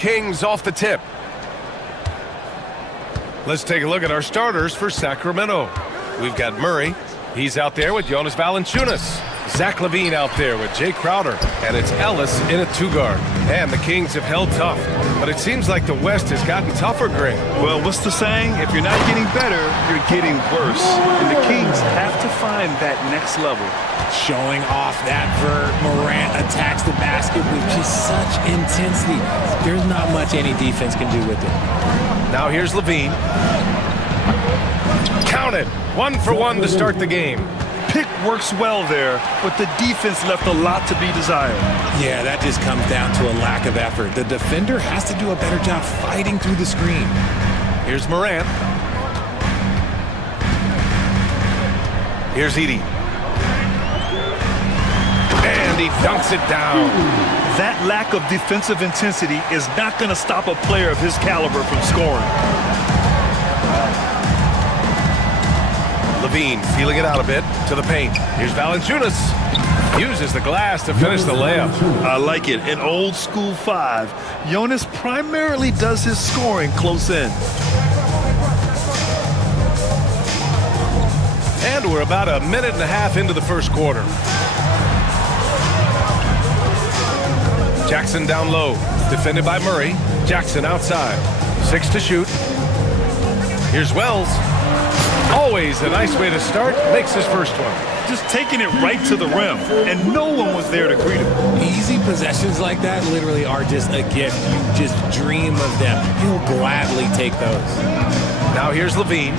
Kings off the tip. Let's take a look at our starters for Sacramento. We've got Murray. He's out there with Jonas Valanciunas. Zach LaVine out there with Jay Crowder. And it's Ellis in a two-guard. And the Kings have held tough. But it seems like the West has gotten tougher, Greg. Well, what's the saying? If you're not getting better, you're getting worse. And the Kings have to find that next level. Showing off that vert, Morant attacks the basket with just such intensity. There's not much any defense can do with it. Now here's LaVine. Count it. 1 for 1 to start the game. Pick works well there, but the defense left a lot to be desired. Yeah, that just comes down to a lack of effort. The defender has to do a better job fighting through the screen. Here's Morant. Here's Edey. And he dunks it down. That lack of defensive intensity is not going to stop a player of his caliber from scoring. LaVine feeling it out a bit to the paint. Here's Valanciunas. Uses the glass to finish the layup. I like it. An old school 5. Jonas primarily does his scoring close in. And we're about a minute and a half into the first quarter. Jackson down low, defended by Murray. Jackson outside, 6 to shoot. Here's Wells. Always a nice way to start, makes his first one. Just taking it right to the rim, and no one was there to greet him. Easy possessions like that literally are just a gift. You just dream of them. He'll gladly take those. Now here's LaVine.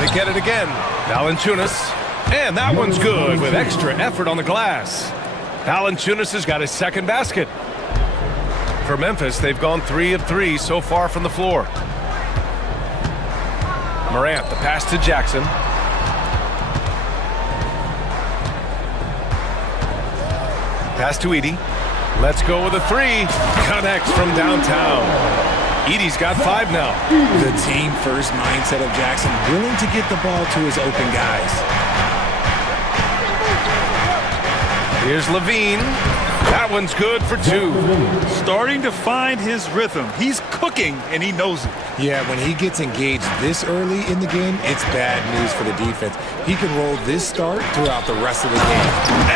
They get it again. Valanciunas. And that one's good with extra effort on the glass. Valanciunas has got his second basket. For Memphis, they've gone 3 of 3 so far from the floor. Morant, the pass to Jackson. Pass to Edey. Let's go with a 3. Connects from downtown. Edey's got 5 now. The team-first mindset of Jackson, willing to get the ball to his open guys. Here's LaVine. That one's good for 2. Starting to find his rhythm. He's cooking, and he knows it. Yeah, when he gets engaged this early in the game, it's bad news for the defense. He can roll this start throughout the rest of the game.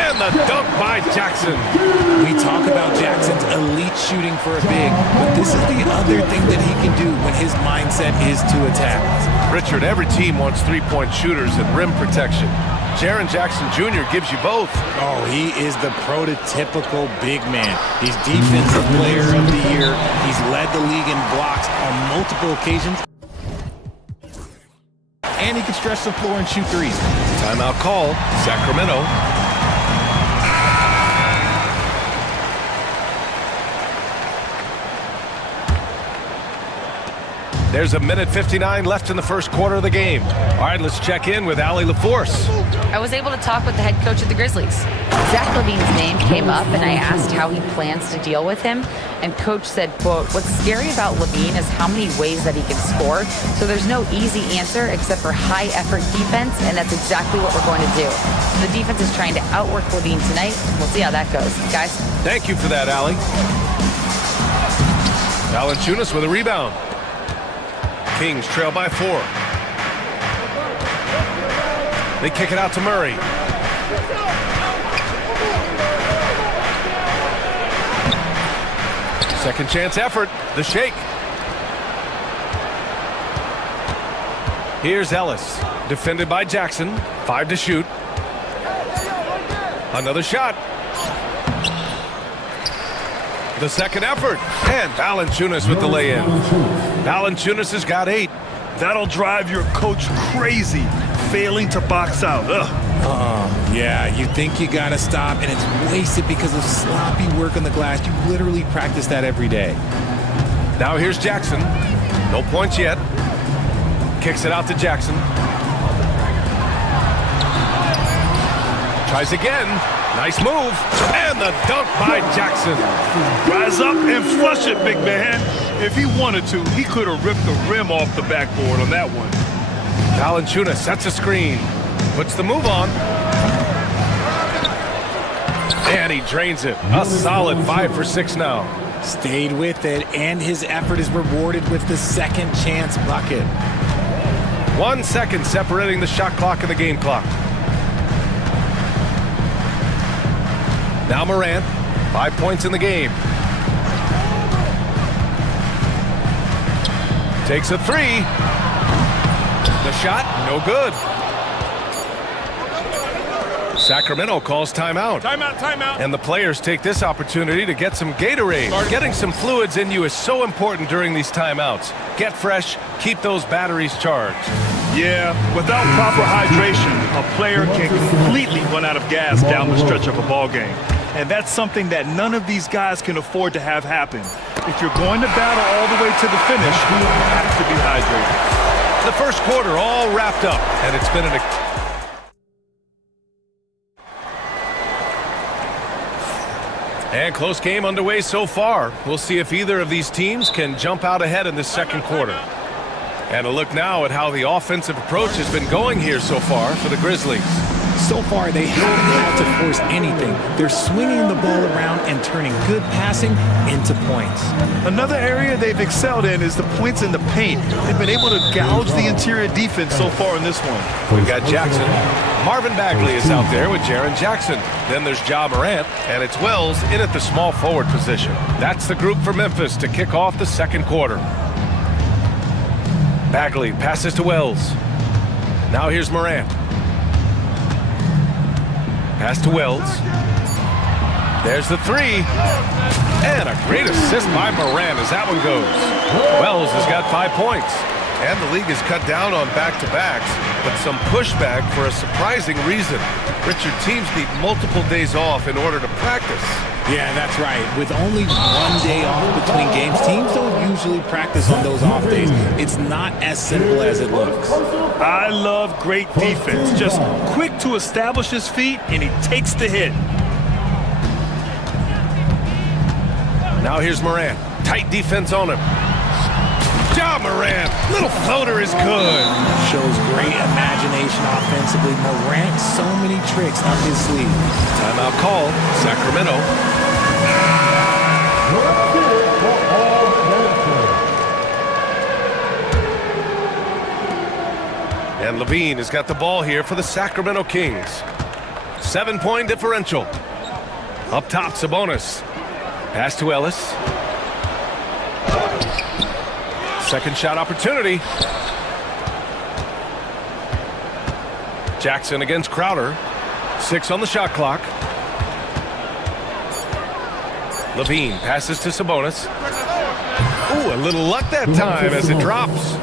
And the dunk by Jackson. We talk about Jackson's elite shooting for a big, but this is the other thing that he can do when his mindset is to attack. Richard, every team wants three-point shooters and rim protection. Jaren Jackson Jr. gives you both. Oh, he is the prototypical big man. He's Defensive Player of the Year. He's led the league in blocks on multiple occasions. And he can stretch the floor and shoot threes. Timeout call, Sacramento. There's a minute 59 left in the first quarter of the game. All right, let's check in with Allie LaForce. I was able to talk with the head coach of the Grizzlies. Zach LaVine's name came up, and I asked how he plans to deal with him. And coach said, quote, "What's scary about LaVine is how many ways that he can score. So there's no easy answer except for high-effort defense, and that's exactly what we're going to do. So the defense is trying to outwork LaVine tonight. We'll see how that goes. Guys?" Thank you for that, Allie. Valanciunas with a rebound. Kings trail by 4. They kick it out to Murray. Second chance effort. The shake. Here's Ellis. Defended by Jackson. 5 to shoot. Another shot. The second effort. And Valanciunas with the lay-in. Valanciunas has got 8. That'll drive your coach crazy, failing to box out. Yeah, you think you gotta stop, and it's wasted because of sloppy work on the glass. You literally practice that every day. Now here's Jackson. No points yet. Kicks it out to Jackson. Tries again. Nice move. And the dunk by Jackson. Rise up and flush it, big man. If he wanted to, he could have ripped the rim off the backboard on that one. Valanciunas sets a screen. Puts the move on. And he drains it. A solid 5 for 6 now. Stayed with it, and his effort is rewarded with the second chance bucket. 1 second separating the shot clock and the game clock. Now Morant, 5 points in the game. Takes a three. The shot, no good. Sacramento calls timeout. Timeout. And the players take this opportunity to get some Gatorade. Getting some fluids in you is so important during these timeouts. Get fresh, keep those batteries charged. Yeah, without proper hydration, a player can completely run out of gas down the stretch of a ball game. And that's something that none of these guys can afford to have happen. If you're going to battle all the way to the finish, you have to be hydrated. The first quarter all wrapped up, and it's been an... And close game underway so far. We'll see if either of these teams can jump out ahead in this second quarter. And a look now at how the offensive approach has been going here so far for the Grizzlies. So far, they haven't had to force anything. They're swinging the ball around and turning good passing into points. Another area they've excelled in is the points in the paint. They've been able to gouge the interior defense so far in this one. We've got Jackson. Marvin Bagley is out there with Jaren Jackson. Then there's Ja Morant, and it's Wells in at the small forward position. That's the group for Memphis to kick off the second quarter. Bagley passes to Wells. Now here's Morant. Pass to Wells. There's the three. And a great assist by Morant as that one goes. Wells has got 5 points. And the league has cut down on back-to-backs, but some pushback for a surprising reason. Richard, teams need multiple days off in order to practice. Yeah, that's right. With only 1 day off between games, teams don't usually practice on those off days. It's not as simple as it looks. I love great defense. Just quick to establish his feet, and he takes the hit. Now here's Morant. Tight defense on him. Ja Morant. Little floater is good. Shows great imagination offensively. Morant, so many tricks up his sleeve. Timeout call. Sacramento. And Levine has got the ball here for the Sacramento Kings. 7-point differential. Up top, Sabonis. Pass to Ellis. Second shot opportunity. Jackson against Crowder. 6 on the shot clock. Levine passes to Sabonis. Ooh, a little luck that time as it drops.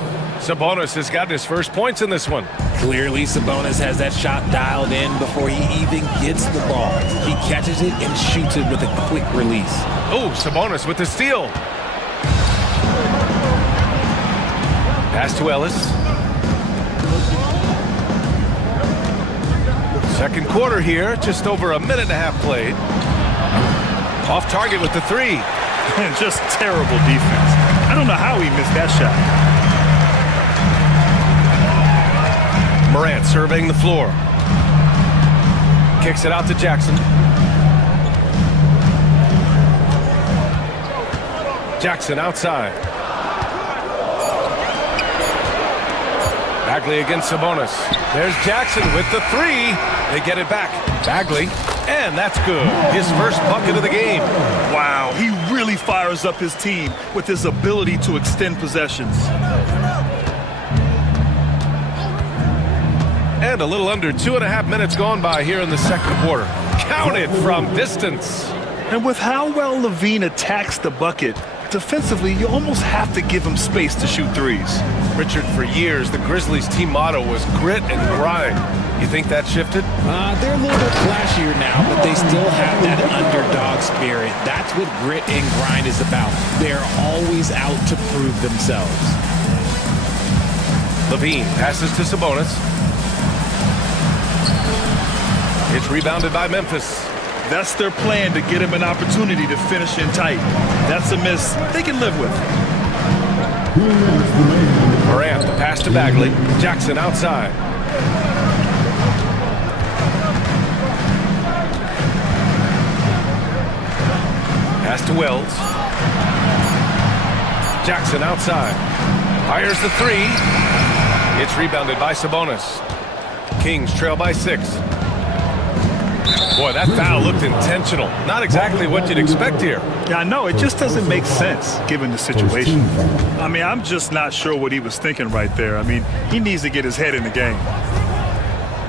Sabonis has got his first points in this one. Clearly, Sabonis has that shot dialed in before he even gets the ball. He catches it and shoots it with a quick release. Oh, Sabonis with the steal. Pass to Ellis. Second quarter here, just over a minute and a half played. Off target with the three. And just terrible defense. I don't know how he missed that shot. Morant surveying the floor. Kicks it out to Jackson. Jackson outside. Bagley against Sabonis. There's Jackson with the three. They get it back. Bagley, and that's good. His first bucket of the game. Wow, he really fires up his team with his ability to extend possessions. And a little under 2.5 minutes gone by here in the second quarter. Counted from distance. And with how well Levine attacks the bucket, defensively, you almost have to give him space to shoot threes. Richard, for years, the Grizzlies' team motto was grit and grind. You think that shifted? They're a little bit flashier now, but they still have that underdog spirit. That's what grit and grind is about. They're always out to prove themselves. Levine passes to Sabonis. It's rebounded by Memphis. That's their plan, to get him an opportunity to finish in tight. That's a miss they can live with. Morant, the pass to Bagley. Jackson outside. Pass to Wells. Jackson outside. Fires the three. It's rebounded by Sabonis. Kings trail by 6. Boy, that foul looked intentional. Not exactly what you'd expect here. Yeah, I know. It just doesn't make sense given the situation. I mean, I'm just not sure what he was thinking right there. I mean, he needs to get his head in the game.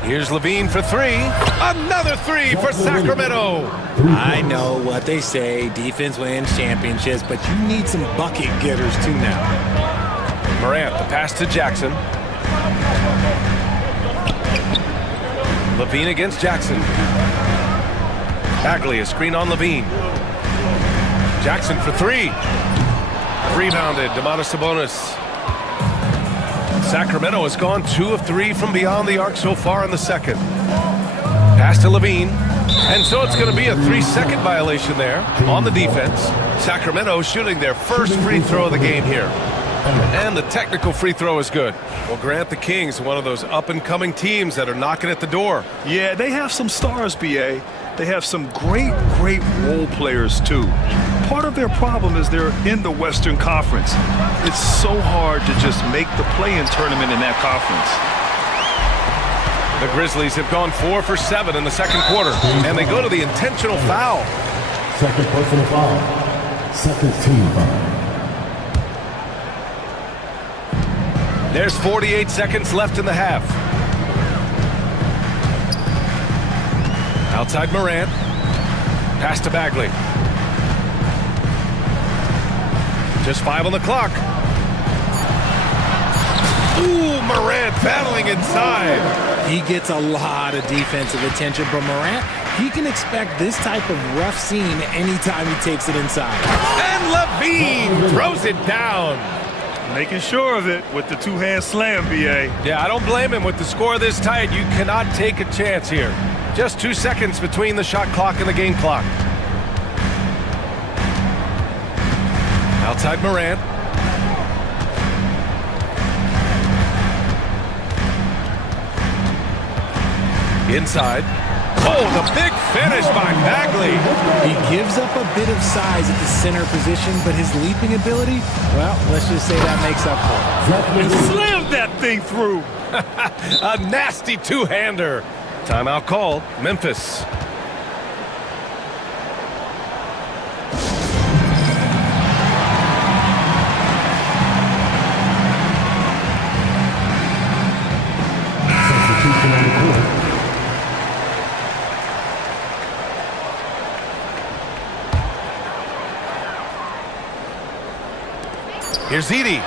Here's Levine for 3. Another 3 for Sacramento. I know what they say, defense wins championships, but you need some bucket getters too now. Morant, the pass to Jackson. Levine against Jackson. Bagley, a screen on Levine. Jackson for 3. Rebounded, Domantas Sabonis. Sacramento has gone 2 of 3 from beyond the arc so far in the second. Pass to Levine. And so it's going to be a 3-second violation there on the defense. Sacramento shooting their first free throw of the game here. And the technical free throw is good. Well, Grant, the Kings, one of those up-and-coming teams that are knocking at the door. Yeah, they have some stars, BA. They have some great role players, too. Part of their problem is they're in the Western Conference. It's so hard to just make the play-in tournament in that conference. The Grizzlies have gone 4 for 7 in the second quarter, and they go to the intentional foul. Second personal foul. Second team foul. There's 48 seconds left in the half. Outside Morant. Pass to Bagley. Just 5 on the clock. Ooh, Morant battling inside. He gets a lot of defensive attention, but Morant, he can expect this type of rough scene anytime he takes it inside. And Levine throws it down. Making sure of it with the two-hand slam, BA. Yeah, I don't blame him. With the score this tight, you cannot take a chance here. Just 2 seconds between the shot clock and the game clock. Outside Morant. Inside. Oh, the big finish by Bagley. He gives up a bit of size at the center position, but his leaping ability, well, let's just say that makes up for it. And slammed that thing through. A nasty two-hander. Timeout called. Memphis. Substitution on the court. Here's Edey.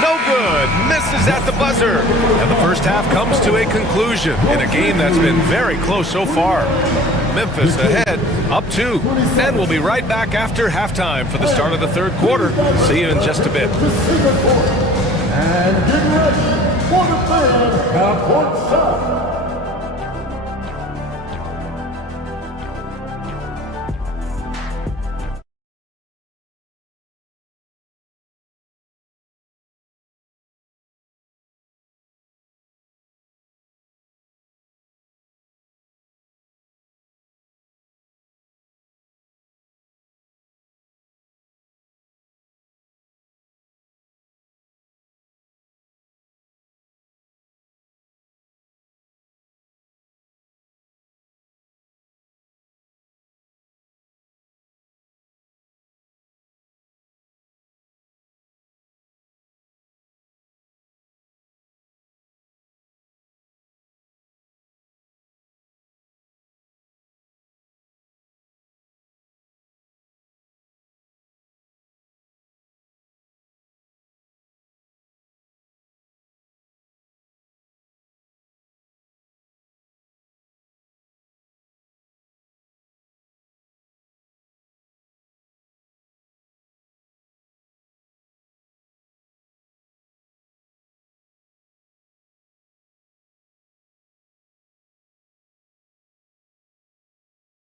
No good. Misses at the buzzer. And the first half comes to a conclusion in a game that's been very close so far. Memphis ahead, up 2. And we'll be right back after halftime for the start of the third quarter. See you in just a bit. And get ready for the third half-court shot.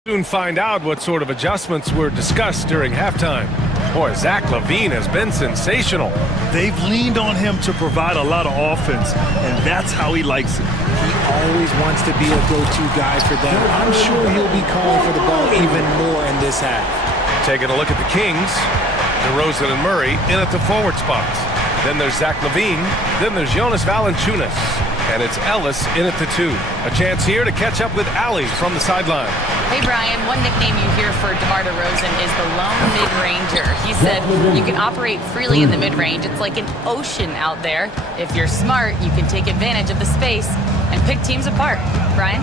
Soon find out what sort of adjustments were discussed during halftime. Boy, Zach LaVine has been sensational. They've leaned on him to provide a lot of offense, and that's how he likes it. He always wants to be a go-to guy for them. I'm sure he'll be calling for the ball even more in this half. Taking a look at the Kings. DeRozan and Murray in at the forward spots. Then there's Zach LaVine. Then there's Jonas Valanciunas. And it's Ellis in at the 2. A chance here to catch up with Allie from the sideline. Hey, Brian, one nickname you hear for DeMar DeRozan is the lone mid-ranger. He said you can operate freely in the mid-range. It's like an ocean out there. If you're smart, you can take advantage of the space and pick teams apart. Brian?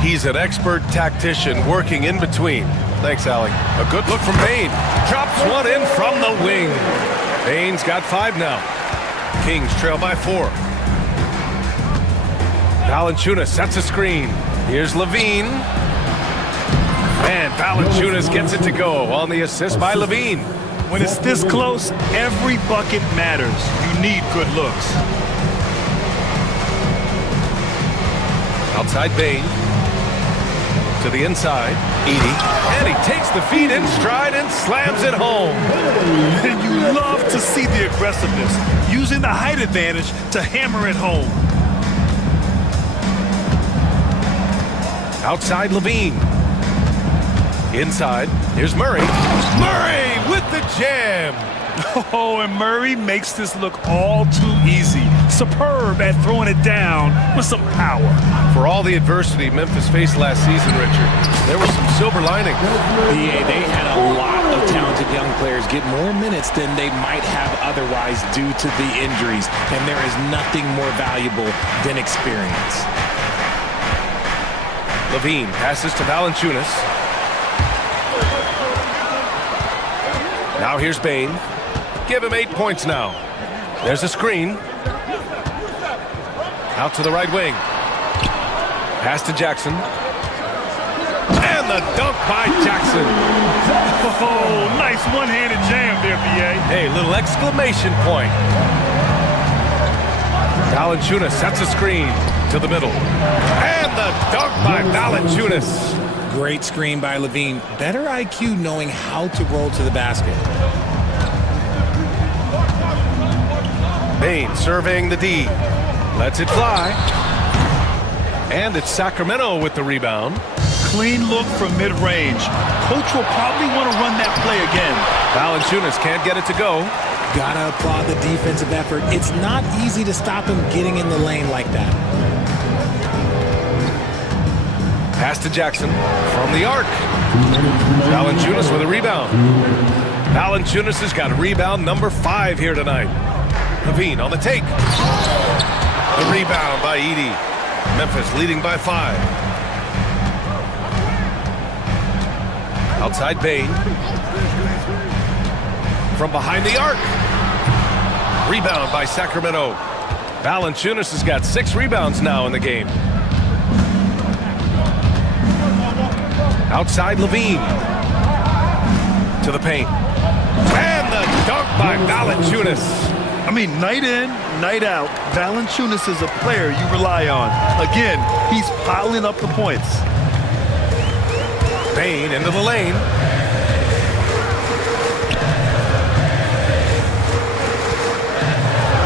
He's an expert tactician working in between. Thanks, Allie. A good look from Bane. Drops one in from the wing. Bane's got 5 now. Kings trail by 4. Valanciunas sets a screen. Here's LaVine. And Valanciunas gets it to go on the assist by LaVine. When it's this close, every bucket matters. You need good looks. Outside Bane. To the inside. Edie. And he takes the feed in stride and slams it home. And you love to see the aggressiveness, using the height advantage to hammer it home. Outside LaVine. Inside, here's Murray. Murray with the jam. Oh, and Murray makes this look all too easy. Superb at throwing it down with some power. For all the adversity Memphis faced last season, Richard, there were some silver linings. Yeah, they had a lot of talented young players get more minutes than they might have otherwise due to the injuries, and there is nothing more valuable than experience. LaVine passes to Valanciunas. Now here's Bane. Give him 8 points now. There's a screen. Out to the right wing. Pass to Jackson. And the dunk by Jackson. Oh, nice one-handed jam there, B.A. Hey, little exclamation point. Valanciunas sets a screen to the middle. And the dunk by Valanciunas. Great screen by LaVine. Better IQ knowing how to roll to the basket. Bane surveying the D. Lets it fly. And it's Sacramento with the rebound. Clean look from mid-range. Coach will probably want to run that play again. Valanciunas can't get it to go. Gotta applaud the defensive effort. It's not easy to stop him getting in the lane like that. Pass to Jackson from the arc. Valanciunas with a rebound. Valanciunas has got rebound number 5 here tonight. LaVine on the take. The rebound by Edie. Memphis leading by 5. Outside Bane. From behind the arc. Rebound by Sacramento. Valanciunas has got 6 rebounds now in the game. Outside LaVine. To the paint. And the dunk by Valanciunas. I mean, night in, night out, Valanciunas is a player you rely on. Again, he's piling up the points. Bane into the lane.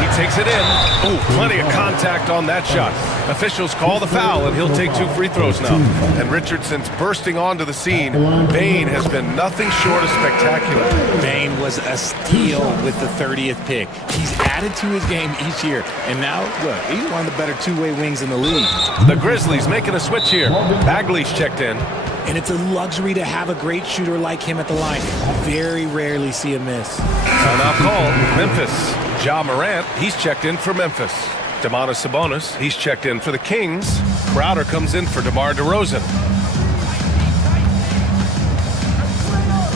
He takes it in. Oh, plenty of contact on that shot. Officials call the foul, and he'll take 2 free throws now. And Richardson's bursting onto the scene. Bane has been nothing short of spectacular. Bane was a steal with the 30th pick. He's added to his game each year. And now, look, he's one of the better two-way wings in the league. The Grizzlies making a switch here. Bagley's checked in. And it's a luxury to have a great shooter like him at the line. Very rarely see a miss. Timeout called. Memphis. Ja Morant, he's checked in for Memphis. Domantas Sabonis, he's checked in for the Kings. Crowder comes in for DeMar DeRozan.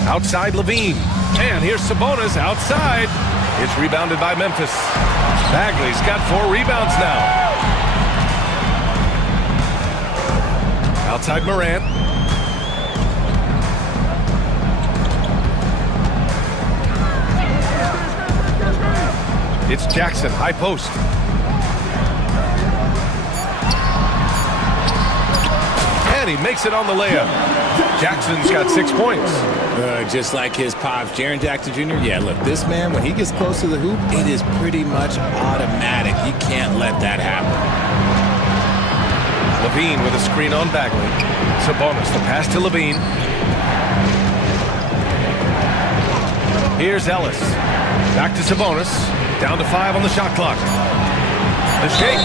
Outside LaVine. And here's Sabonis outside. It's rebounded by Memphis. Bagley's got 4 rebounds now. Outside Morant. It's Jackson, high post. And he makes it on the layup. Jackson's got 6 points. Just like his pops, Jaren Jackson Jr. Yeah, look, this man, when he gets close to the hoop, it is pretty much automatic. You can't let that happen. LaVine with a screen on Bagley. Sabonis, the pass to LaVine. Here's Ellis. Back to Sabonis. Down to 5 on the shot clock. The shake.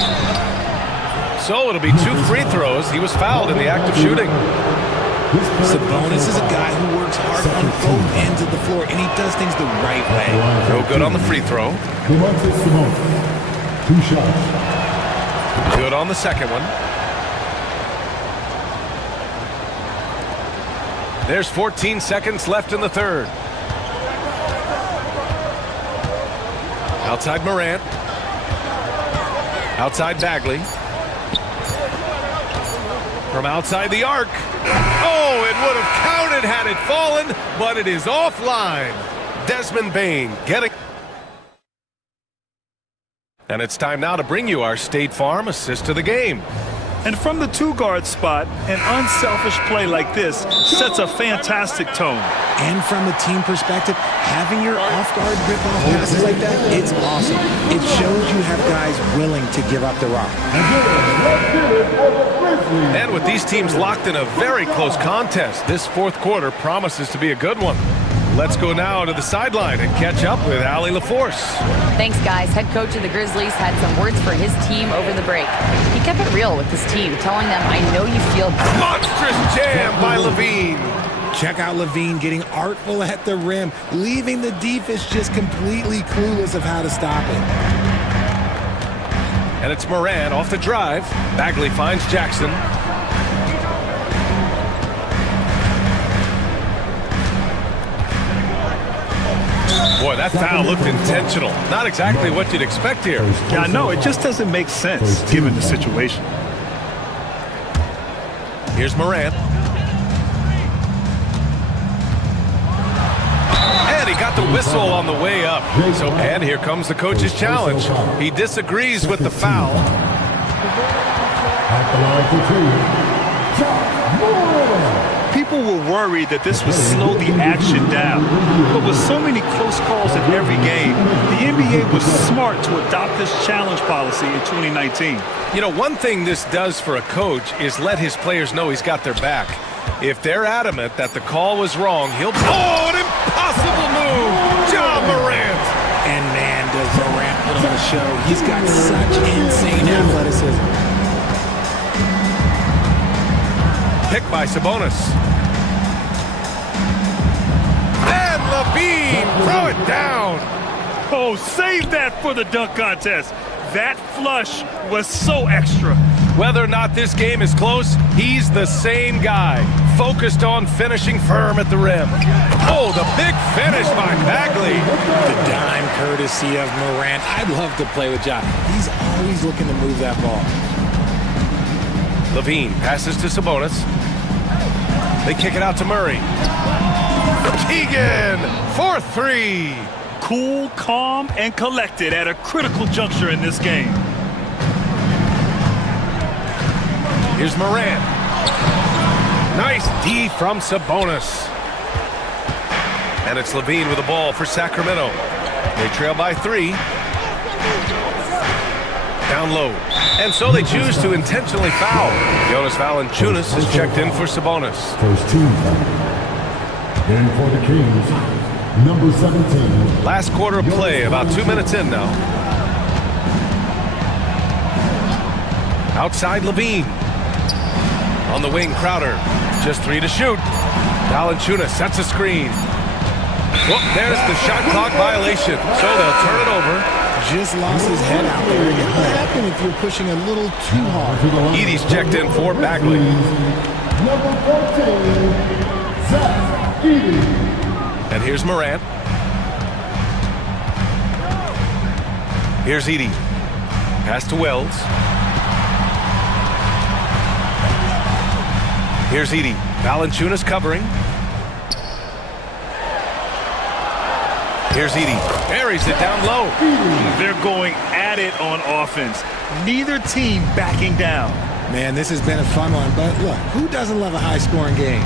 So it'll be 2 free throws. He was fouled in the act of shooting. Sabonis is a guy who works hard on both ends of the floor, and he does things the right way. No good on the free throw. 2 shots. Good on the second one. There's 14 seconds left in the third. Outside Morant. Outside Bagley. From outside the arc. Oh, it would have counted had it fallen, but it is offline. Desmond Bain getting... And it's time now to bring you our State Farm assist of the game. And from the 2-guard spot, an unselfish play like this sets a fantastic tone. And from the team perspective, having your off-guard rip-off passes like that, it's awesome. It shows you have guys willing to give up the rock. And with these teams locked in a very close contest, this fourth quarter promises to be a good one. Let's go now to the sideline and catch up with Allie LaForce. Thanks, guys. Head coach of the Grizzlies had some words for his team over the break. He kept it real with his team, telling them, I know you feel... Monstrous jam by Levine. Check out Levine getting artful at the rim, leaving the defense just completely clueless of how to stop it. And it's Moran off the drive. Bagley finds Jackson. Boy, that foul looked intentional. Not exactly what you'd expect here. Yeah, I know. It just doesn't make sense given the situation. Here's Morant. And he got the whistle on the way up. So, and here comes the coach's challenge. He disagrees with the foul. At the line for 2. Shot, Moore. People were worried that this would slow the action down. But with so many close calls in every game, the NBA was smart to adopt this challenge policy in 2019. You know, one thing this does for a coach is let his players know he's got their back. If they're adamant that the call was wrong, he'll... Oh, an impossible move! John Morant! And man, does Morant put on the show. He's got such insane athleticism. Pick by Sabonis. And Levine, throw it down. Oh, save that for the dunk contest. That flush was so extra. Whether or not this game is close, he's the same guy, focused on finishing firm at the rim. Oh, the big finish by Bagley. The dime courtesy of Morant. I'd love to play with John. He's always looking to move that ball. Levine passes to Sabonis. They kick it out to Murray. Keegan for 3. Cool, calm, and collected at a critical juncture in this game. Here's Morant. Nice D from Sabonis. And it's Levine with the ball for Sacramento. They trail by 3. Down low. And so they choose to intentionally foul. Jonas Valanciunas is checked in for Sabonis. First team foul. And for the Kings, number 17. Last quarter of play, about 2 minutes in now. Outside Levine. On the wing, Crowder. Just 3 to shoot. Valanciunas sets a screen. Whoop, there's the shot clock violation. So they'll turn it over. Just lost his head out there. What would happen if you're pushing a little too hard? Edie's checked in for Bagley. Number 14, Zach Edie. And here's Morant. Here's Edie. Pass to Wells. Here's Edie. Valanciunas covering. Here's Edie. Buries it down low. They're going at it on offense. Neither team backing down. Man, this has been a fun one, but look, who doesn't love a high-scoring game?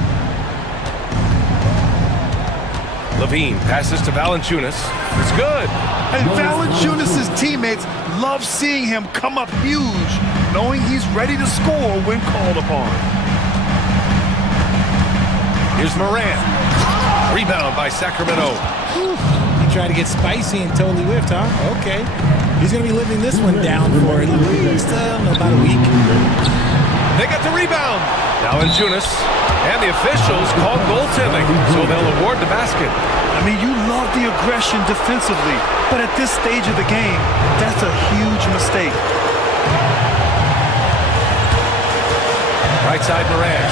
Levine passes to Valanciunas. It's good. And Valanciunas' teammates love seeing him come up huge, knowing he's ready to score when called upon. Here's Morant. Rebound by Sacramento. try to get spicy and totally whiffed, huh? Okay. He's going to be living this one down for at least, about a week. They got the rebound. Valanciunas and the officials called goaltending, so they'll award the basket. I mean, you love the aggression defensively, but at this stage of the game, that's a huge mistake. Right side Morant.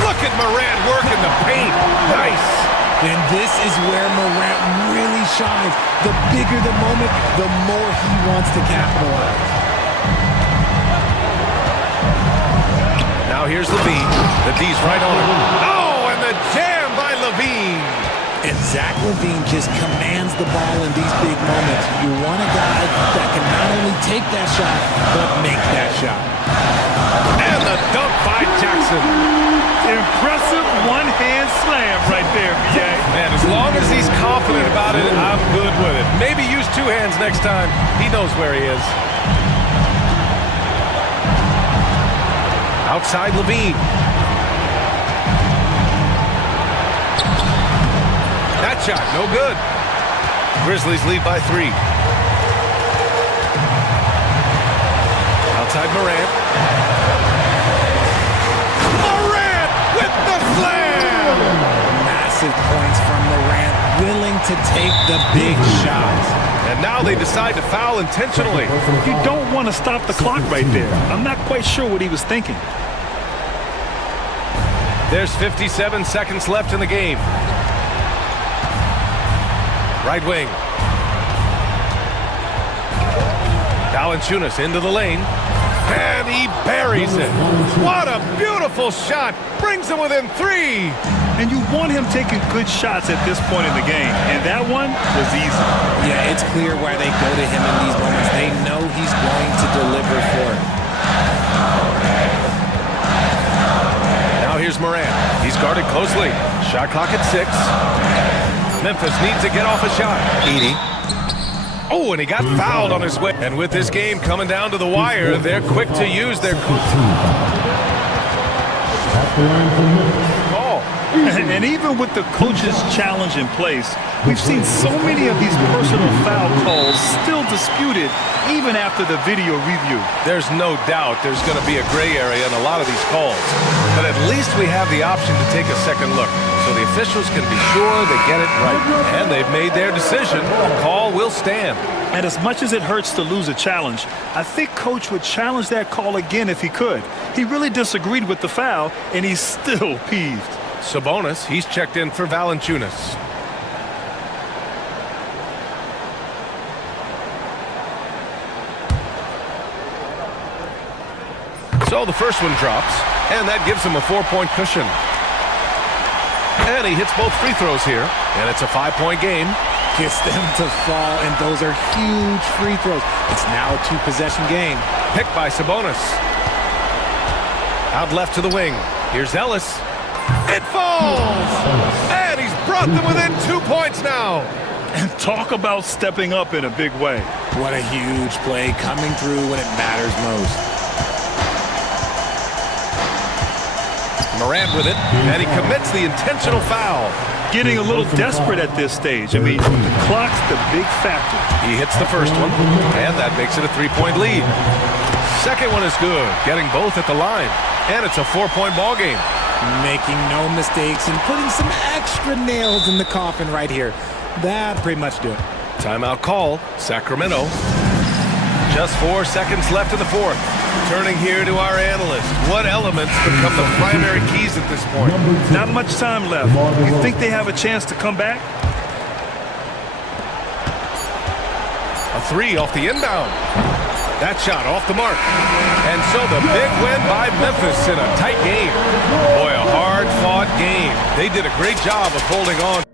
Look at Morant working the paint. Nice. And this is where Morant really shines. The bigger the moment, the more he wants to capitalize. Now here's Levine. The D's right on him. Oh, and the jam by Levine. And Zach LaVine just commands the ball in these big moments. You want a guy that can not only take that shot, but make that shot. And the dunk by Jackson. Impressive one-hand slam right there, BA. Man, as long as he's confident about it, I'm good with it. Maybe use two hands next time. He knows where he is. Outside Levine. That shot, no good. Grizzlies lead by 3. Outside Morant. Morant with the slam! Massive points from Morant, willing to take the big shots. And now they decide to foul intentionally. You don't want to stop the clock right there. I'm not quite sure what he was thinking. There's 57 seconds left in the game. Right wing. Valanciunas into the lane. And he buries it. What a beautiful shot. Brings him within 3. And you want him taking good shots at this point in the game. And that one was easy. Yeah, it's clear why they go to him in these moments. They know he's going to deliver for it. Now here's Morant. He's guarded closely. Shot clock at 6. Memphis needs to get off a shot. Edie. Oh, and he got fouled on his way. And with this game coming down to the wire, they're quick to use their call. And even with the coach's challenge in place, we've seen so many of these personal foul calls still disputed even after the video review. There's no doubt there's going to be a gray area in a lot of these calls. But at least we have the option to take a second look, so the officials can be sure they get it right. And they've made their decision. The call will stand. And as much as it hurts to lose a challenge, I think Coach would challenge that call again if he could. He really disagreed with the foul, and he's still peeved. Sabonis, he's checked in for Valanciunas. So the first one drops, and that gives him a 4-point cushion. And he hits both free throws here, and it's a 5-point game. Gets them to fall, and those are huge free throws. It's now a 2-possession game. Picked by Sabonis. Out left to the wing. Here's Ellis. It falls! And he's brought them within 2 points now. And talk about stepping up in a big way. What a huge play, coming through when it matters most. Morant with it, and he commits the intentional foul. Getting a little desperate at this stage. I mean, the clock's the big factor. He hits the first one, and that makes it a 3-point lead. Second one is good, getting both at the line. And it's a 4-point ball game. Making no mistakes and putting some extra nails in the coffin right here. That pretty much do it. Timeout call, Sacramento. Just 4 seconds left in the fourth. Turning here to our analyst. What elements become the primary keys at this point? Not much time left. You think they have a chance to come back? A 3 off the inbound. That shot off the mark. And so the big win by Memphis in a tight game. Boy, a hard-fought game. They did a great job of holding on.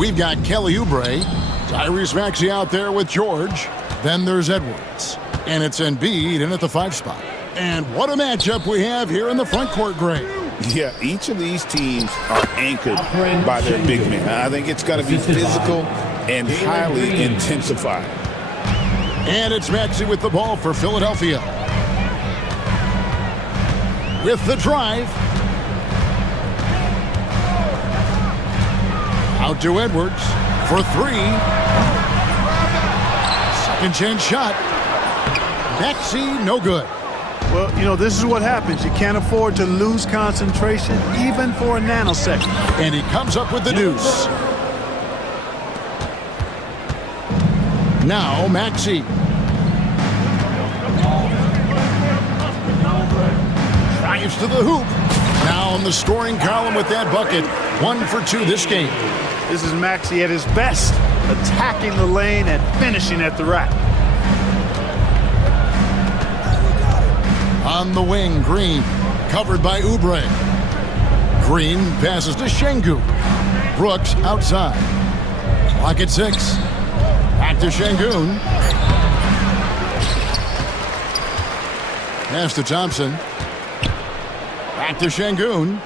We've got Kelly Oubre, Tyrese Maxey out there with George. Then there's Edwards. And it's Embiid in at the 5 spot. And what a matchup we have here in the front court, Gray. Yeah, each of these teams are anchored by their big men. I think it's going to be physical and highly intensified. And it's Maxey with the ball for Philadelphia. With the drive. Out to Edwards for 3. Second chance shot. Maxey, no good. Well, you know, this is what happens. You can't afford to lose concentration even for a nanosecond. And he comes up with the deuce. Now Maxey. Drives to the hoop. Now in the scoring column with that bucket. 1 for 2 this game. This is Maxey at his best, attacking the lane and finishing at the rack. On the wing, Green, covered by Oubre. Green passes to Şengün. Brooks outside. Clock at 6. Back to Şengün. Pass to Thompson. Back to Şengün.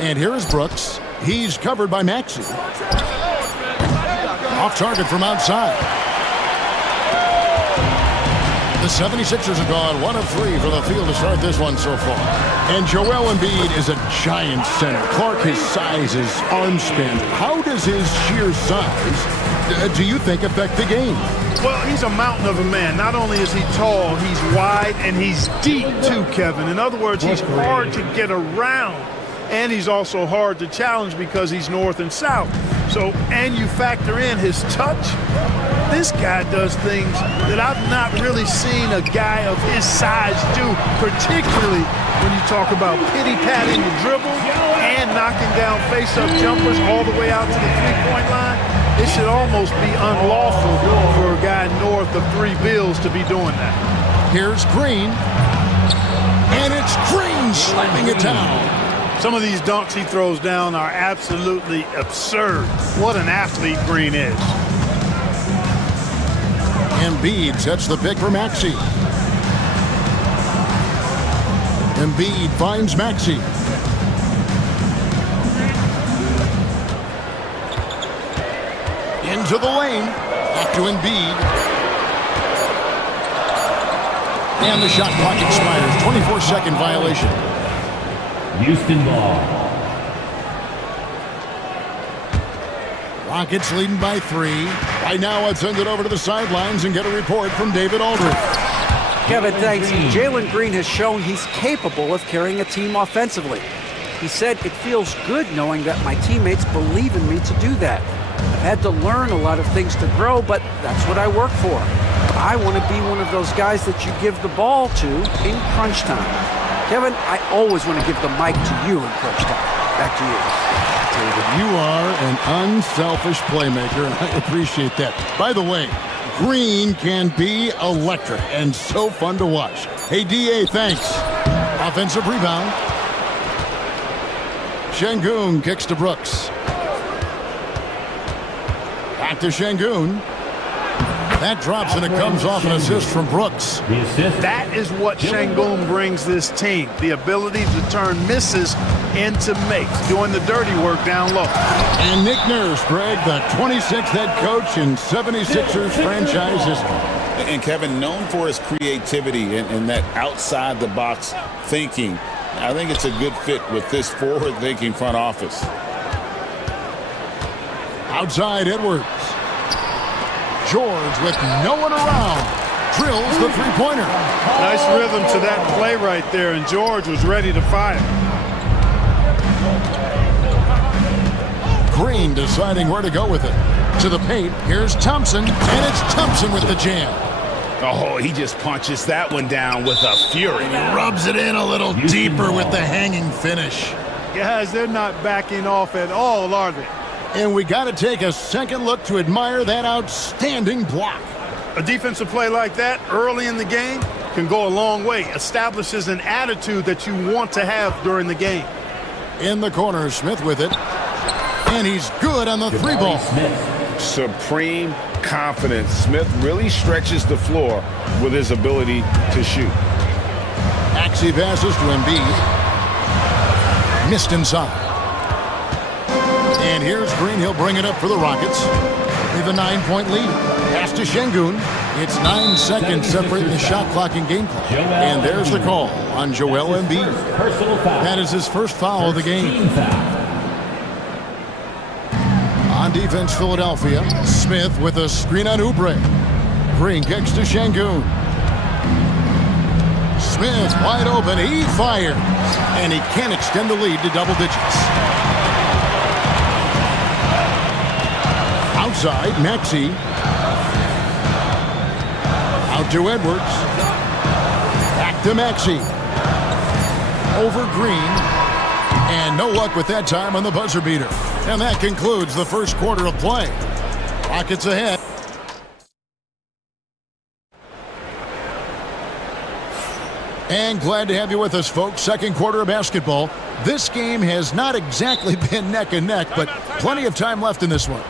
And here is Brooks. He's covered by Maxey. Off target from outside. The 76ers are gone 1 of 3 for the field to start this one so far. And Joel Embiid is a giant center. Clark, his size, his arm span. How does his sheer size, do you think, affect the game? Well, he's a mountain of a man. Not only is he tall, he's wide, and he's deep too, Kevin. In other words, he's hard to get around. And he's also hard to challenge because he's north and south. So, and you factor in his touch, this guy does things that I've not really seen a guy of his size do, particularly when you talk about pity-patting the dribble and knocking down face-up jumpers all the way out to the three-point line. It should almost be unlawful for a guy north of 3 bills to be doing that. Here's Green. And it's Green slamming it down. Some of these dunks he throws down are absolutely absurd. What an athlete Green is. Embiid sets the pick for Maxey. Embiid finds Maxey. Into the lane. Back to Embiid. And the shot clock expires. 24-second violation. Houston ball. Rockets leading by 3. Right now, let's send it over to the sidelines and get a report from David Aldridge. Kevin, thanks. Jalen Green has shown he's capable of carrying a team offensively. He said, "It feels good knowing that my teammates believe in me to do that. I've had to learn a lot of things to grow, but that's what I work for. I want to be one of those guys that you give the ball to in crunch time." Kevin, I always want to give the mic to you in crunch time. Back to you. David, you are an unselfish playmaker, and I appreciate that. By the way, Green can be electric and so fun to watch. Hey, DA, thanks. Offensive rebound. Şengün kicks to Brooks. Back to Şengün. That drops and it comes off an assist from Brooks. The assist. That is what Şengün brings this team. The ability to turn misses into makes, doing the dirty work down low. And Nick Nurse, Greg, the 26th head coach in 76ers franchise history. And Kevin, known for his creativity and that outside-the-box thinking, I think it's a good fit with this forward-thinking front office. Outside Edwards. George with no one around. Drills the three-pointer. Nice rhythm to that play right there, and George was ready to fire. Green deciding where to go with it. To the paint, here's Thompson, and it's Thompson with the jam. Oh, he just punches that one down with a fury. Rubs it in a little deeper with the hanging finish. Guys, they're not backing off at all, are they? And we got to take a second look to admire that outstanding block. A defensive play like that early in the game can go a long way. Establishes an attitude that you want to have during the game. In the corner, Smith with it. And he's good on the three ball. Supreme confidence. Smith really stretches the floor with his ability to shoot. Maxey passes to Embiid. Missed inside. And here's Green. He'll bring it up for the Rockets. They have a 9-point lead. Pass to Şengün. It's 9 seconds separating the shot clock and game clock. And there's the call on Joel Embiid. That is his first foul of the game. On defense, Philadelphia. Smith with a screen on Oubre. Green kicks to Şengün. Smith wide open. He fires. And he can't extend the lead to double digits. Outside, Maxey. Out to Edwards. Back to Maxey. Over Green. And no luck with that time on the buzzer beater. And that concludes the first quarter of play. Rockets ahead. And glad to have you with us, folks. Second quarter of basketball. This game has not exactly been neck and neck, but plenty of time left in this one.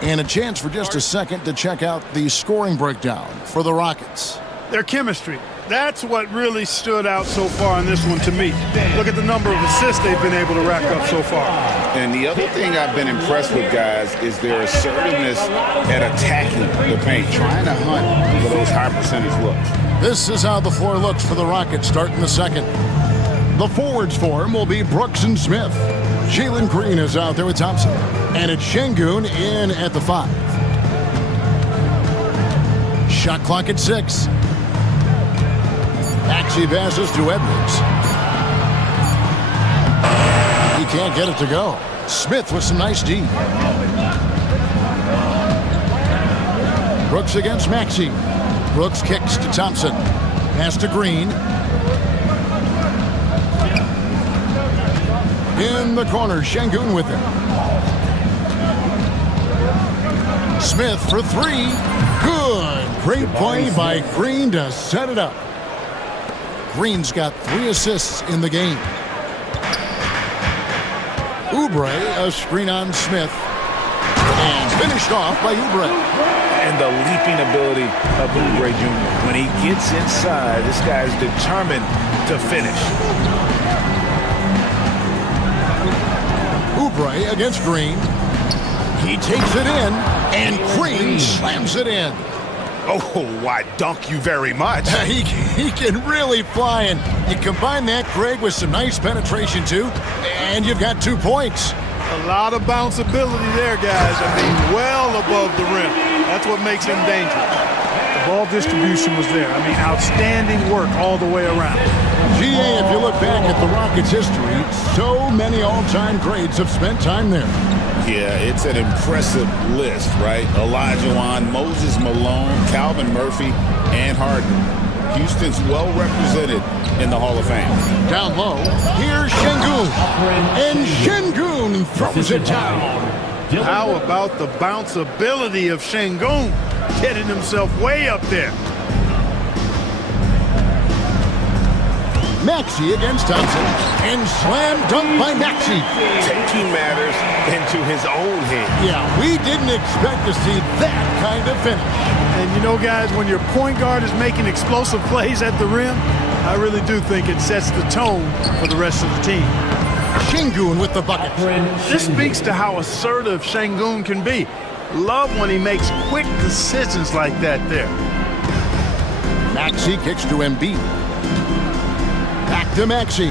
And a chance for just a second to check out the scoring breakdown for the Rockets. Their chemistry. That's what really stood out so far in this one to me. Look at the number of assists they've been able to rack up so far. And the other thing I've been impressed with, guys, is their assertiveness at attacking the paint, trying to hunt for those high percentage looks. This is how the floor looks for the Rockets starting the second. The forwards for him will be Brooks and Smith. Jalen Green is out there with Thompson. And it's Şengün in at the 5. Shot clock at 6. Maxey passes to Edwards. He can't get it to go. Smith with some nice D. Brooks against Maxey. Brooks kicks to Thompson. Pass to Green. In the corner, Şengün with it. Smith for 3. Good. Great play by Green to set it up. Green's got 3 assists in the game. Oubre, a screen on Smith. And finished off by Oubre. And the leaping ability of Oubre Jr. When he gets inside, this guy's determined to finish. Oubre against Green. He takes it in, and Green slams it in. Oh, why, dunk you very much. He can really fly, and you combine that, Greg, with some nice penetration, too, and you've got 2 points. A lot of bounceability there, guys. I mean, well above the rim. That's what makes him dangerous. The ball distribution was there. I mean, outstanding work all the way around. GA, if you look back at the Rockets' history, so many all-time greats have spent time there. Yeah, it's an impressive list, right? Olajuwon, Moses Malone, Calvin Murphy, and Harden. Houston's well represented in the Hall of Fame. Down low, here's Şengün. And Şengün throws it down. How about the bounceability of Şengün getting himself way up there? Maxey against Thompson. And slam dunk by Maxey. Taking matters into his own hands. Yeah, we didn't expect to see that kind of finish. And you know, guys, when your point guard is making explosive plays at the rim, I really do think it sets the tone for the rest of the team. Şengün with the bucket. This speaks to how assertive Şengün can be. Love when he makes quick decisions like that there. Maxey kicks to Embiid. Back to Maxey.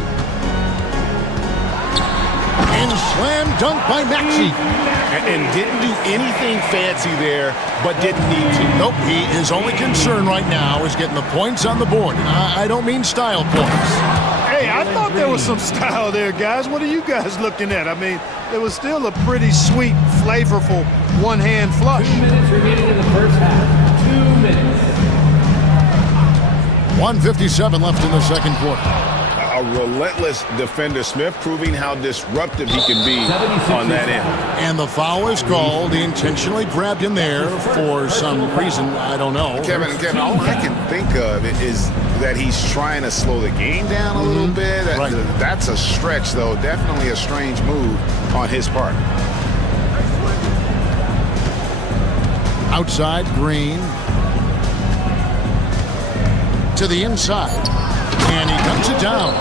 And slam dunk by Maxey. And didn't do anything fancy there, but didn't need to. Nope, his only concern right now is getting the points on the board. And I don't mean style points. Hey, I thought there was some style there, guys. What are you guys looking at? I mean, it was still a pretty sweet, flavorful one-hand flush. 2 minutes remaining in the first half. 2 minutes. 1:57 left in the second quarter. a relentless defender. Smith proving how disruptive he can be on that end. And the foul is called. He intentionally grabbed him there for some reason. I don't know. Kevin, all I can think of is that he's trying to slow the game down a little bit. Right. That's a stretch, though. Definitely a strange move on his part. Outside, Green. To the inside. And he cuts it down.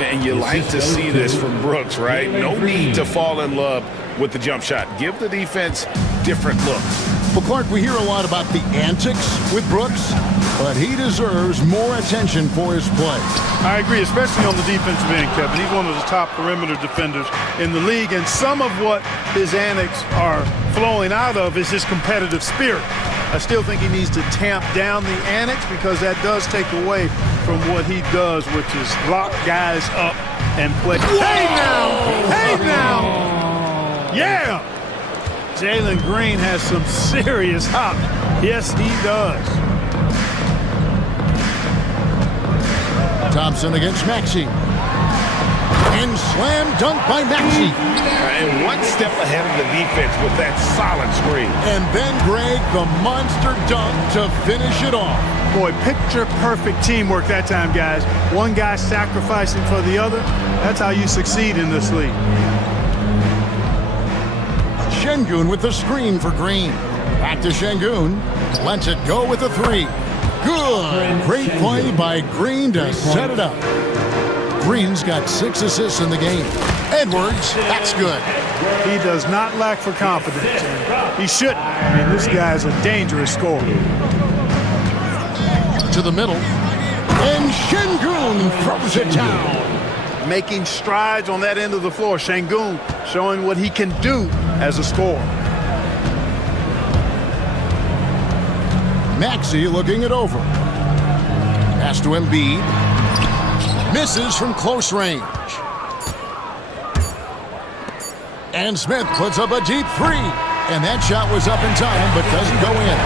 And you like to see this from Brooks, right? No need to fall in love with the jump shot. Give the defense different looks. Well, Clark, we hear a lot about the antics with Brooks, but he deserves more attention for his play. I agree, especially on the defensive end, Kevin. He's one of the top perimeter defenders in the league, and some of what his antics are flowing out of is his competitive spirit. I still think he needs to tamp down the antics because that does take away from what he does, which is lock guys up and play. Hey now! Hey now! Yeah! Jalen Green has some serious hop. Yes, he does. Thompson against Maxey. And slam dunk by Maxey. And one step ahead of the defense with that solid screen. And then Greg, the monster dunk to finish it off. Boy, picture-perfect teamwork that time, guys. One guy sacrificing for the other. That's how you succeed in this league. Şengün with the screen for Green. Back to Şengün. Lets it go with a three. Good. Great play by Green to set it up. Green's got 6 assists in the game. Edwards, that's good. He does not lack for confidence. He shouldn't. I mean, this guy's a dangerous scorer. To the middle. And Şengün throws it down. Making strides on that end of the floor. Şengün showing what he can do as a scorer. Maxey looking it over. Pass to Embiid. Misses from close range. And Smith puts up a deep three. And that shot was up in time, but doesn't go in.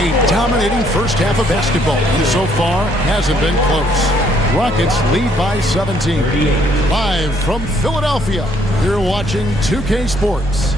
A dominating first half of basketball. And so far, hasn't been close. Rockets lead by 17. Live from Philadelphia, you're watching 2K Sports.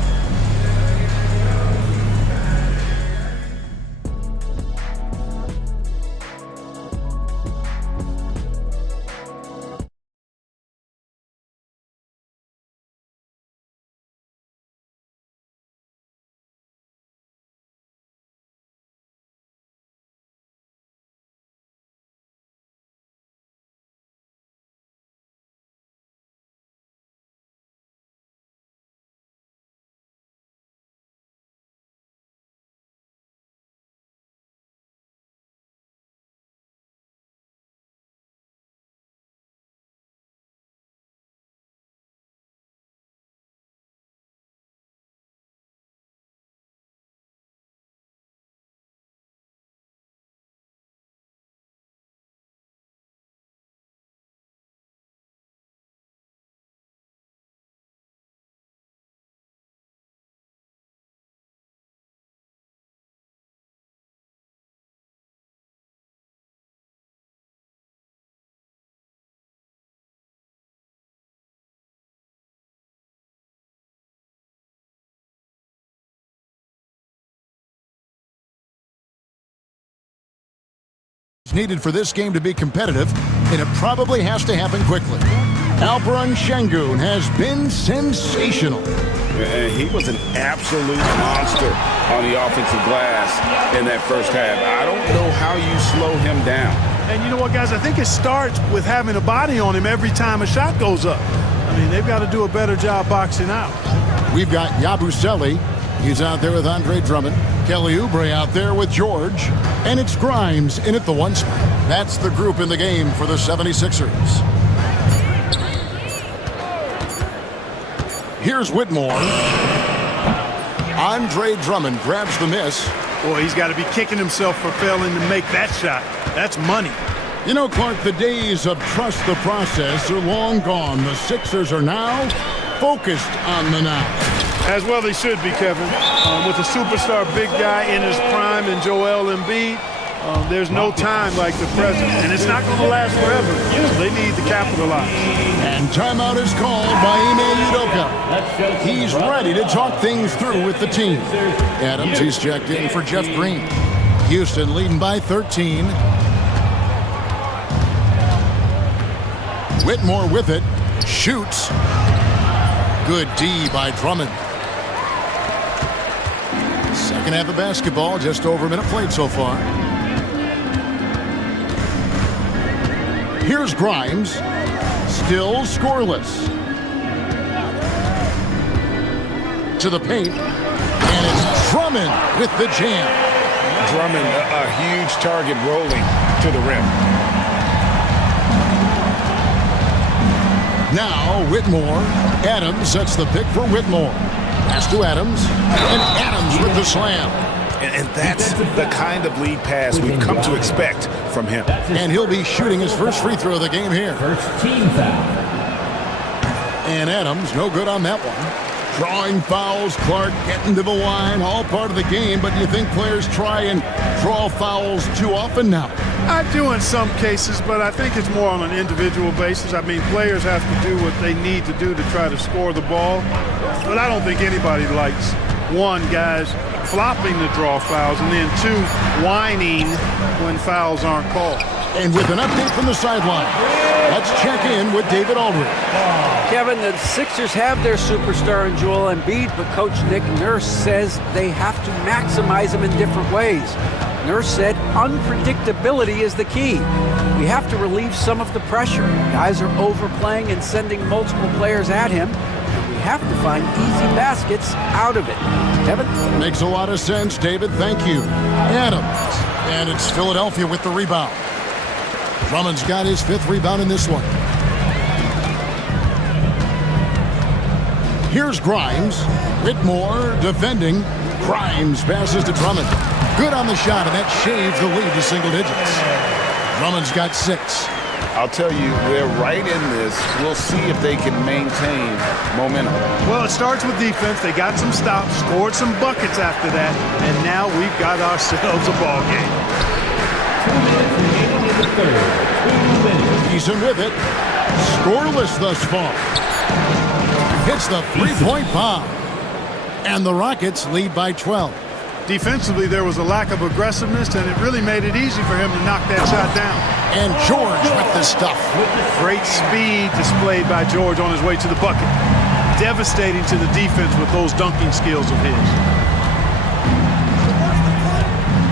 Needed for this game to be competitive, and it probably has to happen quickly. Alperen Şengün has been sensational. And he was an absolute monster on the offensive glass in that first half. I don't know how you slow him down. And you know what, guys? I think it starts with having a body on him every time a shot goes up. I mean, they've got to do a better job boxing out. We've got Yabusele. He's out there with Andre Drummond. Kelly Oubre out there with George. And it's Grimes in at the 1 spot. That's the group in the game for the 76ers. Here's Whitmore. Andre Drummond grabs the miss. Boy, he's got to be kicking himself for failing to make that shot. That's money. You know, Clark, the days of trust the process are long gone. The Sixers are now focused on the now. As well they should be, Kevin. With a superstar big guy in his prime in Joel Embiid, There's no time like the present, and it's not going to last forever. So they need to capitalize. And timeout is called by Ime Udoka. He's ready to talk things through with the team. Adams, he's checked in for Jeff Green. Houston leading by 13. Whitmore with it. Shoots. Good D by Drummond. Second half of basketball, just over a minute played so far. Here's Grimes. Still scoreless. To the paint. And it's Drummond with the jam. Drummond, a huge target rolling to the rim. Now Whitmore. Adams sets the pick for Whitmore. Pass to Adams. And Adams with the slam. And that's the kind of lead pass we've come to expect from him. And he'll be shooting his first free throw of the game here. First team foul. And Adams, no good on that one. Drawing fouls, Clark getting to the line, all part of the game, but you think players try and draw fouls too often now? I do in some cases, but I think it's more on an individual basis. I mean, players have to do what they need to do to try to score the ball, but I don't think anybody likes, one, guys flopping to draw fouls, and then two, whining when fouls aren't called. And with an update from the sideline, let's check in with David Aldridge. Kevin, the Sixers have their superstar in Joel Embiid, but Coach Nick Nurse says they have to maximize him in different ways. Nurse said unpredictability is the key. We have to relieve some of the pressure. Guys are overplaying and sending multiple players at him. We have to find easy baskets out of it. Kevin? Makes a lot of sense, David. Thank you. Adams. And it's Philadelphia with the rebound. Drummond's got his fifth rebound in this one. Here's Grimes. Whitmore defending. Grimes passes to Drummond. Good on the shot, and that shaves the lead to single digits. Drummond's got 6. I'll tell you, they're right in this. We'll see if they can maintain momentum. Well, it starts with defense. They got some stops, scored some buckets after that, and now we've got ourselves a ball game. 2 minutes remaining in the third. 2 minutes. Eason with it. Scoreless thus far. Hits the three-point bomb. And the Rockets lead by 12. Defensively, there was a lack of aggressiveness, and it really made it easy for him to knock that shot down. And George with the stuff. Great speed displayed by George on his way to the bucket. Devastating to the defense with those dunking skills of his.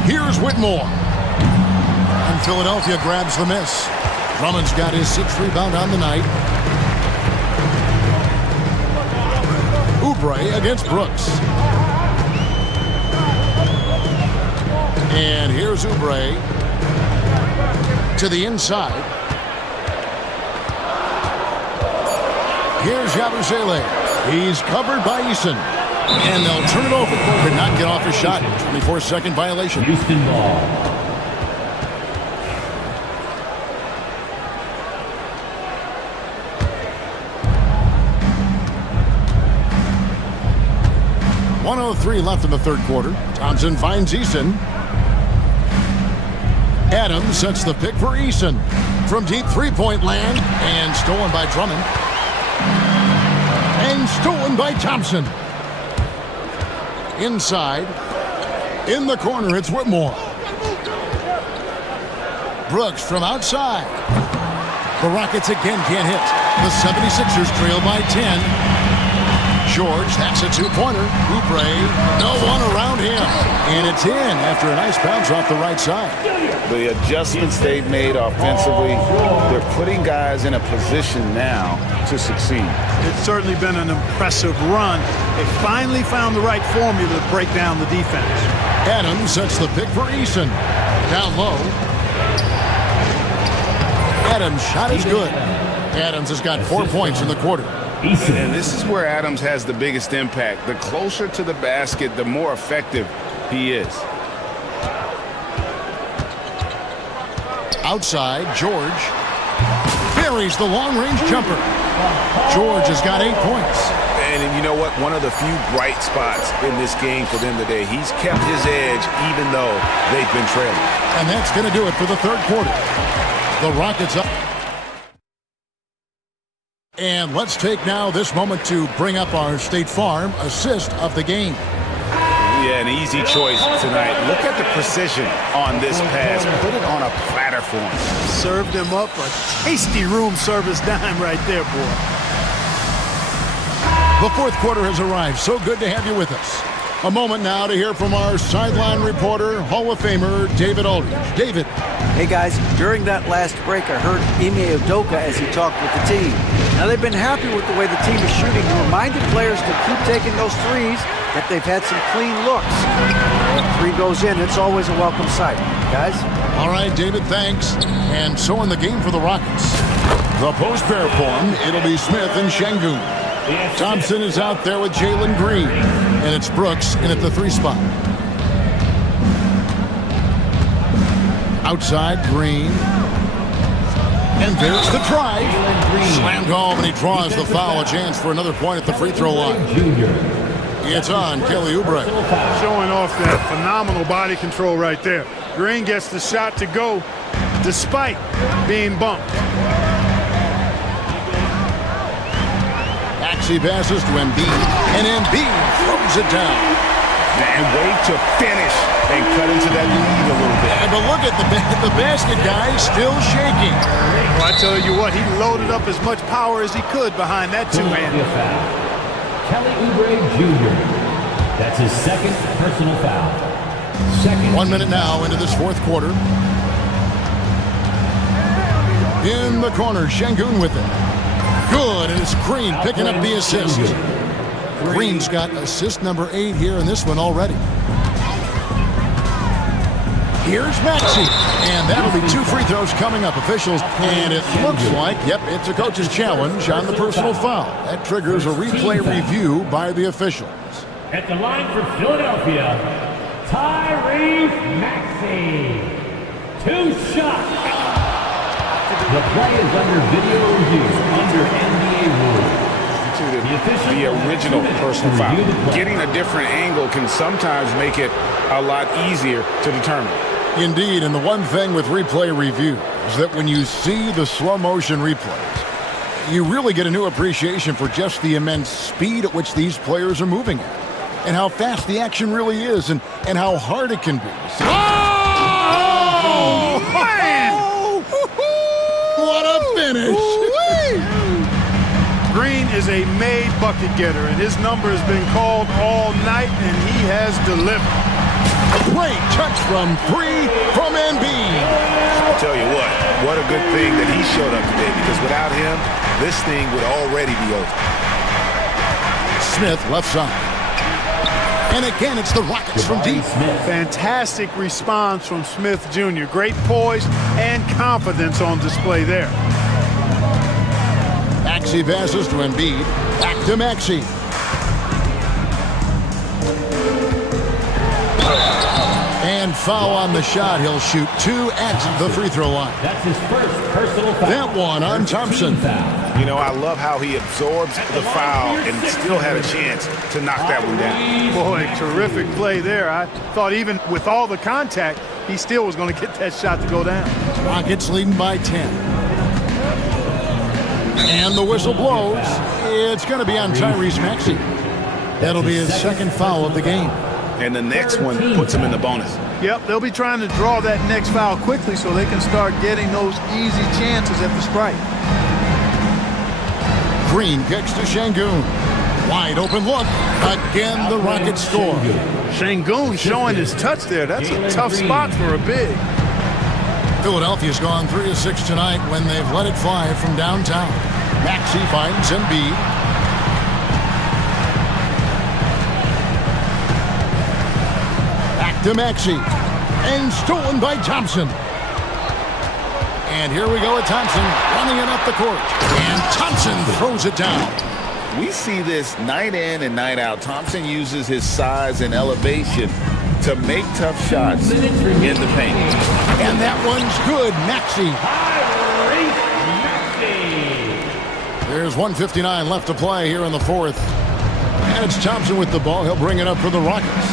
Here's Whitmore. And Philadelphia grabs the miss. Drummond's got his 6th rebound on the night. Oubre against Brooks. And here's Oubre to the inside. Here's Yabusele. He's covered by Eason. And they'll turn it over. Could not get off his shot. 24-second violation. Houston ball. .103 left in the third quarter. Thompson finds Eason. Adams sets the pick for Eason. From deep three-point land. And stolen by Drummond. And stolen by Thompson. Inside. In the corner, it's Whitmore. Brooks from outside. The Rockets again can't hit. The 76ers trail by 10. George, that's a two-pointer. Oubre, no one around him. And it's in after a nice bounce off the right side. The adjustments they've made offensively, they're putting guys in a position now to succeed. It's certainly been an impressive run. They finally found the right formula to break down the defense. Adams sets the pick for Eason. Down low. Adams' shot is good. Adams has got 4 points in the quarter. And this is where Adams has the biggest impact. The closer to the basket, the more effective he is. Outside, George buries the long-range jumper. George has got 8 points. And you know what? One of the few bright spots in this game for them today. He's kept his edge even though they've been trailing. And that's going to do it for the third quarter. The Rockets up. And let's take now this moment to bring up our State Farm assist of the game. Yeah, an easy choice tonight. Look at the precision on this pass. Put it on a platter for him. Served him up a tasty room service dime right there, boy. The fourth quarter has arrived. So good to have you with us. A moment now to hear from our sideline reporter, Hall of Famer David Aldridge. David. Hey guys, during that last break, I heard Ime Udoka as he talked with the team. Now they've been happy with the way the team is shooting. He reminded players to keep taking those threes, that they've had some clean looks. When three goes in, it's always a welcome sight. Guys? All right, David, thanks. And so in the game for the Rockets. The post pair form, it'll be Smith and Şengün. Thompson is out there with Jalen Green. And it's Brooks in at the 3 spot. Outside, Green. And there's the drive. Slammed home, and he draws the foul. A chance for another point at the free throw line. It's on Kelly Oubre. Showing off that phenomenal body control right there. Green gets the shot to go despite being bumped. He passes to Embiid, and Embiid throws it down. And wait to finish and cut into that lead a little bit. But look at the basket guy still shaking. Well, I tell you what, he loaded up as much power as he could behind that two-hand. Kelly Oubre Jr. That's his second personal foul. 1 minute now into this fourth quarter. In the corner, Şengün with it. Good, and it's Green picking up the assist. Green's got assist number 8 here in this one already. Here's Maxey, and that'll be 2 free throws coming up, officials. And it looks like, yep, it's a coach's challenge on the personal foul. That triggers a replay review by the officials. At the line for Philadelphia, Tyrese Maxey. 2 shots. The play is under video review, under NBA rules. The original personal foul. Getting a different angle can sometimes make it a lot easier to determine. Indeed, and the one thing with replay review is that when you see the slow motion replays, you really get a new appreciation for just the immense speed at which these players are moving at, and how fast the action really is, and how hard it can be. Oh, man! What a finish! Green is a made bucket getter, and his number has been called all night, and he has delivered. Great touch from 3 from Embiid. I'll tell you what a good thing that he showed up today, because without him, this thing would already be over. Smith left side. And again, it's the Rockets from deep. Fantastic response from Smith Jr. Great poise and confidence on display there. Maxey passes to Embiid. Back to Maxey. And foul on the shot. He'll shoot 2 at the free throw line. That's his first personal foul. That one on Thompson. You know, I love how he absorbs the foul and still had a chance to knock that one down. Boy, terrific play there. I thought even with all the contact, he still was going to get that shot to go down. Rockets leading by 10. And the whistle blows. It's going to be on Tyrese Maxey. That'll be his second foul of the game. And the next one puts him in the bonus. Yep, they'll be trying to draw that next foul quickly so they can start getting those easy chances at the stripe. Green kicks to Şengün. Wide open look. Again, the Rockets score. Şengün showing his touch there. That's a tough spot for a big. Philadelphia's gone 3 of 6 tonight when they've let it fly from downtown. Maxey finds Embiid. Back to Maxey. And stolen by Thompson. And here we go with Thompson running it up the court. And Thompson throws it down. We see this night in and night out. Thompson uses his size and elevation to make tough shots in the paint. And that one's good. Maxey. There's 1:59 left to play here in the fourth. And it's Thompson with the ball. He'll bring it up for the Rockets.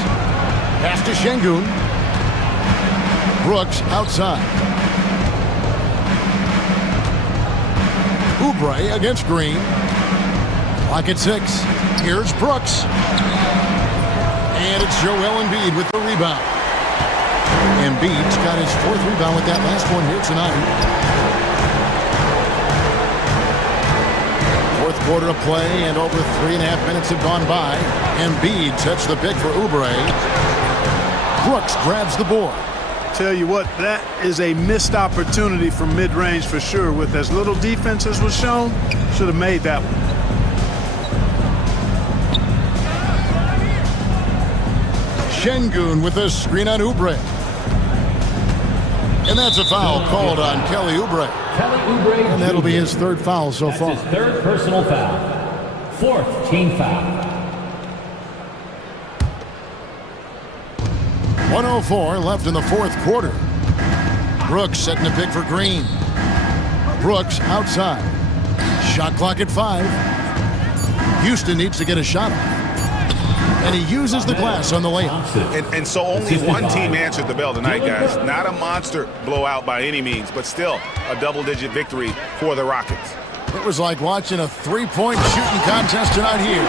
Pass to Şengün. Brooks outside. Oubre against Green. Clock at 6. Here's Brooks. And it's Joel Embiid with the rebound. Embiid's got his 4th rebound with that last one here tonight. 4th quarter of play, and over 3.5 minutes have gone by. Embiid sets the pick for Oubre. Brooks grabs the board. Tell you what, that is a missed opportunity from mid-range for sure. With as little defense as was shown, should have made that one. Şengün with a screen on Oubre. And that's a foul called on Kelly Oubre. Kelly Oubre, And that'll be his 3rd foul so that's far. his 3rd personal foul. 4th team foul. 1:04 left in the 4th quarter. Brooks setting the pick for Green. Brooks outside. Shot clock at 5. Houston needs to get a shot off. And he uses the glass on the layup. And so only one team answered the bell tonight, guys. Not a monster blowout by any means, but still a double-digit victory for the Rockets. It was like watching a 3-point shooting contest tonight here.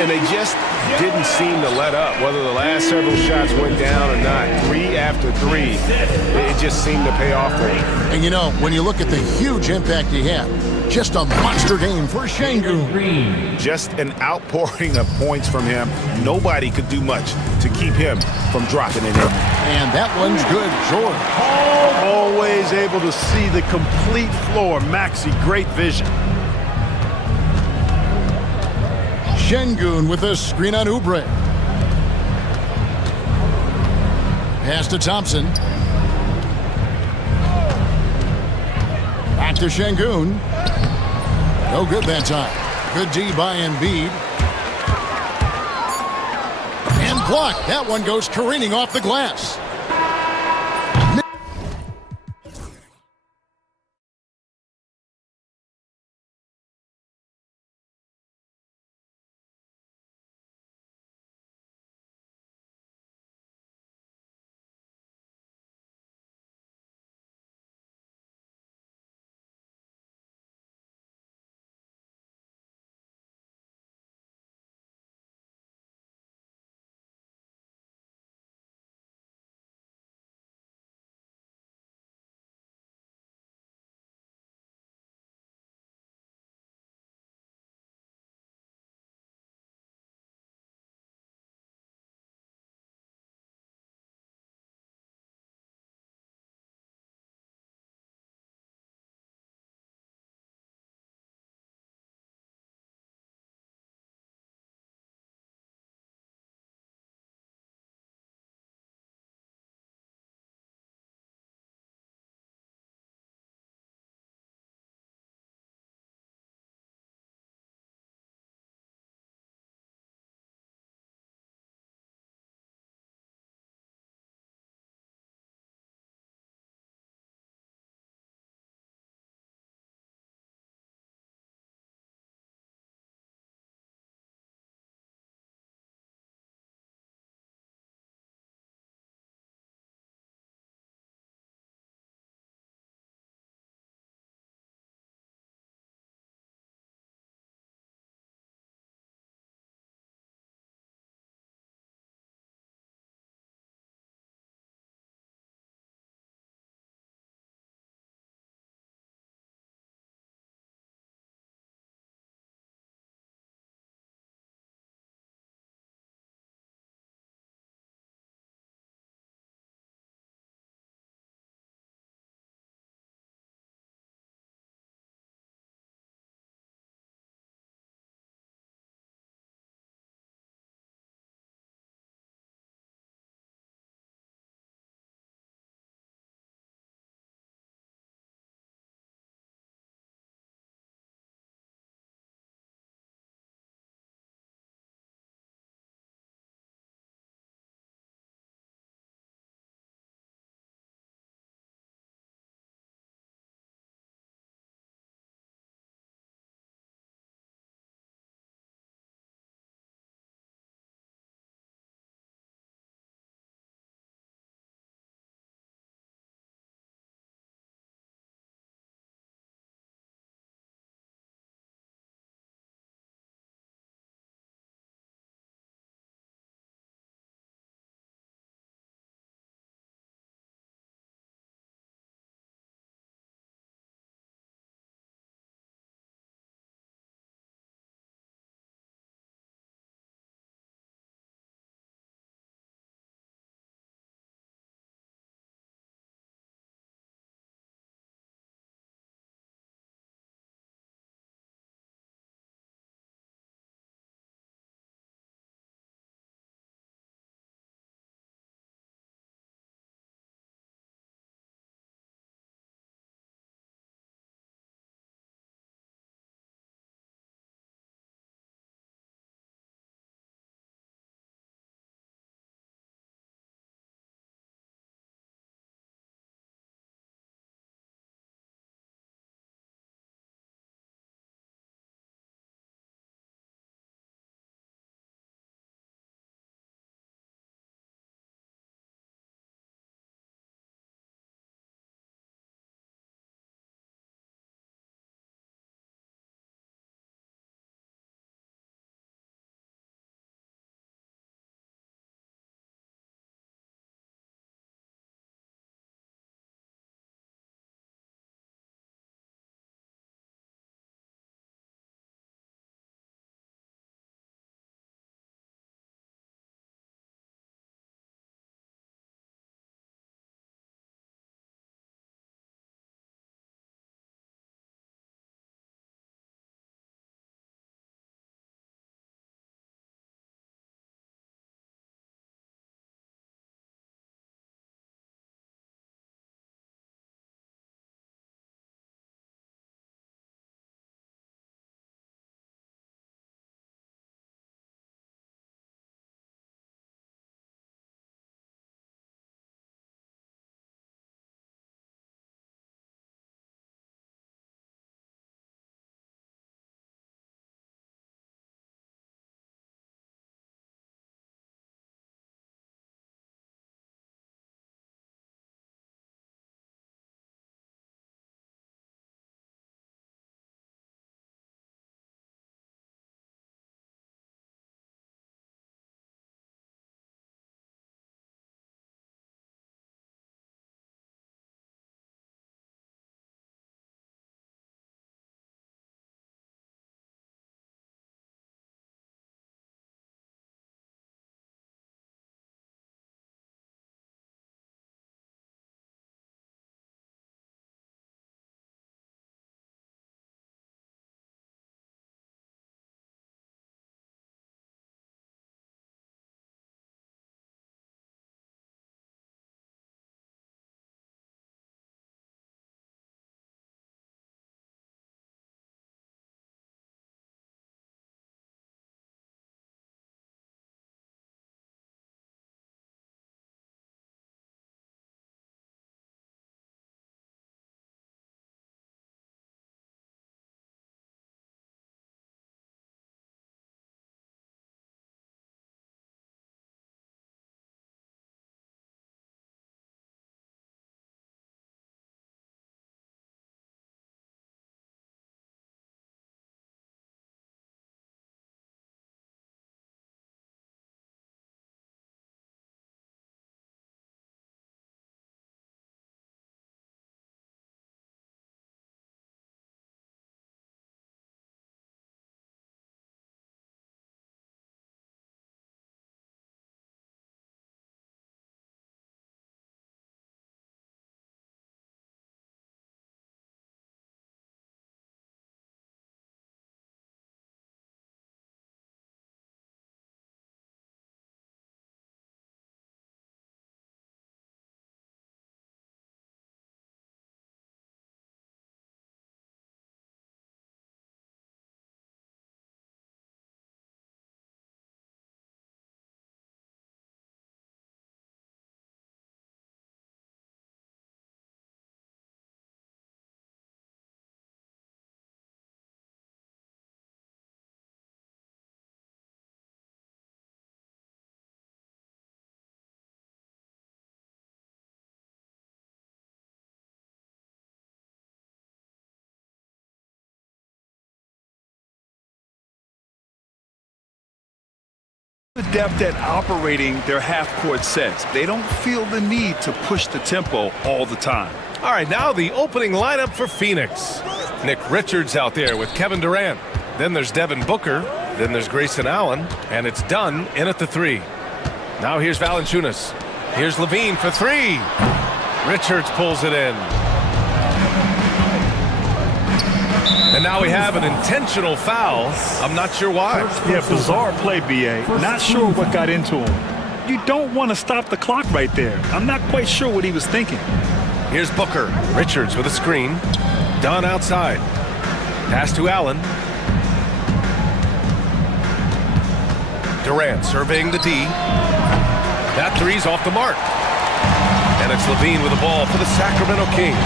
And they just didn't seem to let up, whether the last several shots went down or not. 3 after 3, it just seemed to pay off for him. And you know, when you look at the huge impact he had, just a monster game for Şengün. Just an outpouring of points from him. Nobody could do much to keep him from dropping it in. And that one's good, George. Always able to see the complete floor. Maxey, great vision. Şengün with a screen on Oubre. Pass to Thompson. Back to Şengün. No good that time. Good D by Embiid. And blocked. That one goes careening off the glass. Adept at operating their half-court sets. They don't feel the need to push the tempo all the time. All right, now the opening lineup for Phoenix. Nick Richards out there with Kevin Durant. Then there's Devin Booker. Then there's Grayson Allen. And it's Dunn in at the 3. Now here's Valanciunas. Here's Levine for 3. Richards pulls it in. And now we have an intentional foul. I'm not sure why. Yeah, bizarre play, B.A. Not sure what got into him. You don't want to stop the clock right there. I'm not quite sure what he was thinking. Here's Booker. Richards with a screen. Dunn outside. Pass to Allen. Durant surveying the D. That three's off the mark. And it's Levine with the ball for the Sacramento Kings.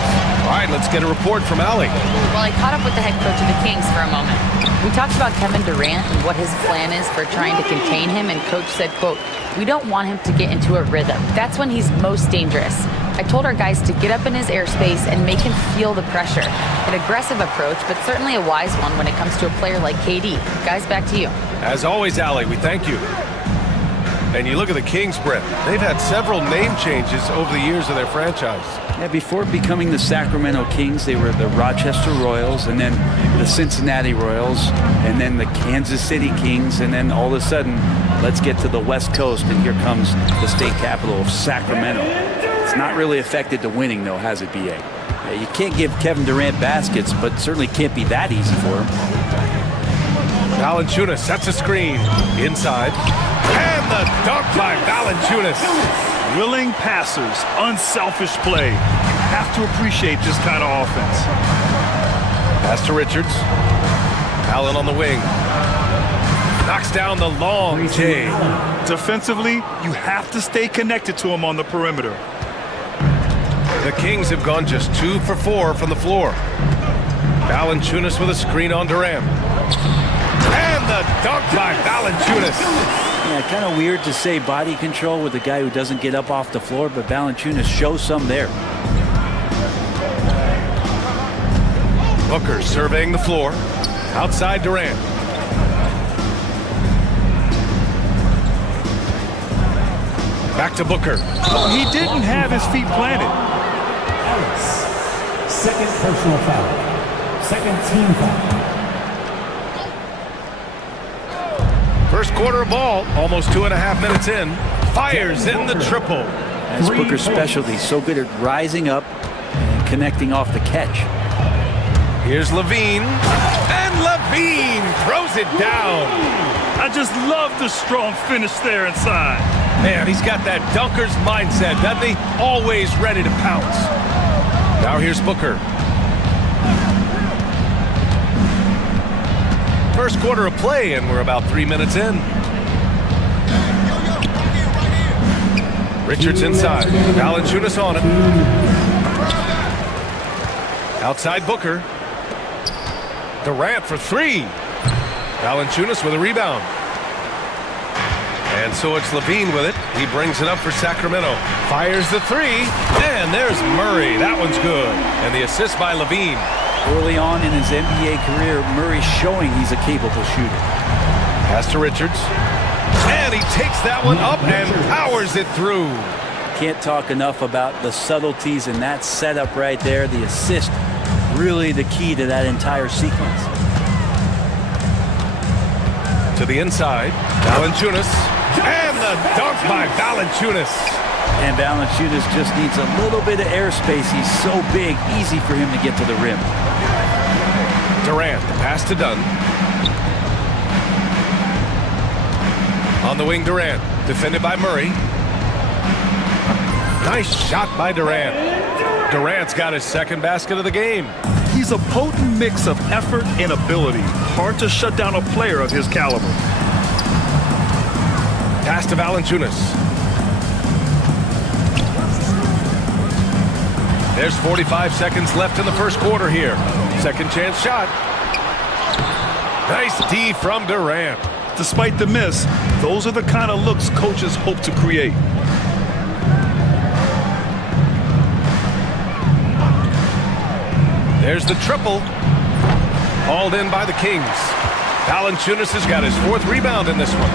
All right, let's get a report from Allie. Well, I caught up with the head coach of the Kings for a moment. We talked about Kevin Durant and what his plan is for trying to contain him, and coach said, quote, "We don't want him to get into a rhythm. That's when he's most dangerous. I told our guys to get up in his airspace and make him feel the pressure. An aggressive approach, but certainly a wise one when it comes to a player like KD. Guys, back to you." As always, Allie, we thank you. And you look at the Kings, Brett. They've had several name changes over the years of their franchise. Yeah, before becoming the Sacramento Kings, they were the Rochester Royals, and then the Cincinnati Royals, and then the Kansas City Kings, and then all of a sudden, let's get to the West Coast, and here comes the state capital of Sacramento. It's not really affected the winning, though, has it, B.A.? You can't give Kevin Durant baskets, but certainly can't be that easy for him. Valanciunas sets a screen inside. And the dunk by Valanciunas. Willing passers, unselfish play. You have to appreciate this kind of offense. Pass to Richards. Allen on the wing. Knocks down the long J. Defensively, you have to stay connected to him on the perimeter. The Kings have gone just 2 for 4 from the floor. Valanciunas with a screen on Durant. And the dunk by Valanciunas. Yeah, kind of weird to say body control with a guy who doesn't get up off the floor, but Valanciunas shows some there. Booker surveying the floor. Outside Durant. Back to Booker. He didn't have his feet planted. Ellis, second personal foul. Second team foul. First quarter of ball, almost 2.5 minutes in. Fires in the triple. That's Booker's specialty, so good at rising up and connecting off the catch. Here's Levine, and Levine throws it down. I just love the strong finish there inside. Man, he's got that dunker's mindset, doesn't he? Always ready to pounce. Now here's Booker. First quarter of play, and we're about 3 minutes in. Richards inside. Valanciunas on it. Outside Booker. Durant for 3. Valanciunas with a rebound. And so it's Levine with it. He brings it up for Sacramento. Fires the 3. And there's Murray. That one's good. And the assist by Levine. Early on in his NBA career, Murray's showing he's a capable shooter. Pass to Richards. And he takes that one up and powers it through. Can't talk enough about the subtleties in that setup right there. The assist, really the key to that entire sequence. To the inside, Valanciunas. And the dunk by Valanciunas. And Valanciunas just needs a little bit of airspace. He's so big, easy for him to get to the rim. Durant, the pass to Dunn. On the wing, Durant, defended by Murray. Nice shot by Durant. Durant's got his second basket of the game. He's a potent mix of effort and ability. Hard to shut down a player of his caliber. Pass to Valanciunas. There's 45 seconds left in the first quarter here. Second chance shot. Nice D from Durant. Despite the miss, those are the kind of looks coaches hope to create. There's the triple. Hauled in by the Kings. Valanciunas has got his 4th rebound in this one.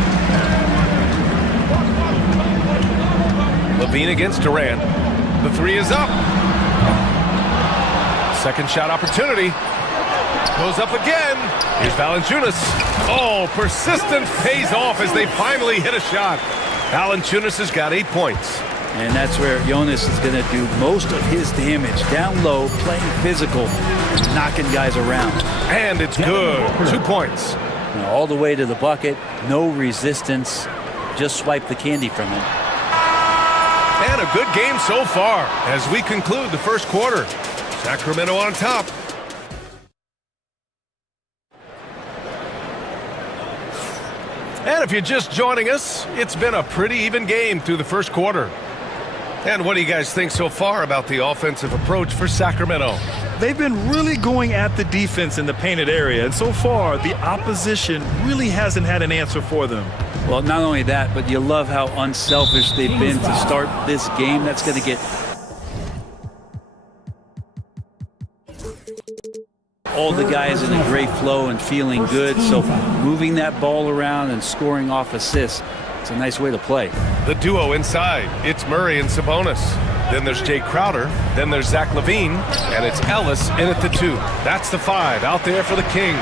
Levine against Durant. The three is up. Second shot opportunity. Goes up again. Here's Valanciunas. Oh, persistence pays off as they finally hit a shot. Valanciunas has got 8 points. And that's where Jonas is going to do most of his damage. Down low, playing physical, knocking guys around. And it's good. 2 points. All the way to the bucket, no resistance. Just swipe the candy from him. And a good game so far as we conclude the first quarter. Sacramento on top. And if you're just joining us, it's been a pretty even game through the first quarter. And what do you guys think so far about the offensive approach for Sacramento? They've been really going at the defense in the painted area, and so far the opposition really hasn't had an answer for them. Well, not only that, but you love how unselfish they've been to start this game. That's going to get all the guys in a great flow and feeling good. So moving that ball around and scoring off assists, it's a nice way to play. The duo inside, it's Murray and Sabonis. Then there's Jay Crowder, then there's Zach LaVine, and it's Ellis in at the 2. That's the 5 out there for the Kings.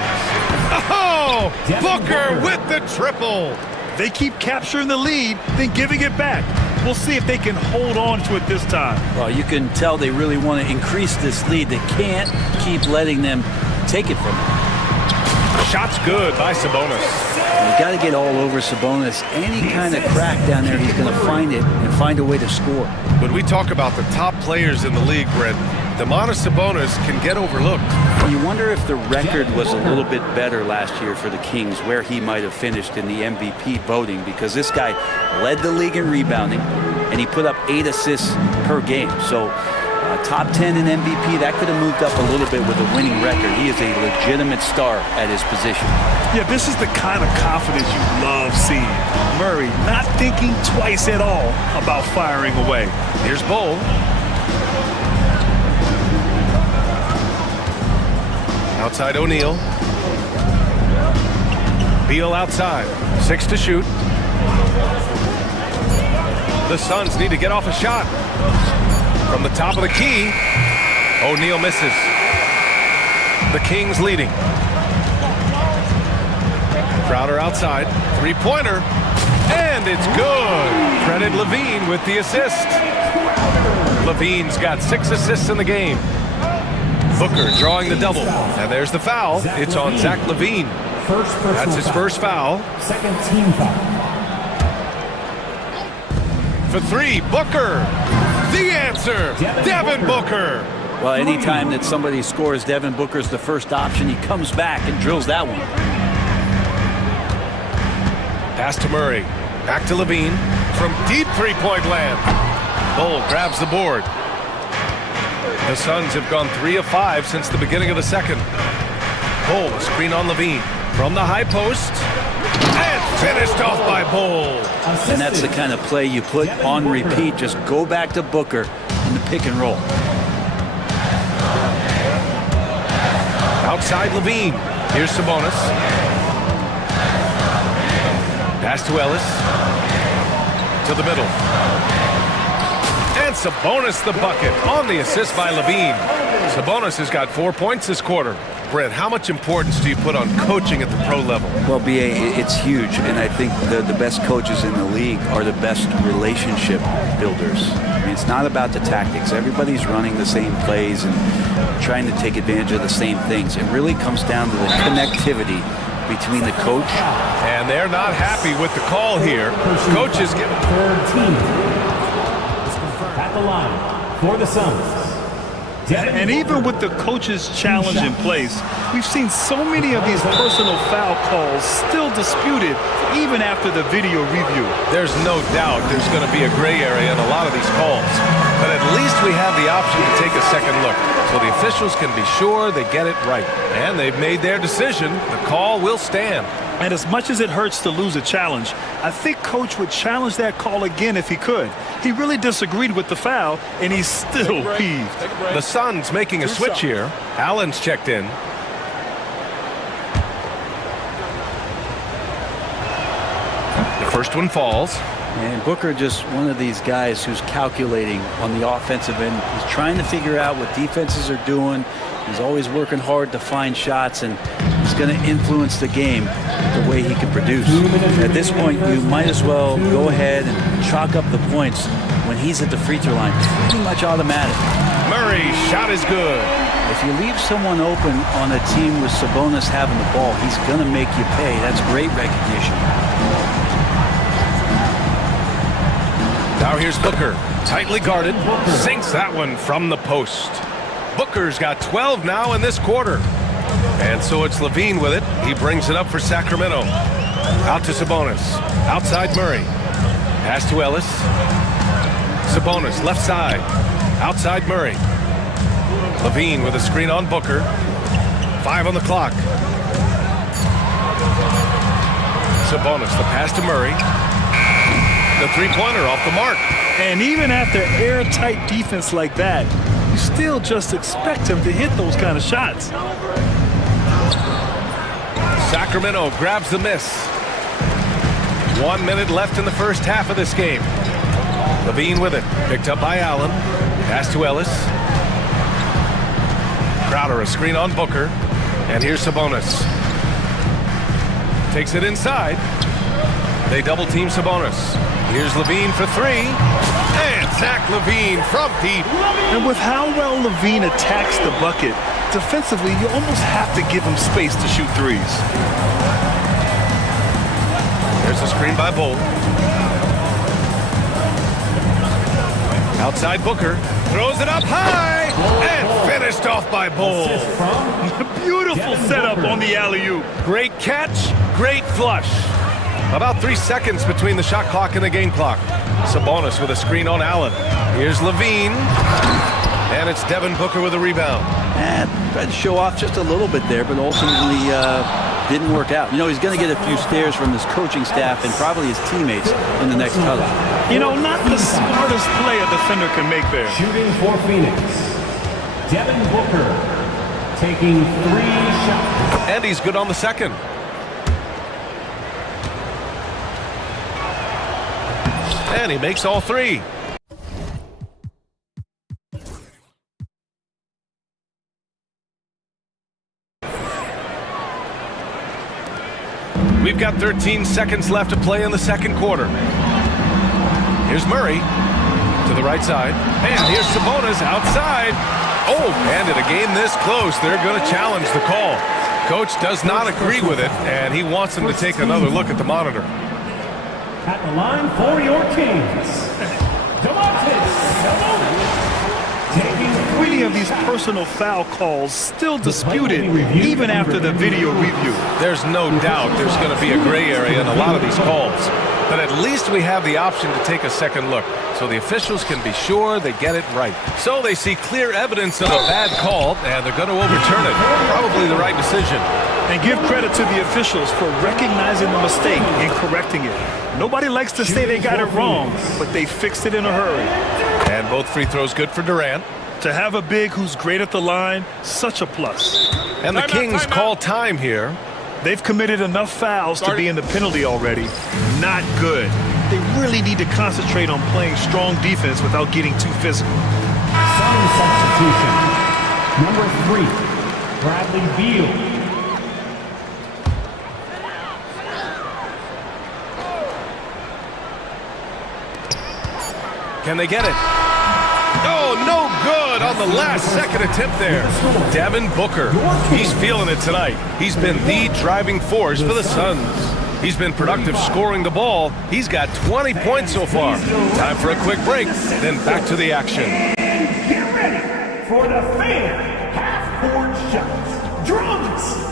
Oh, Booker with the triple. They keep capturing the lead, then giving it back. We'll see if they can hold on to it this time. Well, you can tell they really want to increase this lead. They can't keep letting them take it from them. Shot's good by Sabonis. You got to get all over Sabonis. Any kind of crack down there, he's going to find it and find a way to score. When we talk about the top players in the league, Brent, Domantas Sabonis can get overlooked. You wonder if the record was a little bit better last year for the Kings, where he might have finished in the MVP voting, because this guy led the league in rebounding, and he put up 8 assists per game. So top 10 in MVP, that could have moved up a little bit with a winning record. He is a legitimate star at his position. Yeah, this is the kind of confidence you love seeing. Murray not thinking twice at all about firing away. Here's Bull. Outside O'Neal. Beal outside. 6 to shoot. The Suns need to get off a shot. From the top of the key, O'Neal misses. The Kings leading. Crowder outside. 3-pointer. And it's good. Credit Levine with the assist. Levine's got 6 assists in the game. Booker drawing the double. And there's the foul. It's on Zach LaVine. That's his first foul. Second team foul. For 3, Booker. The answer, Devin Booker. Well, anytime that somebody scores, Devin Booker's the first option. He comes back and drills that one. Pass to Murray. Back to Levine. From deep three-point land. Bull grabs the board. The Suns have gone 3 of 5 since the beginning of the second. Bull, screen on Levine. From the high post. And finished off by Bull. And that's the kind of play you put on repeat. Just go back to Booker in the pick and roll. Outside Levine. Here's Sabonis. Pass to Ellis. To the middle. And Sabonis the bucket on the assist by Levine. Sabonis has got 4 points this quarter. Brent, how much importance do you put on coaching at the pro level? Well, B.A., it's huge, and I think the best coaches in the league are the best relationship builders. I mean, it's not about the tactics. Everybody's running the same plays and trying to take advantage of the same things. It really comes down to the connectivity between the coach. And they're not happy with the call here. Coach is giving... Third team at the line for the Suns. And even with the coach's challenge in place, we've seen so many of these personal foul calls still disputed even after the video review. There's no doubt there's going to be a gray area in a lot of these calls. But at least we have the option to take a second look, so the officials can be sure they get it right. And they've made their decision. The call will stand. And as much as it hurts to lose a challenge, I think Coach would challenge that call again if he could. He really disagreed with the foul, and he's still peeved. The Suns making a switch here. Allen's checked in. The first one falls. And Booker just one of these guys who's calculating on the offensive end. He's trying to figure out what defenses are doing. He's always working hard to find shots, and he's going to influence the game the way he can produce. At this point, you might as well go ahead and chalk up the points when he's at the free throw line. Pretty much automatic. Murray's shot is good. If you leave someone open on a team with Sabonis having the ball, he's going to make you pay. That's great recognition. Now here's Booker, tightly guarded, sinks that one from the post. Booker's got 12 now in this quarter. And so it's Levine with it. He brings it up for Sacramento. Out to Sabonis, outside Murray. Pass to Ellis. Sabonis, left side, outside Murray. Levine with a screen on Booker. 5 on the clock. Sabonis, the pass to Murray. The three-pointer off the mark. And even after airtight defense like that, you still just expect him to hit those kind of shots. Sacramento grabs the miss. 1 minute left in the first half of this game. Levine with it. Picked up by Allen. Pass to Ellis. Crowder, a screen on Booker. And here's Sabonis. Takes it inside. They double-team Sabonis. Here's Levine for three. And Zach Levine from deep. And with how well Levine attacks the bucket, defensively, you almost have to give him space to shoot threes. There's a screen by Bull. Outside Booker. Throws it up high. And finished off by Bull. Beautiful setup on the alley-oop. Great catch, great flush. About 3 seconds between the shot clock and the game clock. Sabonis with a screen on Allen. Here's Levine. And it's Devin Booker with a rebound. And tried to show off just a little bit there, but ultimately didn't work out. You know, he's going to get a few stares from his coaching staff and probably his teammates in the next huddle. You know, not the smartest play a defender can make there. Shooting for Phoenix, Devin Booker taking 3 shots. And he's good on the second. And he makes all 3. We've got 13 seconds left to play in the second quarter. Here's Murray to the right side. And here's Sabonis outside. Oh, and in a game this close, they're going to challenge the call. Coach does not agree with it, and he wants him to take another look at the monitor. At the line for your Kings, Many of these personal foul calls still disputed even after the video review. There's no doubt there's going to be a gray area in a lot of these calls. But at least we have the option to take a second look, so the officials can be sure they get it right. So they see clear evidence of a bad call, and they're going to overturn it. Probably the right decision. And give credit to the officials for recognizing the mistake and correcting it. Nobody likes to say they got it wrong, but they fixed it in a hurry. And both free throws good for Durant. To have a big who's great at the line, such a plus. And the Kings call time here. They've committed enough fouls to be in the penalty already. Not good. They really need to concentrate on playing strong defense without getting too physical. Some substitution. Number 3, Bradley Beal. Can they get it? Oh, no good on the last second attempt there. Devin Booker, he's feeling it tonight. He's been the driving force for the Suns. He's been productive scoring the ball. He's got 20 points so far. Time for a quick break, then back to the action. Get ready for the fan half-court shots. Drums.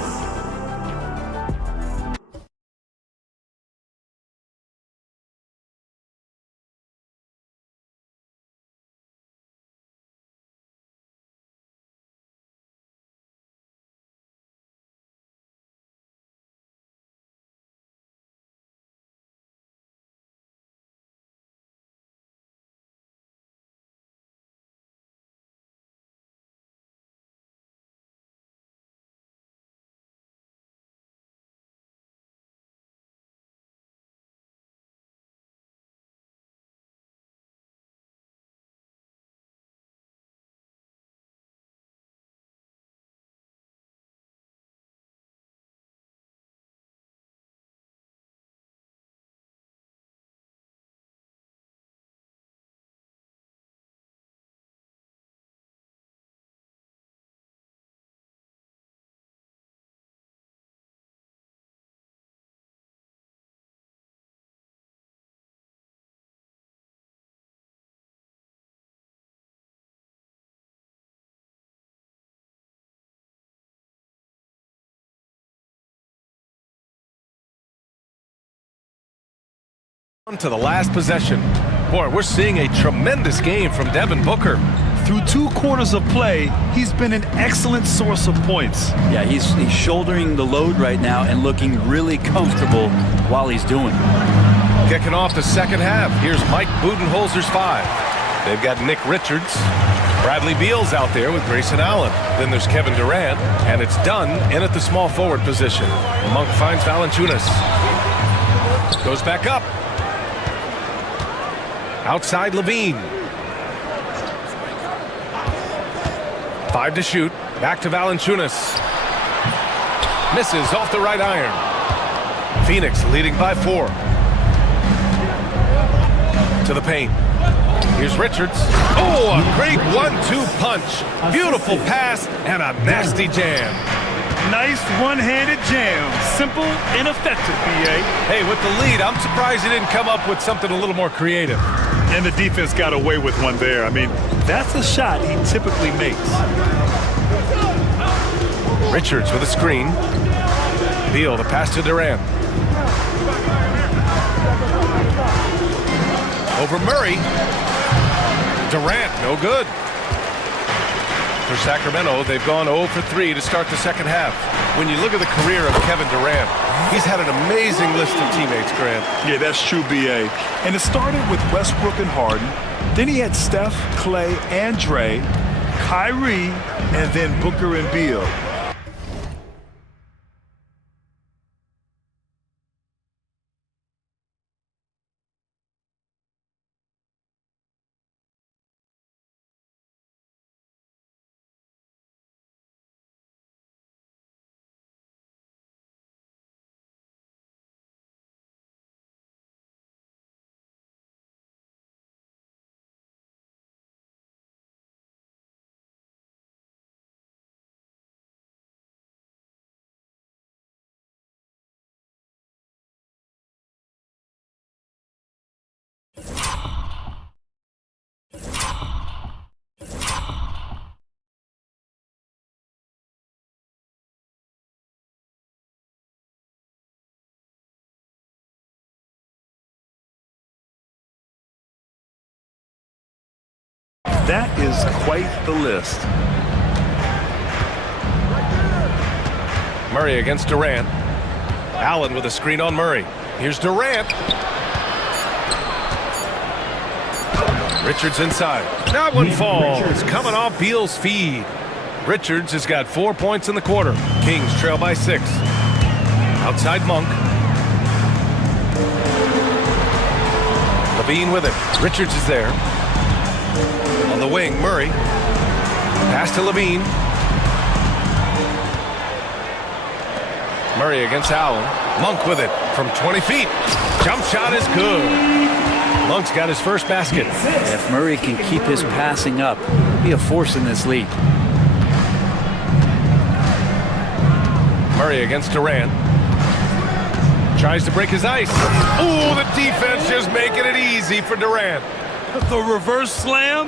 To the last possession. Boy, we're seeing a tremendous game from Devin Booker. Through 2 quarters of play, he's been an excellent source of points. Yeah, he's shouldering the load right now and looking really comfortable while he's doing it. Kicking off the second half. Here's Mike Budenholzer's 5. They've got Nick Richards. Bradley Beal's out there with Grayson Allen. Then there's Kevin Durant, and it's Dunn in at the small forward position. Monk finds Valanciunas. Goes back up. Outside Levine. 5 to shoot. Back to Valanciunas. Misses off the right iron. Phoenix leading by 4. To the paint. Here's Richards. Oh, a great 1-2 punch. Beautiful pass and a nasty jam. Nice one-handed jam. Simple and effective, B.A. Hey, with the lead, I'm surprised he didn't come up with something a little more creative. And the defense got away with one there. I mean, that's a shot he typically makes. Richards with a screen. Beal, the pass to Durant. Over Murray. Durant, no good. For Sacramento, they've gone 0 for 3 to start the second half. When you look at the career of Kevin Durant, he's had an amazing list of teammates, Grant. Yeah, that's true, B.A. And it started with Westbrook and Harden. Then he had Steph, Clay, and Dre, Kyrie, and then Booker and Beal. That is quite the list. Murray against Durant. Allen with a screen on Murray. Here's Durant. Richards inside. That one falls. Coming off Beal's feed. Richards has got 4 points in the quarter. Kings trail by 6. Outside Monk. Levine with it. Richards is there. On the wing, Murray. Pass to Levine. Murray against Allen. Monk with it from 20 feet. Jump shot is good. Monk's got his first basket. If Murray can keep his passing up, be a force in this league. Murray against Durant. Tries to break his ice. Ooh, the defense just making it easy for Durant. The reverse slam,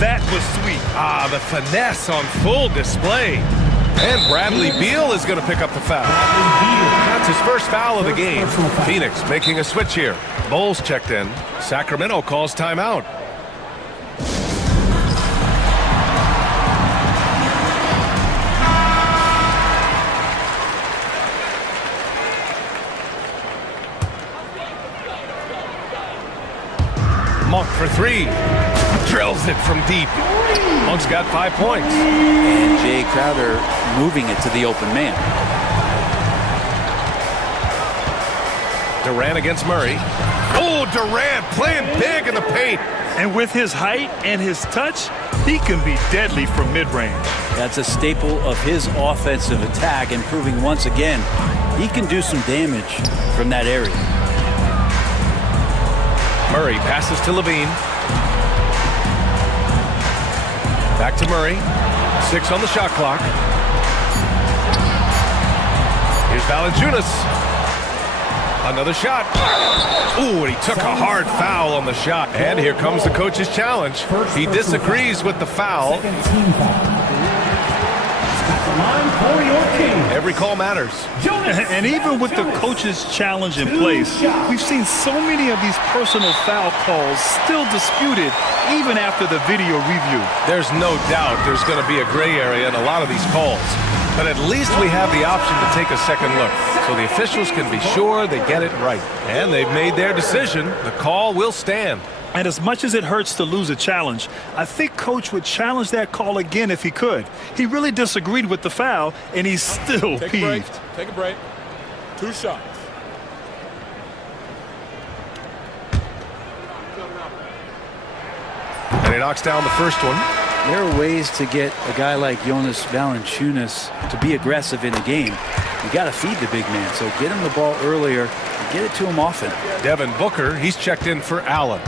that was sweet. Ah, the finesse on full display. And Bradley Beal is going to pick up the foul. That's his first foul of the game. Phoenix making a switch here. Bulls checked in. Sacramento calls timeout. Monk for 3. Drills it from deep. Monk's got 5 points. And Jay Crowder moving it to the open man. Durant against Murray. Oh, Durant playing big in the paint. And with his height and his touch, he can be deadly from mid-range. That's a staple of his offensive attack, and proving once again he can do some damage from that area. Murray passes to Levine. Back to Murray. 6 on the shot clock. Here's Valanciunas. Another shot. Ooh, and he took a hard foul on the shot. And here comes the coach's challenge. He disagrees with the foul. At the line for your Kings, Every call matters. And even with the coach's challenge in place, we've seen so many of these personal foul calls still disputed even after the video review. There's no doubt there's going to be a gray area in a lot of these calls. But at least we have the option to take a second look, so the officials can be sure they get it right. And they've made their decision. The call will stand. And as much as it hurts to lose a challenge, I think Coach would challenge that call again if he could. He really disagreed with the foul, and he's still peeved. Take a break. 2 shots. And he knocks down the first one. There are ways to get a guy like Jonas Valanciunas to be aggressive in the game. You got to feed the big man, so get him the ball earlier and get it to him often. Devin Booker, he's checked in for Allen.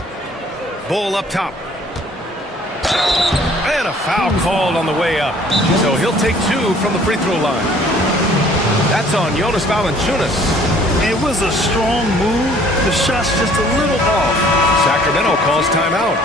Bull up top. And a foul called on the way up. So he'll take 2 from the free throw line. That's on Jonas Valanciunas. It was a strong move. The shot's just a little off. Sacramento calls timeout.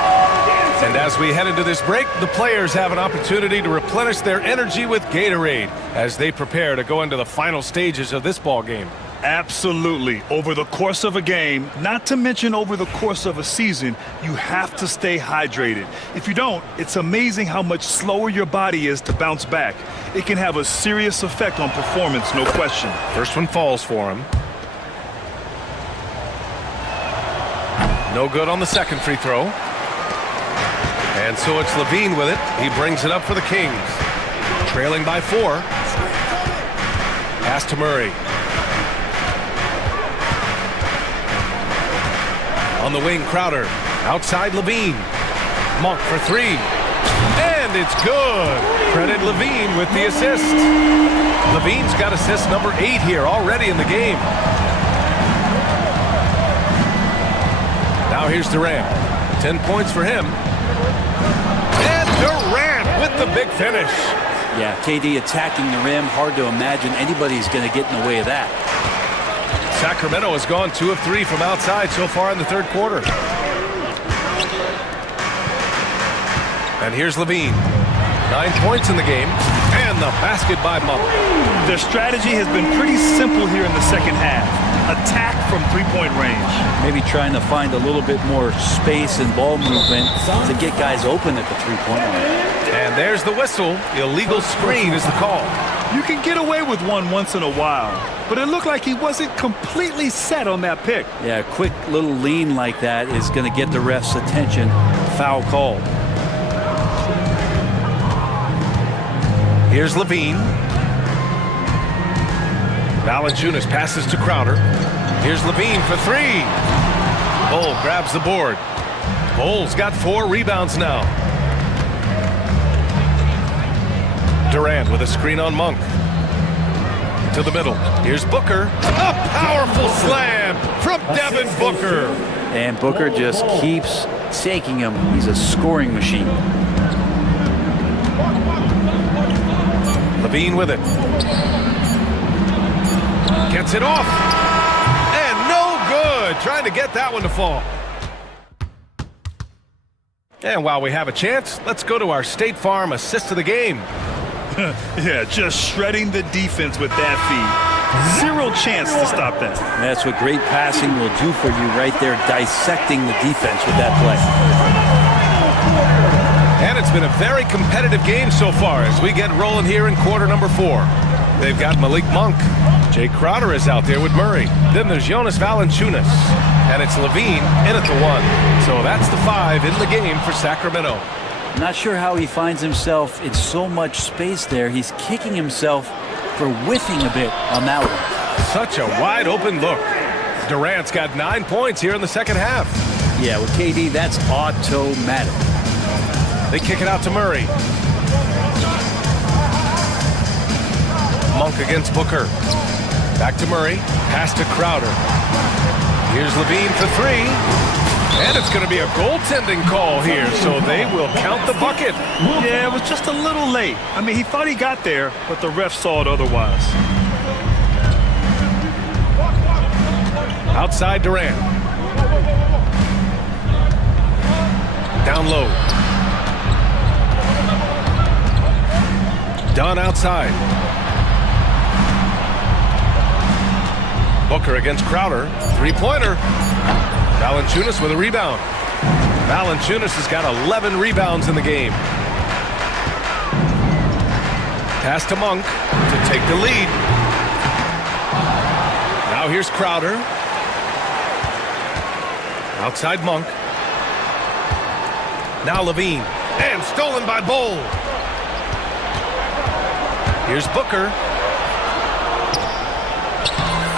And as we head into this break, the players have an opportunity to replenish their energy with Gatorade as they prepare to go into the final stages of this ball game. Absolutely. Over the course of a game, not to mention over the course of a season, you have to stay hydrated. If you don't, it's amazing how much slower your body is to bounce back. It can have a serious effect on performance, no question. First one falls for him. No good on the second free throw. And so it's Levine with it. He brings it up for the Kings. Trailing by 4. Pass to Murray. On the wing, Crowder. Outside, Levine. Monk for 3. And it's good. Credit Levine with the assist. Levine's got assist number 8 here already in the game. Now here's Durant. 10 points for him. And Durant with the big finish. Yeah, KD attacking the rim. Hard to imagine anybody's going to get in the way of that. Sacramento has gone 2 of 3 from outside so far in the third quarter. And here's Levine. 9 points in the game. And the basket by Monk. Their strategy has been pretty simple here in the second half. Attack from 3-point range. Maybe trying to find a little bit more space and ball movement to get guys open at the 3-point line. And there's the whistle. Illegal screen is the call. You can get away with one once in a while, but it looked like he wasn't completely set on that pick. Yeah, a quick little lean like that is going to get the ref's attention. Foul call. Here's Levine. Valanciunas passes to Crowder. Here's Levine for 3. Bull grabs the board. Bull's got 4 rebounds now. Durant with a screen on Monk. To the middle. Here's Booker. A powerful slam from Devin Booker. And Booker just keeps taking him. He's a scoring machine. Levine with it. Gets it off. And no good. Trying to get that one to fall. And while we have a chance, let's go to our State Farm assist of the game. Yeah, just shredding the defense with that feed. 0 chance to stop that. That's what great passing will do for you right there, dissecting the defense with that play. And it's been a very competitive game so far as we get rolling here in quarter number 4. They've got Malik Monk. Jay Crowder is out there with Murray. Then there's Jonas Valanciunas. And it's Levine in at the 1. So that's the 5 in the game for Sacramento. Not sure how he finds himself in so much space there. He's kicking himself for whiffing a bit on that one. Such a wide open look. Durant's got 9 points here in the second half. Yeah, with KD, that's automatic. They kick it out to Murray. Monk against Booker. Back to Murray. Pass to Crowder. Here's Levine for 3. And it's going to be a goaltending call here, so they will count the bucket. Yeah, it was just a little late. I mean, he thought he got there, but the ref saw it otherwise. Outside Durant. Down low. Dunn outside. Booker against Crowder. Three-pointer. Valanciunas with a rebound. Valanciunas has got 11 rebounds in the game. Pass to Monk to take the lead. Now here's Crowder. Outside Monk. Now Levine. And stolen by Bowl. Here's Booker.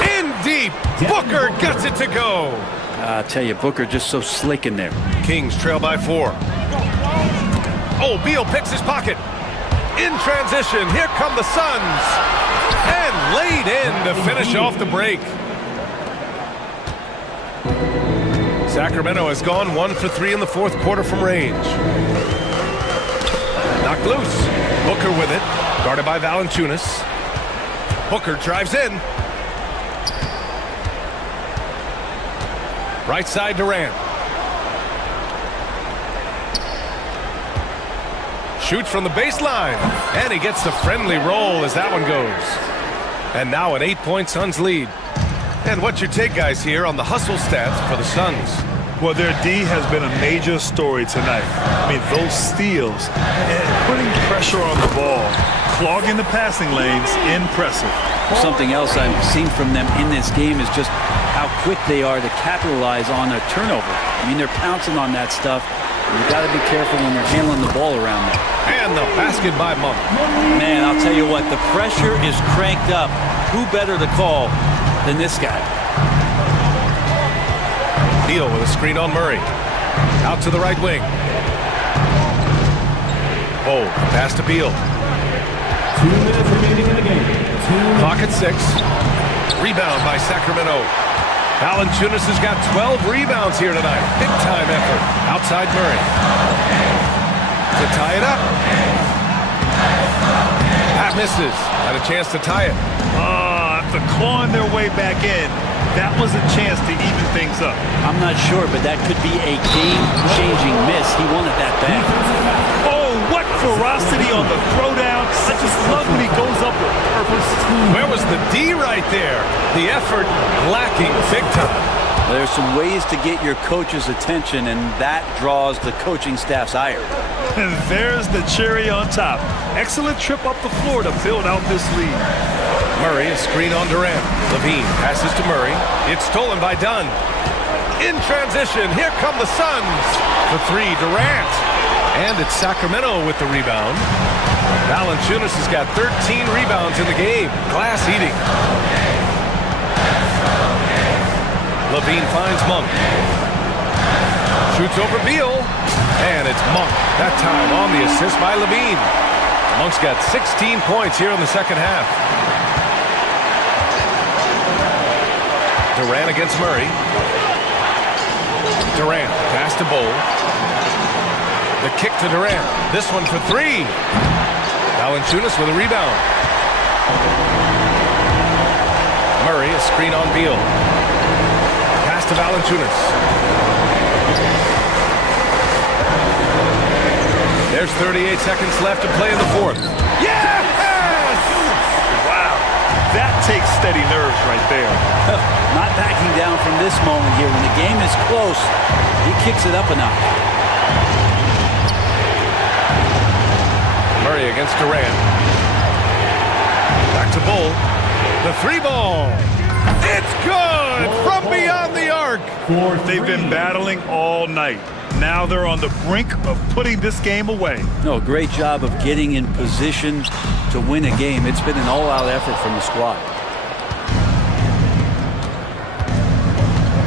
In deep. Booker gets it to go. I tell you, Booker just so slick in there. Kings trail by 4. Oh, Beal picks his pocket. In transition, here come the Suns. And laid in to finish off the break. Sacramento has gone 1 for 3 in the fourth quarter from range. Knocked loose. Booker with it. Guarded by Valanciunas. Booker drives in. Right side Durant. Shoots from the baseline. And he gets the friendly roll as that one goes. And now an 8-point Suns lead. And what's your take, guys, here on the hustle stats for the Suns? Well, their D has been a major story tonight. I mean, those steals and putting pressure on the ball, clogging the passing lanes, impressive. Something else I've seen from them in this game is just how quick they are to capitalize on a turnover. I mean, they're pouncing on that stuff. You've got to be careful when you're handling the ball around there. And the basket by Monk. Man, I'll tell you what, the pressure is cranked up. Who better to call than this guy? Beal with a screen on Murray. Out to the right wing. Oh, pass to Beal. 2 minutes remaining in the game. Clock at 6. Rebound by Sacramento. Valanciunas has got 12 rebounds here tonight. Big time effort. Outside Murray. To tie it up. That misses. Had a chance to tie it. After clawing their way back in, that was a chance to even things up. I'm not sure, but that could be a game-changing miss. He wanted that back. Oh, what ferocity on the throwdown. I just love when he goes up with purpose. Where was the D right there? The effort lacking big time. There's some ways to get your coach's attention, and that draws the coaching staff's ire. And there's the cherry on top. Excellent trip up the floor to build out this lead. Murray, a screen on Durant. Levine passes to Murray. It's stolen by Dunn. In transition, here come the Suns. For 3, Durant. And it's Sacramento with the rebound. Valanciunas has got 13 rebounds in the game. Glass eating. Levine finds Monk. Shoots over Beal. And it's Monk. That time on the assist by Levine. Monk's got 16 points here in the second half. Durant against Murray. Durant, pass to Bowl. The kick to Durant. This one for 3. Valanciunas with a rebound. Murray, a screen on Beal. Pass to Valanciunas. There's 38 seconds left to play in the fourth. Yes! Wow. That takes steady nerves right there. Not backing down from this moment here. When the game is close, he kicks it up a notch. Murray against Durant. Back to Bull. The 3 ball. It's good from beyond the arc. They've been battling all night. Now they're on the brink of putting this game away. No, great job of getting in position to win a game. It's been an all-out effort from the squad.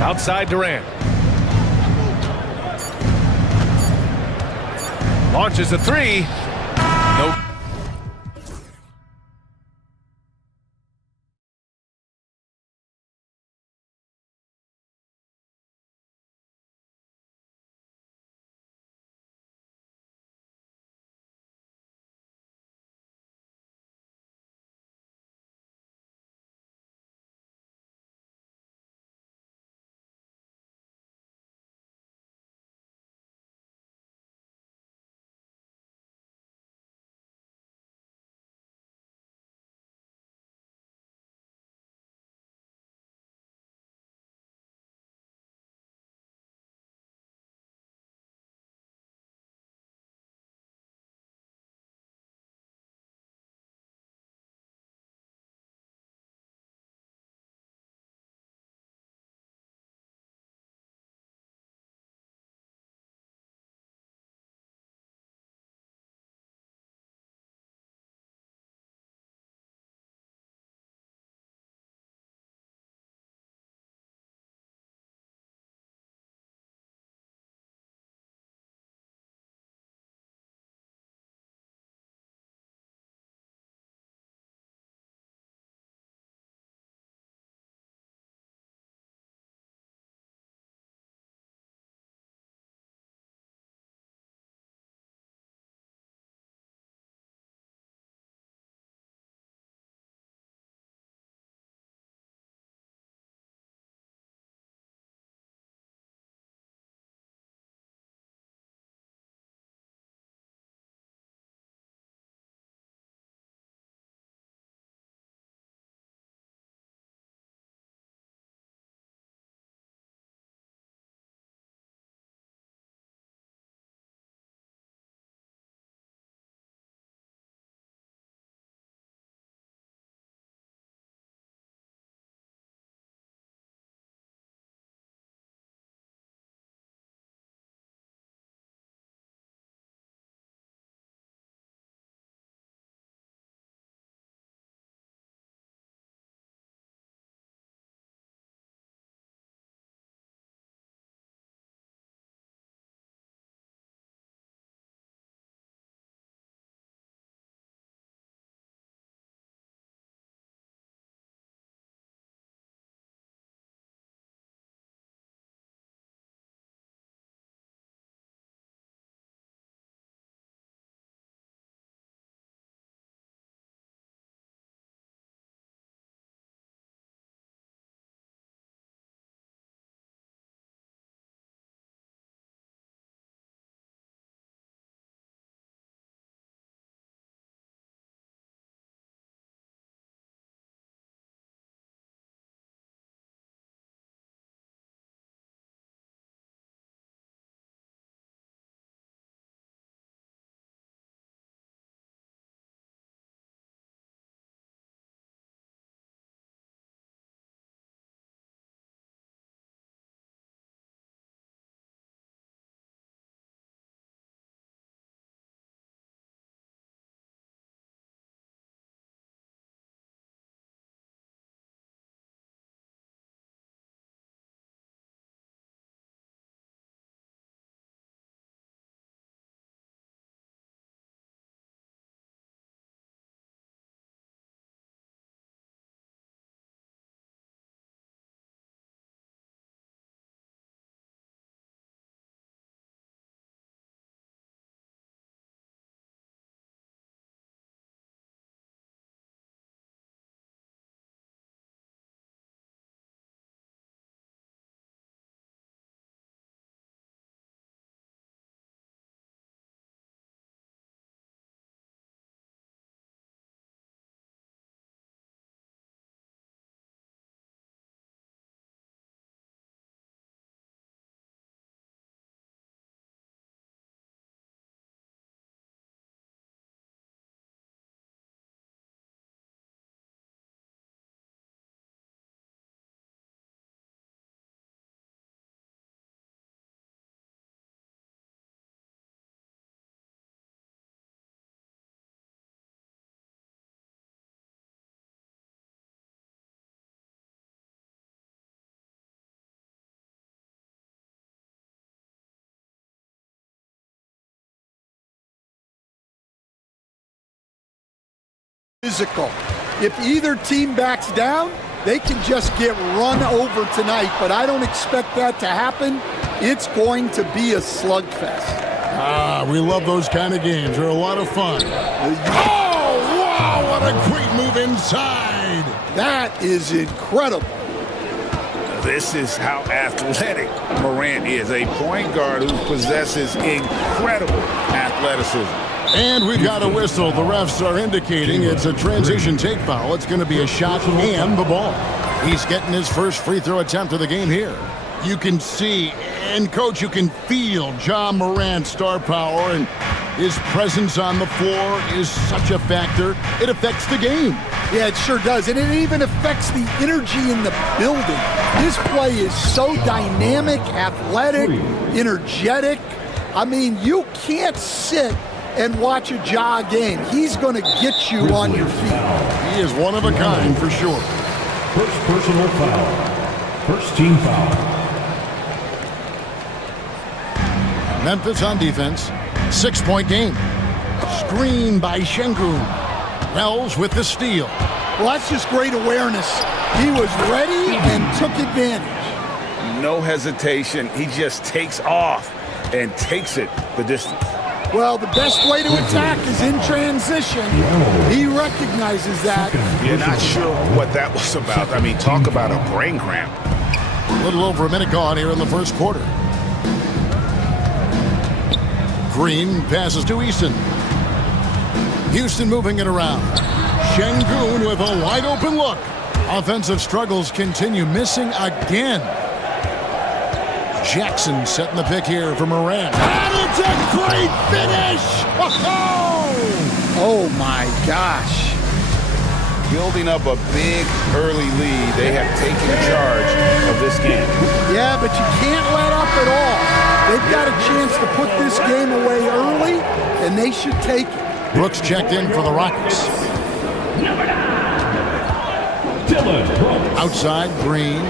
Outside Durant. Launches a 3. Nope. Physical. If either team backs down, they can just get run over tonight, but I don't expect that to happen. It's going to be a slugfest. We love those kind of games. They're a lot of fun. Oh, wow, what a great move inside. That is incredible. This is how athletic Morant is, a point guard who possesses incredible athleticism. And we've got a whistle. The refs are indicating it's a transition take foul. It's going to be a shot and the ball. He's getting his first free throw attempt of the game here. You can see, and Coach, you can feel Ja Morant's star power, and his presence on the floor is such a factor. It affects the game. Yeah, it sure does. And it even affects the energy in the building. This play is so dynamic, athletic, energetic. I mean, you can't sit and watch a Ja game. He's going to get you on your feet. He is one of a kind for sure. First personal foul. First team foul. Memphis on defense. 6-point game. Screen by Şengün. Wells with the steal. Well, that's just great awareness. He was ready and took advantage. No hesitation. He just takes off and takes it the distance. Well, the best way to attack is in transition. He recognizes that. You're not sure what that was about. I mean, talk about a brain cramp. A little over a minute gone here in the first quarter. Green passes to Easton. Houston moving it around. Şengün with a wide open look. Offensive struggles continue, missing again. Jackson setting the pick here for Morant. And it's a great finish! Oh my gosh. Building up a big early lead, they have taken charge of this game. Yeah, but you can't let up at all. They've got a chance to put this game away early, and they should take it. Brooks checked in for the Rockets. Outside, Green.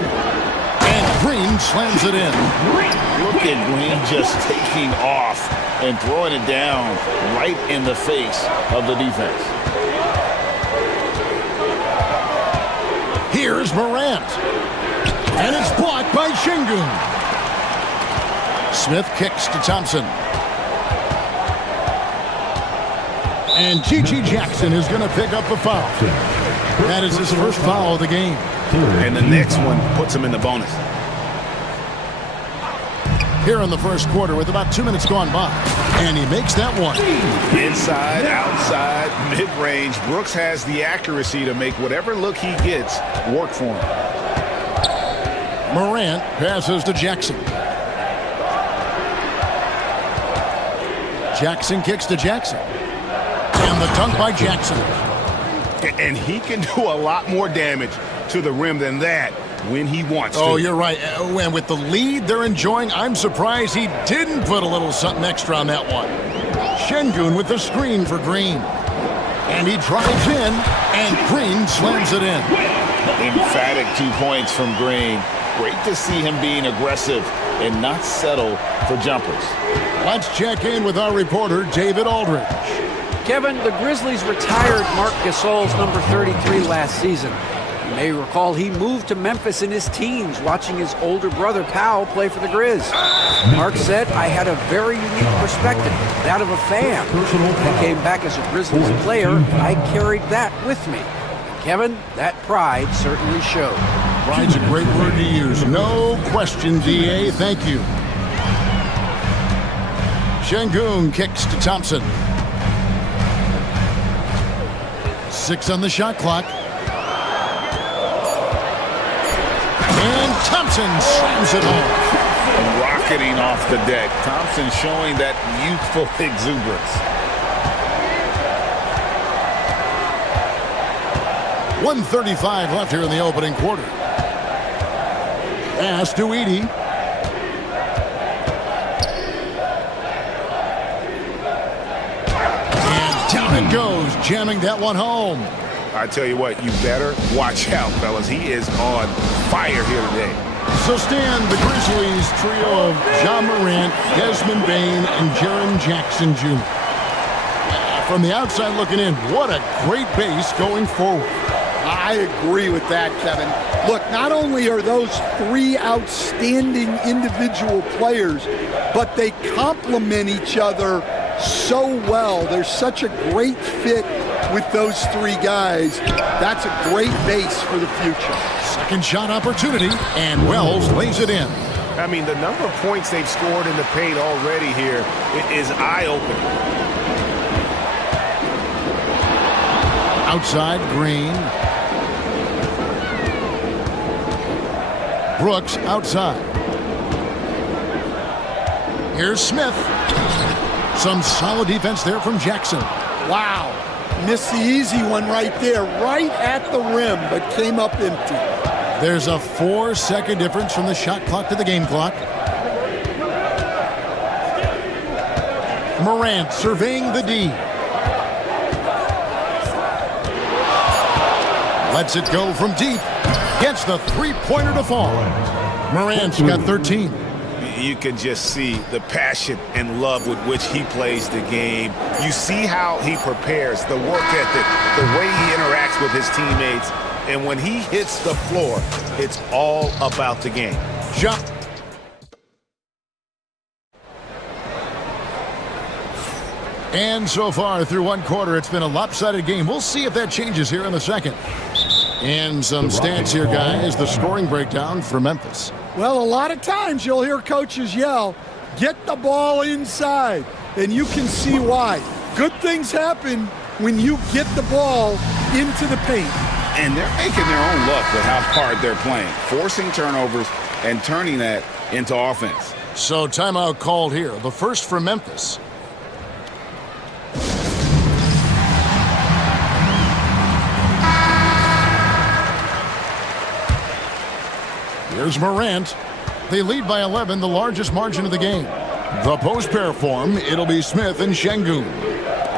And Green slams it in. Look at Green just taking off and throwing it down right in the face of the defense. Here's Morant. And it's blocked by Şengün. Smith kicks to Thompson. And Gigi Jackson is going to pick up the foul. That is his first foul of the game. And the next one puts him in the bonus. Here in the first quarter with about 2 minutes gone by. And he makes that one. Inside, outside, mid-range. Brooks has the accuracy to make whatever look he gets work for him. Morant passes to Jackson. Jackson kicks to Jackson. And the dunk by Jackson. And he can do a lot more damage to the rim than that when he wants to. Oh, you're right. And with the lead they're enjoying, I'm surprised he didn't put a little something extra on that one. Şengün with the screen for Green. And he drives in, and Green slams it in. Emphatic 2 points from Green. Great to see him being aggressive and not settle for jumpers. Let's check in with our reporter, David Aldridge. Kevin, the Grizzlies retired Marc Gasol's number 33 last season. You may recall he moved to Memphis in his teens, watching his older brother Powell play for the Grizz. Marc said, I had a very unique perspective, that of a fan. When I came back as a Grizzlies player, I carried that with me. And Kevin, that pride certainly showed. Pride's a great word to use. No question, DA. Thank you. Şengün kicks to Thompson. 6 on the shot clock. And Thompson slams it home. Rocketing off the deck. Thompson showing that youthful exuberance. 1:35 left here in the opening quarter. Pass to Edey. And down it goes, jamming that one home. I tell you what, you better watch out, fellas. He is on fire here today. So Stan, the Grizzlies trio of Ja Morant, Desmond Bane, and Jaren Jackson Jr. From the outside looking in, what a great base going forward. I agree with that, Kevin. Look, not only are those three outstanding individual players, but they complement each other so well. There's such a great fit with those three guys. That's a great base for the future. Second shot opportunity, and Wells lays it in. I mean, the number of points they've scored in the paint already here is eye-opening. Outside, Green. Brooks outside. Here's Smith. Some solid defense there from Jackson. Wow. Missed the easy one right there, right at the rim, but came up empty. There's a 4-second difference from the shot clock to the game clock. Morant surveying the D. Lets it go from deep. Gets the three-pointer to fall. Morant's got 13. You can just see the passion and love with which he plays the game. You see how he prepares, the work ethic, the way he interacts with his teammates. And when he hits the floor, it's all about the game. Shot. And so far through one quarter, it's been a lopsided game. We'll see if that changes here in the second. And some stats here, guys. The scoring breakdown for Memphis. Well, a lot of times you'll hear coaches yell, get the ball inside, and you can see why. Good things happen when you get the ball into the paint. And they're making their own luck with how hard they're playing, forcing turnovers and turning that into offense. So timeout called here. The first for Memphis. Here's Morant. They lead by 11, the largest margin of the game. The post pair form, it'll be Smith and Şengün.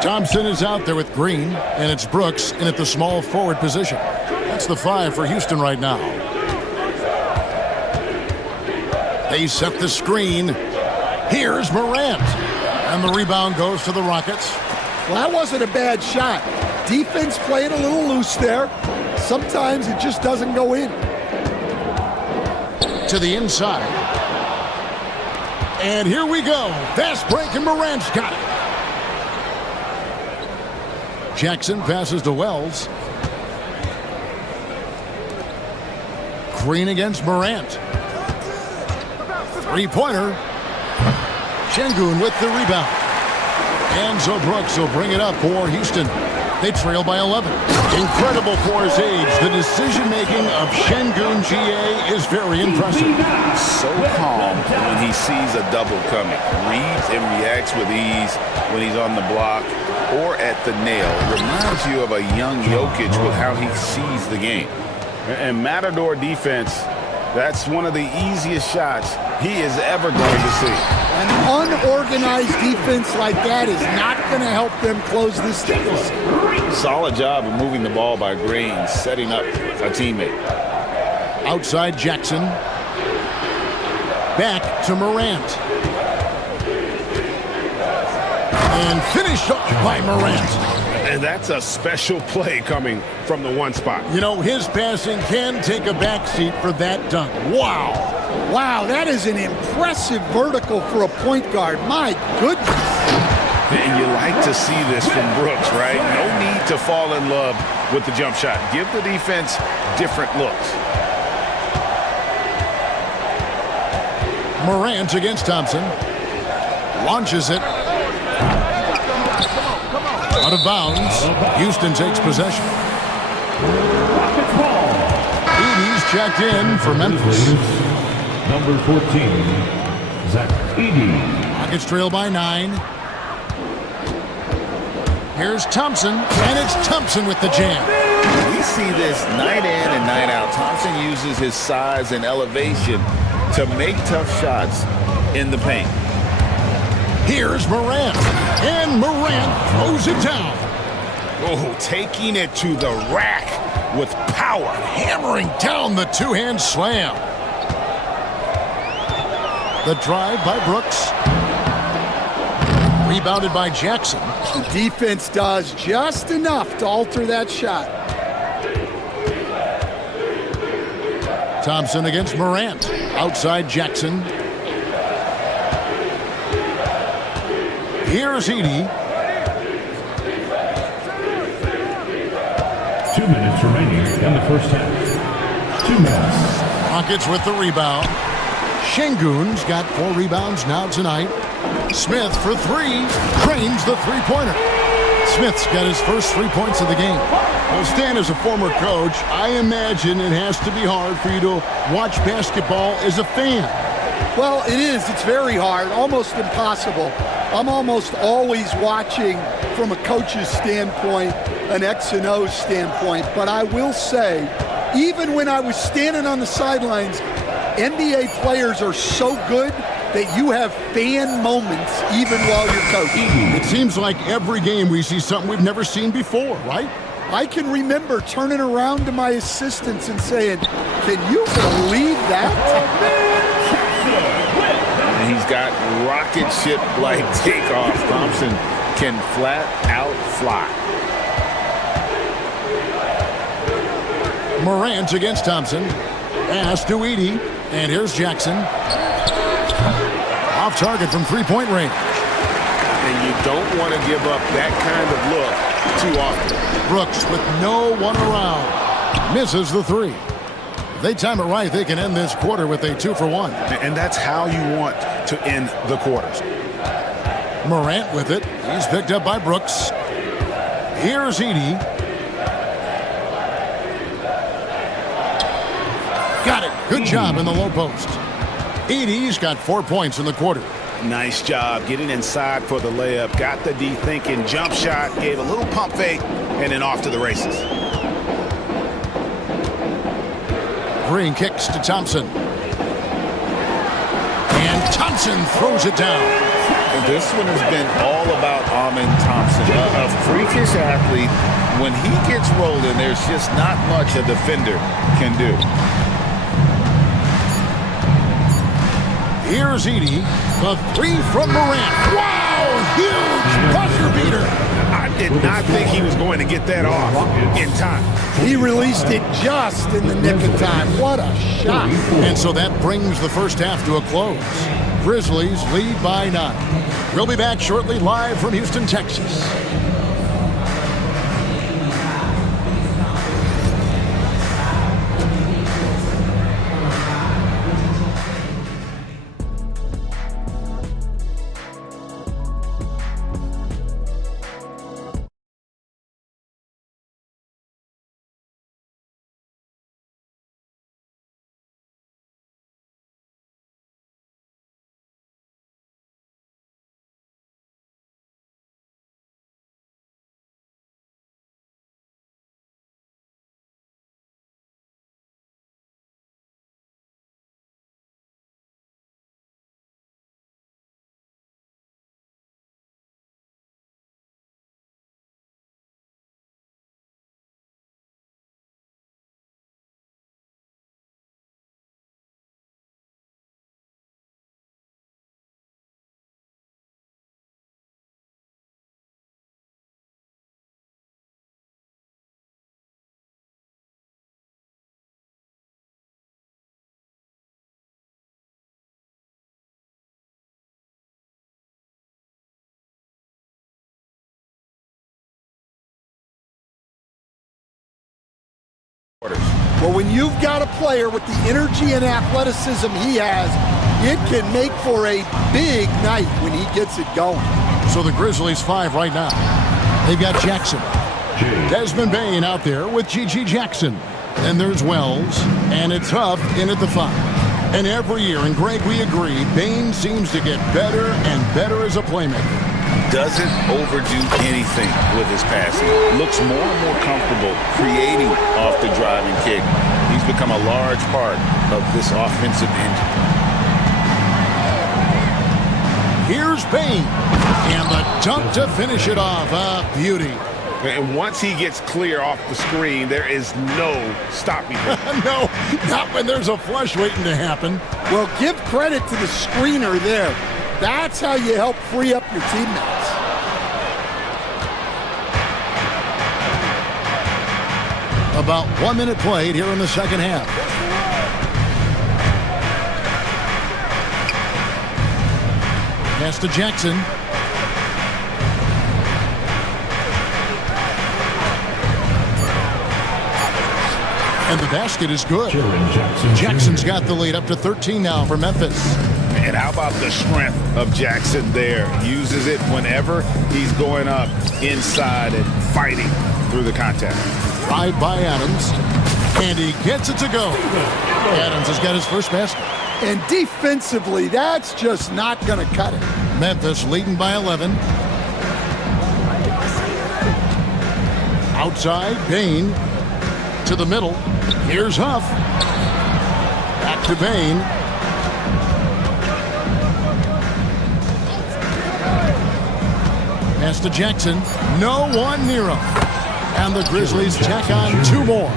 Thompson is out there with Green, and it's Brooks in at the small forward position. That's the 5 for Houston right now. They set the screen. Here's Morant. And the rebound goes to the Rockets. Well, that wasn't a bad shot. Defense playing a little loose there. Sometimes it just doesn't go in. To the inside. And here we go. Fast break, and Morant's got it. Jackson passes to Wells. Green against Morant. Three-pointer. Şengün with the rebound. And so Brooks will bring it up for Houston. They trail by 11. Incredible for his age. The decision-making of Şengün GA is very impressive. So calm when he sees a double coming. Reads and reacts with ease when he's on the block or at the nail. Reminds you of a young Jokic with how he sees the game. And Matador defense, that's one of the easiest shots he is ever going to see. An unorganized defense like that is not going to help them close this deficit. Solid job of moving the ball by Green, setting up a teammate. Outside Jackson. Back to Morant. And finished off by Morant. And that's a special play coming from the one spot. You know, his passing can take a backseat for that dunk. Wow. Wow, that is an impressive vertical for a point guard. My goodness. And you like to see this from Brooks, right? No need to fall in love with the jump shot. Give the defense different looks. Morant against Thompson. Launches it. Out of bounds. Houston takes possession. Edey's checked in for Memphis. Number 14, Zach Edey. Rockets trail by 9. Here's Thompson, and it's Thompson with the jam. We see this night in and night out. Thompson uses his size and elevation to make tough shots in the paint. Here's Morant, and Morant throws it down. Oh, taking it to the rack with power. Hammering down the two-hand slam. The drive by Brooks. Rebounded by Jackson. The defense does just enough to alter that shot. Thompson against Morant. Outside Jackson. Here's Edey. 2 minutes remaining in the first half. 2 minutes. Rockets with the rebound. Şengün's got 4 rebounds now tonight. Smith for 3. Cranes the three-pointer. Smith's got his first 3 points of the game. Well, Stan, as a former coach, I imagine it has to be hard for you to watch basketball as a fan. Well, it is. It's very hard, almost impossible. I'm almost always watching from a coach's standpoint, an X and O standpoint. But I will say, even when I was standing on the sidelines, NBA players are so good that you have fan moments even while you're coaching. It seems like every game we see something we've never seen before, right? I can remember turning around to my assistants and saying, can you believe that? And he's got rocket ship-like takeoff. Thompson can flat out fly. Morant against Thompson. Pass to Edey. And here's Jackson. Off target from three-point range. And you don't want to give up that kind of look too often. Brooks with no one around. Misses the 3. If they time it right, they can end this quarter with a 2-for-1. And that's how you want to end the quarters. Morant with it. He's picked up by Brooks. Here's Edey. Got it. Good job in the low post. Edey's got 4 points in the quarter. Nice job getting inside for the layup. Got the D thinking. Jump shot. Gave a little pump fake. And then off to the races. Green kicks to Thompson. And Thompson throws it down. And this one has been all about Amen Thompson. A freakish athlete. When he gets rolling, there's just not much a defender can do. Here's Edey. The 3 from Morant. Wow! Huge buzzer beater. I did not think he was going to get that off in time. He released it just in the nick of time. What a shot. And so that brings the first half to a close. Grizzlies lead by 9. We'll be back shortly live from Houston, Texas. Well, when you've got a player with the energy and athleticism he has, it can make for a big night when he gets it going. So the Grizzlies 5 right now. They've got Jackson. Desmond Bane out there with G.G. Jackson. Then there's Wells, and it's Huff in at the 5. And every year, and Greg, we agree, Bane seems to get better and better as a playmaker. Doesn't overdo anything with his passing. Looks more and more comfortable creating off the driving kick. He's become a large part of this offensive engine. Here's Bane. And the dunk to finish it off. Beauty. And once he gets clear off the screen, there is no stopping him. No, not when there's a flush waiting to happen. Well, give credit to the screener there. That's how you help free up your teammates. About 1 minute played here in the second half. Pass to Jackson. And the basket is good. Jackson's got the lead up to 13 now for Memphis. And how about the strength of Jackson there? Uses it whenever he's going up inside and fighting through the contact. Drive by Adams. And he gets it to go. Adams has got his first basket. And defensively, that's just not going to cut it. Memphis leading by 11. Outside, Bain to the middle. Here's Huff. Back to Bain. Pass to Jackson. No one near him. And the Grizzlies tack on 2 more.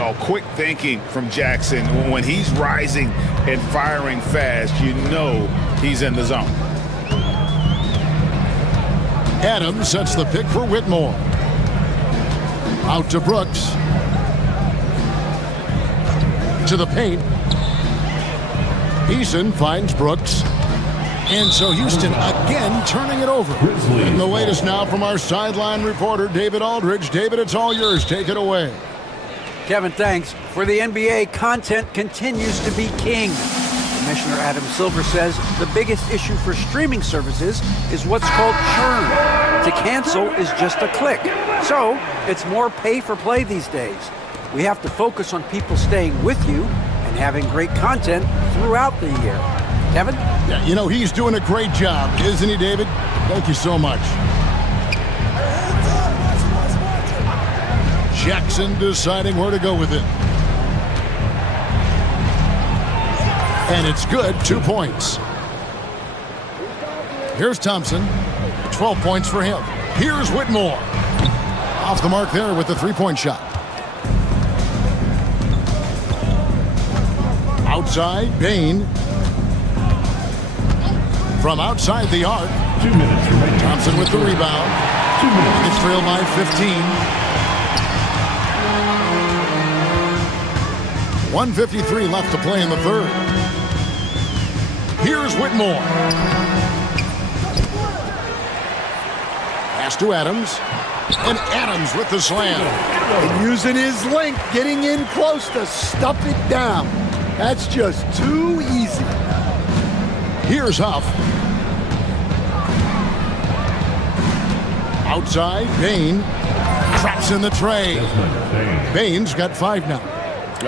Oh, quick thinking from Jackson. When he's rising and firing fast, you know he's in the zone. Adams sets the pick for Whitmore. Out to Brooks. To the paint. Eason finds Brooks. And so Houston again turning it over. And the latest now from our sideline reporter, David Aldridge. David, it's all yours. Take it away. Kevin, thanks. For the NBA, content continues to be king. Commissioner Adam Silver says the biggest issue for streaming services is what's called churn. To cancel is just a click. So it's more pay for play these days. We have to focus on people staying with you and having great content throughout the year. Kevin? Yeah, you know, he's doing a great job, isn't he, David? Thank you so much. Jackson deciding where to go with it. And it's good, 2 points. Here's Thompson, 12 points for him. Here's Whitmore. Off the mark there with the 3-point shot. Outside, Bain. From outside the arc. 2 minutes remaining. Thompson with the rebound. 2 minutes. It's trailed by 15. 1:53 left to play in the third. Here's Whitmore. Pass to Adams. And Adams with the slam. And using his length, getting in close to stuff it down. That's just too easy. Here's Huff. Outside, Bain. Traps in the tray. Bain's got 5 now.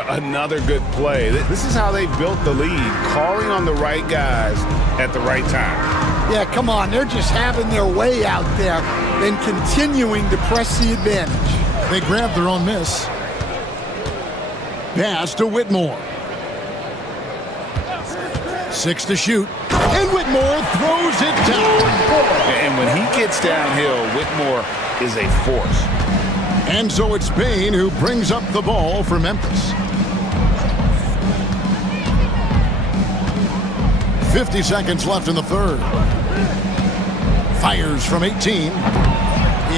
Another good play. This is how they built the lead, calling on the right guys at the right time. Yeah, come on. They're just having their way out there and continuing to press the advantage. They grabbed their own miss. Pass to Whitmore. 6 to shoot. And Whitmore throws it down. And when he gets downhill, Whitmore is a force. And so it's Bain who brings up the ball for Memphis. 50 seconds left in the third. Fires from 18.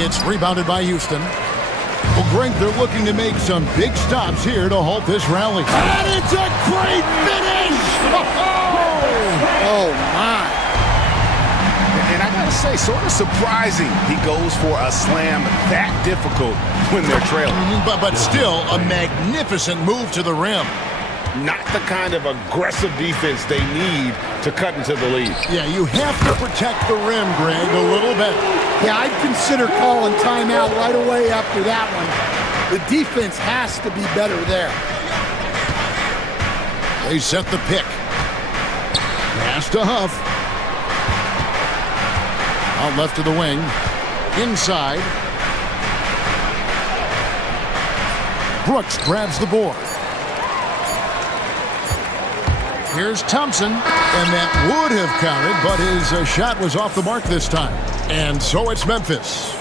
It's rebounded by Houston. Well, Greg, they're looking to make some big stops here to halt this rally. And it's a great finish! Oh, my. And I got to say, sort of surprising he goes for a slam that difficult when they're trailing. But still, a magnificent move to the rim. Not the kind of aggressive defense they need to cut into the lead. Yeah, you have to protect the rim, Greg, a little bit. Yeah, I'd consider calling timeout right away after that one. The defense has to be better there. They set the pick. Pass to Huff. Out left to the wing. Inside. Brooks grabs the board. Here's Thompson, and that would have counted, but his shot was off the mark this time. And so it's Memphis.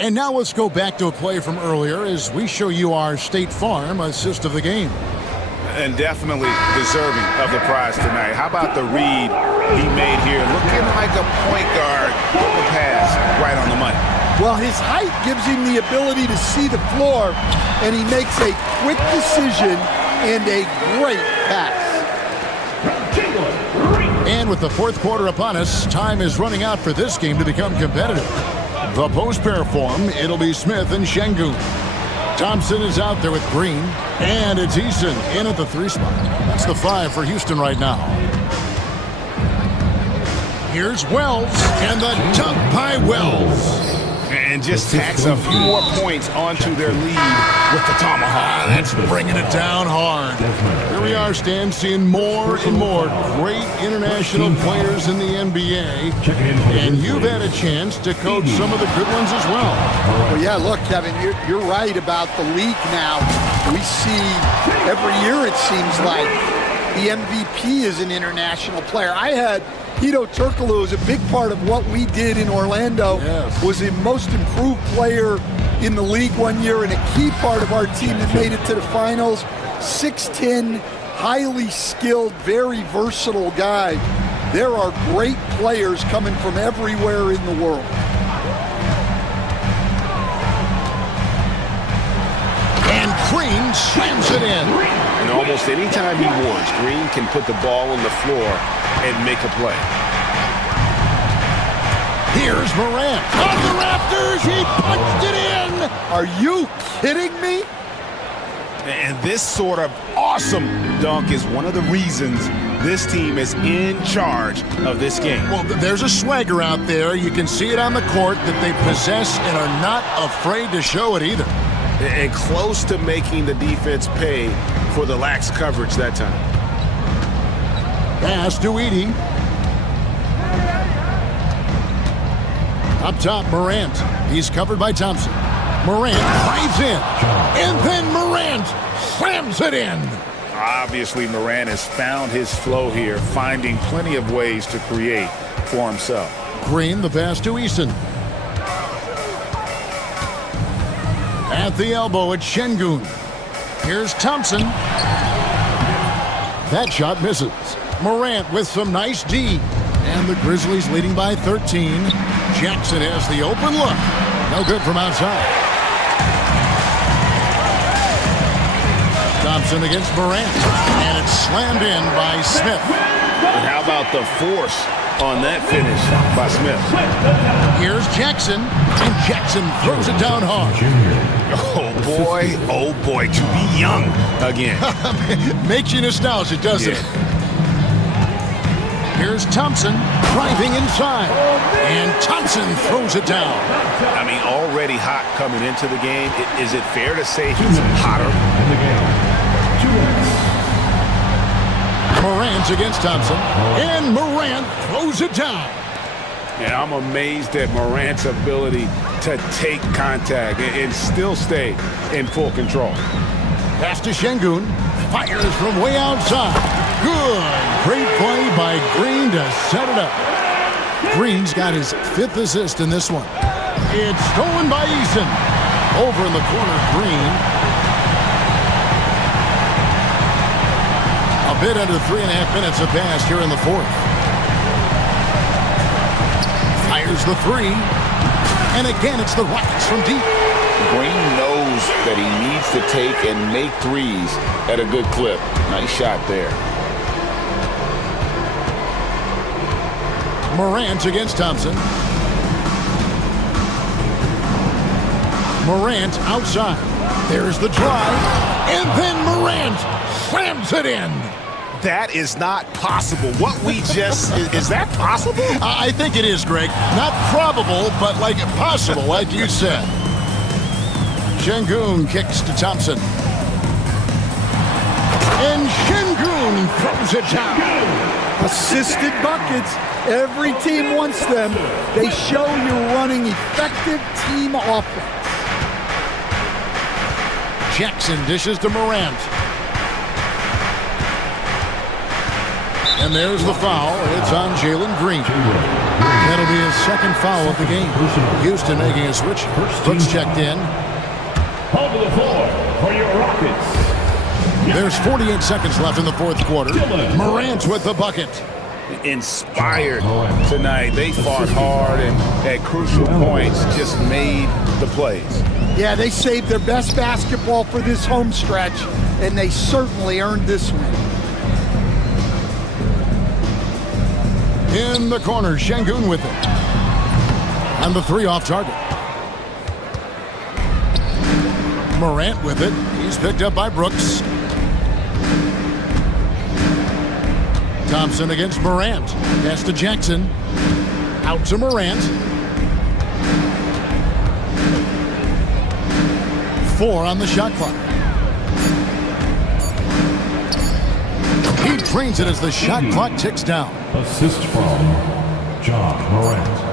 And now let's go back to a play from earlier as we show you our State Farm assist of the game. And definitely deserving of the prize tonight. How about the read he made here? Looking like a point guard. The pass right on the money. Well, his height gives him the ability to see the floor, and he makes a quick decision and a great pass. And with the fourth quarter upon us, time is running out for this game to become competitive. The post pair form, it'll be Smith and Şengün. Thompson is out there with Green, and it's Eason in at the 3 spot. That's the 5 for Houston right now. Here's Wells, and the dunk by Wells. And just tacks a few more points onto their lead with the tomahawk. That's bringing it down hard. Here we are, Stan, seeing more and more great international players in the NBA. And you've had a chance to coach some of the good ones as well. Well, yeah, look, Kevin, you're right about the league now. We see every year, it seems like, the MVP is an international player. I had Hedo Turkoglu is a big part of what we did in Orlando. Yes. Was the most improved player in the league one year and a key part of our team that made it to the finals. 6'10", highly skilled, very versatile guy. There are great players coming from everywhere in the world. And Green slams it in. And almost any time he wants, Green can put the ball on the floor and make a play. Here's Morant. On the rafters, he punched it in. Are you kidding me? And this sort of awesome dunk is one of the reasons this team is in charge of this game. Well, there's a swagger out there. You can see it on the court that they possess and are not afraid to show it either. And close to making the defense pay for the lax coverage that time. Pass to Edey. Up top, Morant. He's covered by Thompson. Morant drives in. And then Morant slams it in. Obviously, Morant has found his flow here, finding plenty of ways to create for himself. Green, the pass to Eason. At the elbow, it's Şengün. Here's Thompson. That shot misses. Morant with some nice D. And the Grizzlies leading by 13. Jackson has the open look. No good from outside. Thompson against Morant. And it's slammed in by Smith. And how about the force on that finish by Smith? Here's Jackson. And Jackson throws it down hard. Oh boy, to be young again. Makes you nostalgic, doesn't it? Here's Thompson driving inside. And Thompson throws it down. I mean, already hot coming into the game. Is it fair to say he's hotter? Morant against Thompson. And Morant throws it down. And I'm amazed at Morant's ability to take contact and still stay in full control. Pass to Şengün. Fires from way outside. Good. Great play by Green to set it up. Green's got his 5th assist in this one. It's stolen by Eason. Over in the corner, Green. A bit under 3.5 minutes have passed here in the 4th. Fires the 3. And again, it's the Rockets from deep. Green knows that he needs to take and make threes at a good clip. Nice shot there. Morant against Thompson. Morant outside. There's the drive. And then Morant slams it in. That is not possible. What we just... is that possible? I think it is, Greg. Not probable, but like possible, like you said. Şengün kicks to Thompson. And Şengün throws it down. Assisted buckets. Every team wants them. They show you're running effective team offense. Jackson dishes to Morant. And there's the foul. It's on Jalen Green. That'll be his 2nd foul of the game. Houston making a switch. Brooks checked in. Hold the floor for your Rockets. There's 48 seconds left in the 4th quarter. Morant with the bucket. inspired tonight. They fought hard and at crucial points just made the plays. Yeah, they saved their best basketball for this home stretch, and they certainly earned this win. In the corner, Şengün with it. And the three off target. Morant with it. He's picked up by Brooks. Thompson against Morant. Pass to Jackson. Out to Morant. 4 on the shot clock. He drains it as the shot clock ticks down. Assist from John Morant.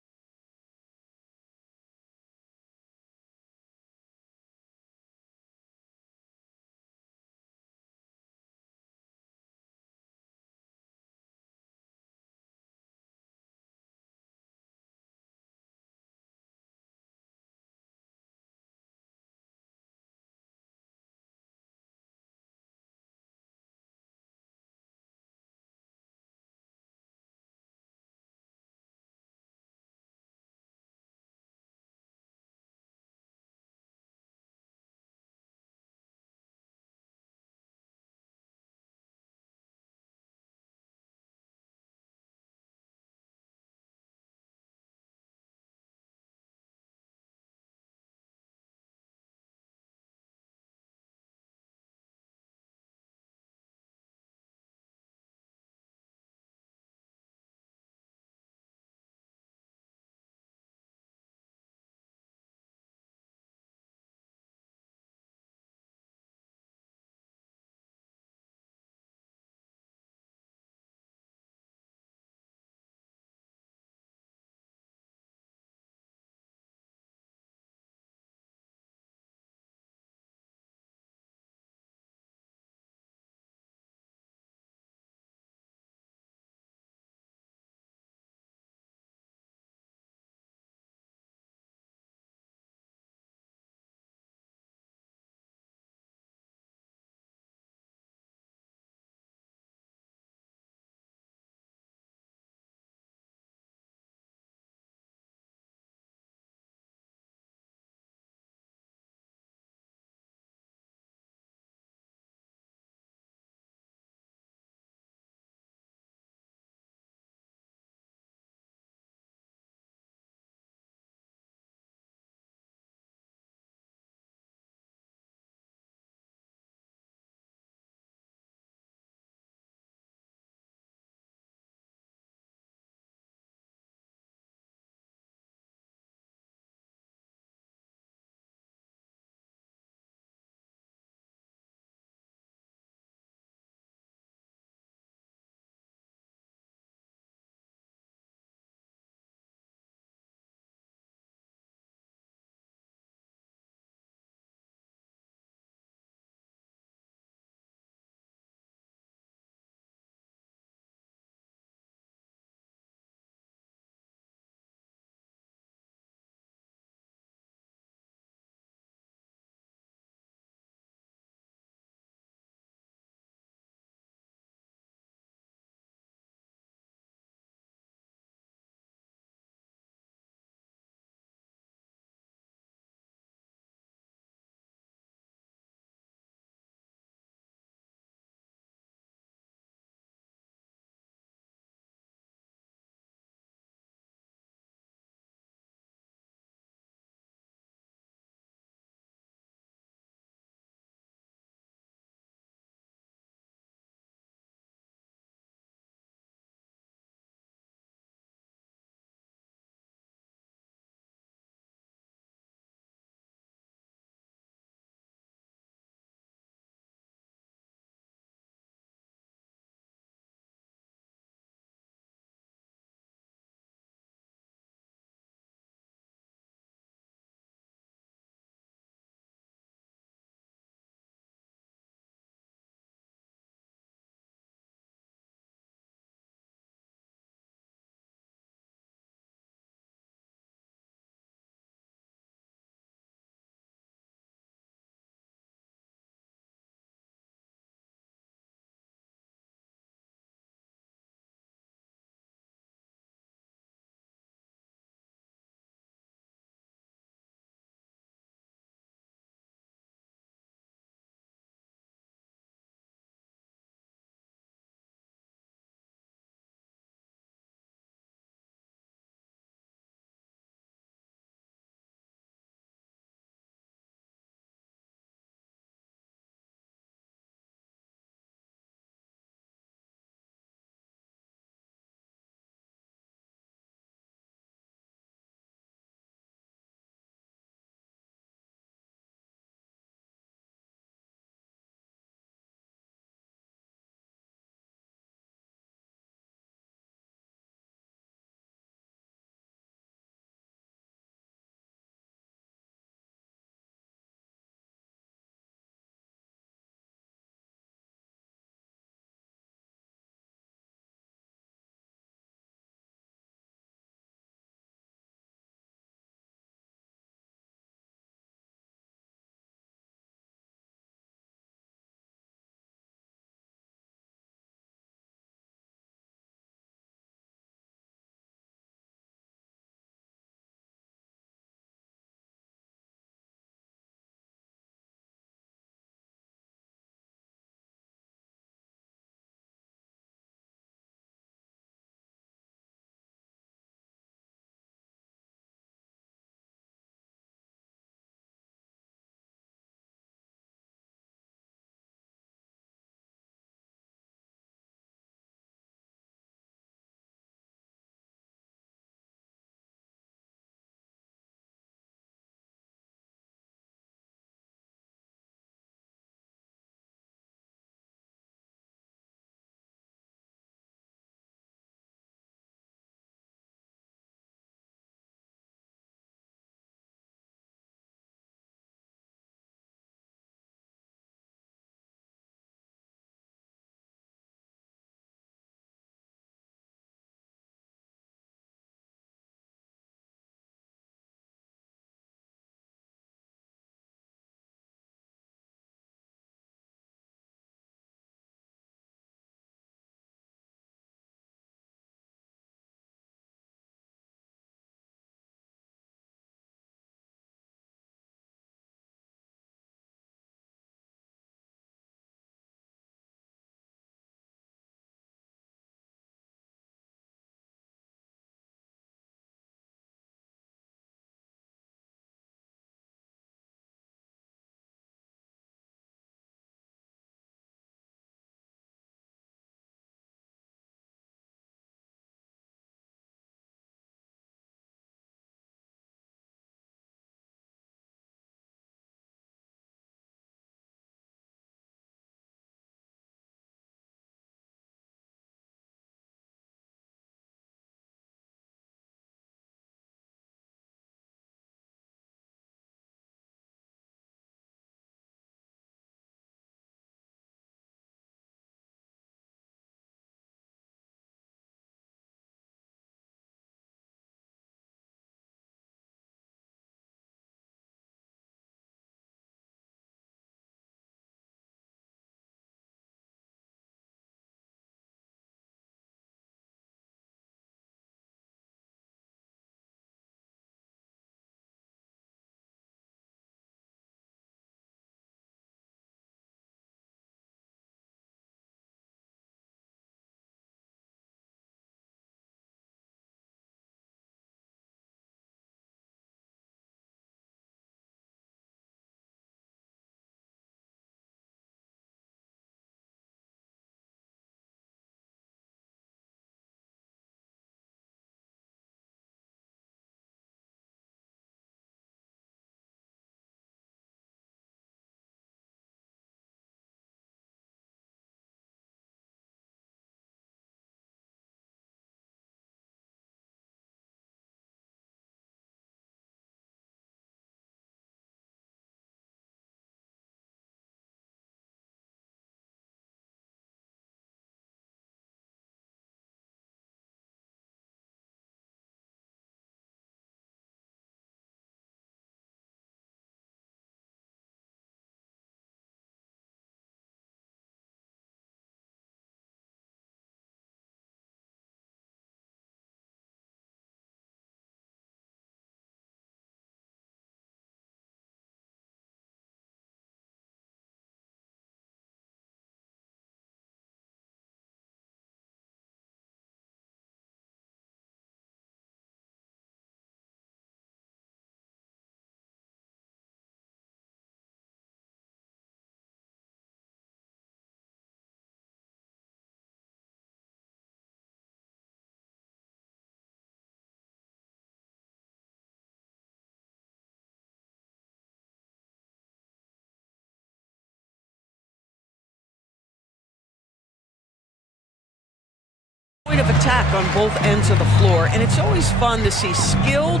point of attack on both ends of the floor, and it's always fun to see skilled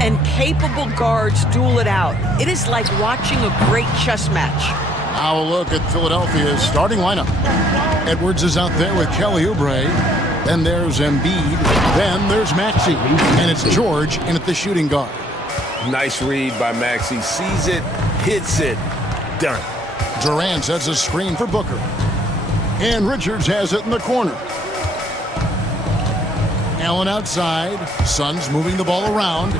and capable guards duel it out. It is like watching a great chess match. Now a look at Philadelphia's starting lineup. Edwards is out there with Kelly Oubre. Then there's Embiid. Then there's Maxey. And it's George in at the shooting guard. Nice read by Maxey. Sees it, hits it, done. Durant sets a screen for Booker. And Richards has it in the corner. Allen outside. Suns moving the ball around.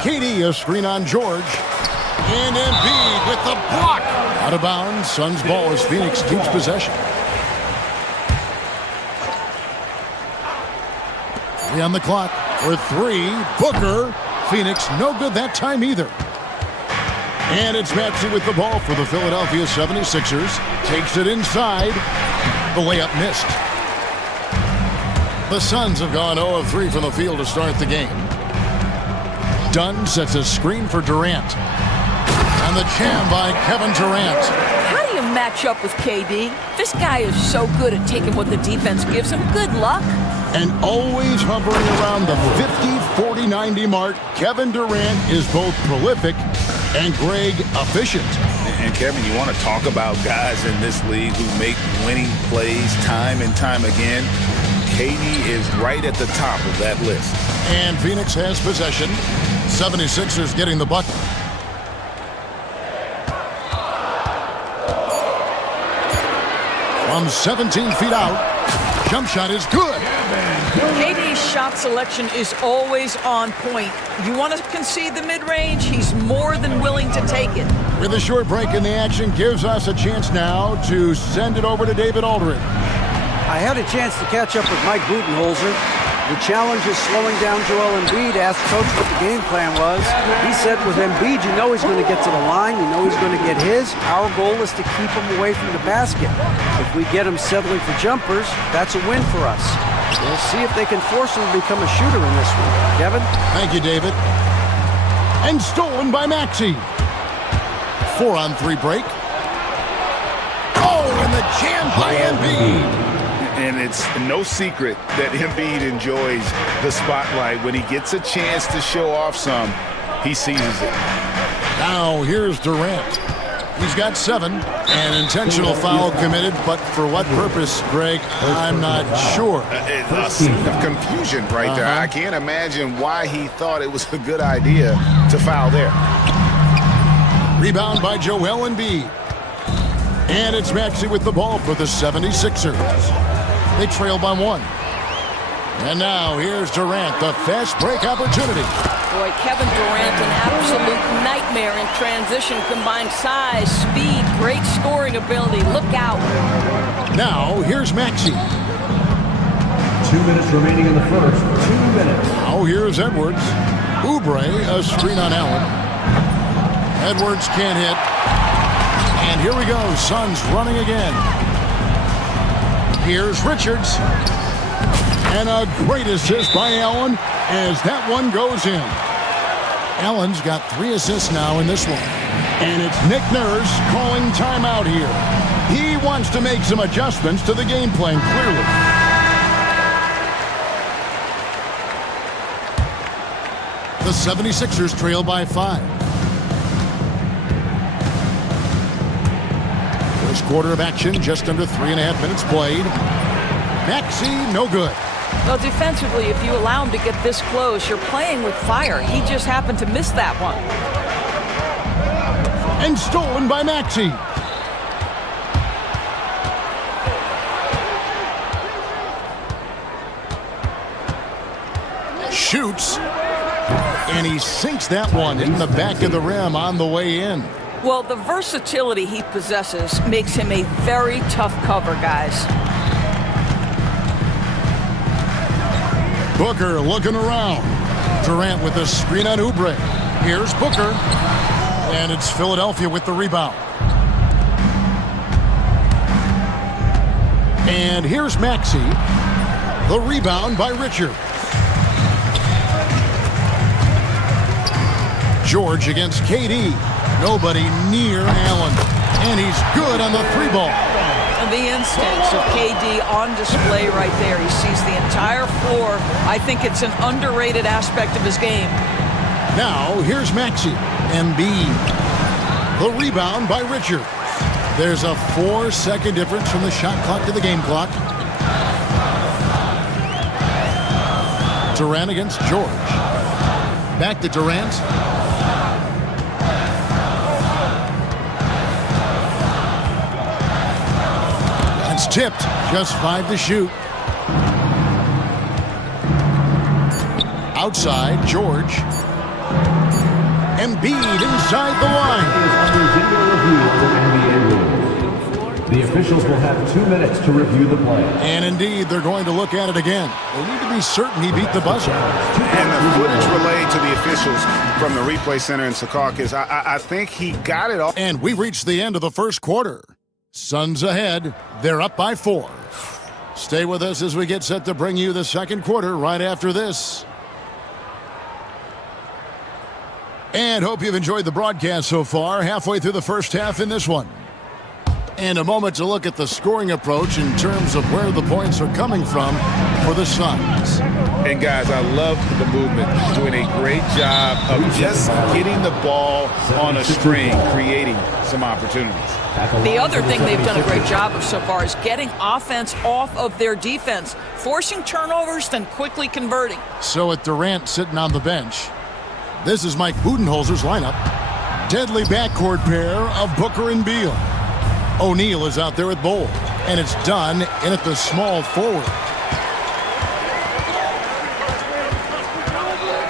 KD a screen on George. And Embiid with the block. Out of bounds. Suns ball as Phoenix keeps possession. 3 on the clock. For 3. Booker. Phoenix no good that time either. And it's Maxey with the ball for the Philadelphia 76ers. Takes it inside. The layup missed. The Suns have gone 0 of 3 from the field to start the game. Dunn sets a screen for Durant. And the jam by Kevin Durant. How do you match up with KD? This guy is so good at taking what the defense gives him. Good luck. And always hovering around the 50, 40, 90 mark, Kevin Durant is both prolific and Greg efficient. And Kevin, you want to talk about guys in this league who make winning plays time and time again. KD is right at the top of that list. And Phoenix has possession. 76ers getting the bucket. From 17 feet out, jump shot is good. KD's shot selection is always on point. You want to concede the mid-range, he's more than willing to take it. With a short break in the action, gives us a chance now to send it over to David Aldridge. I had a chance to catch up with Mike Budenholzer. The challenge is slowing down Joel Embiid. Asked Coach what the game plan was. He said with Embiid, you know he's going to get to the line. You know he's going to get his. Our goal is to keep him away from the basket. If we get him settling for jumpers, that's a win for us. We'll see if they can force him to become a shooter in this one. Kevin? Thank you, David. And stolen by Maxey. 4-on-3 break. Oh, and the jam by Embiid. And it's no secret that Embiid enjoys the spotlight. When he gets a chance to show off some, he seizes it. Now here's Durant. He's got 7. An intentional foul committed, but for what purpose, Greg, I'm not sure. A scene of confusion right there. I can't imagine why he thought it was a good idea to foul there. Rebound by Joel Embiid. And it's Maxey with the ball for the 76ers. They trail by 1. And now here's Durant, the fast break opportunity. Boy, Kevin Durant, an absolute nightmare in transition. Combined size, speed, great scoring ability. Look out. Now here's Maxey. 2 minutes remaining in the first. 2 minutes. Now here's Edwards. Oubre, a screen on Allen. Edwards can't hit. And here we go, Suns running again. Here's Richards. And a great assist by Allen as that one goes in. Allen's got 3 assists now in this one. And it's Nick Nurse calling timeout here. He wants to make some adjustments to the game plan, clearly. The 76ers trail by 5. First quarter of action, just under 3.5 minutes played. Maxey, no good. Well, defensively, if you allow him to get this close, you're playing with fire. He just happened to miss that one. And stolen by Maxey. Shoots. And he sinks that one in the back of the rim on the way in. Well, the versatility he possesses makes him a very tough cover, guys. Booker looking around. Durant with a screen on Oubre. Here's Booker. And it's Philadelphia with the rebound. And here's Maxey. The rebound by Richard. George against KD. Nobody near Allen. And he's good on the 3 ball. The instincts of KD on display right there. He sees the entire floor. I think it's an underrated aspect of his game. Now, here's Maxey. Embiid. The rebound by Richards. There's a 4-second difference from the shot clock to the game clock. Durant against George. Back to Durant. That's tipped. Just 5 to shoot. Outside, George. Embiid inside the line. The officials will have 2 minutes to review the play. And indeed, they're going to look at it again. They need to be certain he beat the buzzer. And the footage relayed to the officials from the replay center in Secaucus, I think he got it all. And we reached the end of the first quarter. Suns ahead. They're up by 4. Stay with us as we get set to bring you the second quarter right after this. And hope you've enjoyed the broadcast so far. Halfway through the first half in this one. And a moment to look at the scoring approach in terms of where the points are coming from for the Suns. And guys, I love the movement. Doing a great job of just getting the ball on a string, creating some opportunities. The other thing they've done a great job of so far is getting offense off of their defense, forcing turnovers, then quickly converting. So with Durant sitting on the bench, this is Mike Budenholzer's lineup. Deadly backcourt pair of Booker and Beal. O'Neal is out there with Bowl, and it's done in at the small forward.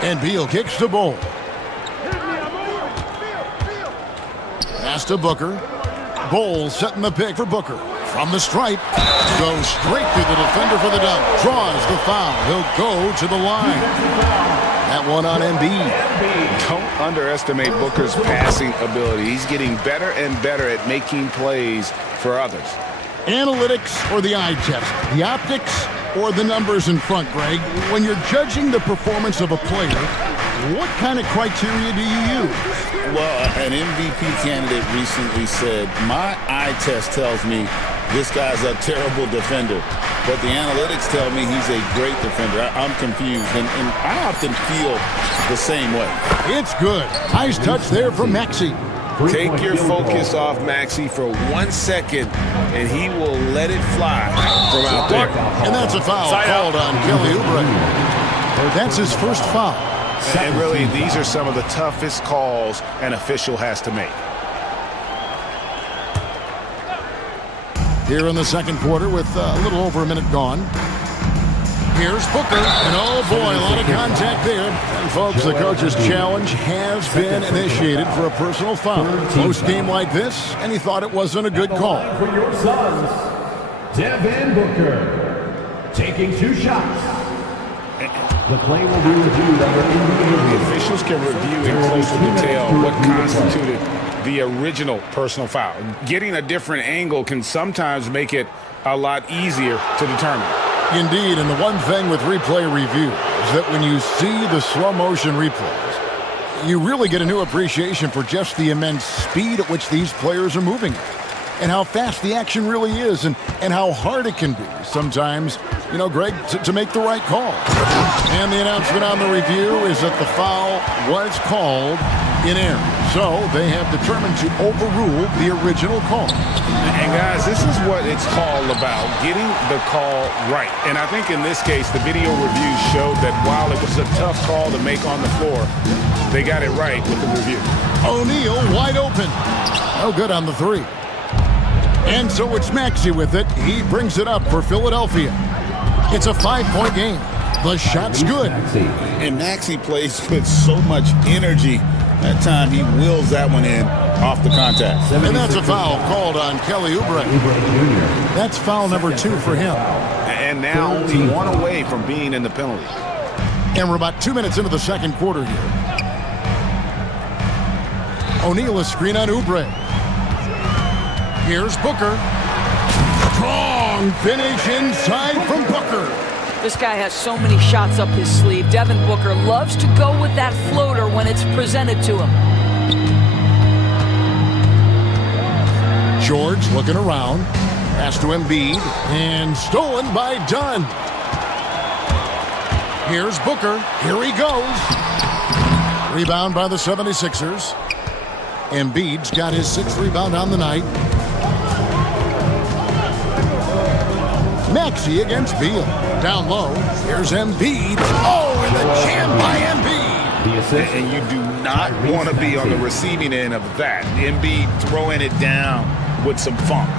And Beal kicks to Bowl. Pass to Booker. Bowl setting the pick for Booker. From the stripe, goes straight through the defender for the dunk. Draws the foul. He'll go to the line. That one on Embiid. Don't underestimate Booker's passing ability. He's getting better and better at making plays for others. Analytics or the eye test? The optics or the numbers in front, Greg? When you're judging the performance of a player, what kind of criteria do you use? Well, an MVP candidate recently said, my eye test tells me this guy's a terrible defender, but the analytics tell me he's a great defender. I'm confused, and I often feel the same way. It's good. Nice touch there from Maxey. Take your focus off Maxey for 1 second, and he will let it fly from out there. And that's a foul called on Kelly Oubre. That's his first foul. And really, these are some of the toughest calls an official has to make. Here in the second quarter with a little over a minute gone. Here's Booker, and oh boy, a lot of contact there. And folks, the coach's challenge has been initiated for a personal foul. Most game like this, and he thought it wasn't a good call. For your Suns, Devin Booker, taking 2 shots. The play will be reviewed under NBA. The officials can review in closer detail what constituted the original personal foul. Getting a different angle can sometimes make it a lot easier to determine. Indeed, and the one thing with replay review is that when you see the slow motion replays, you really get a new appreciation for just the immense speed at which these players are moving and how fast the action really is and how hard it can be sometimes, you know, Greg, to make the right call. And the announcement on the review is that the foul was called in error. So they have determined to overrule the original call. And guys, this is what it's all about, getting the call right. And I think in this case, the video review showed that while it was a tough call to make on the floor, they got it right with the review. O'Neal wide open. No good on the 3. And so it's Maxey with it. He brings it up for Philadelphia. It's a 5-point game. The shot's good. And Maxey plays with so much energy. That time he wheels that one in off the contact. And that's a foul called on Kelly Oubre. That's foul number 2 for him. And now only 1 away from being in the penalty. And we're about 2 minutes into the second quarter here. O'Neal a screen on Oubre. Here's Booker. Strong finish inside from Booker. This guy has so many shots up his sleeve. Devin Booker loves to go with that floater when it's presented to him. George looking around. Pass to Embiid, and stolen by Dunn. Here's Booker. Here he goes. Rebound by the 76ers. Embiid's got his 6th rebound on the night. Maxey against Beal. Down low. Here's Embiid. Oh, and the jam by Embiid. And you do not want to be on the receiving end of that. Embiid throwing it down with some funk.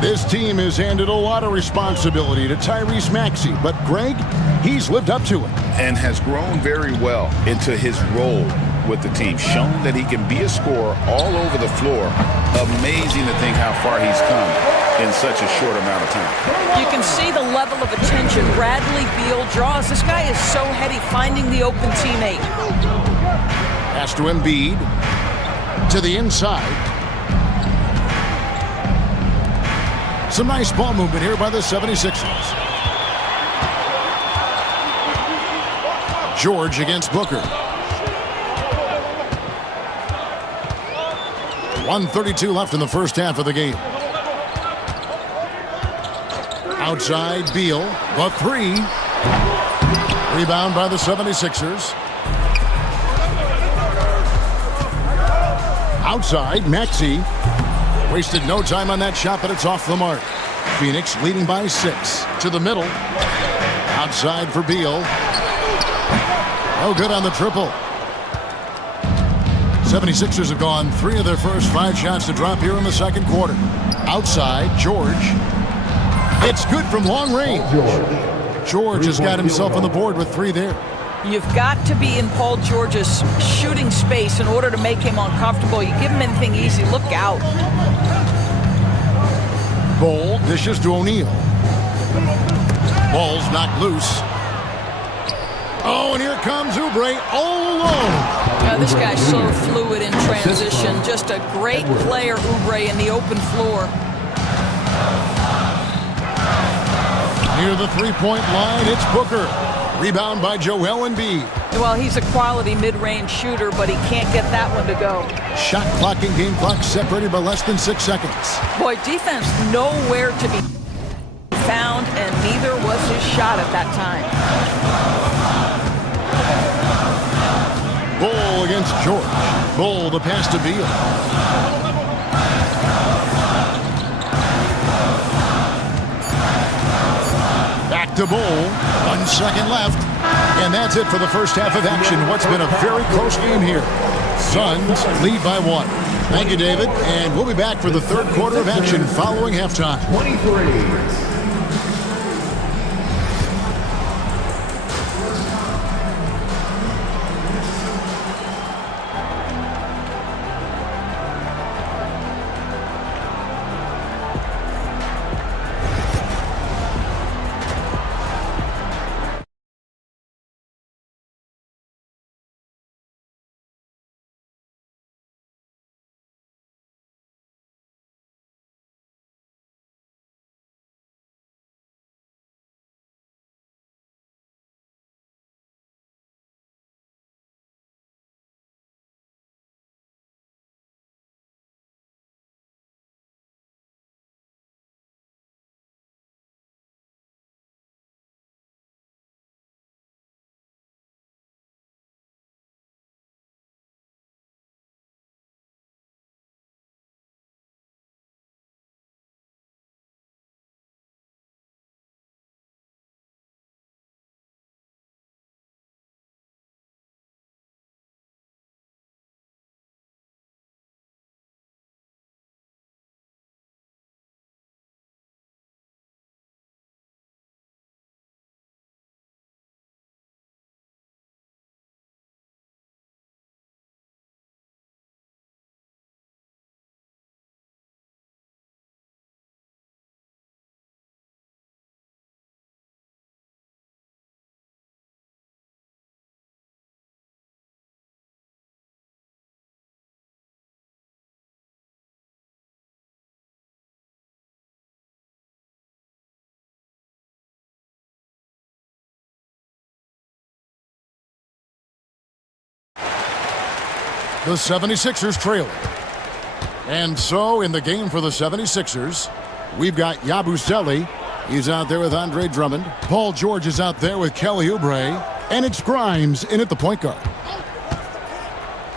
This team has handed a lot of responsibility to Tyrese Maxey, but Greg, he's lived up to it. And has grown very well into his role with the team. Shown that he can be a scorer all over the floor. Amazing to think how far he's come in such a short amount of time. You can see the level of attention Bradley Beal draws. This guy is so heady finding the open teammate. Pass to Embiid. To the inside. Some nice ball movement here by the 76ers. George against Booker. 1:32 left in the first half of the game. Outside, Beal. The 3. Rebound by the 76ers. Outside, Maxey. Wasted no time on that shot, but it's off the mark. Phoenix leading by 6. To the middle. Outside for Beal. No good on the triple. 76ers have gone 3 of their first 5 shots to drop here in the second quarter. Outside, George. It's good from long range. George has got himself on the board with 3 there. You've got to be in Paul George's shooting space in order to make him uncomfortable. You give him anything easy, look out. Ball dishes to O'Neal. Ball's knocked loose. Oh, and here comes Oubre all alone. This guy's so fluid in transition. Just a great player, Oubre, in the open floor. Near the three-point line, it's Booker. Rebound by Joel Embiid. Well, he's a quality mid-range shooter, but he can't get that one to go. Shot clock and game clock separated by less than 6 seconds. Boy, defense nowhere to be found, and neither was his shot at that time. Bull against George. Bull the pass to Beal. Back to Bull. 1 second left. And that's it for the first half of action. What's been a very close game here. Suns lead by 1. Thank you, David. And we'll be back for the third quarter of action following halftime. 23. The 76ers trail. And so in the game for the 76ers, We've got Yabusele. He's out there with Andre Drummond. Paul George is out there with Kelly Oubre. And it's Grimes in at the point guard.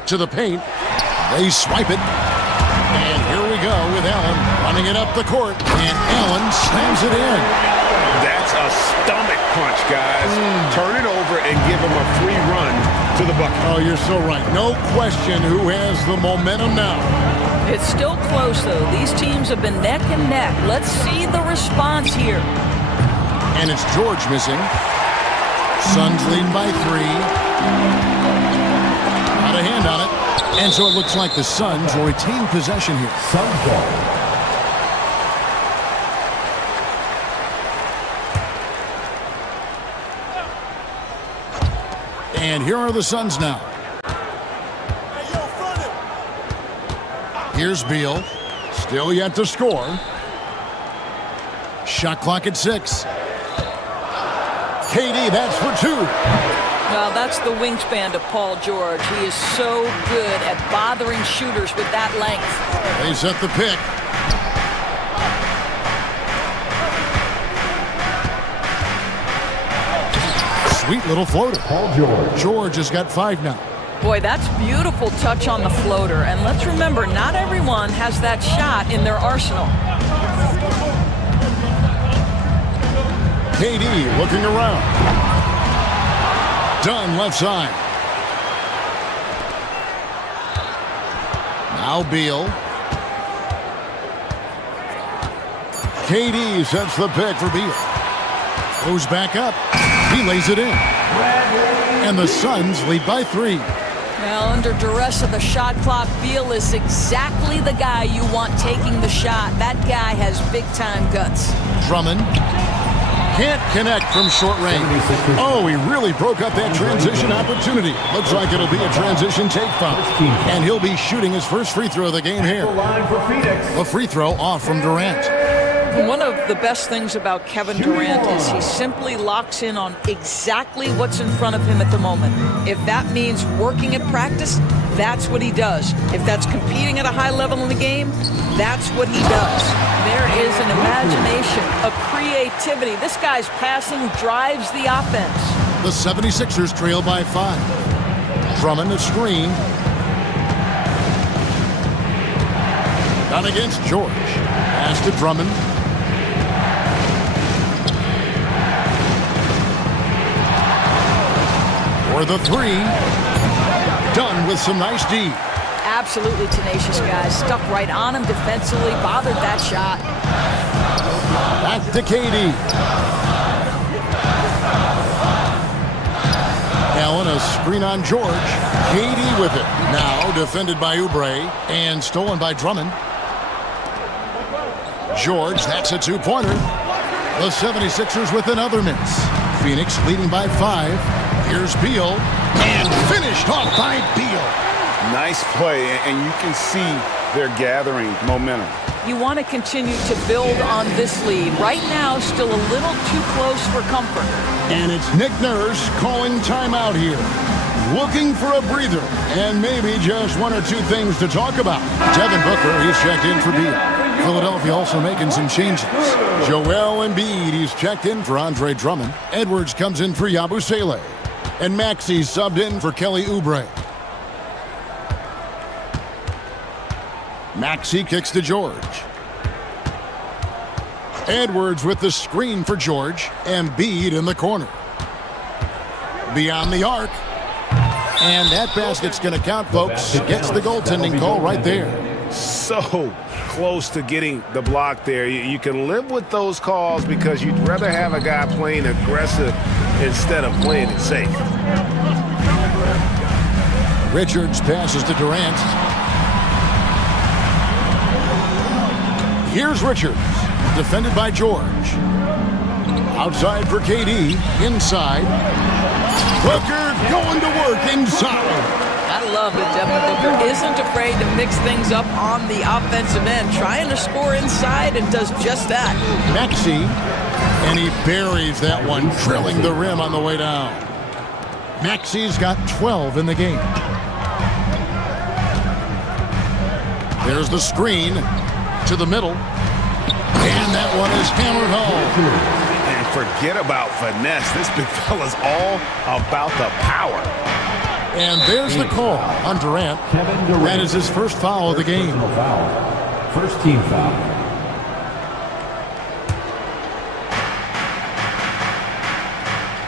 To the paint. They swipe it. And here we go with Allen running it up the court. And Allen slams it in. That's a stomach punch, guys. Turn it over and give him a free run to the bucket. Oh, you're so right. No question who has the momentum now. It's still close, though. These teams have been neck and neck. Let's see the response here. And it's George missing. Suns leading by 3. Not a hand on it. And so it looks like the Suns will retain possession here. Suns ball. And here are the Suns now. Here's Beal. Still yet to score. Shot clock at 6. KD, that's for 2. Well, that's the wingspan of Paul George. He is so good at bothering shooters with that length. They set the pick. Sweet little floater. Paul George. George has got 5 now. Boy, that's beautiful touch on the floater. And let's remember, not everyone has that shot in their arsenal. KD looking around. Dunn left side. Now Beal. KD sets the pick for Beal. Goes back up. He lays it in. And the Suns lead by 3. Well, under duress of the shot clock, Beal is exactly the guy you want taking the shot. That guy has big-time guts. Drummond can't connect from short range. Oh, he really broke up that transition opportunity. Looks like it'll be a transition take foul. And he'll be shooting his first free throw of the game here. A free throw off from Durant. One of the best things about Kevin Durant is he simply locks in on exactly what's in front of him at the moment. If that means working at practice, that's what he does. If that's competing at a high level in the game, that's what he does. There is an imagination, a creativity. This guy's passing drives the offense. The 76ers trail by 5. Drummond a screen. Down against George. Pass to Drummond. For the 3. Done with some nice D. Absolutely tenacious guys. Stuck right on him defensively. Bothered that shot. Back to KD. Allen a screen on George. KD with it. Now defended by Oubre. And stolen by Drummond. George, that's a 2-pointer. The 76ers with another miss. Phoenix leading by 5. Here's Beal. And finished off by Beal. Nice play, and you can see they're gathering momentum. You want to continue to build on this lead. Right now, still a little too close for comfort. And it's Nick Nurse calling timeout here. Looking for a breather, and maybe just 1 or 2 things to talk about. Devin Booker, he's checked in for Beal. Philadelphia also making some changes. Joel Embiid, he's checked in for Andre Drummond. Edwards comes in for Yabusele. And Maxey subbed in for Kelly Oubre. Maxey kicks to George. Edwards with the screen for George. Embiid in the corner. Beyond the arc. And that basket's going to count, folks. Gets the goaltending call right there. So close to getting the block there. You can live with those calls because you'd rather have a guy playing aggressive instead of playing it safe. Richards passes to Durant. Here's Richards, defended by George. Outside for KD, inside. Booker going to work inside. I love that Devin Booker isn't afraid to mix things up on the offensive end, trying to score inside and does just that. Maxey, and he buries that one, drilling the rim on the way down. Maxey's got 12 in the game. There's the screen to the middle. And that one is hammered home. And forget about finesse. This big fella's all about the power. And there's the call on Durant. That is his first foul of the game. First team foul.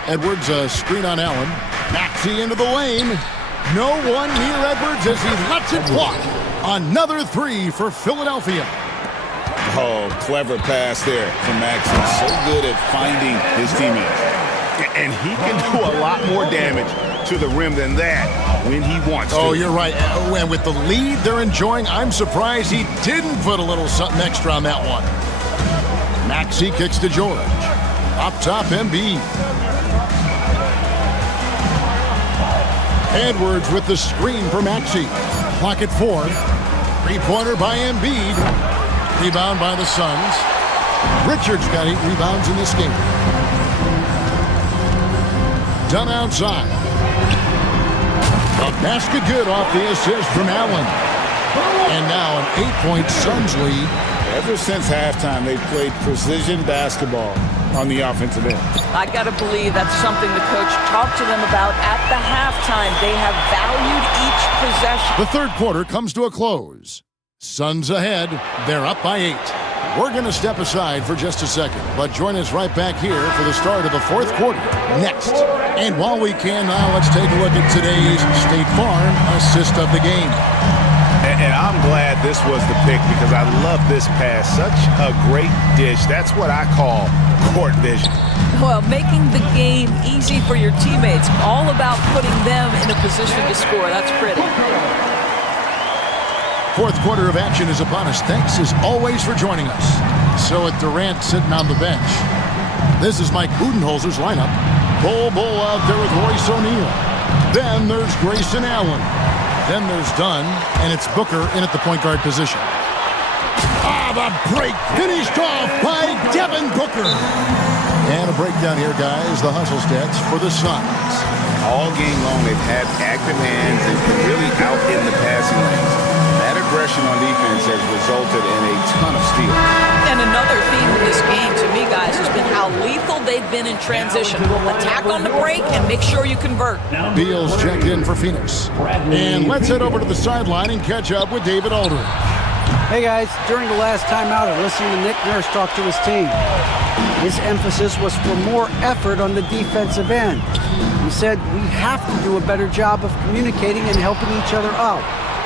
Edwards, a screen on Allen. Maxey into the lane. No one near Edwards as he lets it fly. Another three for Philadelphia. Oh, clever pass there from Maxey. So good at finding his teammates. And he can do a lot more damage to the rim than that when he wants to. Oh, you're right. And with the lead they're enjoying, I'm surprised he didn't put a little something extra on that one. Maxey kicks to George. Up top, Embiid. Edwards with the screen for Maxey. Clock at 4. Three-pointer by Embiid. Rebound by the Suns. Richards got 8 rebounds in this game. Done outside. A basket good off the assist from Allen. And now an 8-point Suns lead. Ever since halftime, they've played precision basketball on the offensive end. I got to believe that's something the coach talked to them about at the halftime. They have valued each possession. The third quarter comes to a close. Suns ahead. They're up by 8. We're going to step aside for just a second, but join us right back here for the start of the fourth quarter next. And while we can now, let's take a look at today's State Farm assist of the game. And I'm glad this was the pick because I love this pass. Such a great dish. That's what I call court vision. Well, making the game easy for your teammates. All about putting them in a position to score. That's pretty. Fourth quarter of action is upon us. Thanks as always for joining us. So with Durant sitting on the bench, this is Mike Budenholzer's lineup. Bull out there with Royce O'Neal. Then there's Grayson Allen. Then there's Dunn, and it's Booker in at the point guard position. The break finished off by Devin Booker. And a breakdown here, guys. The hustle stats for the Suns. All game long, they've had active hands and really out in the passing lanes. That aggression on defense has resulted in a ton of steals. And another theme in this game, to me, guys, has been how lethal they've been in transition. Attack on the break and make sure you convert. Beal's checked in for Phoenix. And let's head over to the sideline and catch up with David Aldridge. Hey guys, during the last timeout, I listened to Nick Nurse talk to his team. His emphasis was for more effort on the defensive end. He said we have to do a better job of communicating and helping each other out.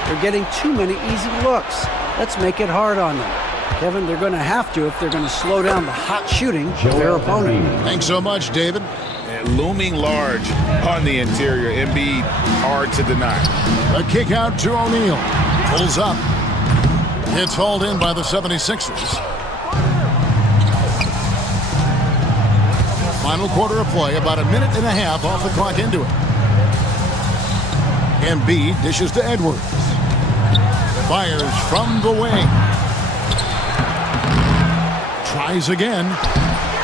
They're getting too many easy looks. Let's make it hard on them. Kevin, they're going to have to if they're going to slow down the hot shooting of their opponent. Thanks so much, David. Looming large on the interior. Embiid, hard to deny. A kick out to O'Neal. Pulls up. It's hauled in by the 76ers. Final quarter of play, about a minute and a half off the clock into it. Embiid dishes to Edwards. Fires from the wing. Tries again.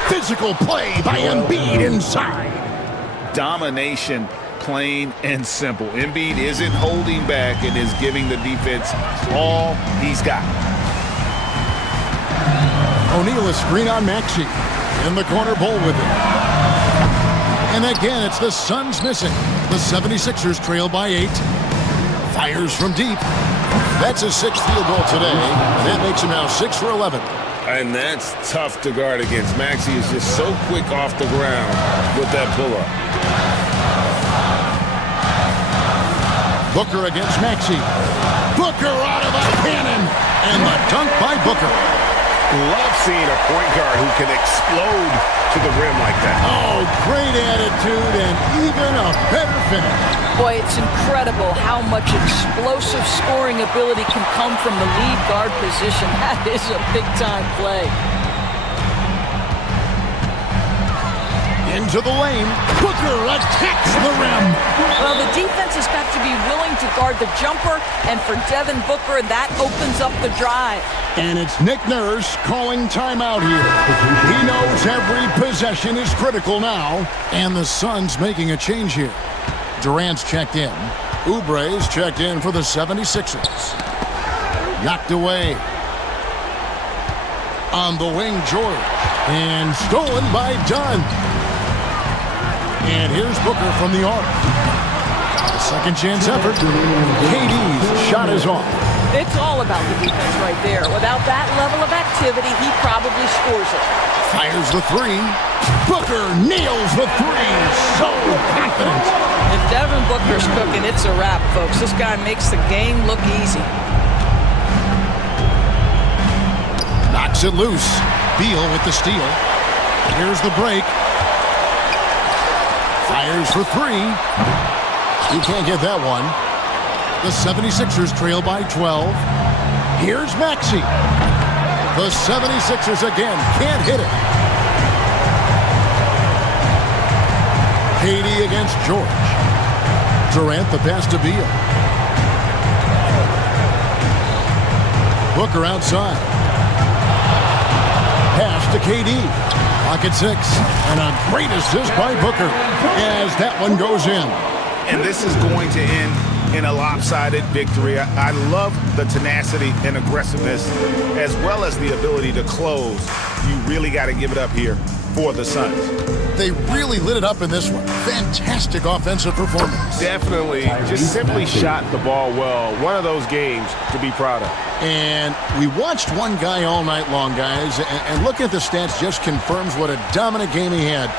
Physical play by Embiid inside. Domination, plain and simple. Embiid isn't holding back and is giving the defense all he's got. O'Neal is screen on Maxey. In the corner, Bull with it. And again, it's the Suns missing. The 76ers trail by 8. Fires from deep. That's his 6th field goal today. And that makes him now 6 for 11. And that's tough to guard against. Maxey is just so quick off the ground with that pull-up. Booker against Maxey. Booker out of a cannon. And the dunk by Booker. Love seeing a point guard who can explode to the rim like that. Oh, great attitude and even a better finish. Boy, it's incredible how much explosive scoring ability can come from the lead guard position. That is a big-time play. Into the lane. Booker attacks the rim. Well, the defense has got to be willing to guard the jumper, and for Devin Booker, that opens up the drive. And it's Nick Nurse calling timeout here. He knows every possession is critical now. And the Suns making a change here. Durant's checked in. Oubre's checked in for the 76ers. Knocked away. On the wing, George. And stolen by Dunn. And here's Booker from the arc. A second chance effort. KD's shot is off. It's all about the defense right there. Without that level of activity, he probably scores it. Fires the three. Booker nails the three. So confident. If Devin Booker's cooking, it's a wrap, folks. This guy makes the game look easy. Knocks it loose. Beal with the steal. Here's the break. Fires for three. He can't get that one. The 76ers trail by 12. Here's Maxey. The 76ers again can't hit it. KD against George. Durant the pass to Beal. Booker outside. Pass to KD. Pocket six. And a great assist by Booker as that one goes in. And this is going to end in a lopsided victory. I love the tenacity and aggressiveness as well as the ability to close. You really got to give it up here for the Suns. They really lit it up in this one. Fantastic offensive performance. Definitely. Just simply shot the ball well. One of those games to be proud of. And we watched one guy all night long, guys, and looking at the stats just confirms what a dominant game he had.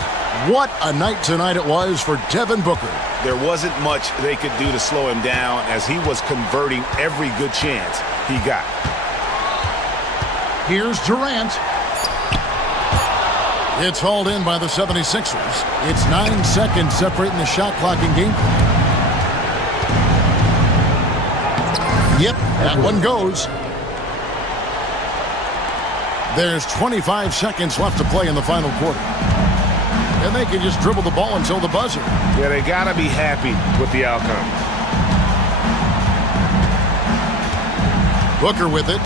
What a night tonight it was for Devin Booker. There wasn't much they could do to slow him down as he was converting every good chance he got. Here's Durant. It's hauled in by the 76ers. It's 9 seconds separating the shot clock and game clock. Yep, that one goes. There's 25 seconds left to play in the final quarter. And they can just dribble the ball until the buzzer. Yeah, they got to be happy with the outcome. Booker with it.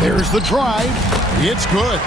There's the drive. It's good.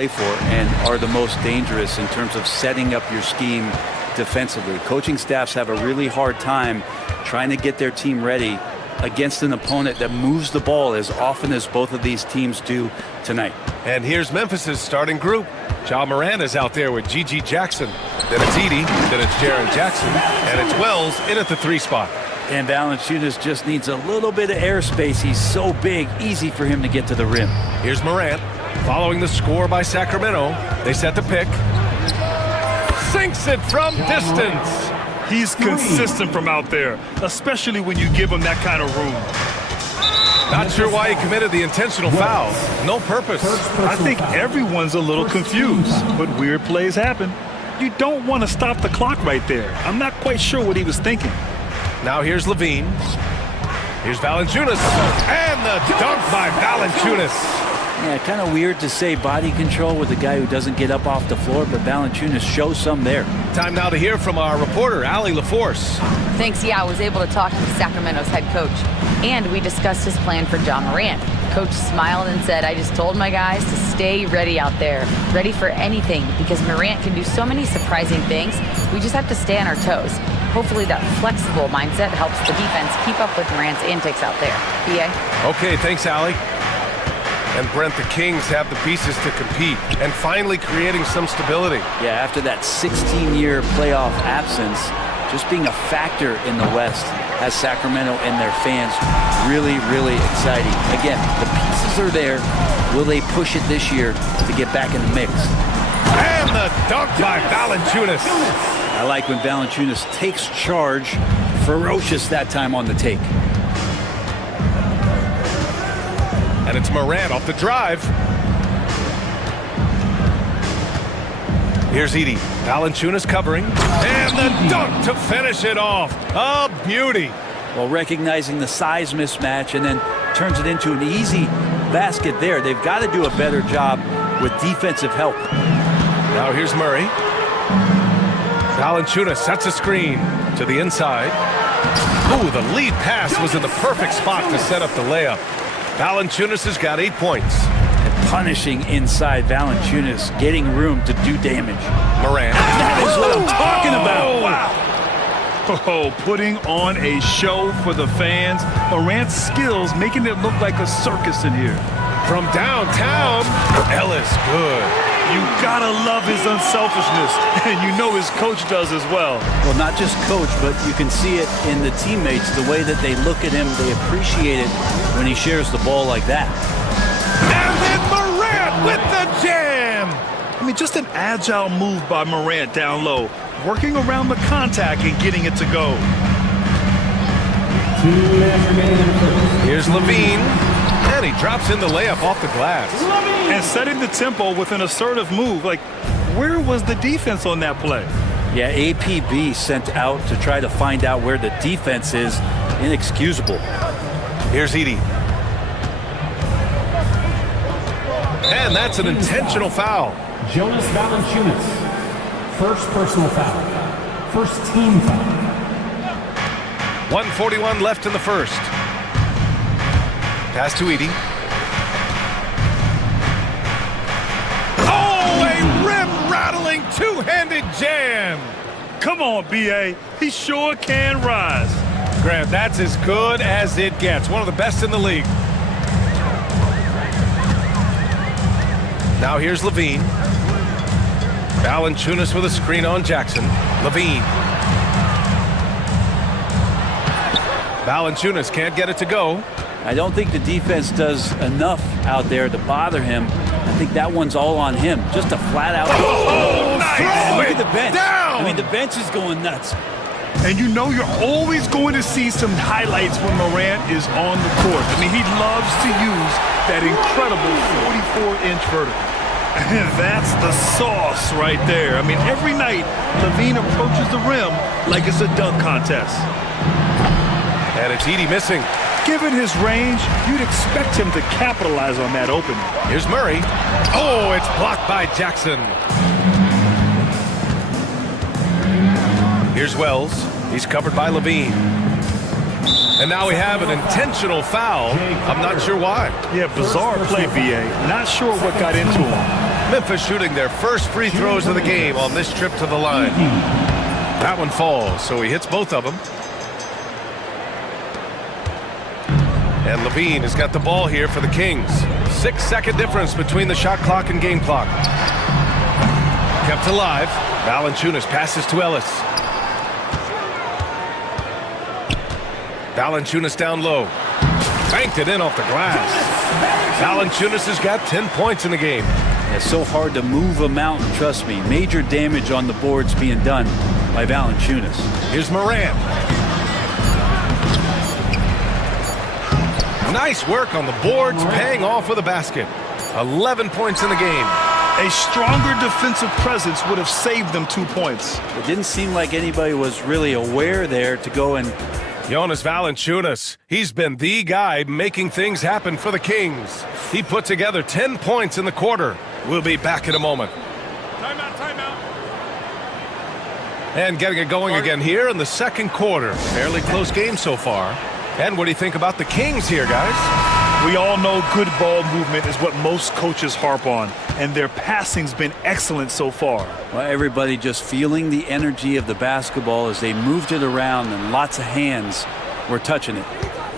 play for and are the most dangerous in terms of setting up your scheme defensively. Coaching staffs have a really hard time trying to get their team ready against an opponent that moves the ball as often as both of these teams do tonight. And here's Memphis's starting group. Ja Morant is out there with Gigi Jackson. Then it's Edey, then it's Jaren Jackson, and it's Wells in at the 3 spot. And Valanciunas just needs a little bit of airspace. He's so big, easy for him to get to the rim. Here's Morant, following the score by Sacramento. They set the pick. Sinks it from distance. He's consistent from out there, especially when you give him that kind of room. Not sure why he committed the intentional foul. No purpose. I think everyone's a little confused, but weird plays happen. You don't want to stop the clock right there. I'm not quite sure what he was thinking. Now here's Levine. Here's Valanciunas. And the dunk by Valanciunas. Yeah, kind of weird to say body control with a guy who doesn't get up off the floor, but Valanciunas shows some there. Time now to hear from our reporter, Allie LaForce. Thanks, yeah, I was able to talk to Sacramento's head coach, and we discussed his plan for Ja Morant. Coach smiled and said, I just told my guys to stay ready out there, ready for anything, because Morant can do so many surprising things. We just have to stay on our toes. Hopefully that flexible mindset helps the defense keep up with Morant's antics out there. B.A.? Okay, thanks, Allie. And Brent, the Kings have the pieces to compete and finally creating some stability. Yeah, after that 16-year playoff absence, just being a factor in the West has Sacramento and their fans really, really exciting. Again, the pieces are there. Will they push it this year to get back in the mix? And the dunk by Valanciunas. I like when Valanciunas takes charge, ferocious that time on the take. And it's Morant off the drive. Here's Edey. Valanciunas covering. And the dunk to finish it off. A beauty. Well, recognizing the size mismatch and then turns it into an easy basket there. They've got to do a better job with defensive help. Now here's Murray. Valanciunas sets a screen to the inside. Ooh, the lead pass was in the perfect spot to set up the layup. Valanciunas has got 8 points. And punishing inside, Valanciunas getting room to do damage. Morant. That is what I'm talking about. Wow. Oh, putting on a show for the fans. Morant's skills making it look like a circus in here. From downtown, Ellis, good. You gotta love his unselfishness, and you know his coach does as well. Well, not just coach, but you can see it in the teammates, the way that they look at him, they appreciate it when he shares the ball like that. And then Morant with the jam! I mean, just an agile move by Morant down low, working around the contact and getting it to go. Here's Levine, and he drops in the layup off the glass. And setting the tempo with an assertive move. Like, where was the defense on that play? Yeah, APB sent out to try to find out where the defense is. Inexcusable. Here's Edey. And that's an intentional foul. Jonas Valanciunas. First personal foul. First team foul. 1:41 left in the first. Pass to Edey. Oh, a rim-rattling two-handed jam. Come on, B.A. He sure can rise. Grant, that's as good as it gets. One of the best in the league. Now here's Levine. Valanciunas with a screen on Jackson. Levine. Valanciunas can't get it to go. I don't think the defense does enough out there to bother him. I think that one's all on him. Just a flat-out. Oh, nice. Look at the bench. Down. I mean, the bench is going nuts. And you know you're always going to see some highlights when Morant is on the court. I mean, he loves to use that incredible 44-inch vertical. And that's the sauce right there. I mean, every night, Levine approaches the rim like it's a dunk contest. And it's Edey missing. Given his range, you'd expect him to capitalize on that opening. Here's Murray. Oh, it's blocked by Jackson. Here's Wells. He's covered by Levine. And now we have an intentional foul. I'm not sure why. Yeah, bizarre play, B.A. Not sure what got into him. Memphis shooting their first free throws of the game on this trip to the line. That one falls, so he hits both of them. And Levine has got the ball here for the Kings. 6-second difference between the shot clock and game clock. Kept alive. Valanciunas passes to Ellis. Valanciunas down low. Banked it in off the glass. Valanciunas has got 10 points in the game. It's so hard to move a mountain, trust me. Major damage on the boards being done by Valanciunas. Here's Morant. Nice work on the boards, paying off with a basket. 11 points in the game. A stronger defensive presence would have saved them 2 points. It didn't seem like anybody was really aware there to go and... Jonas Valanciunas, he's been the guy making things happen for the Kings. He put together 10 points in the quarter. We'll be back in a moment. Timeout, timeout. And getting it going again here in the second quarter. Fairly close game so far. And what do you think about the Kings here, guys? We all know good ball movement is what most coaches harp on, and their passing's been excellent so far. Well, everybody just feeling the energy of the basketball as they moved it around, and lots of hands were touching it.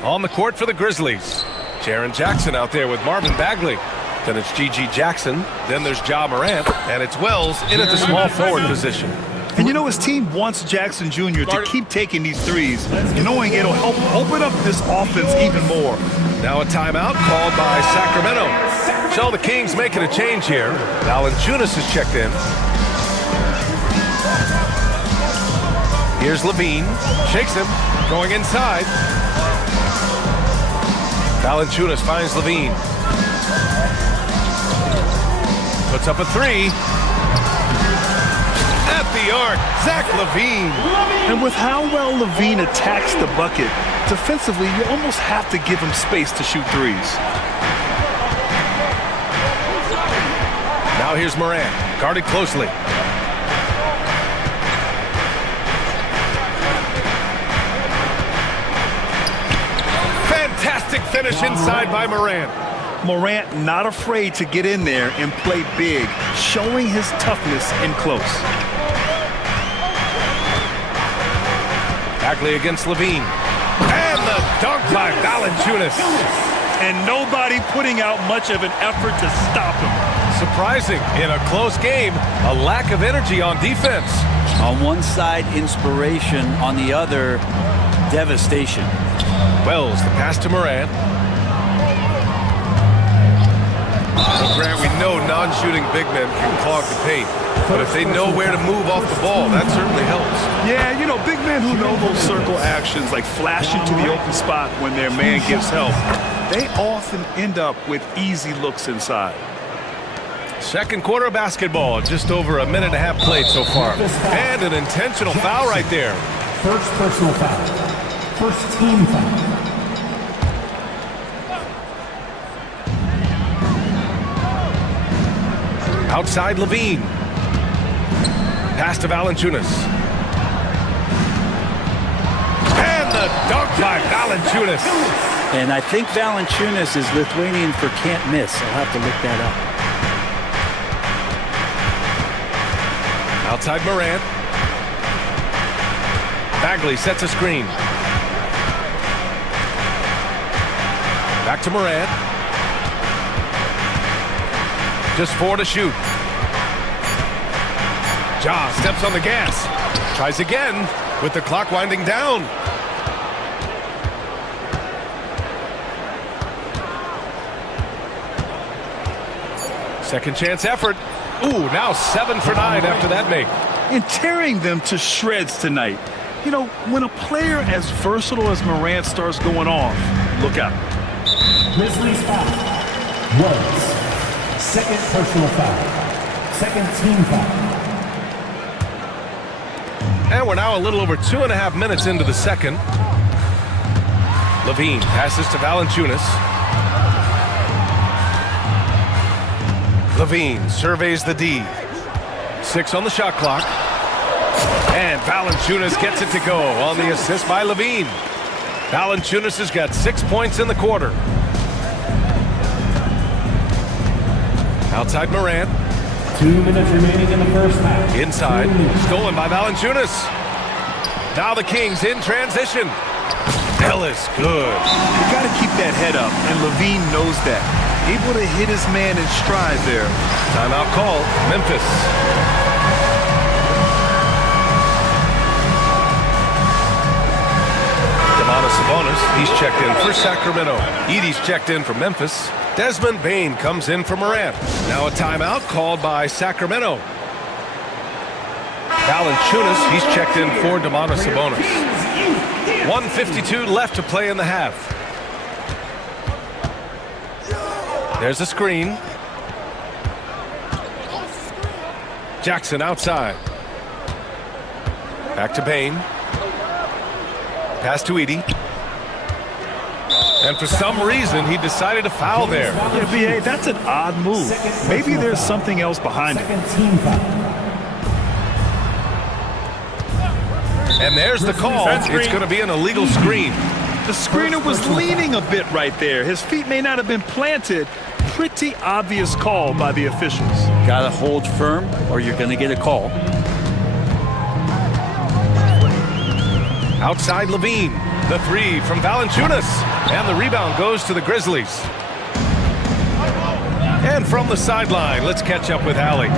On the court for the Grizzlies. Jaren Jackson out there with Marvin Bagley. Then it's G.G. Jackson. Then there's Ja Morant. And it's Wells in at the small forward position. And you know, his team wants Jackson Jr. to keep taking these threes, knowing it'll help open up this offense even more. Now a timeout called by Sacramento. So the Kings making a change here. Valanciunas is checked in. Here's Levine. Shakes him. Going inside. Valanciunas finds Levine. Puts up a three. At the arc, Zach Levine. And with how well Levine attacks the bucket, defensively, you almost have to give him space to shoot threes. Now here's Morant, guarded closely. Fantastic finish inside by Morant. Morant not afraid to get in there and play big, showing his toughness in close. Bagley against Levine. And the dunk by Valanciunas. And nobody putting out much of an effort to stop him. Surprising, in a close game, a lack of energy on defense. On one side, inspiration. On the other, devastation. Wells, the pass to Morant. So Grant, we know non-shooting big men can clog the paint. But if they know where to move off the ball, that certainly helps. Yeah, you know, big men who know those circle actions, like flashing to the open spot when their man gives help, they often end up with easy looks inside. Second quarter of basketball, just over a minute and a half played so far. And an intentional foul right there. First personal foul. First team foul. Outside Levine. Pass to Valanciunas. And the dunk by Valanciunas. And I think Valanciunas is Lithuanian for can't miss. I'll have to look that up. Outside Morant. Bagley sets a screen. Back to Morant. Just 4 to shoot. Ja steps on the gas. Tries again with the clock winding down. Second chance effort. Ooh, now 7 for 9 after that make. And tearing them to shreds tonight. You know, when a player as versatile as Morant starts going off, look out. Grizzlies foul. Wells. Second personal foul. Second team foul. And we're now a little over 2.5 minutes into the second. Levine passes to Valanciunas. Levine surveys the D. 6 on the shot clock. And Valanciunas gets it to go on the assist by Levine. Valanciunas has got 6 points in the quarter. Outside Morant. 2 minutes remaining in the first half. Inside, stolen by Valanciunas. Now the Kings in transition. Ellis, good. You got to keep that head up, and Levine knows that. Able to hit his man in stride there. Timeout call, Memphis. Sabonis, he's checked in for Sacramento. Edey's checked in for Memphis. Desmond Bane comes in for Morant. Now a timeout called by Sacramento. Valanciunas, he's checked in for Sabonis. 1:52 left to play in the half. There's a screen. Jackson outside. Back to Bane. Pass to Edey. And for some reason, he decided to foul there. Yeah, B.A., that's an odd move. Maybe there's something else behind it. And there's the call. It's going to be an illegal screen. The screener was leaning a bit right there. His feet may not have been planted. Pretty obvious call by the officials. Gotta hold firm or you're gonna get a call. Outside Levine. The three from Valanciunas. And the rebound goes to the Grizzlies. And from the sideline, let's catch up with Allie.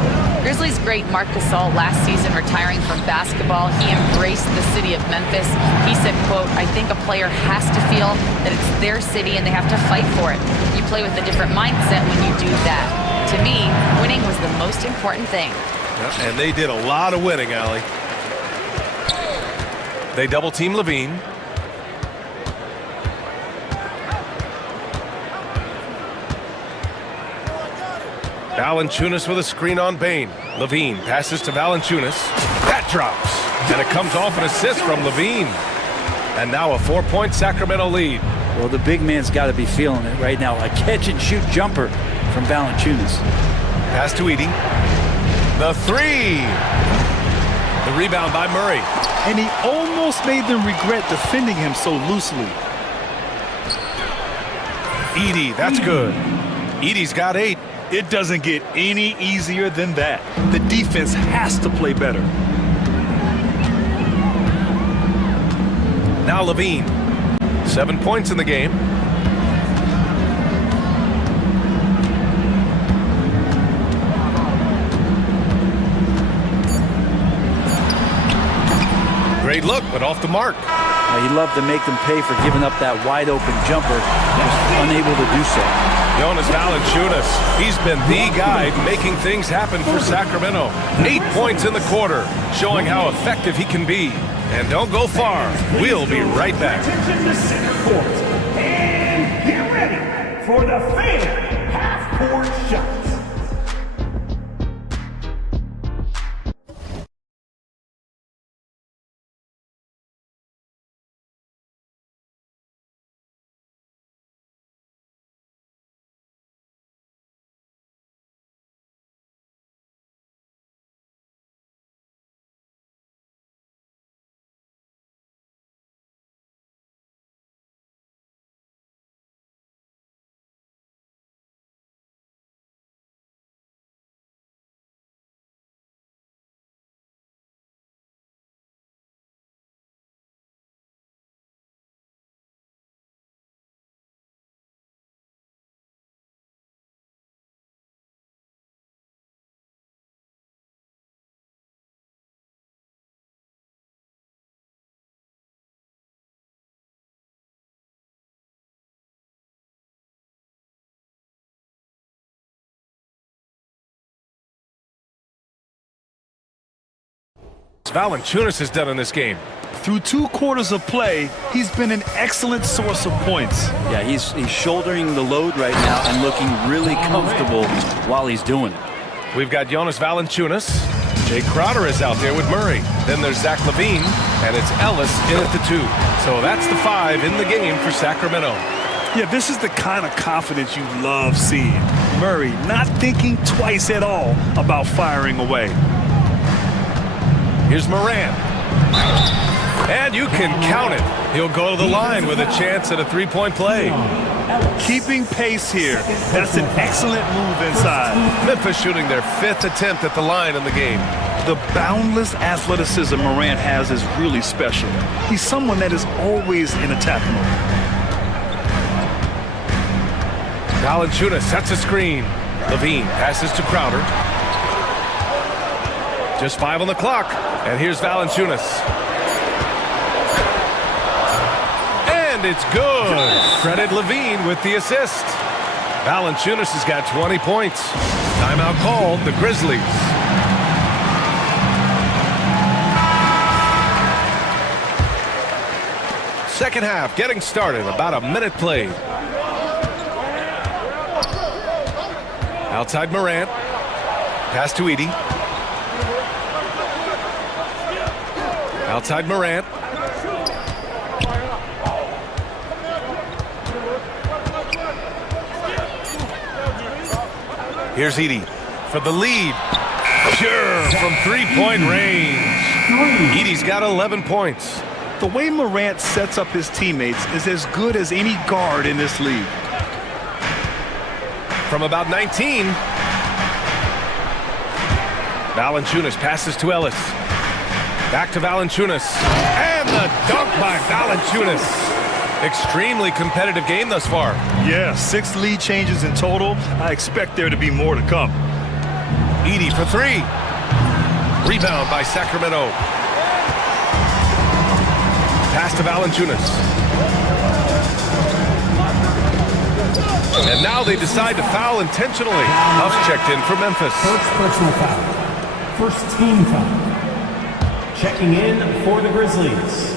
Grizzlies great Marc Gasol last season retiring from basketball. He embraced the city of Memphis. He said, quote, "I think a player has to feel that it's their city and they have to fight for it. You play with a different mindset when you do that. To me, winning was the most important thing." Yeah, and they did a lot of winning, Allie. They double team Levine. Valanciunas with a screen on Bane. Levine passes to Valanciunas. That drops. And it comes off an assist from Levine. And now a 4-point Sacramento lead. Well, the big man's got to be feeling it right now. A catch-and-shoot jumper from Valanciunas. Pass to Edey. The three. The rebound by Murray. And he almost made them regret defending him so loosely. Edey, that's good. Edey's got 8. It doesn't get any easier than that. The defense has to play better. Now Levine. 7 points in the game. Great look, but off the mark. He loved to make them pay for giving up that wide-open jumper. Was unable to do so. Jonas Valanciunas, he's been the guy making things happen for Sacramento. 8 points in the quarter, showing how effective he can be. And don't go far. We'll be right back. Attention to center court. And get ready for the fatal half-court shots. Valanciunas has done in this game. Through 2 quarters of play, he's been an excellent source of points. Yeah, he's shouldering the load right now and looking really comfortable while he's doing it. We've got Jonas Valanciunas. Jay Crowder is out there with Murray. Then there's Zach Levine, and it's Ellis in at the 2. So that's the 5 in the game for Sacramento. Yeah, this is the kind of confidence you love seeing. Murray not thinking twice at all about firing away. Here's Morant. And you can count it. He'll go to the line with a chance at a 3-point play. Keeping pace here. That's an excellent move inside. Memphis shooting their 5th attempt at the line in the game. The boundless athleticism Morant has is really special. He's someone that is always in attack mode. Valanciunas sets a screen. Levine passes to Crowder. Just 5 on the clock. And here's Valanciunas. And it's good. Credit Levine with the assist. Valanciunas has got 20 points. Timeout called, the Grizzlies. Second half getting started, about a minute played. Outside Morant. Pass to Edey. Outside Morant. Here's Edey for the lead. Sure, from three-point range. Edey's got 11 points. The way Morant sets up his teammates is as good as any guard in this league. From about 19. Valanciunas passes to Ellis. Back to Valanciunas. And the dunk by Valanciunas. Extremely competitive game thus far. Yeah, 6 lead changes in total. I expect there to be more to come. Edey for 3. Rebound by Sacramento. Pass to Valanciunas. And now they decide to foul intentionally. Huff checked in for Memphis. First personal foul. First team foul. Checking in for the Grizzlies.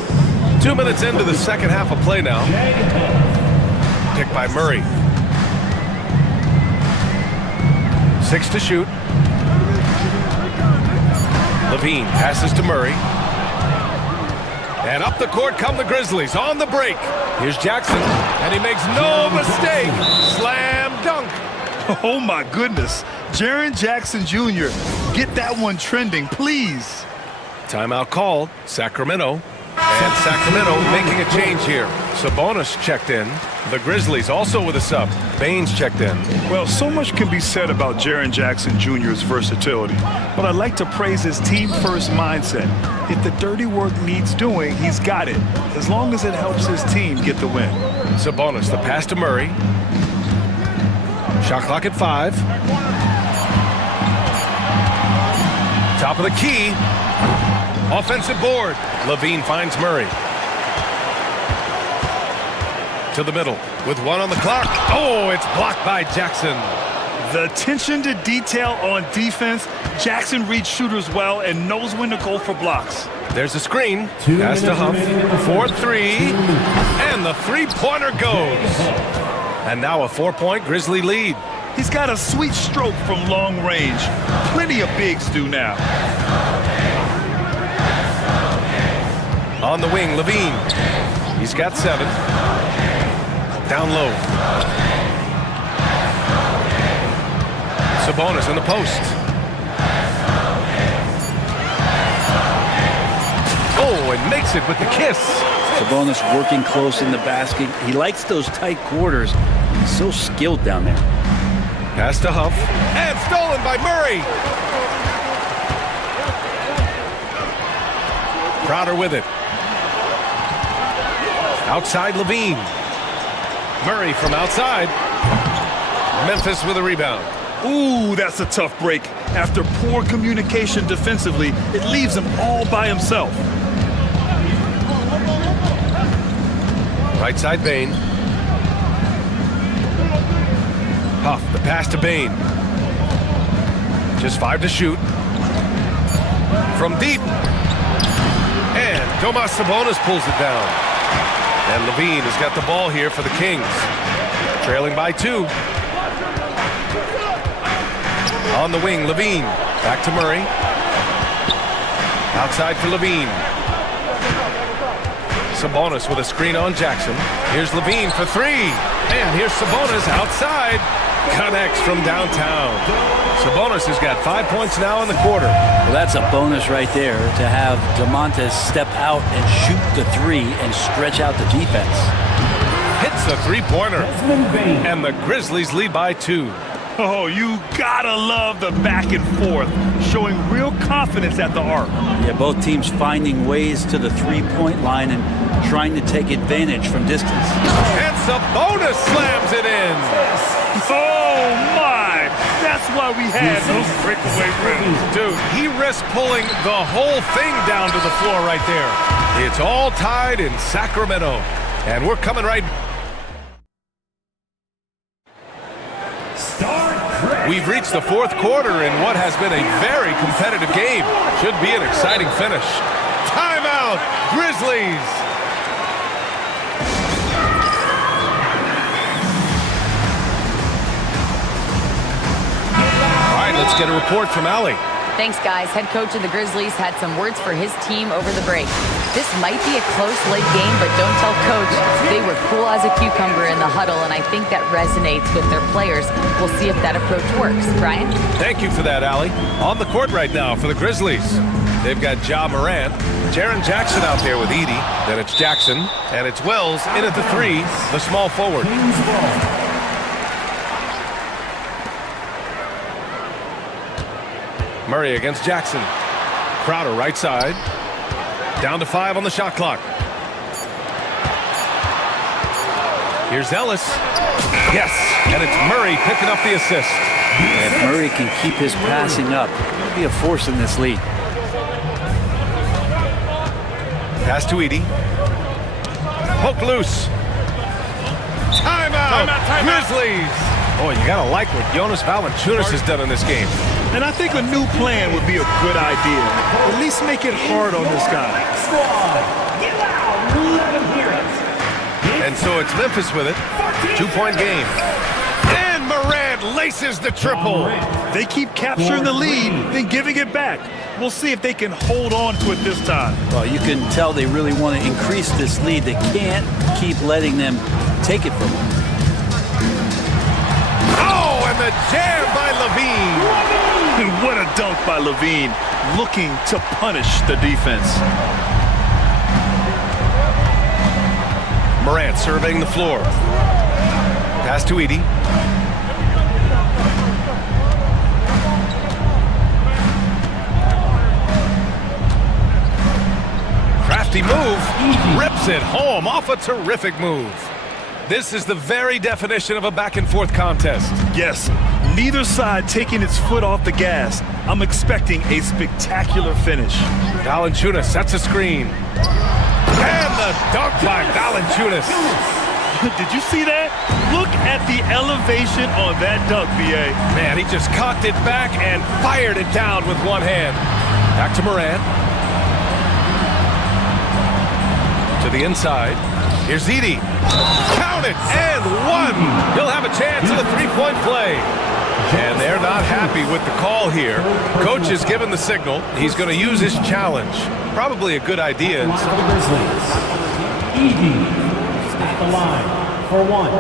2 minutes into the second half of play now. Picked by Murray. 6 to shoot. Levine passes to Murray. And up the court come the Grizzlies on the break. Here's Jackson, and he makes no mistake. Slam dunk. Oh my goodness. Jaren Jackson Jr., get that one trending, please. Timeout called, Sacramento. And Sacramento making a change here. Sabonis checked in. The Grizzlies also with a sub. Baines checked in. Well, so much can be said about Jaren Jackson Jr.'s versatility, but I'd like to praise his team-first mindset. If the dirty work needs doing, he's got it, as long as it helps his team get the win. Sabonis, the pass to Murray. Shot clock at 5. Top of the key. Offensive board. Levine finds Murray. To the middle with 1 on the clock. Oh, it's blocked by Jackson. The attention to detail on defense. Jackson reads shooters well and knows when to go for blocks. There's a screen. Pass to Huff. 4-3. And the three-pointer goes. And now a 4-point Grizzly lead. He's got a sweet stroke from long range. Plenty of bigs do now. On the wing, Levine. He's got 7. Down low. Sabonis in the post. Oh, and makes it with the kiss. Sabonis working close in the basket. He likes those tight quarters. He's so skilled down there. Pass to Huff. And stolen by Murray. Crowder with it. Outside Levine. Murray from outside. Memphis with a rebound. Ooh, that's a tough break. After poor communication defensively, it leaves him all by himself. Right side Bane. Huff, the pass to Bane. Just 5 to shoot. From deep. And Domas Sabonis pulls it down. And Levine has got the ball here for the Kings. Trailing by 2. On the wing, Levine. Back to Murray. Outside for Levine. Sabonis with a screen on Jackson. Here's Levine for 3. And here's Sabonis outside. Connects from downtown. Sabonis has got 5 points now in the quarter. Well, that's a bonus right there to have Domantas step out and shoot the 3 and stretch out the defense. Hit hits the three-pointer. And the Grizzlies lead by 2. Oh, you gotta love the back and forth, showing real confidence at the arc. Yeah, both teams finding ways to the three-point line and trying to take advantage from distance. And Sabonis slams it in. Oh, my! That's why we had those breakaway rims. Dude, he risked pulling the whole thing down to the floor right there. It's all tied in Sacramento. And we're coming right... We've reached the fourth quarter in what has been a very competitive game. Should be an exciting finish. Timeout, Grizzlies! All right, let's get a report from Allie. Thanks, guys. Head coach of the Grizzlies had some words for his team over the break. This might be a close late game, but don't tell coach. They were cool as a cucumber in the huddle, and I think that resonates with their players. We'll see if that approach works. Brian? Thank you for that, Allie. On the court right now for the Grizzlies. They've got Ja Morant, Jaren Jackson out there with Edey. Then it's Jackson, and it's Wells in at the 3, the small forward. Murray against Jackson. Crowder right side. Down to 5 on the shot clock. Here's Ellis. Yes, and it's Murray picking up the assist. And if Murray can keep his passing up, he'll be a force in this league. Pass to Edey. Poke loose. Timeout, Grizzlies. Oh, you gotta like what Jonas Valanciunas has done in this game. And I think a new plan would be a good idea. At least make it hard on this guy. And so it's Memphis with it. 2-point game. And Morant laces the triple. They keep capturing the lead, then giving it back. We'll see if they can hold on to it this time. Well, you can tell they really want to increase this lead. They can't keep letting them take it from them. Oh, and the jam by Levine. And what a dunk by Levine, looking to punish the defense. Morant surveying the floor. Pass to Edey. Crafty move. Rips it home off a terrific move. This is the very definition of a back-and-forth contest. Yes, neither side taking its foot off the gas. I'm expecting a spectacular finish. Valanciunas sets a screen. And the dunk by Valanciunas. Did you see that? Look at the elevation on that dunk, B.A. Man, he just cocked it back and fired it down with one hand. Back to Morant. To the inside. Here's Edey. Count it, and 1. He'll have a chance at a 3-point play. And they're not happy with the call here. Coach has given the signal. He's going to use his challenge. Probably a good idea. Edey at the line for 1.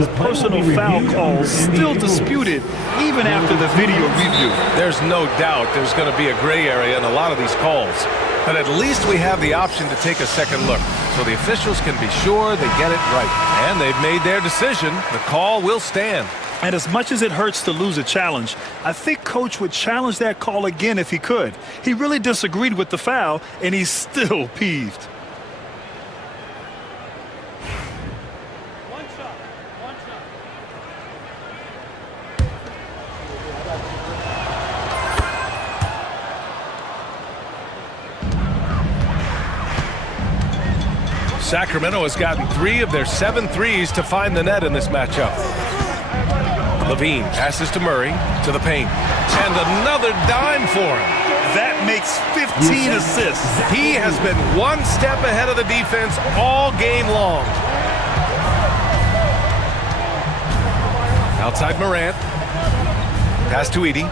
The personal foul call still disputed even after the video review. There's no doubt there's going to be a gray area in a lot of these calls. But at least we have the option to take a second look, so the officials can be sure they get it right. And they've made their decision. The call will stand. And as much as it hurts to lose a challenge, I think Coach would challenge that call again if he could. He really disagreed with the foul, and he's still peeved. Sacramento has gotten 3 of their 7 threes to find the net in this matchup. Levine passes to Murray, to the paint. And another dime for him. That makes 15 assists. He has been one step ahead of the defense all game long. Outside Morant. Pass to Edey.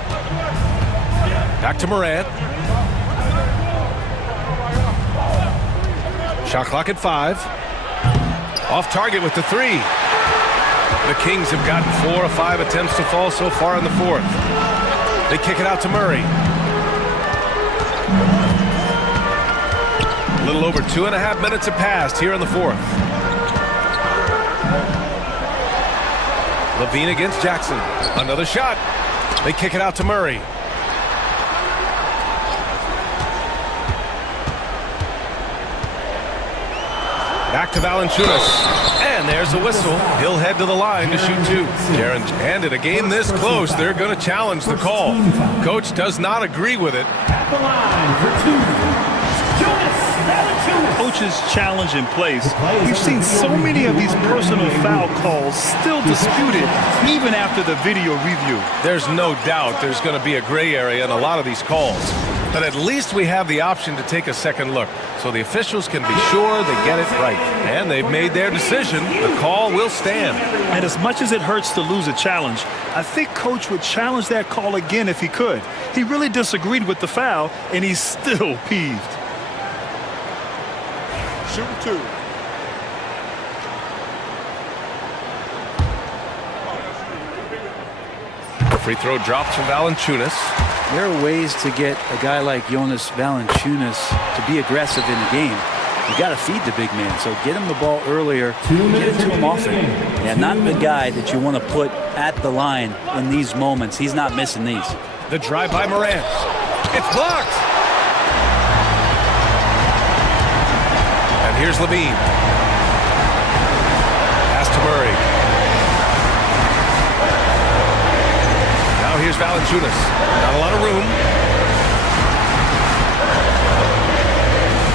Back to Morant. Shot clock at 5. Off target with the 3. The Kings have gotten 4 of 5 attempts to fall so far in the 4th. They kick it out to Murray. A little over 2.5 minutes have passed here in the 4th. Levine against Jackson. Another shot. They kick it out to Murray. Back to Valanciunas. And there's a whistle. He'll head to the line to shoot two. And in a game this close, they're going to challenge the call. Coach does not agree with it. At the line for two. Coach's challenge in place. We've seen so many of these personal foul calls still disputed even after the video review. There's no doubt there's going to be a gray area in a lot of these calls. But at least we have the option to take a second look, so the officials can be sure they get it right. And they've made their decision. The call will stand. And as much as it hurts to lose a challenge, I think Coach would challenge that call again if he could. He really disagreed with the foul, and he's still peeved. Shooting two. The free throw drops from Valanciunas. There are ways to get a guy like Jonas Valanciunas to be aggressive in the game. You got to feed the big man, so get him the ball earlier, get it to him often. Yeah, not the guy that you want to put at the line in these moments. He's not missing these. The drive by Morant. It's blocked. And here's Levine. Pass to Murray. Now here's Valanciunas. Not a lot of room.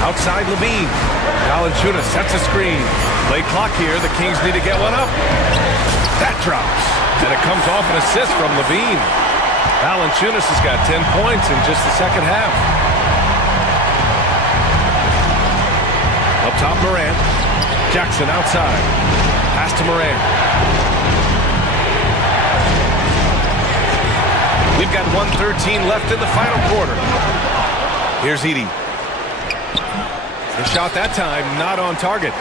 Outside Levine. Valanciunas sets a screen. Play clock here. The Kings need to get one up. That drops. And it comes off an assist from Levine. Valanciunas has got 10 points in just the second half. Up top, Morant. Jackson outside. Pass to Morant. We've got 1:13 left in the final quarter. Here's Edey. The shot that time, not on target.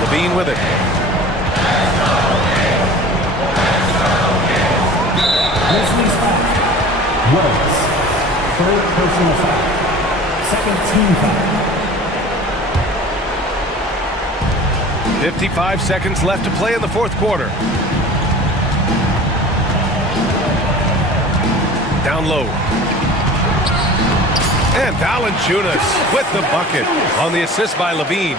Levine with it. Grizzlies foul. Rose. Third personal foul. Second team foul. 55 seconds left to play in the fourth quarter. Down low. And Valanciunas with the bucket on the assist by Levine.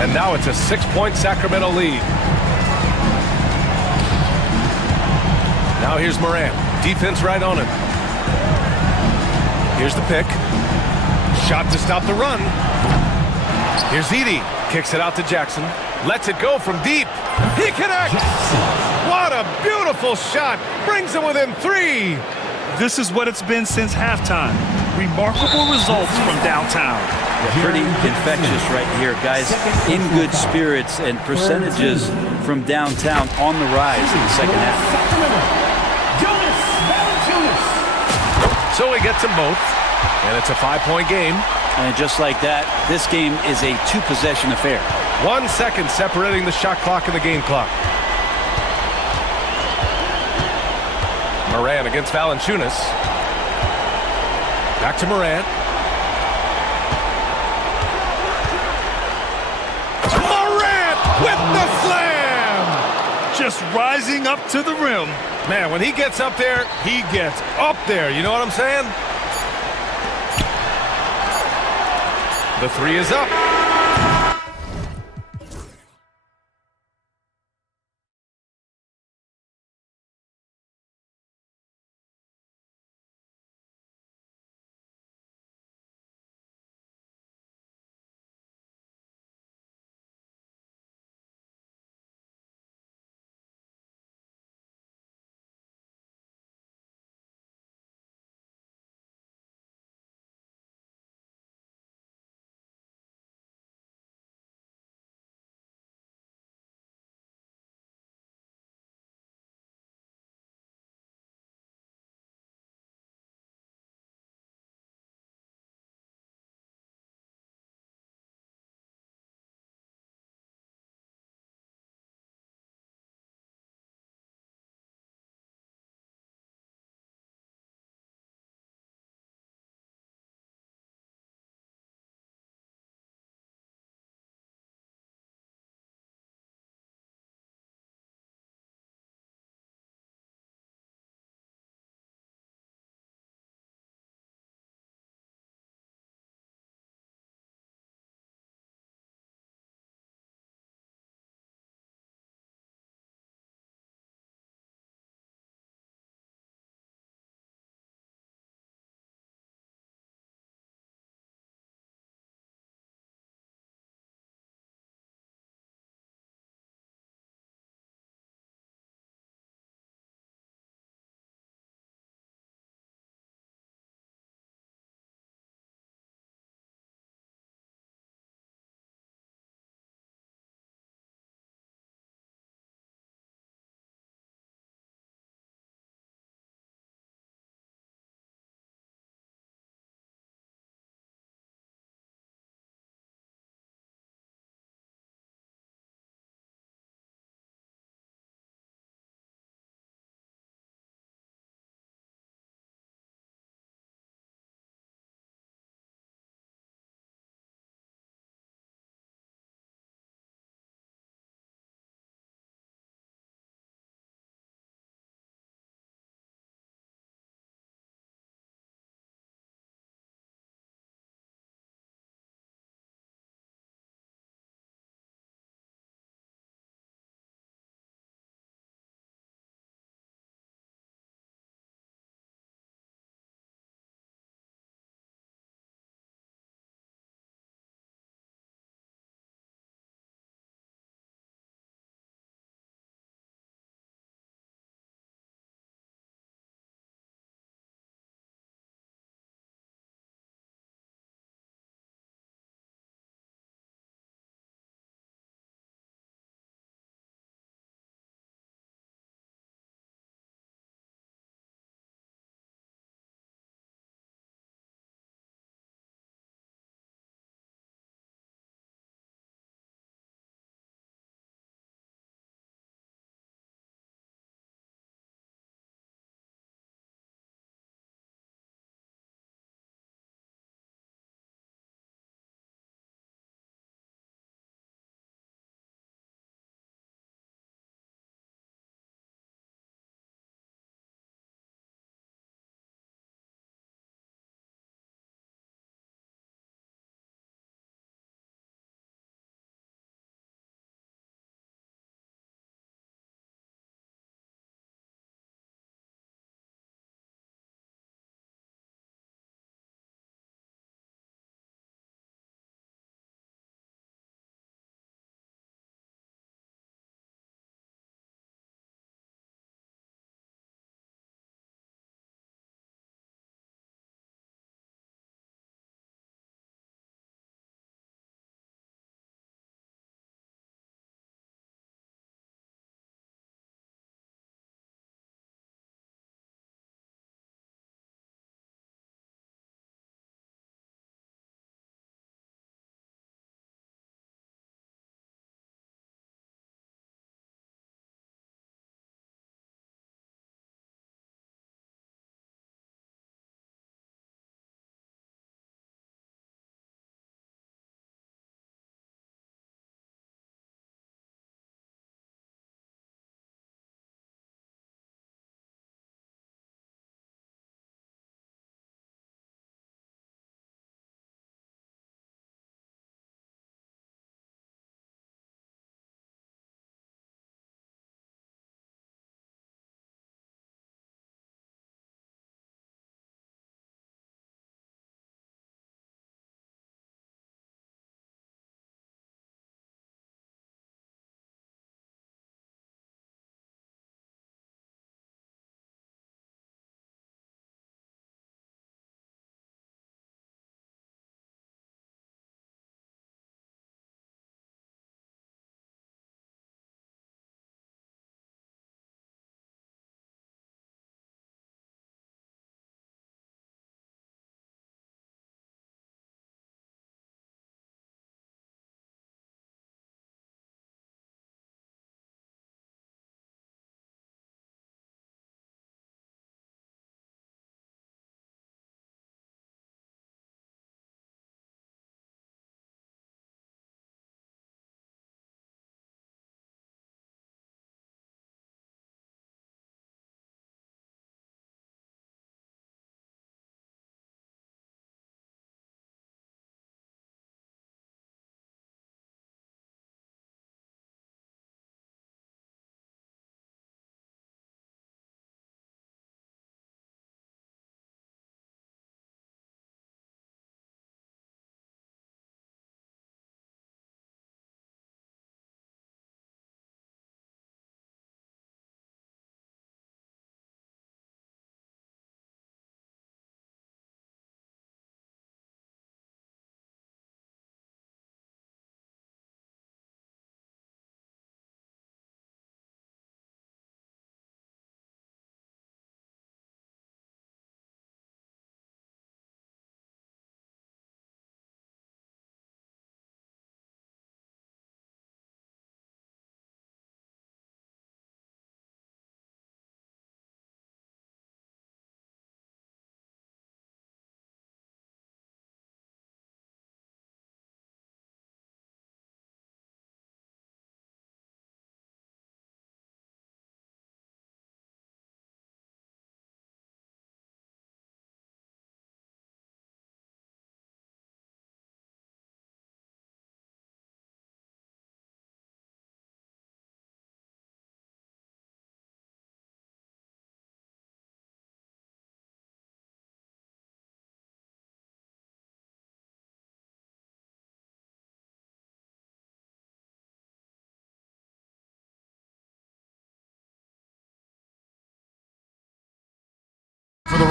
And now it's a 6-point Sacramento lead. Now here's Morant. Defense right on him. Here's the pick. Shot to stop the run. Here's Edey. Kicks it out to Jackson. Lets it go from deep. He connects. What a beautiful shot. Brings him within 3. This is what it's been since halftime. Remarkable results from downtown. Yeah, pretty infectious right here. Guys in good spirits and percentages from downtown on the rise in the second half. So he gets them both, and it's a 5-point game. And just like that, this game is a 2-possession affair. 1 second separating the shot clock and the game clock. Morant against Valanciunas. Back to Morant. Morant with the slam! Just rising up to the rim. Man, when he gets up there, he gets up there. You know what I'm saying? The 3 is up.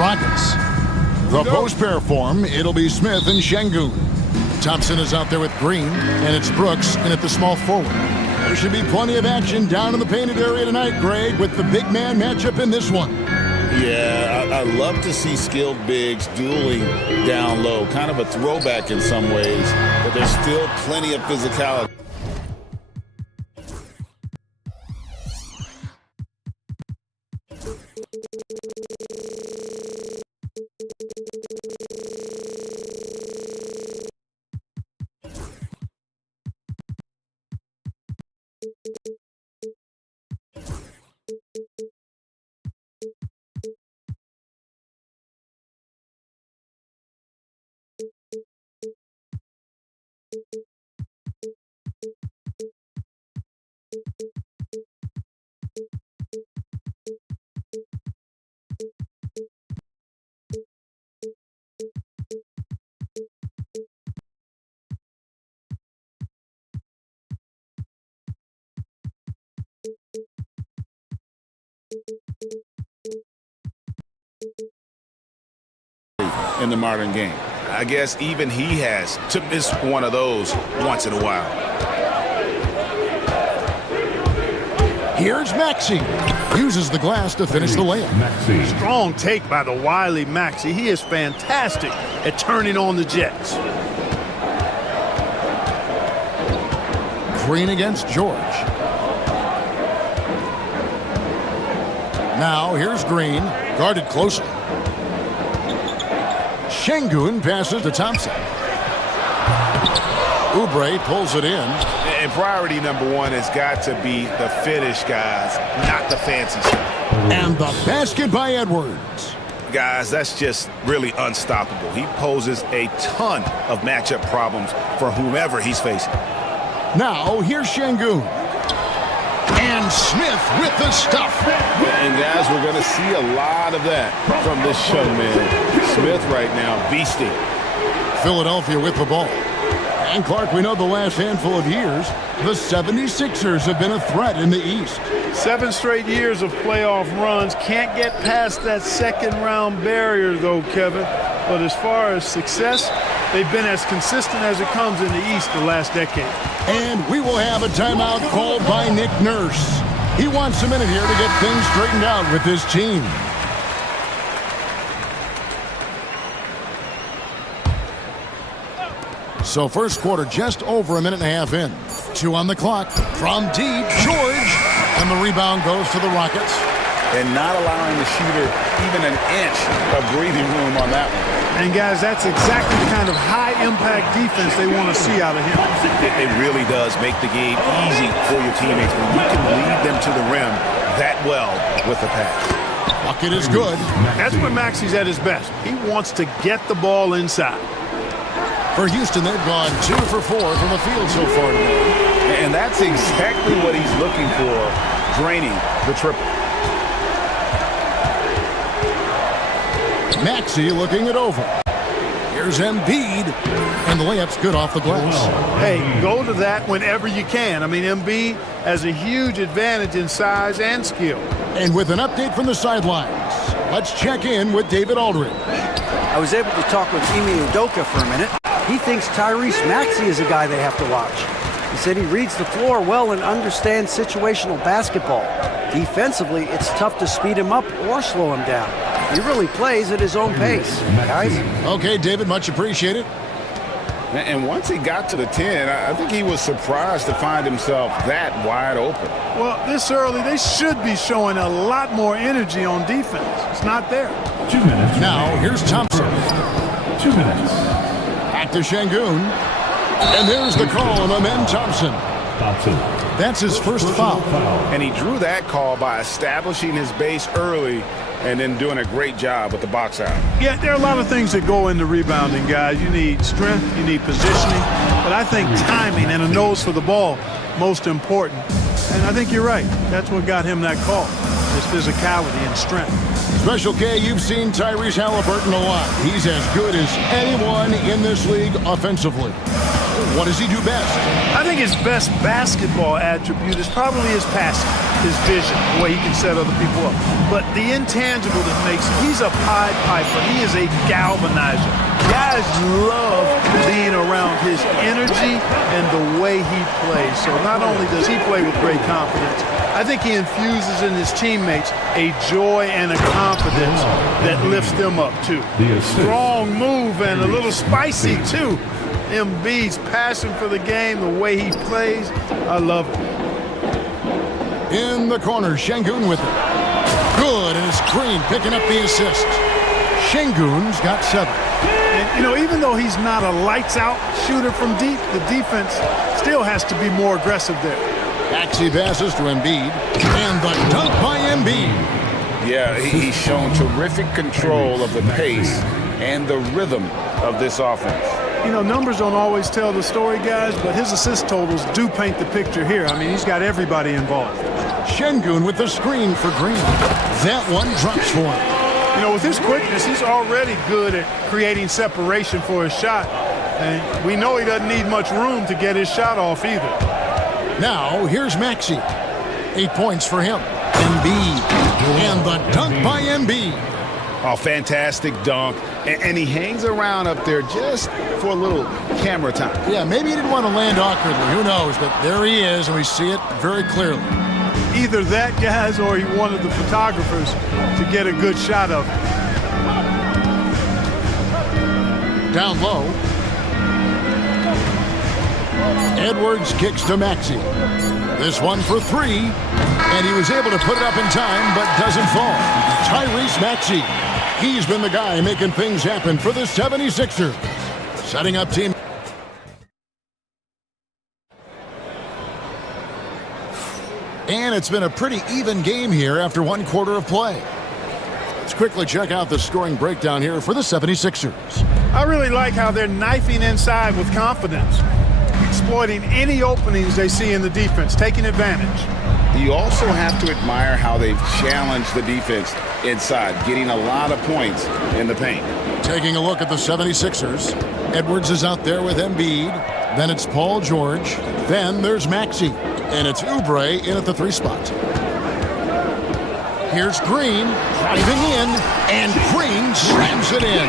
Rockets. The post pair form, it'll be Smith and Şengün. Thompson is out there with Green, and it's Brooks in at the small forward. There should be plenty of action down in the painted area tonight, Greg, with the big man matchup in this one. Yeah, I love to see skilled bigs dueling down low. Kind of a throwback in some ways, but there's still plenty of physicality. In the modern game, I guess even he has to miss one of those once in a while. Here's Maxey. Uses the glass to finish the layup. Strong take by the wily Maxey. He is fantastic at turning on the Jets. Green against George. Now here's Green, guarded closely. Şengün passes to Thompson. Oubre pulls it in. And priority number one has got to be the finish, guys, not the fancy stuff. And the basket by Edwards. Guys, that's just really unstoppable. He poses a ton of matchup problems for whomever he's facing. Now here's Şengün. And Smith with the stuff. And guys, we're going to see a lot of that from this young man. Smith right now, beasting. Philadelphia with the ball. And Clark, we know the last handful of years, the 76ers have been a threat in the East. 7 straight years of playoff runs. Can't get past that second round barrier though, Kevin. But as far as success, they've been as consistent as it comes in the East the last decade. And we will have a timeout called by Nick Nurse. He wants a minute here to get things straightened out with his team. So first quarter just over a minute and a half in. 2 on the clock. From deep, George. And the rebound goes to the Rockets. And not allowing the shooter even an inch of breathing room on that one. And guys, that's exactly the kind of high-impact defense they want to see out of him. It really does make the game easy for your teammates when you can lead them to the rim that well with the pass. Bucket is good. That's when Maxey's at his best. He wants to get the ball inside. For Houston, they've gone 2 for 4 from the field so far today. And that's exactly what he's looking for, draining the triple. Maxey looking it over. Here's Embiid, and the layup's good off the glass. Hey, go to that whenever you can. I mean, Embiid has a huge advantage in size and skill. And with an update from the sidelines, let's check in with David Aldridge. I was able to talk with Ime Udoka for a minute. He thinks Tyrese Maxey is a guy they have to watch. He said he reads the floor well and understands situational basketball. Defensively, it's tough to speed him up or slow him down. He really plays at his own pace, guys. Okay, David, much appreciated. And once he got to the 10, I think he was surprised to find himself that wide open. Well, this early, they should be showing a lot more energy on defense. It's not there. 2 minutes. Now, here's Thompson. 2 minutes. Back to Şengün. And there's the call on Amen Thompson. That's his first foul. And he drew that call by establishing his base early and then doing a great job with the box out. Yeah, there are a lot of things that go into rebounding, guys. You need strength, you need positioning, but I think timing and a nose for the ball, most important. And I think you're right. That's what got him that call, his physicality and strength. Special K, you've seen Tyrese Halliburton a lot. He's as good as anyone in this league offensively. What does he do best? I think his best basketball attribute is probably his passing. his vision, the way he can set other people up. But the intangible that makes him, he's a Pied Piper. He is a galvanizer. Guys love being around his energy and the way he plays. So not only does he play with great confidence, I think he infuses in his teammates a joy and a confidence that lifts them up too. Strong move and a little spicy too. Embiid's passion for the game, the way he plays, I love it. In the corner, Şengün with it. Good, and it's Green picking up the assist. Şengün's got 7. And, you know, even though he's not a lights-out shooter from deep, the defense still has to be more aggressive there. Maxey passes to Embiid, and the dunk by Embiid. Yeah, he's shown terrific control of the pace and the rhythm of this offense. You know, numbers don't always tell the story, guys, but his assist totals do paint the picture here. I mean, he's got everybody involved. Şengün with the screen for Green. That one drops for him. You know, with his quickness, he's already good at creating separation for his shot. And we know he doesn't need much room to get his shot off either. Now, here's Maxey. 8 points for him. Embiid. And the dunk by Embiid. Oh, fantastic dunk. And he hangs around up there just for a little camera time. Yeah, maybe he didn't want to land awkwardly. Who knows? But there he is, and we see it very clearly. Either that, guys, or he wanted the photographers to get a good shot of him. Down low. Edwards kicks to Maxey. This one for 3. And he was able to put it up in time, but doesn't fall. Tyrese Maxey. He's been the guy making things happen for the 76ers. Setting up team. And it's been a pretty even game here after 1 quarter of play. Let's quickly check out the scoring breakdown here for the 76ers. I really like how they're knifing inside with confidence, exploiting any openings they see in the defense, taking advantage. You also have to admire how they've challenged the defense inside, getting a lot of points in the paint. Taking a look at the 76ers. Edwards is out there with Embiid. Then it's Paul George. Then there's Maxey. And it's Oubre in at the 3 spot. Here's Green driving in, and Green slams it in.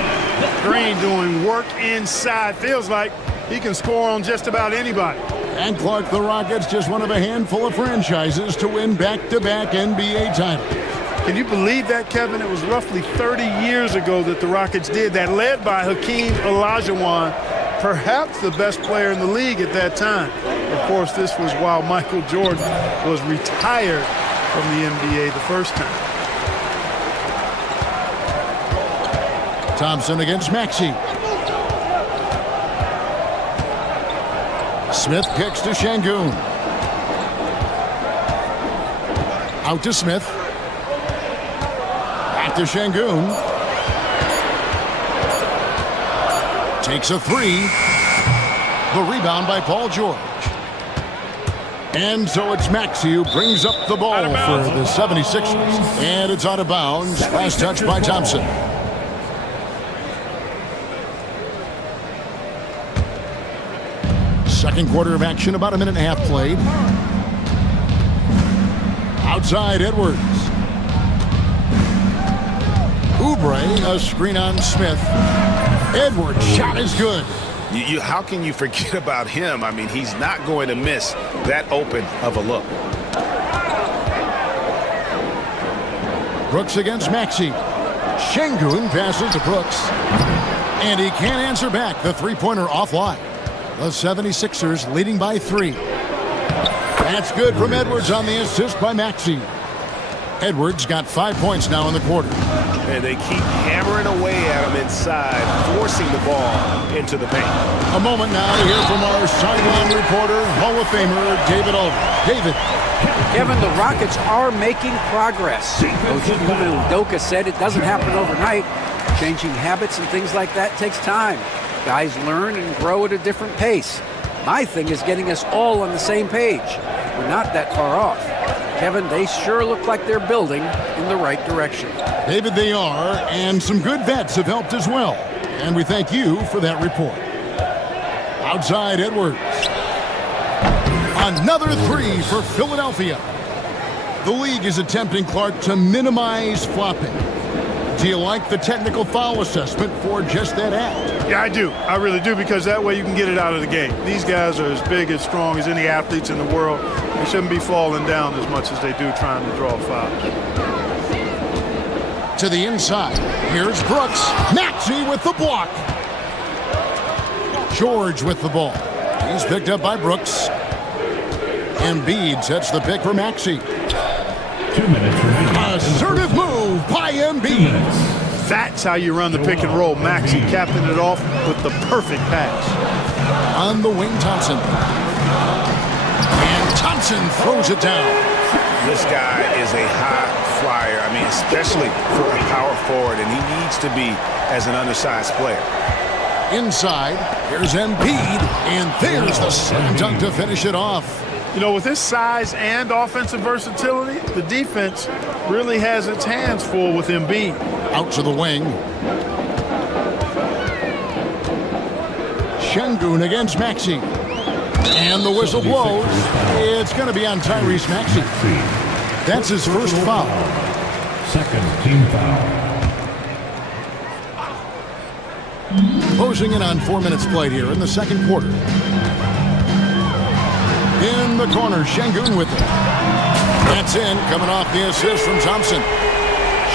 Green doing work inside. Feels like he can score on just about anybody. And Clark, the Rockets, just one of a handful of franchises to win back-to-back NBA titles. Can you believe that, Kevin? It was roughly 30 years ago that the Rockets did that, led by Hakeem Olajuwon, perhaps the best player in the league at that time. Of course, this was while Michael Jordan was retired from the NBA the first time. Thompson against Maxey. Smith kicks to Şengün. Out to Smith. Back to Şengün. Takes a 3. The rebound by Paul George. And so it's Maxey who brings up the ball for the 76ers. And it's out of bounds. Last touch by Thompson. Second quarter of action, about 1.5 minutes played. Outside, Edwards. Oubre, a screen on Smith. Edwards' shot is good. How can you forget about him? I mean, he's not going to miss that open of a look. Brooks against Maxey. Şengün passes to Brooks. And he can't answer back. The three-pointer offline. The 76ers leading by 3. That's good from Edwards on the assist by Maxey. Edwards got 5 points now in the quarter. And they keep hammering away at him inside, forcing the ball into the paint. A moment now to hear from our sideline reporter, Hall of Famer David Aldridge. David. Kevin, the Rockets are making progress. Coach Udoka said it doesn't happen overnight. Changing habits and things like that takes time. Guys learn and grow at a different pace. My thing is getting us all on the same page. We're not that far off. Kevin, they sure look like they're building in the right direction. David, they are, and some good vets have helped as well. And we thank you for that report. Outside, Edwards. Another 3 for Philadelphia. The league is attempting, Clark, to minimize flopping. Do you like the technical foul assessment for just that act? Yeah, I do. I really do, because that way you can get it out of the game. These guys are as big, as strong as any athletes in the world. They shouldn't be falling down as much as they do trying to draw fouls. To the inside. Here's Brooks. Maxey with the block. George with the ball. He's picked up by Brooks. Embiid sets the pick for Maxey. 2 minutes remaining. Assertive move by Embiid. That's how you run the pick and roll. Maxey capping it off with the perfect pass. On the wing, Thompson. And Thompson throws it down. This guy is a high flyer. I mean, especially for a power forward, and he needs to be as an undersized player. Inside, here's Embiid, and there's the slam dunk to finish it off. You know, with his size and offensive versatility, the defense really has its hands full with Embiid. Out to the wing. Şengün against Maxey. And the whistle blows. It's going to be on Tyrese Maxey. That's his first foul. Second team foul. Closing in on 4 minutes played here in the second quarter. In the corner, Şengün with it. That's in, coming off the assist from Thompson.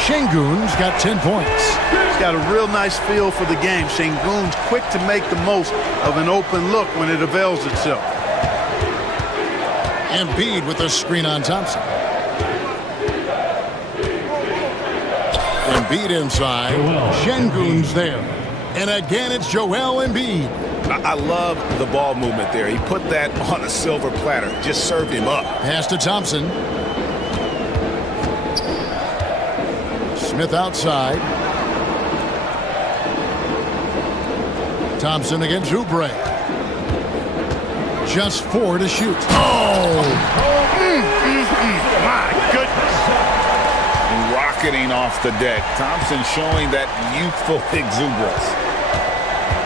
Şengün's got 10 points. He's got a real nice feel for the game. Şengün's quick to make the most of an open look when it avails itself. Embiid with a screen on Thompson. Embiid inside. Şengün's there. And again, it's Joel Embiid. I love the ball movement there. He put that on a silver platter. Just served him up. Pass to Thompson. Smith outside. Thompson against Oubre. Just 4 to shoot. Oh! My goodness. Rocketing off the deck. Thompson showing that youthful exuberance.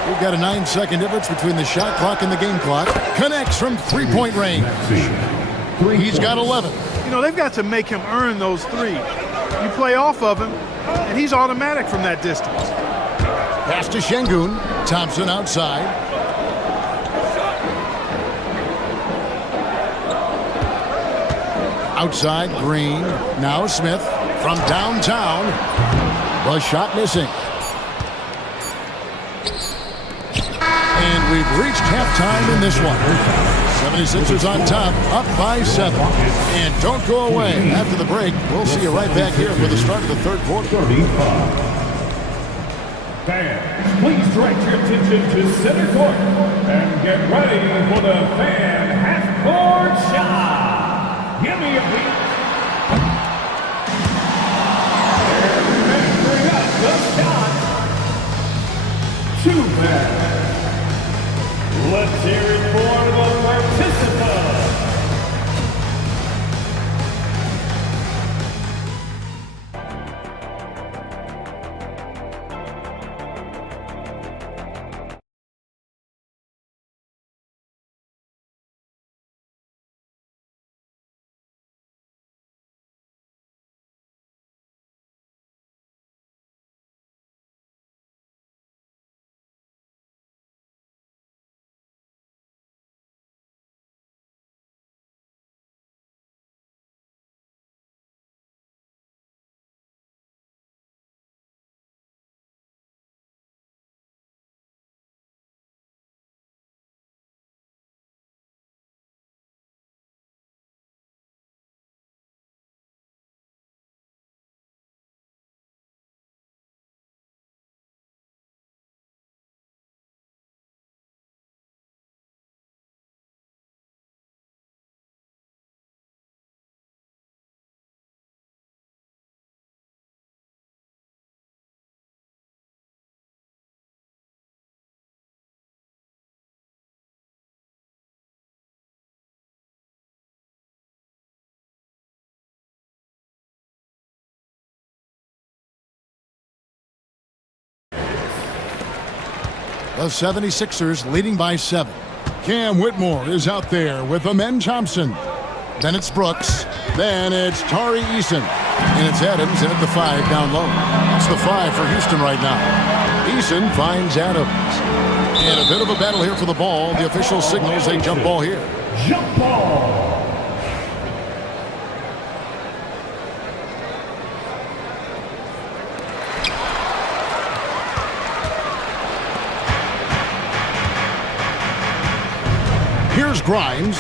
We've got a 9-second difference between the shot clock and the game clock. Connects from three-point range. He's got 11. You know, they've got to make him earn those threes. You play off of him, and he's automatic from that distance. Pass to Şengün. Thompson outside. Outside, Green. Now Smith from downtown. The shot missing. And we've reached halftime in this one. 76ers on top, up by 7. And don't go away. After the break, we'll see you right back here for the start of the third quarter. Fans, please direct your attention to center court and get ready for the fan half-court shot. Give me a beat. And measuring up the shot. 2 men. Let's hear it for the participants. The 76ers leading by 7. Cam Whitmore is out there with Amen Thompson. Then it's Brooks. Then it's Tari Eason. And it's Adams in at the 5 down low. That's the 5 for Houston right now. Eason finds Adams. And a bit of a battle here for the ball. The official signals a jump ball here. Jump ball. Here's Grimes.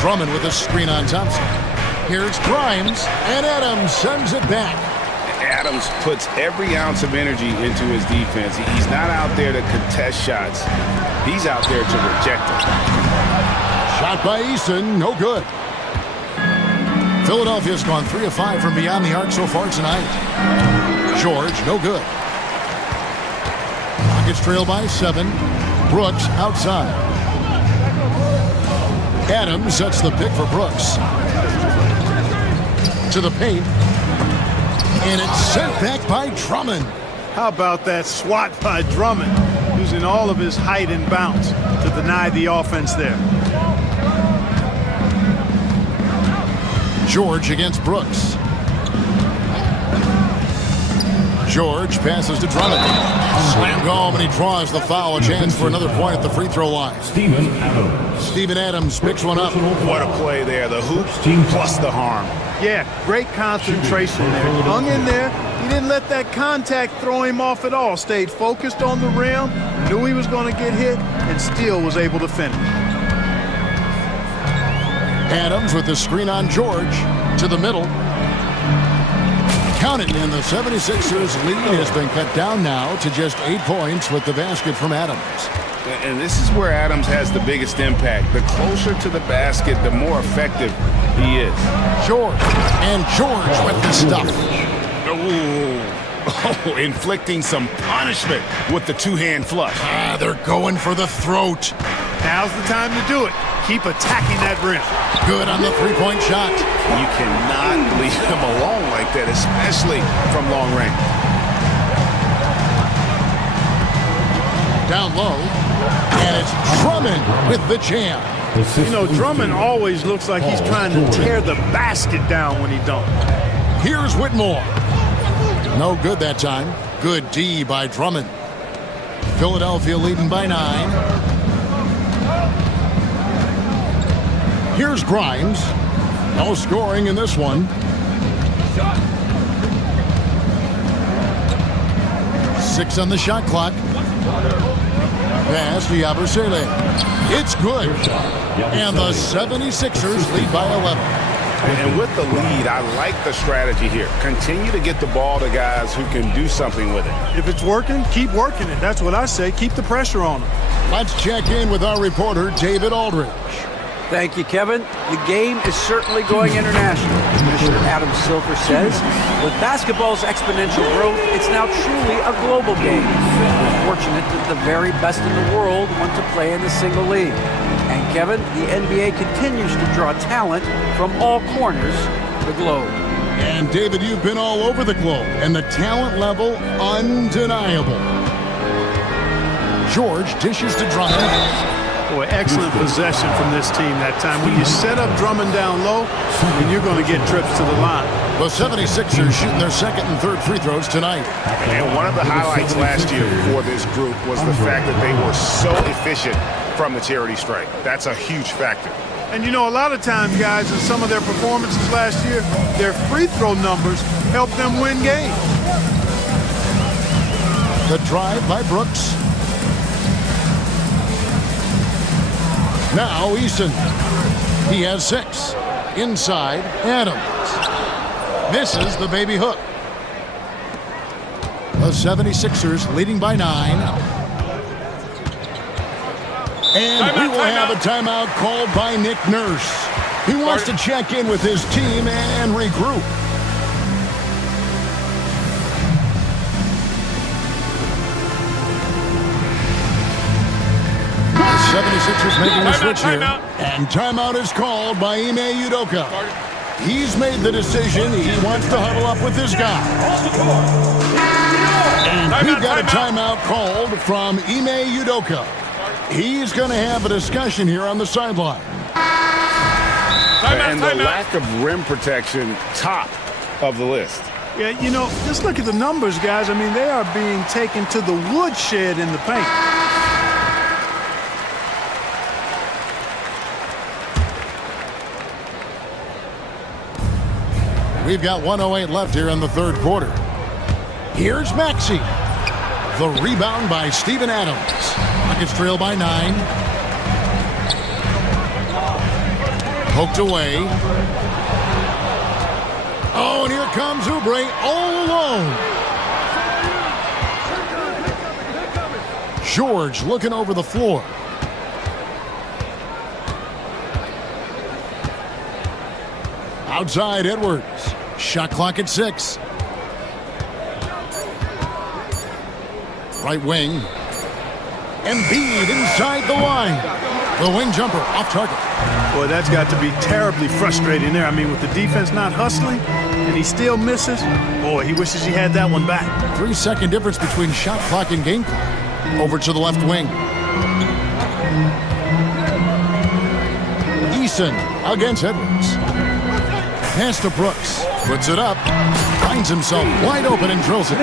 Drummond with a screen on Thompson. Here's Grimes, and Adams sends it back. Adams puts every ounce of energy into his defense. He's not out there to contest shots. He's out there to reject them. Shot by Eason, no good. Philadelphia's gone 3 of 5 from beyond the arc so far tonight. George, no good. Rockets trail by 7. Brooks outside. Adams sets the pick for Brooks. To the paint. And it's sent back by Drummond. How about that swat by Drummond, using all of his height and bounce to deny the offense there. George against Brooks. George passes to Drummond. Slam home, and he draws the foul. A chance for another point at the free throw line. Steven Adams picks one up. What a play there. The hoops plus the harm. Yeah, great concentration there. Hung in there. He didn't let that contact throw him off at all. Stayed focused on the rim, knew he was going to get hit, and still was able to finish. Adams with the screen on George. To the middle. Count it, and the 76ers lead has been cut down now to just 8 points with the basket from Adams. And this is where Adams has the biggest impact. The closer to the basket, the more effective he is. George, and George with the stuff. Oh, inflicting some punishment with the two-hand flush. They're going for the throat. Now's the time to do it. Keep attacking that rim. Good on the three-point shot. You cannot leave him alone like that, especially from long range. Down low, and it's Drummond with the jam. You know, Drummond always looks like he's trying to tear the basket down when he don't. Here's Whitmore. No good that time. Good D by Drummond. Philadelphia leading by 9. Here's Grimes. No scoring in this one. Six on the shot clock. Pass to Yabusele. It's good. And the 76ers lead by 11. And with the lead, I like the strategy here. Continue to get the ball to guys who can do something with it. If it's working, keep working it. That's what I say. Keep the pressure on them. Let's check in with our reporter, David Aldridge. Thank you, Kevin. The game is certainly going international. Commissioner Adam Silver says, with basketball's exponential growth, it's now truly a global game. We're fortunate that the very best in the world want to play in a single league. And Kevin, the NBA continues to draw talent from all corners of the globe. And David, you've been all over the globe, and the talent level undeniable. George dishes to Drummond. Boy, excellent possession from this team that time. When you set up Drummond down low, and you're going to get trips to the line. The 76ers shooting their second and third free throws tonight. And one of the highlights last year for this group was the fact that they were so efficient from the charity stripe. That's a huge factor. And you know, a lot of times, guys, in some of their performances last year, their free throw numbers helped them win games. The drive by Brooks. Now Eason. He has 6. Inside, Adams. Misses the baby hook. The 76ers leading by 9. And we will have a timeout called by Nick Nurse. He wants to check in with his team and regroup. The 76ers making the switch here. And timeout is called by Ime Udoka. He's made the decision. He wants to huddle up with this guy. And we've got a timeout called from Ime Udoka. He's going to have a discussion here on the sideline. And the lack of rim protection, top of the list. Yeah, you know, just look at the numbers, guys. I mean, they are being taken to the woodshed in the paint. We've got 1:08 left here in the third quarter. Here's Maxey. The rebound by Steven Adams. Rockets trail by 9. Poked away. Oh, and here comes Oubre all alone. George looking over the floor. Outside Edwards. Shot clock at 6. Right wing. Embiid inside the line. The wing jumper off target. Boy, that's got to be terribly frustrating there. I mean, with the defense not hustling and he still misses, boy, he wishes he had that one back. 3-second difference between shot clock and game clock. Over to the left wing. Eason against Edwards. Pass to Brooks. Puts it up. Finds himself wide open and drills it.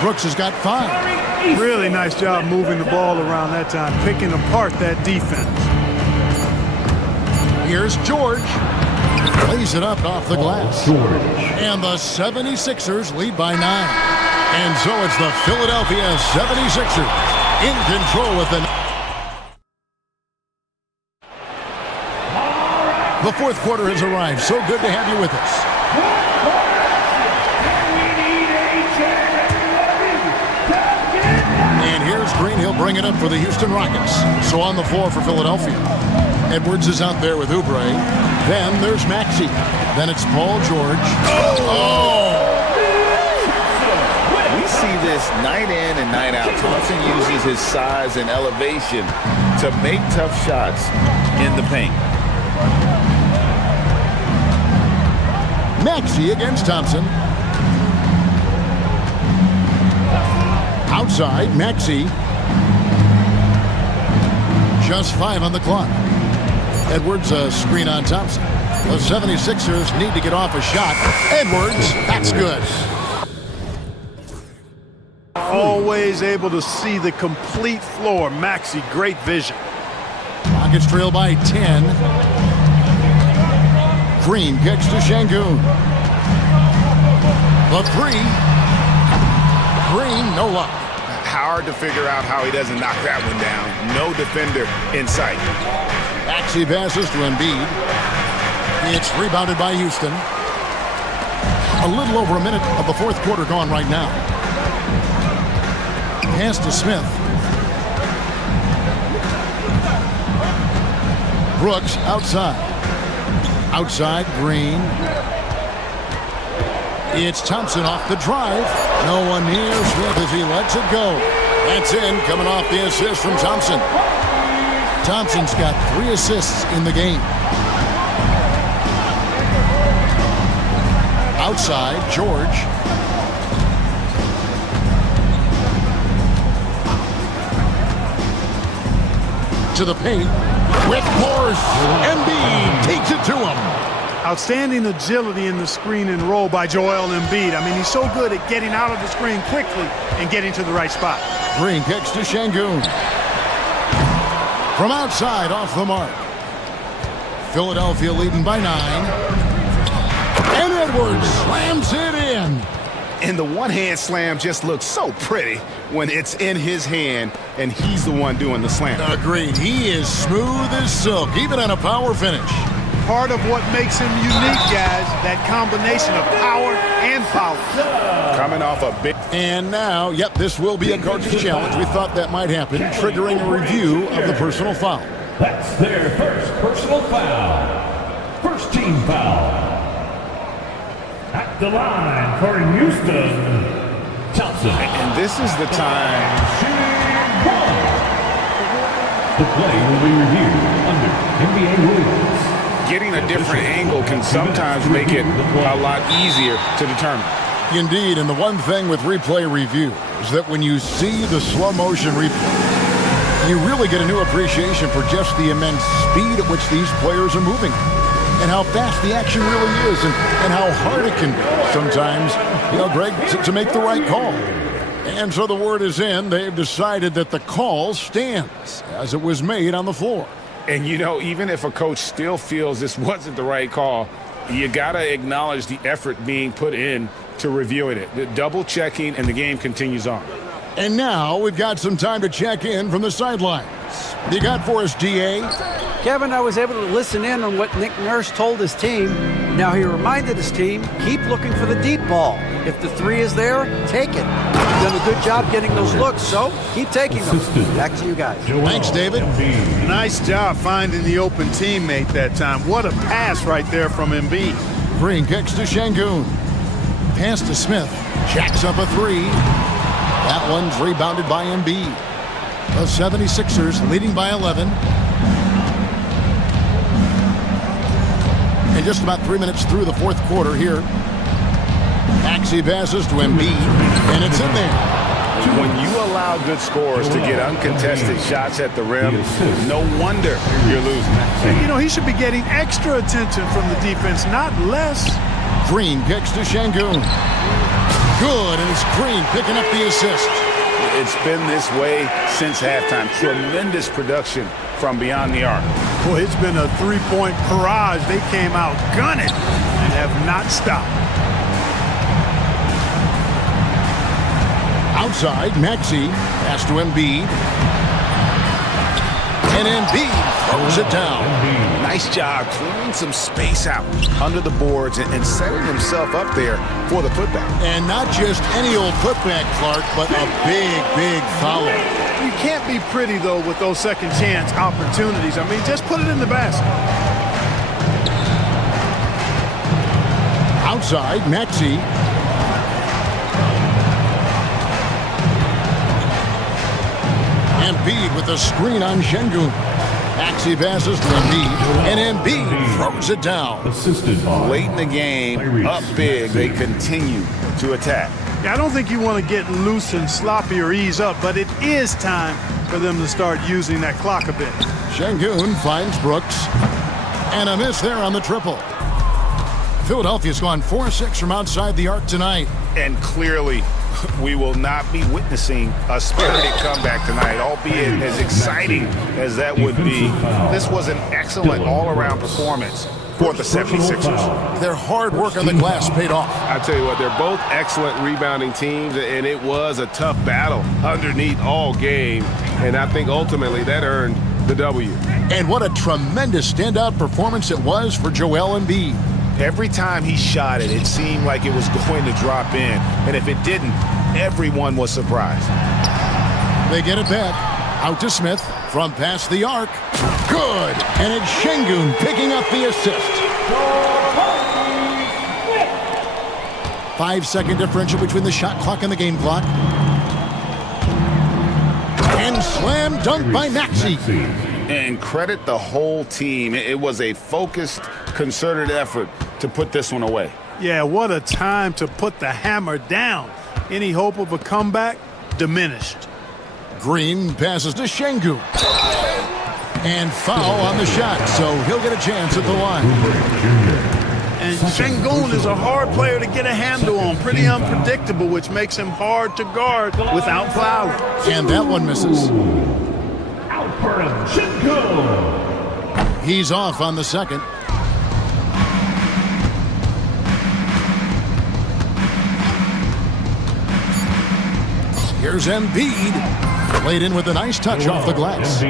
Brooks has got 5. Really nice job moving the ball around that time, picking apart that defense. Here's George. Lays it up off the glass. And the 76ers lead by 9. And so it's the Philadelphia 76ers in control with the... The fourth quarter has arrived. So good to have you with us. And here's Green. He'll bring it up for the Houston Rockets. So on the floor for Philadelphia. Edwards is out there with Oubre. Then there's Maxey. Then it's Paul George. We see this night in and night out. Thompson uses his size and elevation to make tough shots in the paint. Maxey against Thompson. Outside, Maxey. Just 5 on the clock. Edwards, a screen on Thompson. The 76ers need to get off a shot. Edwards, that's good. Always able to see the complete floor. Maxey, great vision. Rockets trail by 10. Green kicks to Şengün. The 3. Green, no luck. Hard to figure out how he doesn't knock that one down. No defender in sight. Maxey passes to Embiid. It's rebounded by Houston. A little over a minute of the fourth quarter gone right now. Pass to Smith. Brooks outside. Outside, Green. It's Thompson off the drive. No one near Smith as he lets it go. That's in, coming off the assist from Thompson. Thompson's got 3 assists in the game. Outside, George. To the paint. With force. Embiid takes it to him. Outstanding agility in the screen and roll by Joel Embiid. I mean, he's so good at getting out of the screen quickly and getting to the right spot. Green kicks to Şengün. From outside, off the mark. Philadelphia leading by 9. And Edwards slams it in. And the one-hand slam just looks so pretty when it's in his hand and he's the one doing the slam. Agreed. He is smooth as silk, even on a power finish. Part of what makes him unique, guys, that combination of power and power. Coming off a big... And now, yep, this will be a cartridge challenge. We thought that might happen, triggering a review of the personal foul. That's their first personal foul. First team foul. At the line for Houston, Thompson. And this is the time. The play will be reviewed under NBA rules. Getting a different angle can sometimes make it a lot easier to determine. Indeed, and the one thing with replay review is that when you see the slow motion replay, You really get a new appreciation for just the immense speed at which these players are moving, and how fast the action really is, and how hard it can be sometimes, Greg, to make the right call. And so the word is in. They've decided that the call stands as it was made on the floor. And, even if a coach still feels this wasn't the right call, you got to acknowledge the effort being put in to reviewing it. The double checking, and the game continues on. And now we've got some time to check in from the sidelines. You got for us, DA? Kevin, I was able to listen in on what Nick Nurse told his team. Now he reminded his team, keep looking for the deep ball. If the three is there, take it. You've done a good job getting those looks, so keep taking them. Back to you guys. Thanks, David. Nice job finding the open teammate that time. What a pass right there from Embiid. Green kicks to Şengün. Pass to Smith. Jacks up a three. That one's rebounded by Embiid. The 76ers leading by 11. And just about 3 minutes through the fourth quarter here. Maxey passes to Embiid, and it's in there. When you allow good scorers to get uncontested shots at the rim, no wonder you're losing. He should be getting extra attention from the defense, not less. Green kicks to Şengün. Good, and it's Green picking up the assist. It's been this way since halftime. Tremendous production from beyond the arc. Boy, it's been a three-point barrage. They came out gunning and have not stopped. Outside, Maxey pass to Embiid. And Embiid throws it down. Nice job clearing some space out under the boards and setting himself up there for the putback. And not just any old putback, Clark, but a big, big foul. You can't be pretty, though, with those second chance opportunities. Just put it in the basket. Outside, Maxey. Embiid with the screen on Şengün. Maxey passes to Embiid, and Embiid throws it down. Late in the game, up big, they continue to attack. I don't think you want to get loose and sloppy or ease up, but it is time for them to start using that clock a bit. Şengün finds Brooks, and a miss there on the triple. Philadelphia's gone 4-6 from outside the arc tonight. And clearly, we will not be witnessing a spirited comeback tonight, albeit as exciting as that would be. This was an excellent all-around performance for the 76ers. Their hard work on the glass paid off. I tell you what, they're both excellent rebounding teams, and it was a tough battle underneath all game, and I think ultimately that earned the W. And what a tremendous standout performance it was for Joel Embiid. Every time he shot it, it seemed like it was going to drop in. And if it didn't, everyone was surprised. They get it back. Out to Smith from past the arc. Good. And it's Şengün picking up the assist. 5-second differential between the shot clock and the game clock. And slam dunk by Maxey. And credit the whole team. It was a focused, concerted effort to put this one away. Yeah, what a time to put the hammer down. Any hope of a comeback? Diminished. Green passes to Şengün. And foul on the shot, so he'll get a chance at the line. And Şengün is a hard player to get a handle on. Pretty unpredictable, which makes him hard to guard without fouling. And that one misses. He's off on the second. Here's Embiid. Played in with a nice touch off the glass.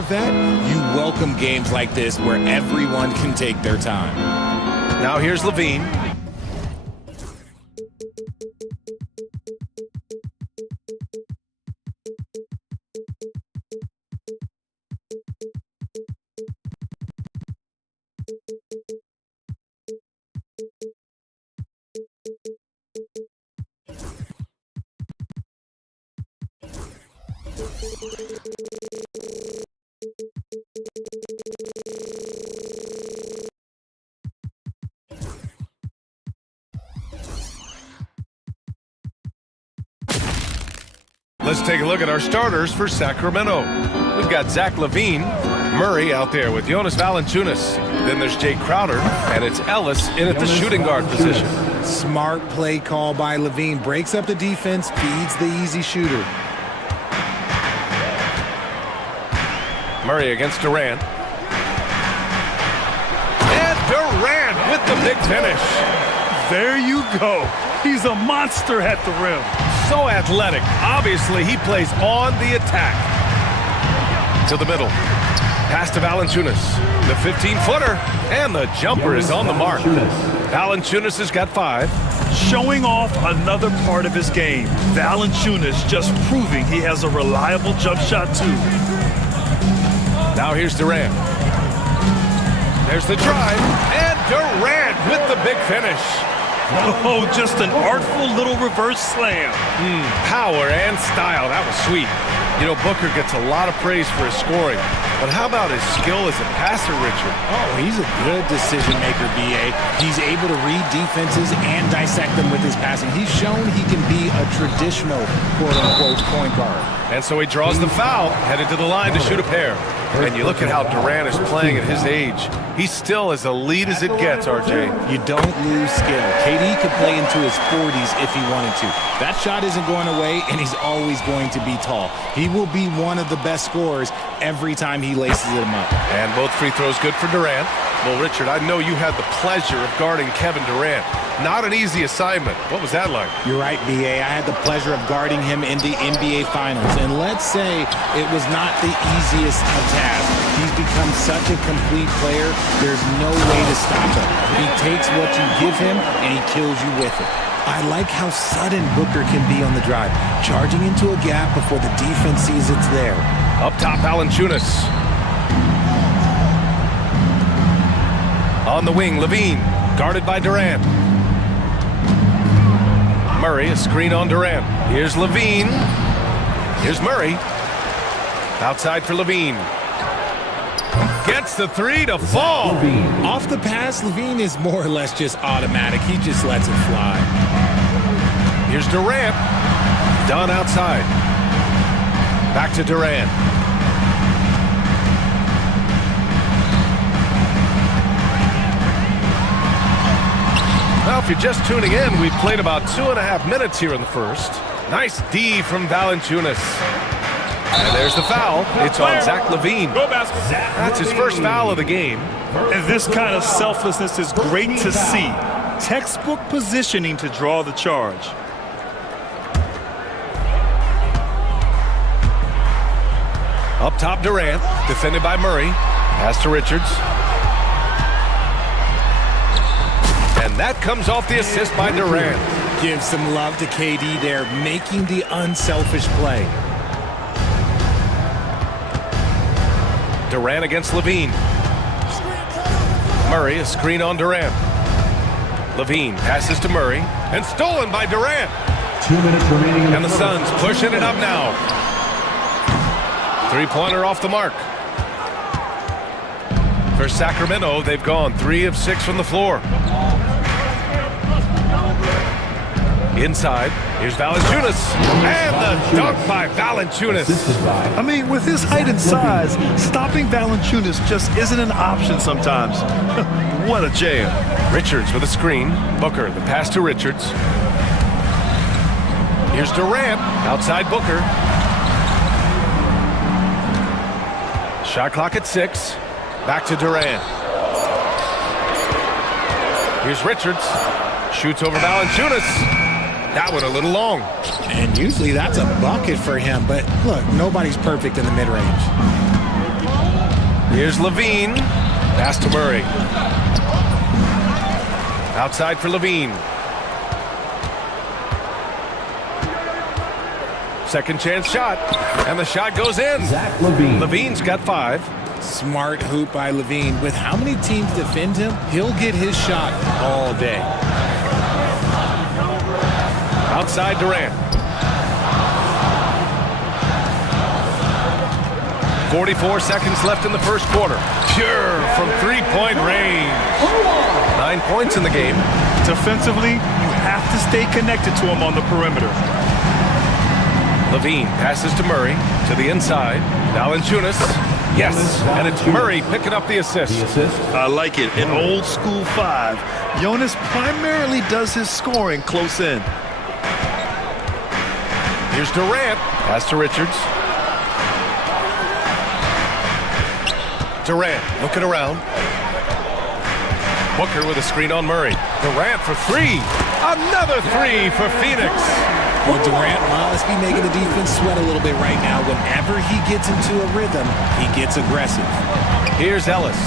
Vet, you welcome games like this where everyone can take their time. Now here's Levine. Let's take a look at our starters for Sacramento. We've got Zach LaVine, Murray out there with Jonas Valanciunas. Then there's Jay Crowder, and it's Ellis in at the shooting guard position. Smart play call by LaVine. Breaks up the defense, feeds the easy shooter. Murray against Durant. And Durant with the big finish. There you go. He's a monster at the rim. So athletic. Obviously, he plays on the attack. To the middle. Pass to Valanciunas. The 15-footer. And the jumper is on the mark. Valanciunas has got 5. Showing off another part of his game. Valanciunas just proving he has a reliable jump shot, too. Now here's Durant. There's the drive. And Durant with the big finish. Oh, just an artful little reverse slam. Power and style. That was sweet. You know, Booker gets a lot of praise for his scoring. But how about his skill as a passer, Richard? Oh, he's a good decision maker, BA. He's able to read defenses and dissect them with his passing. He's shown he can be a traditional, quote-unquote, point guard. And so he draws the foul, headed to the line to shoot a pair. And you look at how Durant is playing at his age. He's still as elite as it gets, RJ. You don't lose skill. KD could play into his 40s if he wanted to. That shot isn't going away, and he's always going to be tall. He will be one of the best scorers every time he laces them up. And both free throws good for Durant. Well, Richard, I know you had the pleasure of guarding Kevin Durant. Not an easy assignment. What was that like? You're right, BA. I had the pleasure of guarding him in the NBA Finals. And let's say it was not the easiest of tasks. He's become such a complete player, there's no way to stop him. He takes what you give him, and he kills you with it. I like how sudden Booker can be on the drive, charging into a gap before the defense sees it's there. Up top, Valanciunas. On the wing, Levine, guarded by Durant. Murray, a screen on Durant. Here's Levine. Here's Murray. Outside for Levine. Gets the 3 to fall. Off the pass, Levine is more or less just automatic. He just lets it fly. Here's Durant. Done outside. Back to Durant. Well, if you're just tuning in, we've played about 2.5 minutes here in the first. Nice D from Valanciunas. And there's the foul. It's on Zach LaVine. That's his first foul of the game. And this kind of selflessness is great to see. Textbook positioning to draw the charge. Up top, Durant, defended by Murray. Pass to Richards. And that comes off the assist by Durant. Give some love to KD there, making the unselfish play. Durant against Levine. Murray, a screen on Durant. Levine passes to Murray, and stolen by Durant. 2 minutes remaining. And the Suns pushing it up now. Three-pointer off the mark. For Sacramento, they've gone 3 of 6 from the floor. Inside, here's Valanciunas. And the dunk by Valanciunas. I mean, with his height and size, stopping Valanciunas just isn't an option sometimes. What a jam. Richards with a screen. Booker, the pass to Richards. Here's Durant, outside Booker. Shot clock at 6. Back to Durant. Here's Richards. Shoots over Valanciunas. That one a little long. And usually that's a bucket for him, but look, nobody's perfect in the mid-range. Here's Levine. Pass to Murray. Outside for Levine. Second chance shot. And the shot goes in. Zach Levine. Levine's got 5. Smart hoop by Levine. With how many teams defend him, he'll get his shot all day. Outside Durant. 44 seconds left in the first quarter. Pure from three-point range. 9 points in the game. Defensively, you have to stay connected to him on the perimeter. Levine passes to Murray to the inside. Valanciunas. Yes, and it's Murray picking up the assist. I like it. An old school 5. Jonas primarily does his scoring close in. Here's Durant. Pass to Richards. Durant looking around. Booker with a screen on Murray. Durant for 3. Another 3 for Phoenix. Well, Durant must be making the defense sweat a little bit right now. Whenever he gets into a rhythm, he gets aggressive. Here's Ellis.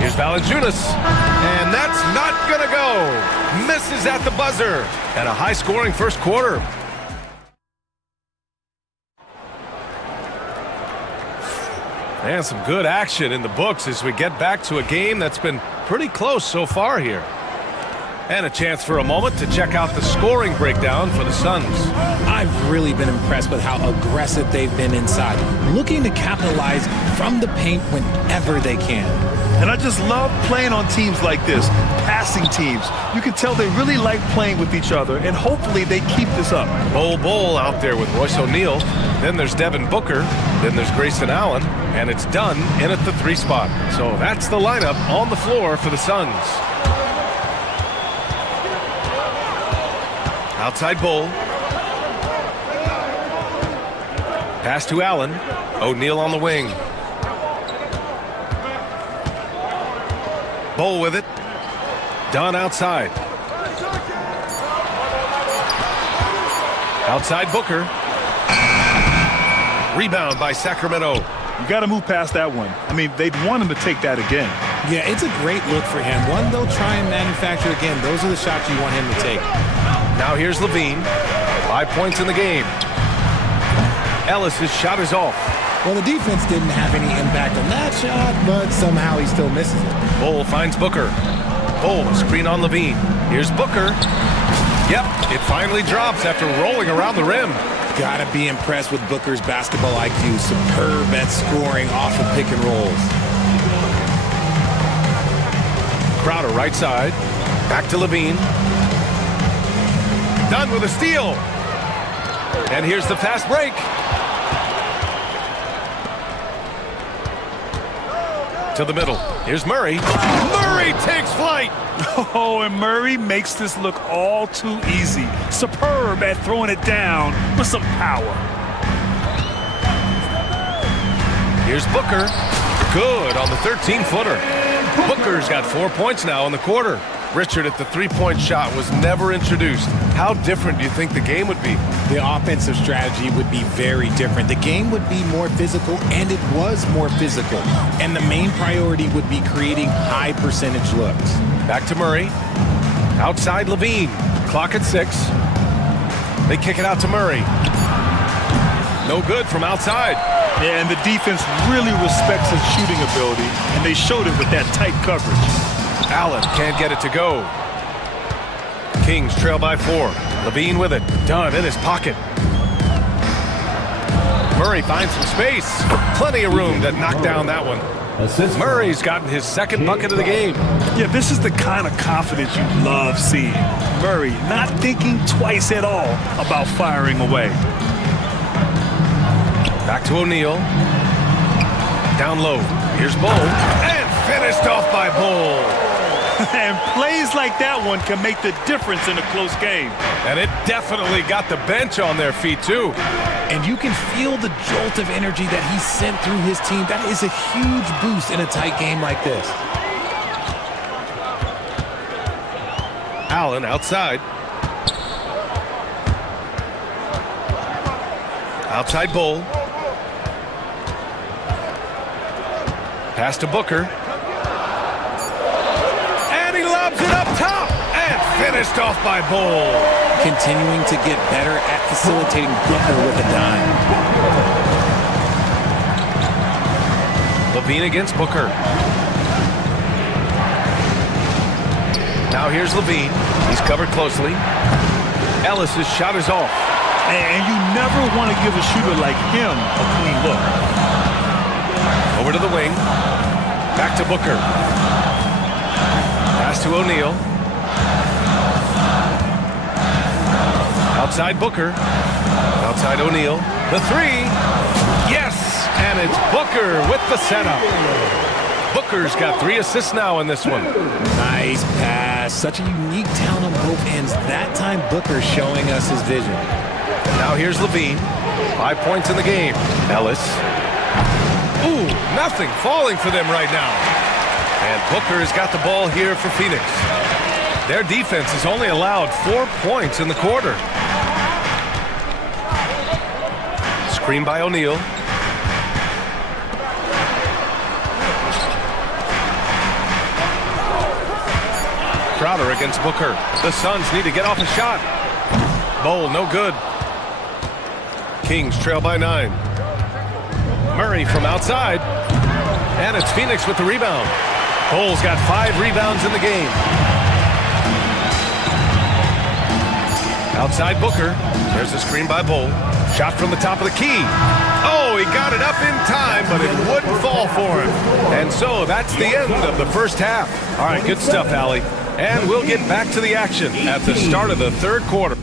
Here's Valanciunas. And that's not going to go. Misses at the buzzer. And a high-scoring first quarter. And some good action in the books as we get back to a game that's been pretty close so far here. And a chance for a moment to check out the scoring breakdown for the Suns. I've really been impressed with how aggressive they've been inside, looking to capitalize from the paint whenever they can. And I just love playing on teams like this, passing teams. You can tell they really like playing with each other, and hopefully they keep this up. Bol out there with Royce O'Neal. Then there's Devin Booker. Then there's Grayson Allen. And it's done in at the 3 spot. So that's the lineup on the floor for the Suns. Outside Bol. Pass to Allen. O'Neal on the wing. Bol with it. Dunn outside. Outside Booker. Rebound by Sacramento. You got to move past that one. I mean, they'd want him to take that again. Yeah, it's a great look for him. One they'll try and manufacture again. Those are the shots you want him to take. Now here's Levine. 5 points in the game. Ellis' shot is off. Well, the defense didn't have any impact on that shot, but somehow he still misses it. Bol finds Booker. Bol, screen on Levine. Here's Booker. Yep, it finally drops after rolling around the rim. Gotta be impressed with Booker's basketball IQ. Superb at scoring off of pick and rolls. Crowder right side. Back to Levine. Dunn with a steal. And here's the fast break. To the middle. Here's Murray. Murray takes flight. Oh, and Murray makes this look all too easy. Superb at throwing it down with some power. Here's Booker. Good on the 13-footer. Booker's got 4 points now in the quarter. Richard, if the three-point shot was never introduced, how different do you think the game would be? The offensive strategy would be very different. The game would be more physical, and it was more physical. And the main priority would be creating high percentage looks. Back to Murray. Outside Levine. Clock at 6. They kick it out to Murray. No good from outside. Yeah, and the defense really respects his shooting ability, and they showed it with that tight coverage. Allen can't get it to go. Kings trail by 4. Levine with it. Dunn in his pocket. Murray finds some space. Plenty of room to knock down that one. Murray's gotten his second bucket of the game. Yeah, this is the kind of confidence you love seeing. Murray not thinking twice at all about firing away. Back to O'Neal. Down low. Here's Bol. And finished off by Bol. And plays like that one can make the difference in a close game. And it definitely got the bench on their feet, too. And you can feel the jolt of energy that he sent through his team. That is a huge boost in a tight game like this. Allen outside. Outside Bol. Pass to Booker. And he lobs it up top. And finished off by Bull. Continuing to get better at facilitating Booker with a dime. Levine against Booker. Now here's Levine. He's covered closely. Ellis's shot is off. And you never want to give a shooter like him a clean look. Over to the wing. Back to Booker. Pass to O'Neal. Outside Booker. Outside O'Neal. The three. Yes! And it's Booker with the setup. Booker's got 3 assists now in this one. Nice pass. Such a unique talent on both ends. That time Booker showing us his vision. Now here's Levine. 5 points in the game. Ellis. Ooh, nothing falling for them right now. And Booker has got the ball here for Phoenix. Their defense has only allowed 4 points in the quarter. Screen by O'Neal. Crowder against Booker. The Suns need to get off a shot. Bowl, no good. Kings trail by 9. Murray from outside. And it's Phoenix with the rebound. Bowl's got 5 rebounds in the game. Outside Booker. There's a screen by Bowl. Shot from the top of the key. Oh, he got it up in time, but it wouldn't fall for him. And so that's the end of the first half. All right, good stuff, Allie. And we'll get back to the action at the start of the third quarter.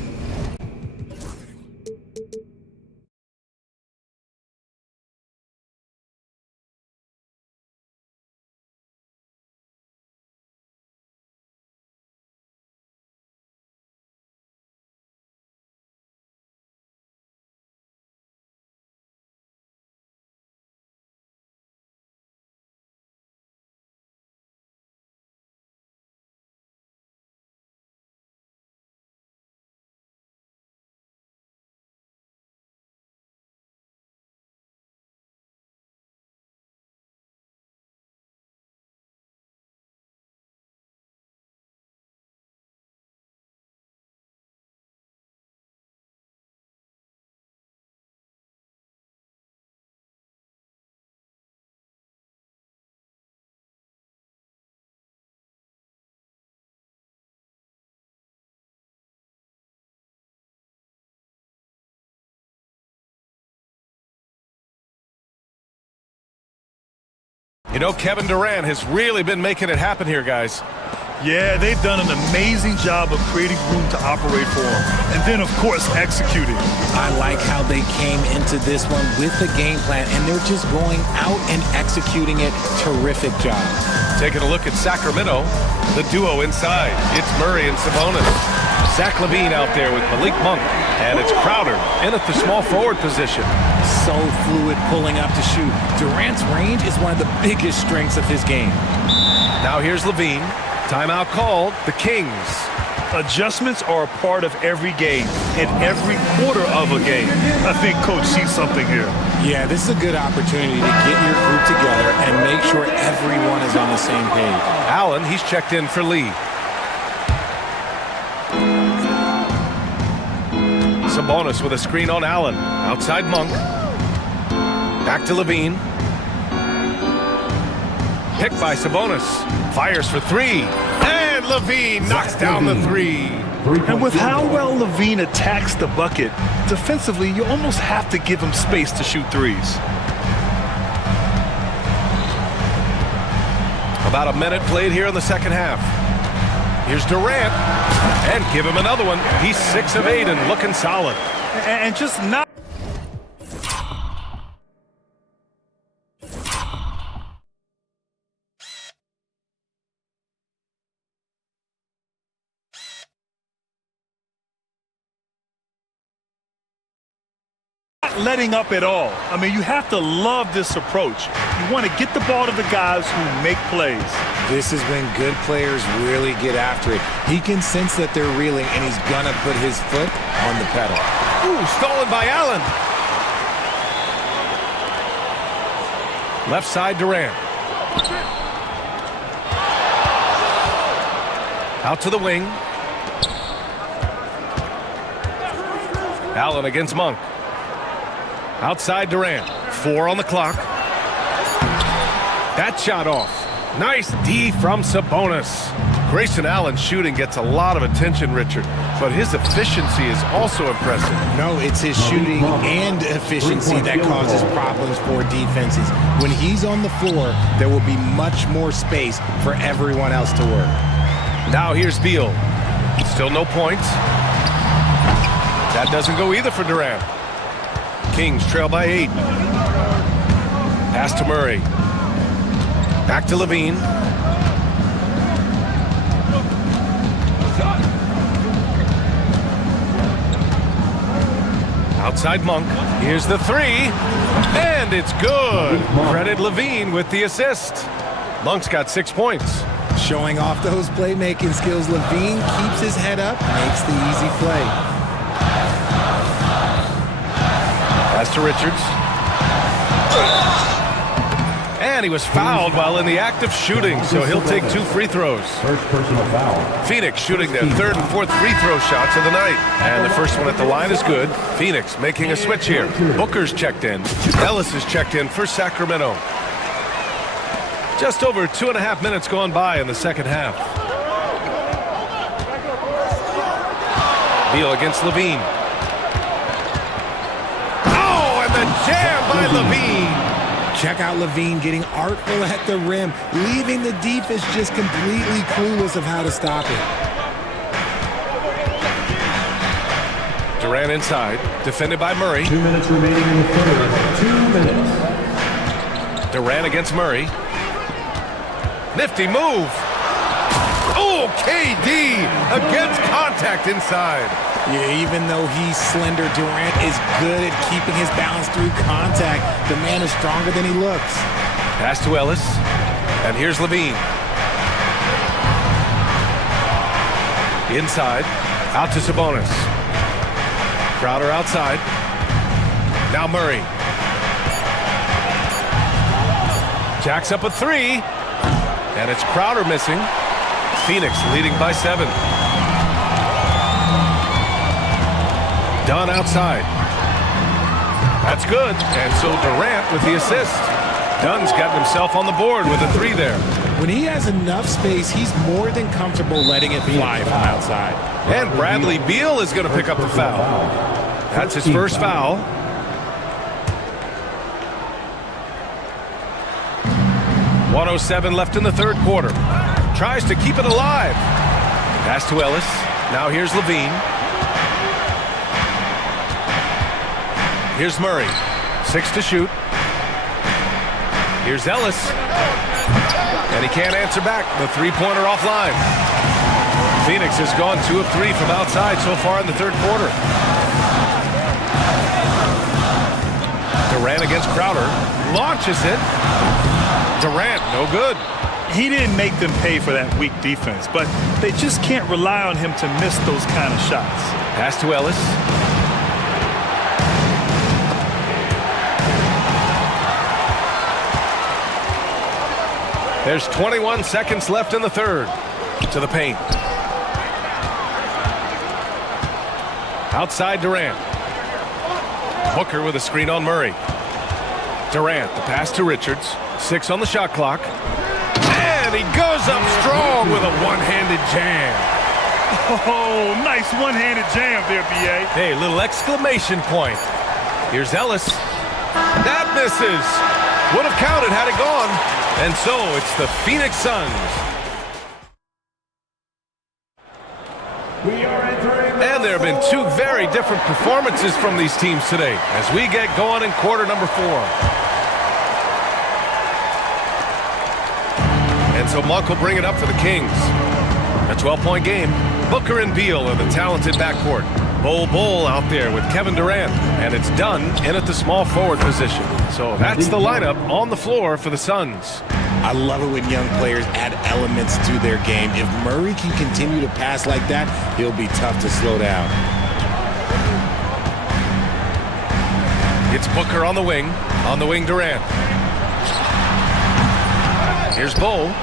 You know, Kevin Durant has really been making it happen here, guys. Yeah, they've done an amazing job of creating room to operate for him. And then, of course, executing. I like how they came into this one with the game plan, and they're just going out and executing it. Terrific job. Taking a look at Sacramento, the duo inside. It's Murray and Sabonis. Zach LaVine out there with Malik Monk. And it's Crowder in at the small forward position. So fluid pulling up to shoot. Durant's range is one of the biggest strengths of his game. Now here's LaVine. Timeout called. The Kings. Adjustments are a part of every game and every quarter of a game. I think Coach sees something here. Yeah, this is a good opportunity to get your group together and make sure everyone is on the same page. Allen, he's checked in for Lee. Sabonis with a screen on Allen. Outside Monk. Back to LaVine. Picked by Sabonis. Fires for 3. And LaVine knocks down the 3. And with how well LaVine attacks the bucket, defensively, you almost have to give him space to shoot threes. About a minute played here in the second half. Here's Durant. And give him another one. He's 6 of 8 and looking solid. And just not... letting up at all. I mean, you have to love this approach. You want to get the ball to the guys who make plays. This is when good players really get after it. He can sense that they're reeling, and he's gonna put his foot on the pedal. Ooh, stolen by Allen. Left side Durant. Out to the wing. Allen against Monk. Outside Durant. 4 on the clock. That shot off. Nice D from Sabonis. Grayson Allen's shooting gets a lot of attention, Richard, but his efficiency is also impressive. No, it's his shooting and efficiency that causes problems for defenses. When he's on the floor, there will be much more space for everyone else to work. Now here's Beal. Still no points. That doesn't go either for Durant. Kings trail by 8. Pass to Murray. Back to Levine. Outside Monk. Here's the 3. And it's good. Credit Levine with the assist. Monk's got 6 points. Showing off those playmaking skills, Levine keeps his head up, makes the easy play. Pass to Richards. And he was fouled while in the act of shooting, so he'll take 2 free throws. First personal foul. Phoenix shooting their 3rd and 4th free throw shots of the night. And the first one at the line is good. Phoenix making a switch here. Booker's checked in. Ellis is checked in for Sacramento. Just over 2.5 minutes gone by in the second half. Beal against Levine. Oh, and the jam by Levine. Check out Levine getting artful at the rim, leaving the defense just completely clueless of how to stop it. Durant inside, defended by Murray. 2 minutes remaining in the third. 2 minutes. Durant against Murray. Nifty move. Oh, KD against contact inside. Yeah, even though he's slender, Durant is good at keeping his balance through contact. The man is stronger than he looks. Pass to Ellis. And here's Levine. Inside. Out to Sabonis. Crowder outside. Now Murray. Jacks up a 3. And it's Crowder missing. Phoenix leading by 7. Dunn outside. That's good. And so Durant with the assist. Dunn's got himself on the board with a 3 there. When he has enough space, he's more than comfortable letting it fly from outside. And Bradley Beal is going to pick up the foul. That's his first foul. .107 left in the third quarter. Tries to keep it alive. Pass to Ellis. Now here's Levine. Here's Murray. 6 to shoot. Here's Ellis. And he can't answer back. The 3-pointer offline. Phoenix has gone 2 of 3 from outside so far in the third quarter. Durant against Crowder. Launches it. Durant, no good. He didn't make them pay for that weak defense, but they just can't rely on him to miss those kind of shots. Pass to Ellis. There's 21 seconds left in the third. To the paint. Outside Durant. Booker with a screen on Murray. Durant, the pass to Richards. 6 on the shot clock. And he goes up strong with a one-handed jam. Oh, nice one-handed jam there, B.A. Hey, little exclamation point. Here's Ellis. That misses. Would have counted had it gone. And so it's the Phoenix Suns. And there have been 2 very different performances from these teams today as we get going in quarter number 4. And so Monk will bring it up for the Kings. A 12-point game. Booker and Beal are the talented backcourt. Bol out there with Kevin Durant. And it's Dunn in at the small forward position. So that's the lineup on the floor for the Suns. I love it when young players add elements to their game. If Murray can continue to pass like that, he'll be tough to slow down. It's Booker on the wing. On the wing, Durant. Here's Bull.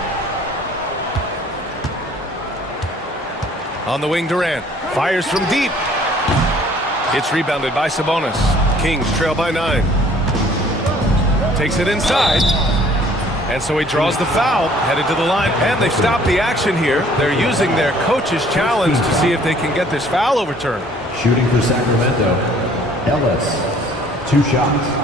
On the wing, Durant. Fires from deep. It's rebounded by Sabonis. Kings trail by 9. Takes it inside. And so he draws the foul, headed to the line, and they've stopped the action here. They're using their coach's challenge to see if they can get this foul overturned. Shooting for Sacramento, Ellis. 2 shots.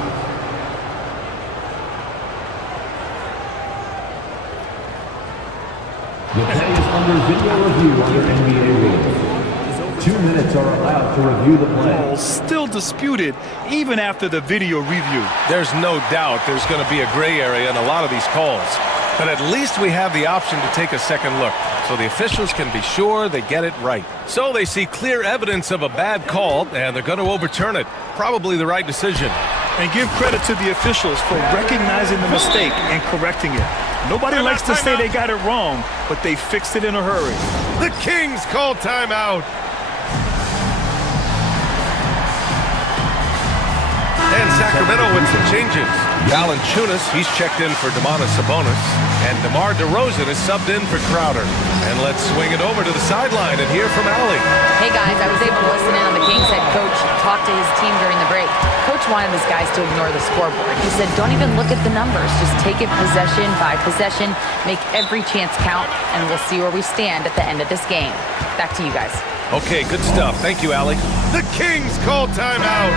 The play is under video review under NBA rules. 2 minutes are allowed to review the play. Still disputed even after the video review. There's no doubt there's going to be a gray area in a lot of these calls. But at least we have the option to take a second look, so the officials can be sure they get it right. So they see clear evidence of a bad call, and they're going to overturn it. Probably the right decision. And give credit to the officials for recognizing the mistake and correcting it. Nobody likes to say they got it wrong, but they fixed it in a hurry. The Kings call timeout. And Sacramento with some changes. Valanciunas, he's checked in for Domantas Sabonis. And DeMar DeRozan is subbed in for Crowder. And let's swing it over to the sideline and hear from Allie. Hey guys, I was able to listen in on the Kings head coach talk to his team during the break. Coach wanted his guys to ignore the scoreboard. He said, don't even look at the numbers. Just take it possession by possession, make every chance count, and we'll see where we stand at the end of this game. Back to you guys. Okay, good stuff. Thank you, Allie. The Kings call timeout.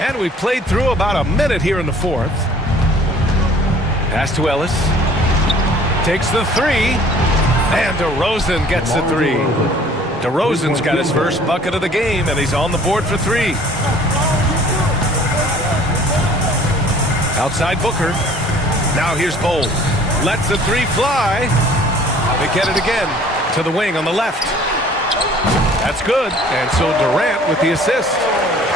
And we played through about a minute here in the 4th. Pass to Ellis. Takes the 3. And DeRozan gets the 3. DeRozan's got his first bucket of the game, and he's on the board for 3. Outside Booker. Now here's Bull. Lets the 3 fly. They get it again to the wing on the left. That's good. And so Durant with the assist.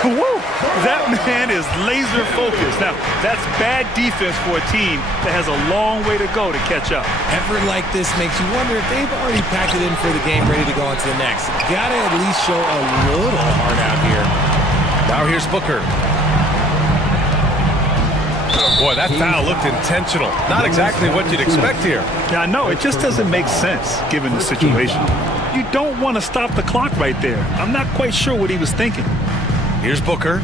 Woo! That man is laser focused. Now, that's bad defense for a team that has a long way to go to catch up. Effort like this makes you wonder if they've already packed it in for the game, ready to go on to the next. Gotta at least show a little heart out here. Now here's Booker. Boy, that foul looked intentional. Not exactly what you'd expect here. Yeah, I know. It just doesn't make sense, given the situation. You don't want to stop the clock right there. I'm not quite sure what he was thinking. Here's Booker.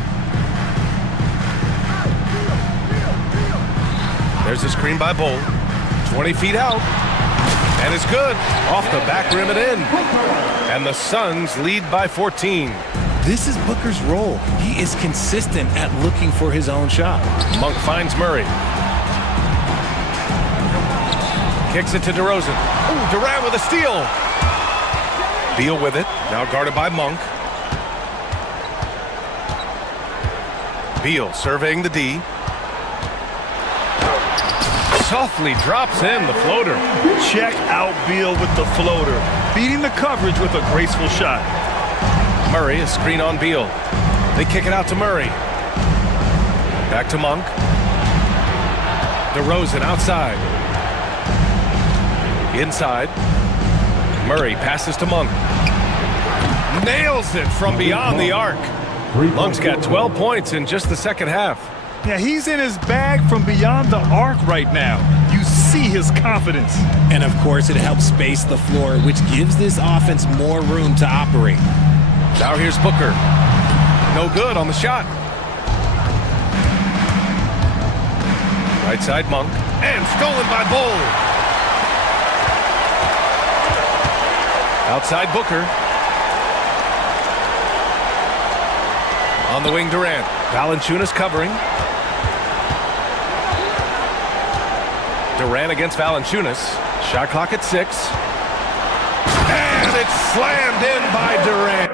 There's a screen by Bull. 20 feet out. And it's good. Off the back rim and in. And the Suns lead by 14. This is Booker's role. He is consistent at looking for his own shot. Monk finds Murray. Kicks it to DeRozan. Ooh, Durant with a steal. Beal with it. Now guarded by Monk. Beal surveying the D. Softly drops in the floater. Check out Beal with the floater. Beating the coverage with a graceful shot. Murray, a screen on Beal. They kick it out to Murray. Back to Monk. DeRozan outside. Inside. Murray passes to Monk. Nails it from beyond the arc. Monk's got 12 points in just the second half. Yeah, he's in his bag from beyond the arc right now. You see his confidence. And of course, it helps space the floor, which gives this offense more room to operate. Now here's Booker. No good on the shot. Right side Monk. And stolen by Bull. Outside Booker. On the wing, Durant. Valanciunas covering. Durant against Valanciunas. Shot clock at 6. And it's slammed in by Durant.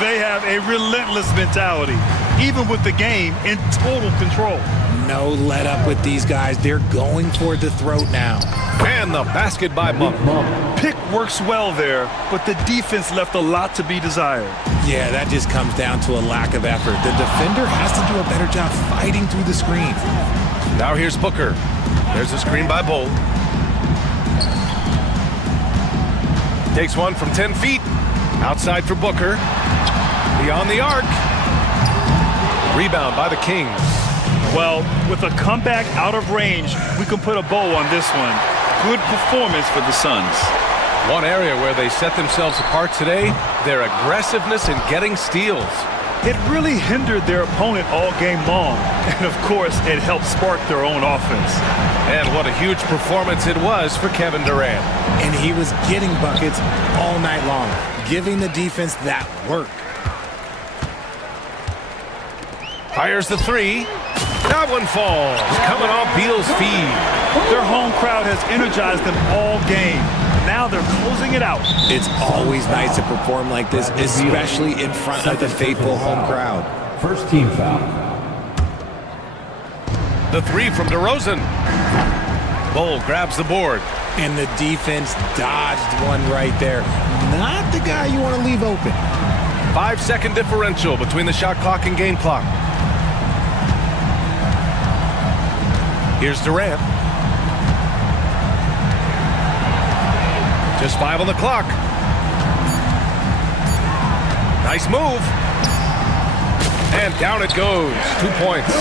They have a relentless mentality, even with the game in total control. No let up with these guys. They're going for the throat now. And the basket by Monk. Pick works well there, but the defense left a lot to be desired. Yeah, that just comes down to a lack of effort. The defender has to do a better job fighting through the screens. Now here's Booker. There's a screen by Bull. Takes one from 10 feet. Outside for Booker. Beyond the arc. Rebound by the Kings. Well, with a comeback out of range, we can put a bow on this one. Good performance for the Suns. One area where they set themselves apart today, their aggressiveness in getting steals. It really hindered their opponent all game long. And of course, it helped spark their own offense. And what a huge performance it was for Kevin Durant. And he was getting buckets all night long, giving the defense that work. Fires the three. That one falls. Coming off Beal's feed. Their home crowd has energized them all game. Now they're closing it out. It's always nice to perform like this, especially in front of the faithful home crowd. First team foul. The three from DeRozan. Bull grabs the board. And the defense dodged one right there. Not the guy you want to leave open. 5-second differential between the shot clock and game clock. Here's Durant. Just 5 on the clock. Nice move. And down it goes. 2 points.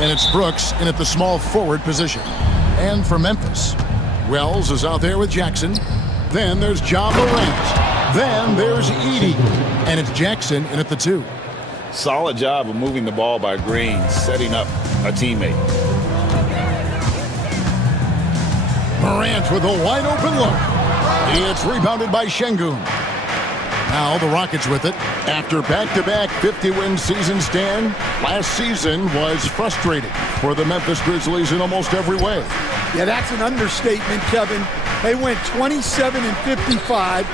And it's Brooks in at the small forward position. And for Memphis, Wells is out there with Jackson. Then there's John Morant. Then there's Edey. And it's Jackson in at the 2. Solid job of moving the ball by Green, setting up a teammate. Morant with a wide open look. It's rebounded by Şengün. Now the Rockets with it. After back-to-back 50-win seasons, Dan, last season was frustrating for the Memphis Grizzlies in almost every way. Yeah, that's an understatement, Kevin. They went 27 and 55.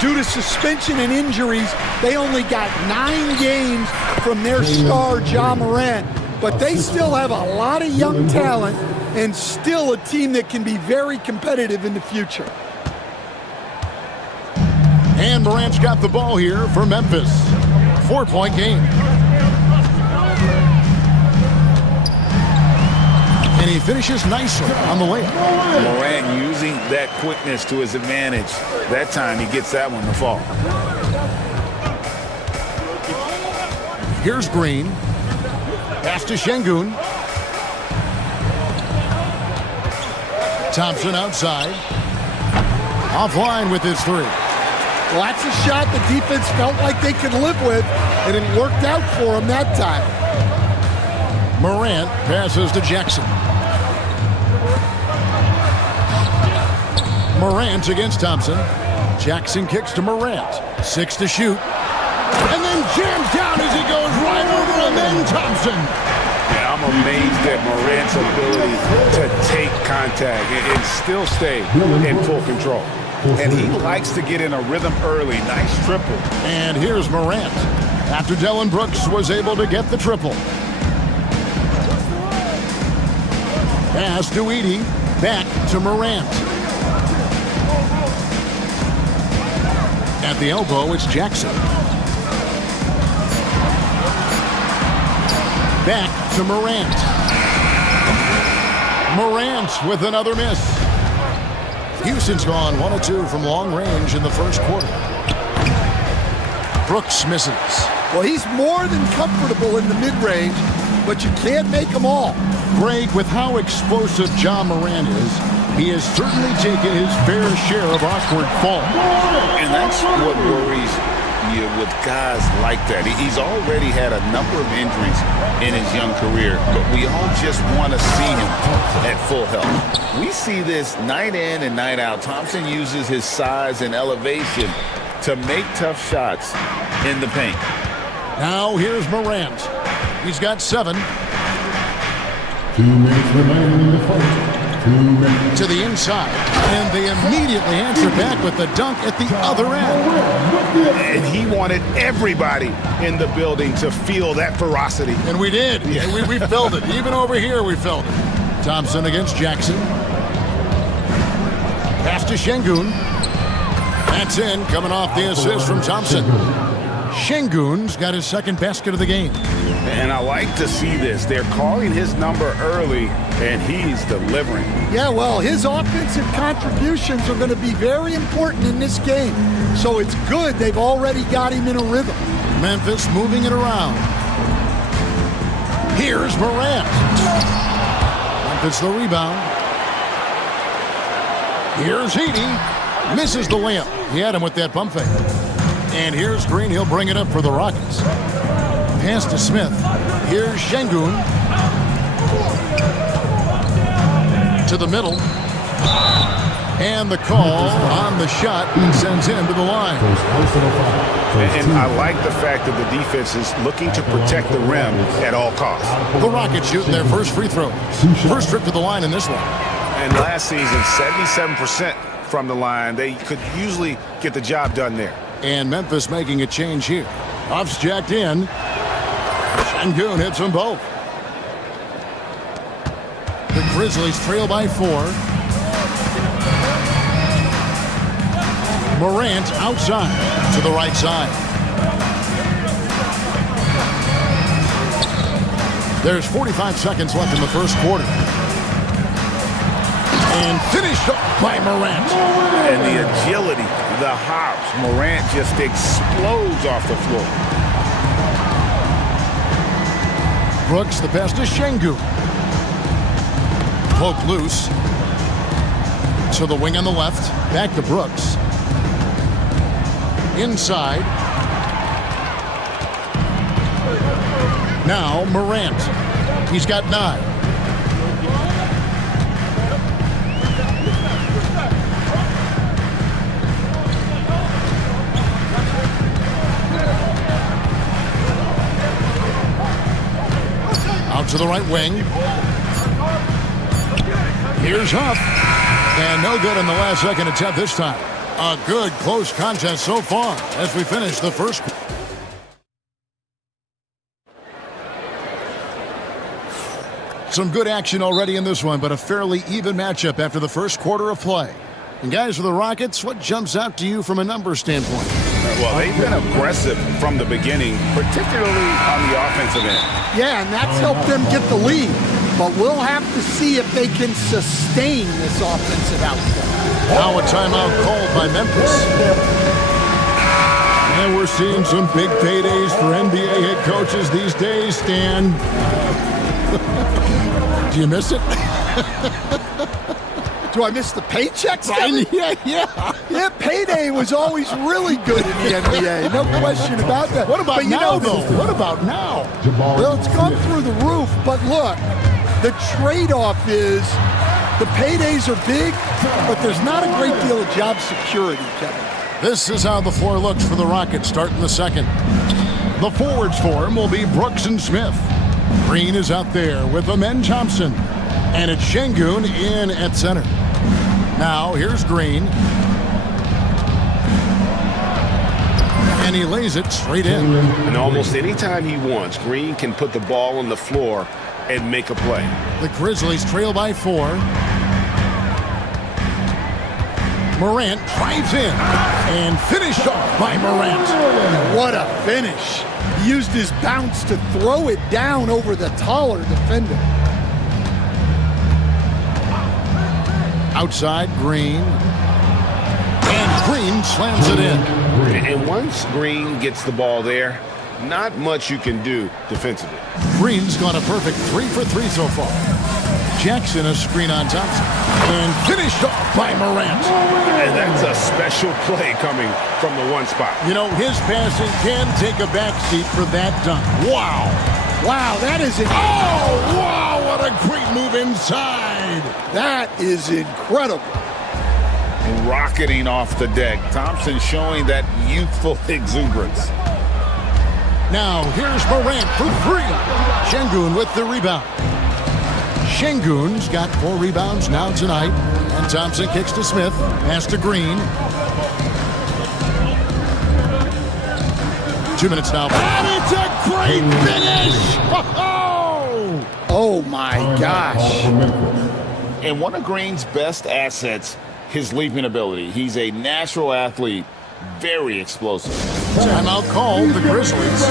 Due to suspension and injuries, they only got 9 games from their star, Ja Morant. But they still have a lot of young talent and still a team that can be very competitive in the future. And Morant's got the ball here for Memphis. 4-point game. And he finishes nicely on the layup. Morant using that quickness to his advantage. That time he gets that one to fall. Here's Green. Pass to Şengün. Thompson outside. Offline with his 3. Well, that's a shot the defense felt like they could live with, and it worked out for them that time. Morant passes to Jackson. Morant against Thompson. Jackson kicks to Morant. 6 to shoot. And then jams down as he goes right over him, then Thompson. Yeah, I'm amazed at Morant's ability to take contact and still stay in full control. And he likes to get in a rhythm early. Nice triple. And here's Morant after Dillon Brooks was able to get the triple. Pass to Edey. Back to Morant. At the elbow, it's Jackson. Back to Morant. Morant with another miss. Houston's gone 1 of 2 from long range in the first quarter. Brooks misses. Well, he's more than comfortable in the mid-range, but you can't make them all. Greg, with how explosive Ja Morant is, he has certainly taken his fair share of awkward falls. And that's what worries you with guys like that. He's already had a number of injuries in his young career, but we all just want to see him at full health. We see this night in and night out. Thompson uses his size and elevation to make tough shots in the paint. Now here's Morant. He's got 7. 2 minutes remaining in the fight. 2 minutes. To the inside, and they immediately answer back with the dunk at the other end. And he wanted everybody in the building to feel that ferocity. And we did. Yeah. We felt it. Even over here, we felt it. Thompson against Jackson. Pass to Şengün. That's in, coming off the assist from Thompson. Şengün's got his second basket of the game. And I like to see this. They're calling his number early, and he's delivering. Yeah, well, his offensive contributions are going to be very important in this game. So it's good they've already got him in a rhythm. Memphis moving it around. Here's Morant. Memphis the rebound. Here's Edey. Misses the layup. He had him with that pump fake. And here's Green. He'll bring it up for the Rockets. Pass to Smith. Here's Şengün. To the middle. And the call on the shot sends him to the line. And I like the fact that the defense is looking to protect the rim at all costs. The Rockets shooting their first free throw. First trip to the line in this one. And last season, 77% from the line. They could usually get the job done there. And Memphis making a change here. Off's jacked in. Şengün hits them both. The Grizzlies trail by 4. Morant outside to the right side. There's 45 seconds left in the first quarter. And finished off by Morant. And the agility, the hops, Morant just explodes off the floor. Brooks, the pass to Şengün. Poke loose. To the wing on the left. Back to Brooks. Inside. Now Morant. He's got 9. Out to the right wing. Here's Huff. And no good in the last second attempt this time. A good close contest so far as we finish the first. Some good action already in this one, but a fairly even matchup after the first quarter of play. And guys, for the Rockets, what jumps out to you from a numbers standpoint? Well, they've been aggressive from the beginning, particularly on the offensive end. Yeah, and that's helped them get the lead. But we'll have to see if they can sustain this offensive output. Now a timeout called by Memphis. And we're seeing some big paydays for NBA head coaches these days, Stan. Do you miss it? Do I miss the paychecks? Yeah. Payday was always really good in the NBA. No question about that. What about now, though? What about now? Well, it's gone through the roof, but look, the trade-off is the paydays are big, but there's not a great deal of job security, Kevin. This is how the floor looks for the Rockets starting the second. The forwards for him will be Brooks and Smith. Green is out there with Amen Thompson. And it's Şengün in at center. Now, here's Green. And he lays it straight in. And almost any time he wants, Green can put the ball on the floor and make a play. The Grizzlies trail by 4. Morant drives in and finished off by Morant. What a finish. He used his bounce to throw it down over the taller defender. Outside, Green. And Green slams it in. And once Green gets the ball there, not much you can do defensively. Green's got a perfect 3 for 3 so far. Jackson a screen on Thompson. And finished off by Morant. And that's a special play coming from the one spot. You know, his passing can take a backseat for that dunk. Wow. Wow, that is Oh, wow, what a great move inside. That is incredible. Rocketing off the deck. Thompson showing that youthful exuberance. Now, here's Morant for 3. Şengün with the rebound. Şengün's got 4 rebounds now tonight. And Thompson kicks to Smith. Pass to Green. 2 minutes now. And it's a great finish! Oh, my gosh. And one of Green's best assets, his leaping ability. He's a natural athlete, very explosive. Timeout called, the Grizzlies.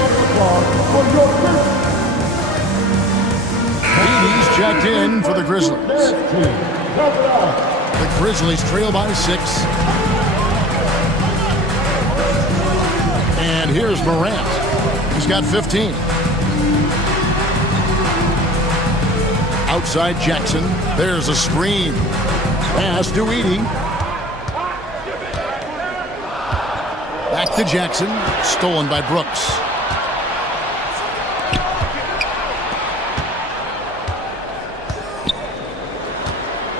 Beatty's checked in for the Grizzlies. The Grizzlies trail by 6. And here's Morant. He's got 15. Outside Jackson. There's a screen. Pass to Edey. Back to Jackson. Stolen by Brooks.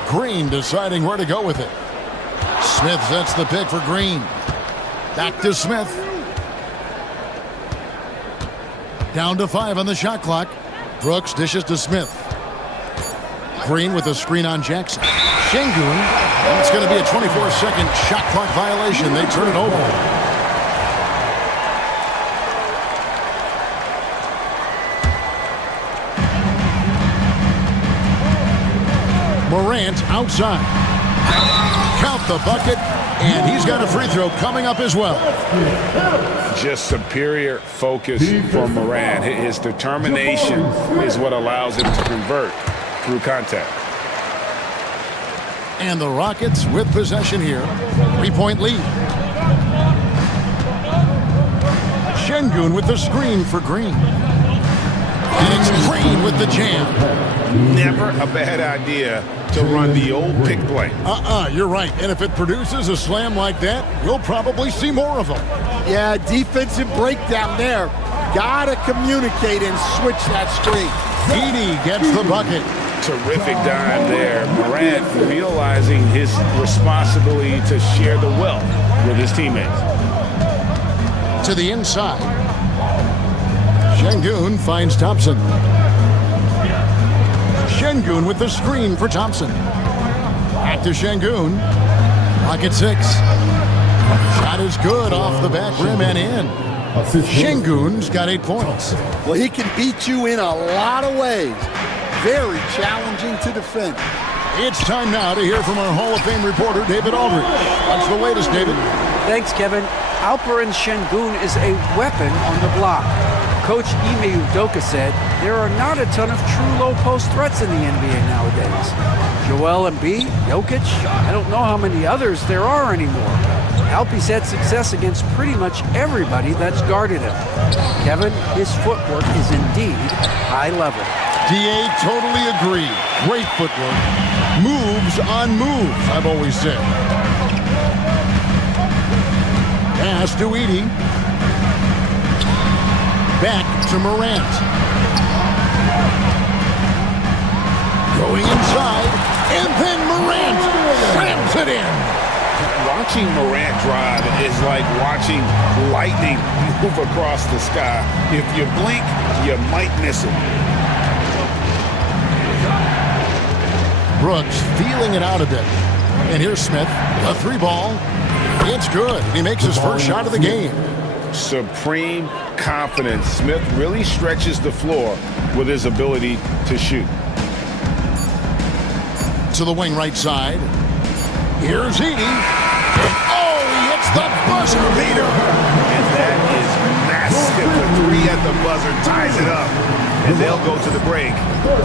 Green deciding where to go with it. Smith sets the pick for Green. Back to Smith. Down to 5 on the shot clock. Brooks dishes to Smith. Green with a screen on Jackson. Şengün. It's going to be a 24-second shot clock violation. They turn it over. Morant outside. Count the bucket, and he's got a free throw coming up as well. Just superior focus for Morant. His determination is what allows him to convert through contact. And the Rockets with possession here. 3-point lead. Şengün with the screen for Green. And it's Green with the jam. Never a bad idea to run the old pick play. You're right. And if it produces a slam like that, we'll probably see more of them. Yeah, defensive breakdown there. Gotta communicate and switch that screen. Edie gets the bucket. Terrific dime there. Morant realizing his responsibility to share the wealth with his teammates. To the inside. Şengün finds Thompson. Şengün with the screen for Thompson. Back to Şengün. Pocket 6. Shot is good off the back rim and in. Şengün's got 8 points. Well, he can beat you in a lot of ways. Very challenging to defend. It's time now to hear from our Hall of Fame reporter, David Aldridge. What's the latest, David? Thanks, Kevin. Alperen Şengün is a weapon on the block. Coach Ime Udoka said there are not a ton of true low-post threats in the NBA nowadays. Joel Embiid, Jokic, I don't know how many others there are anymore. Alpe's had success against pretty much everybody that's guarded him. Kevin, his footwork is indeed high level. DA totally agree. Great footwork. Moves on moves, I've always said. Pass to Edie. Back to Morant. Going inside, and then Morant slams it in. Watching Morant drive is like watching lightning move across the sky. If you blink, you might miss it. Brooks feeling it out a bit. And here's Smith, a 3-ball. It's good. He makes his first shot of the game. Supreme confidence. Smith really stretches the floor with his ability to shoot. To the wing right side. Here's Edie. Oh, he hits the buzzer beater. And that is massive. The 3 at the buzzer ties it up. And they'll go to the break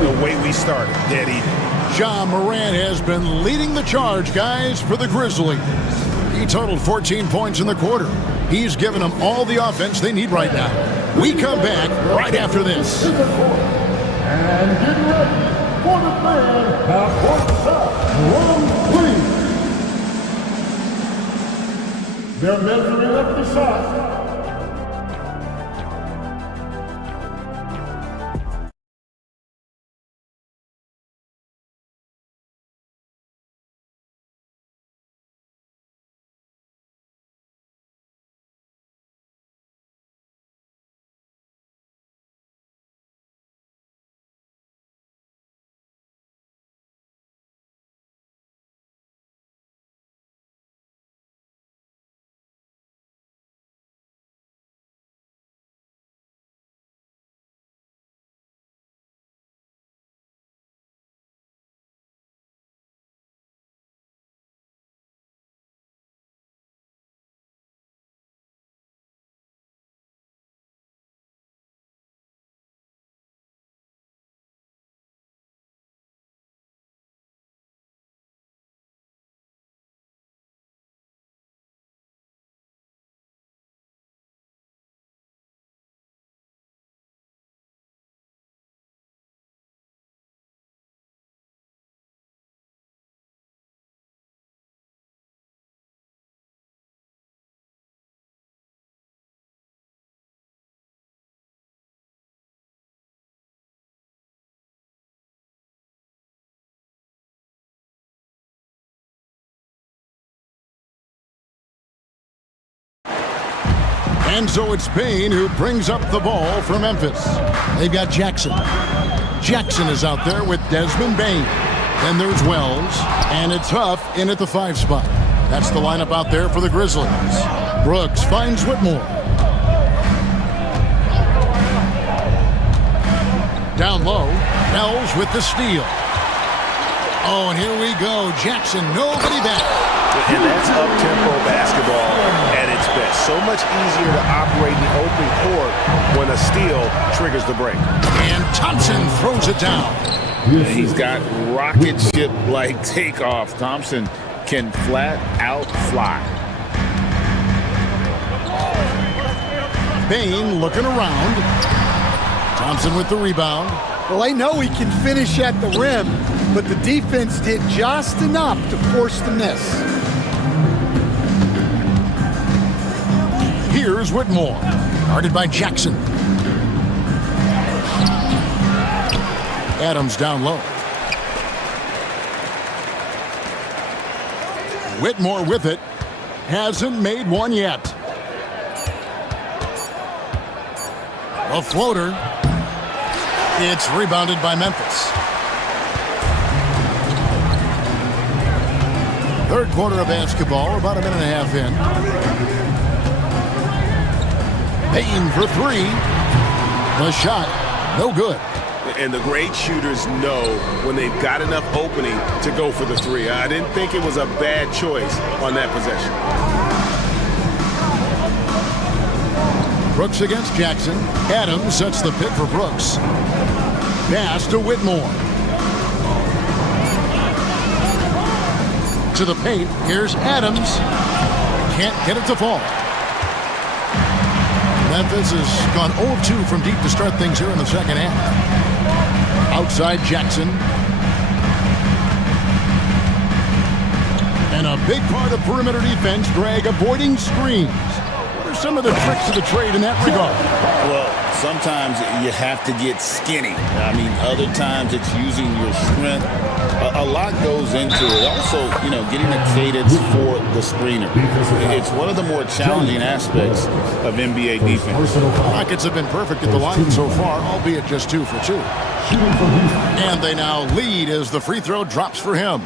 the way we started. Dead even. Ja Morant has been leading the charge, guys, for the Grizzlies. He totaled 14 points in the quarter. He's given them all the offense they need right now. We come back right after this. And get ready for the man at points up, round 3. They're measuring up the shot. And so it's Payne who brings up the ball for Memphis. They've got Jackson. Jackson is out there with Desmond Bane. Then there's Wells, and it's Huff in at the 5 spot. That's the lineup out there for the Grizzlies. Brooks finds Whitmore. Down low, Wells with the steal. Oh, and here we go. Jackson, nobody back. And that's up-tempo basketball at its best. So much easier to operate in the open court when a steal triggers the break. And Thompson throws it down. He's got rocket ship-like takeoff. Thompson can flat out fly. Bane looking around. Thompson with the rebound. Well, they know he can finish at the rim, but the defense did just enough to force the miss. Here's Whitmore, guarded by Jackson. Adams down low. Whitmore with it. Hasn't made one yet. A floater. It's rebounded by Memphis. Third quarter of basketball, about a minute and a half in. Payne for three. The shot, no good. And the great shooters know when they've got enough opening to go for the three. I didn't think it was a bad choice on that possession. Brooks against Jackson. Adams sets the pick for Brooks. Pass to Whitmore. To the paint. Here's Adams. Can't get it to fall. Memphis has gone 0-2 from deep to start things here in the second half. Outside Jackson. And a big part of perimeter defense, Greg, avoiding screens. What are some of the tricks of the trade in that regard? Well, sometimes you have to get skinny. I mean, other times it's using your strength. A lot goes into it. Also, you know, getting a cadence for the screener. It's one of the more challenging aspects of NBA defense. The Rockets have been perfect at the line so far, albeit just 2 for 2. And they now lead as the free throw drops for him.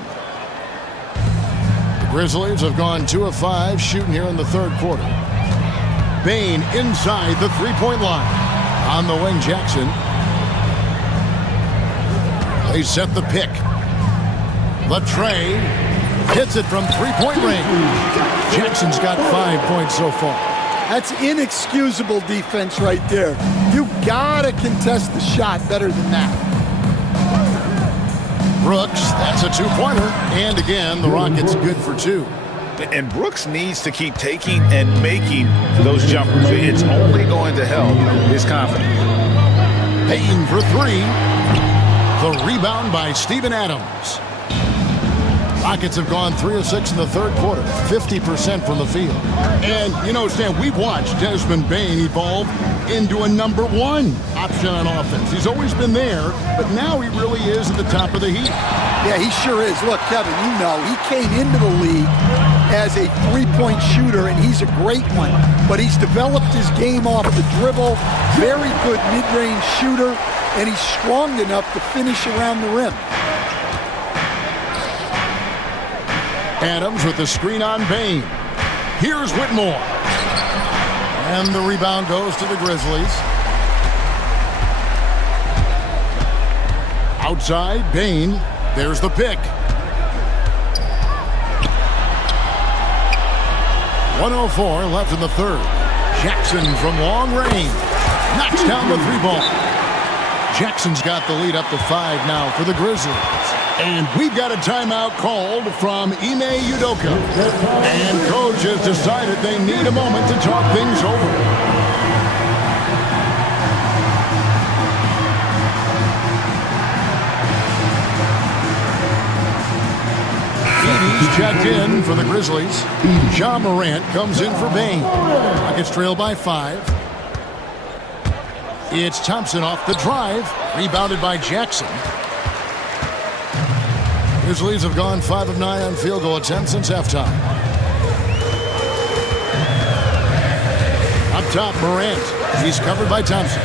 The Grizzlies have gone 2 of 5 shooting here in the third quarter. Bane inside the three-point line. On the wing, Jackson. They set the pick. Latre hits it from three-point range. Jackson's got 5 points so far. That's inexcusable defense right there. You gotta contest the shot better than that. Brooks, that's a two-pointer. And again, the Rockets good for 2. And Brooks needs to keep taking and making those jumpers. It's only going to help his confidence. Payne for 3. The rebound by Steven Adams. Rockets have gone 3 of 6 in the third quarter, 50% from the field. And, you know, Stan, we've watched Desmond Bane evolve into a number 1 option on offense. He's always been there, but now he really is at the top of the heap. Yeah, he sure is. Look, Kevin, you know, he came into the league as a three-point shooter, and he's a great one. But he's developed his game off the dribble, very good mid-range shooter, and he's strong enough to finish around the rim. Adams with the screen on Bane. Here's Whitmore. And the rebound goes to the Grizzlies. Outside, Bane. There's the pick. 1:04 left in the third. Jackson from long range knocks down the 3-ball. Jackson's got the lead up to 5 now for the Grizzlies. And we've got a timeout called from Ime Udoka. And coach has decided they need a moment to talk things over. Edie's checked in for the Grizzlies. Ja Morant comes in for Bane. Rockets trail by 5. It's Thompson off the drive. Rebounded by Jackson. Grizzlies have gone 5 of 9 on field goal attempts since halftime. Up top, Morant. He's covered by Thompson.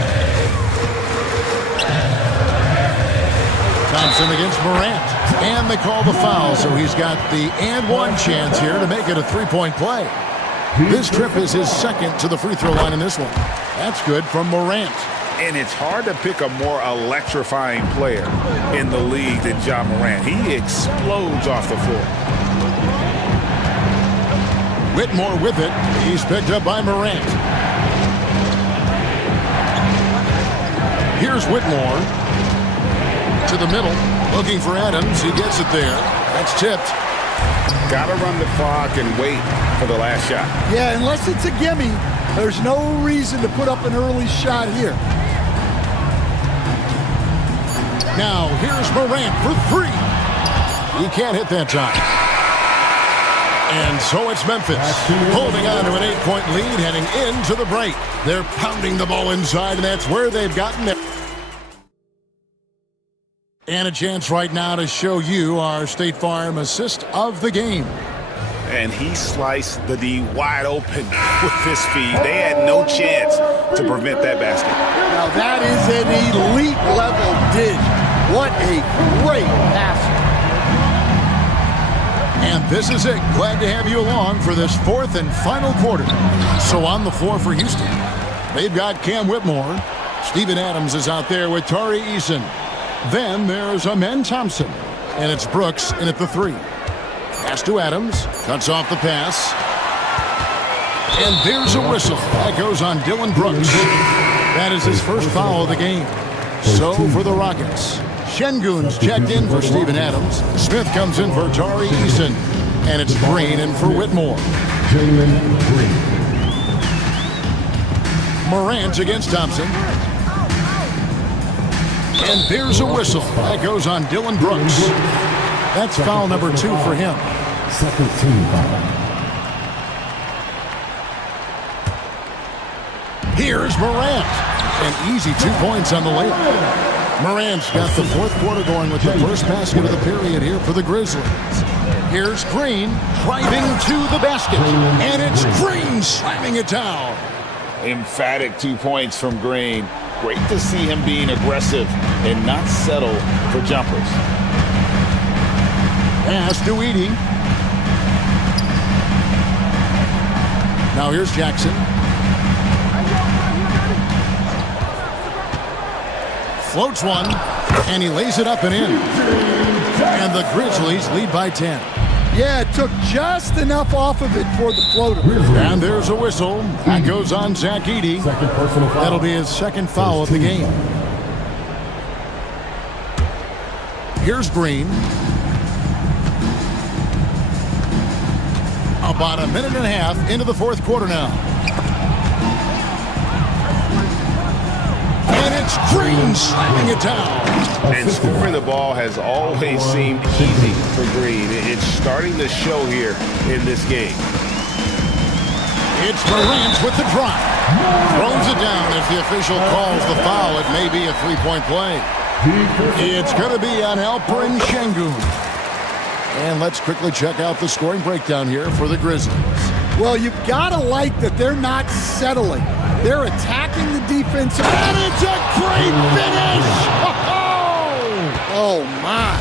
Thompson against Morant. And they call the foul, so he's got the and one chance here to make it a 3-point play. This trip is his second to the free throw line in this one. That's good from Morant. And it's hard to pick a more electrifying player in the league than Ja Morant. He explodes off the floor. Whitmore with it. He's picked up by Morant. Here's Whitmore. To the middle. Looking for Adams. He gets it there. That's tipped. Got to run the clock and wait for the last shot. Yeah, unless it's a gimme, there's no reason to put up an early shot here. Now, here's Morant for three. He can't hit that time. And so it's Memphis, holding on to an 8-point lead, heading into the break. They're pounding the ball inside, and that's where they've gotten it. And a chance right now to show you our State Farm assist of the game. And he sliced the D wide open with this feed. They had no chance to prevent that basket. Now that is an elite level dish. What a great pass. And this is it. Glad to have you along for this fourth and final quarter. So on the floor for Houston, they've got Cam Whitmore. Steven Adams is out there with Tari Eason. Then there's Amen Thompson. And it's Brooks in at the three. Pass to Adams. Cuts off the pass. And there's a whistle. That goes on Dylan Brooks. That is his first foul of the game. So for the Rockets, Şengün's checked in for Steven Adams. Smith comes in for Tari Eason. And it's Green in for Whitmore. Morant against Thompson. And there's a whistle. That goes on Dylan Brooks. That's foul number 2 for him. Second team foul. Here's Morant. An easy 2 points on the layup. Morant's got the fourth quarter going with the first basket of the period here for the Grizzlies. Here's Green driving to the basket. And it's Green slamming it down. Emphatic 2 points from Green. Great to see him being aggressive and not settle for jumpers. Pass to Edey. Now here's Jackson. Floats one, and he lays it up and in. And the Grizzlies lead by 10. Yeah, it took just enough off of it for the floater. And there's a whistle. That goes on Zach Edey. That'll be his second foul of the game. Here's Green. About a minute and a half into the fourth quarter now. And it's Green slamming it down. And scoring the ball has always seemed easy for Green. It's starting to show here in this game. It's Morant with the drop. Throws it down as the official calls the foul. It may be a three-point play. It's going to be on Alperen Şengün. And let's quickly check out the scoring breakdown here for the Grizzlies. Well, you've got to like that they're not settling. They're attacking the defense. And it's a great finish! Oh, my.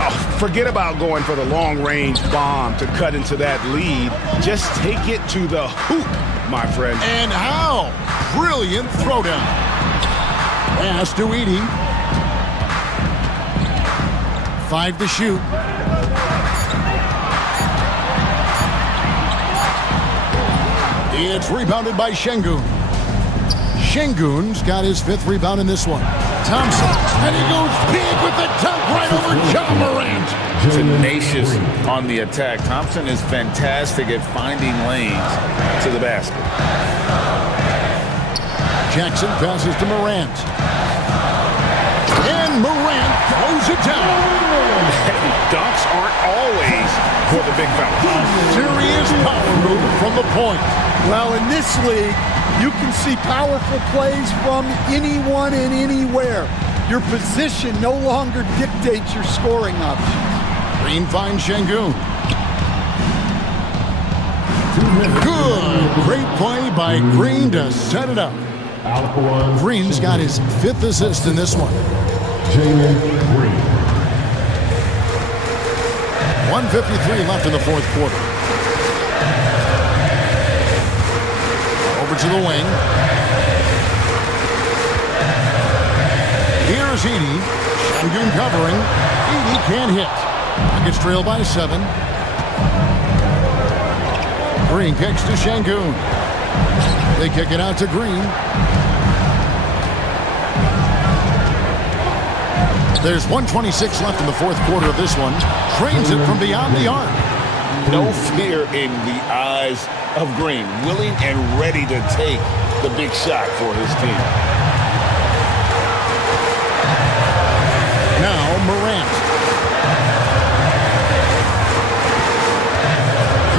Oh, forget about going for the long-range bomb to cut into that lead. Just take it to the hoop, my friend. And how? Brilliant throwdown. Pass to Edey. 5 to shoot. It's rebounded by Şengün. Şengün's got his 5th rebound in this one. Thompson, and he goes big with the dunk right over John Morant. Tenacious on the attack. Thompson is fantastic at finding lanes to the basket. Jackson passes to Morant. And Morant throws it down. Dunks aren't always for the big fella. Serious power move from the point. Well, in this league, you can see powerful plays from anyone and anywhere. Your position no longer dictates your scoring option. Green finds Şengün. Good. Great play by Green to set it up. Green's got his 5th assist in this one. Jalen Green. 1:53 left in the fourth quarter. Over to the wing. Here's Edey. Şengün covering. Edey can't hit. Gets trailed by 7. Green kicks to Şengün. They kick it out to Green. There's 1:26 left in the fourth quarter of this one. Trains it from beyond the arc. No fear in the eyes of Green. Willing and ready to take the big shot for his team. Morant.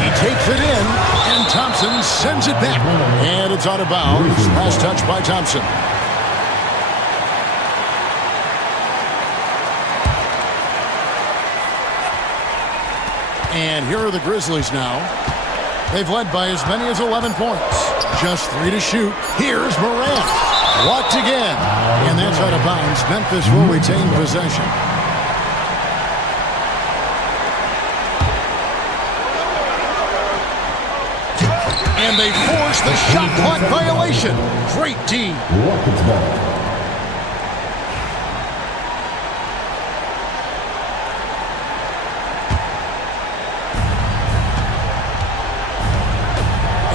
He takes it in, and Thompson sends it back. And it's out of bounds. Last touch by Thompson. And here are the Grizzlies now. They've led by as many as 11 points. Just 3 to shoot. Here's Morant. Blocked again. And that's out of bounds. Memphis will retain possession. And they force the shot clock violation. Great D.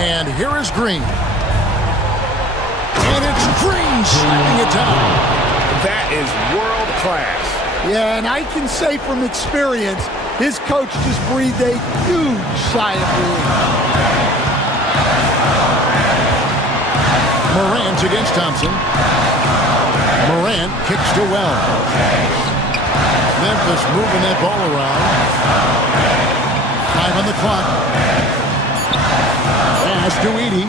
And here is Green. And it's Green slapping it down. That is world class. Yeah, and I can say from experience, his coach just breathed a huge sigh of relief. Morant against Thompson. Morant kicks to Well. Memphis moving that ball around. 5 on the clock. Pass to Edey.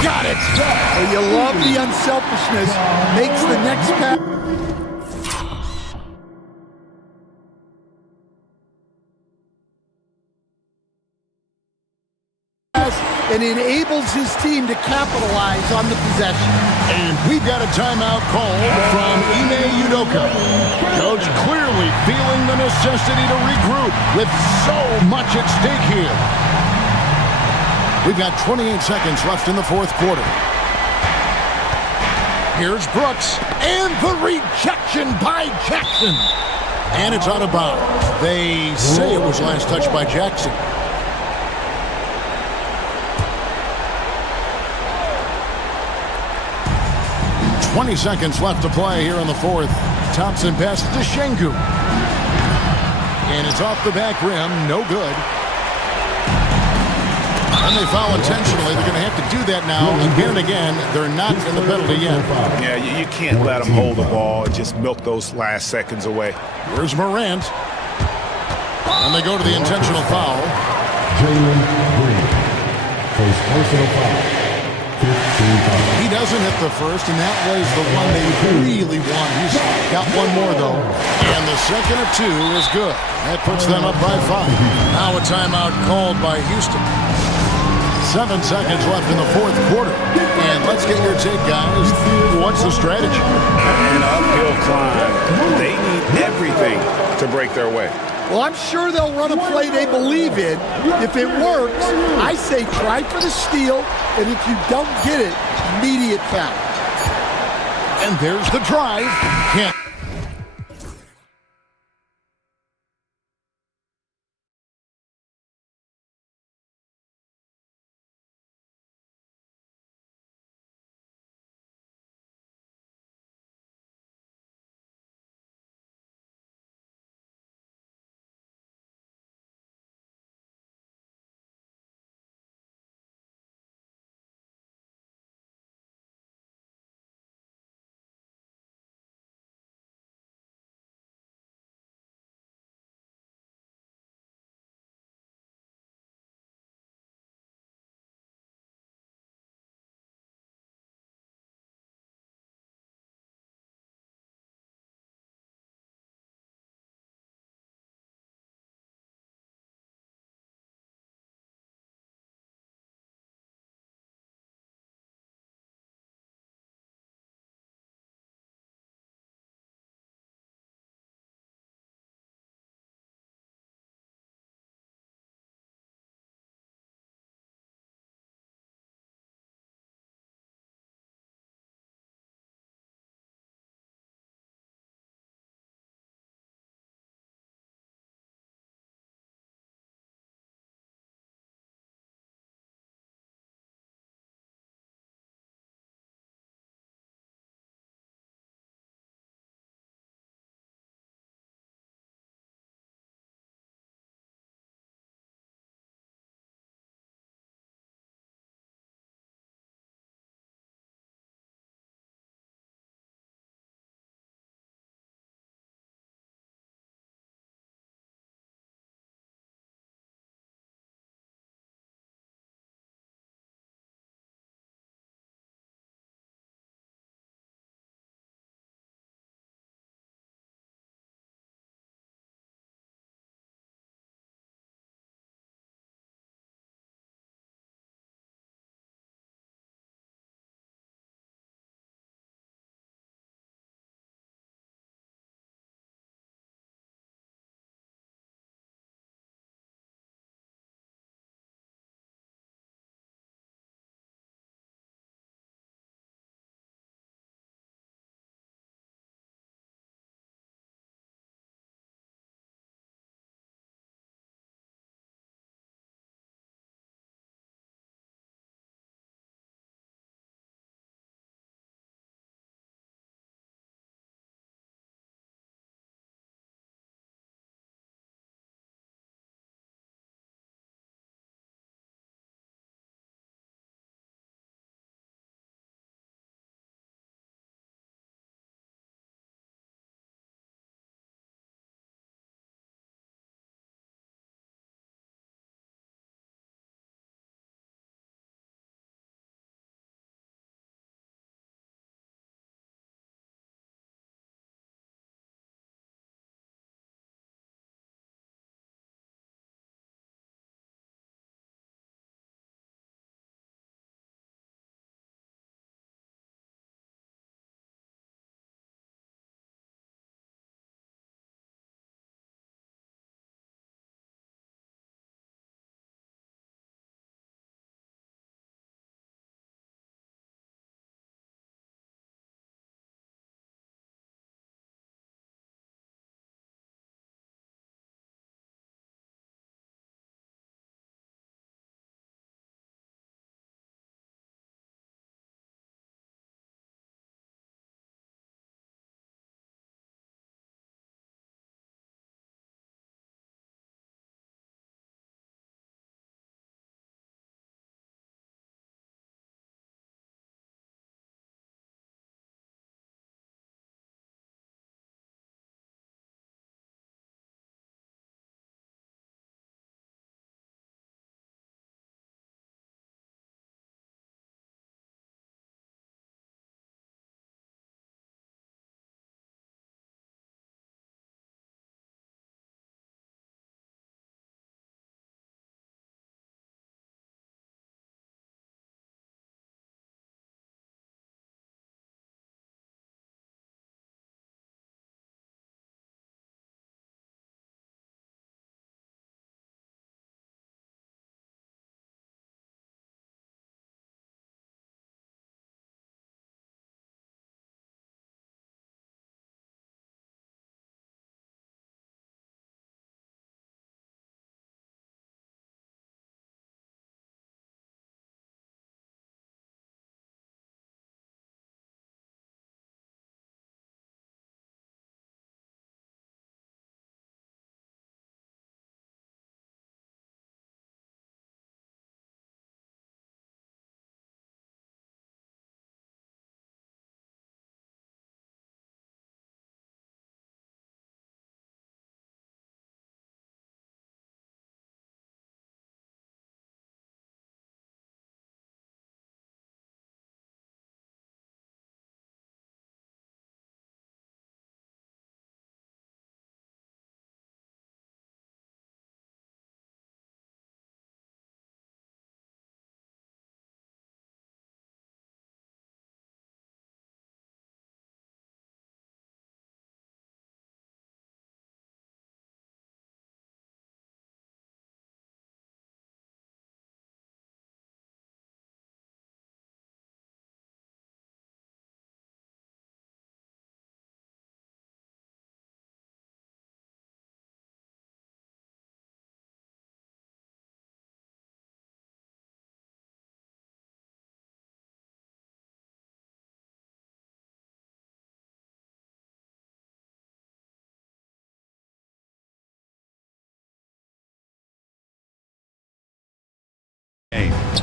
Got it! Oh, you love the unselfishness. Makes the next pass. And enables his team to capitalize on the possession. And we've got a timeout called from Ime Udoka. Coach clearly feeling the necessity to regroup with so much at stake here. We've got 28 seconds left in the fourth quarter. Here's Brooks. And the rejection by Jackson. And it's out of bounds. They say it was last touched by Jackson. 20 seconds left to play here in the fourth. Thompson passes to Şengün. And it's off the back rim. No good. And they foul intentionally. They're going to have to do that now again and again. They're not in the penalty yet. Yeah, you can't let them hold the ball and just milk those last seconds away. Here's Morant. And they go to the intentional foul. Jalen Green. First personal foul. He doesn't hit the first, and that was the one they really want. He's got one more, though. And the second of 2 is good. That puts them up by 5. Now a timeout called by Houston. 7 seconds left in the fourth quarter. And let's get your take, guys. What's the strategy? An uphill climb. They need everything to break their way. Well, I'm sure they'll run a play they believe in. If it works, I say try for the steal, and if you don't get it, immediate foul. And there's the drive. Can't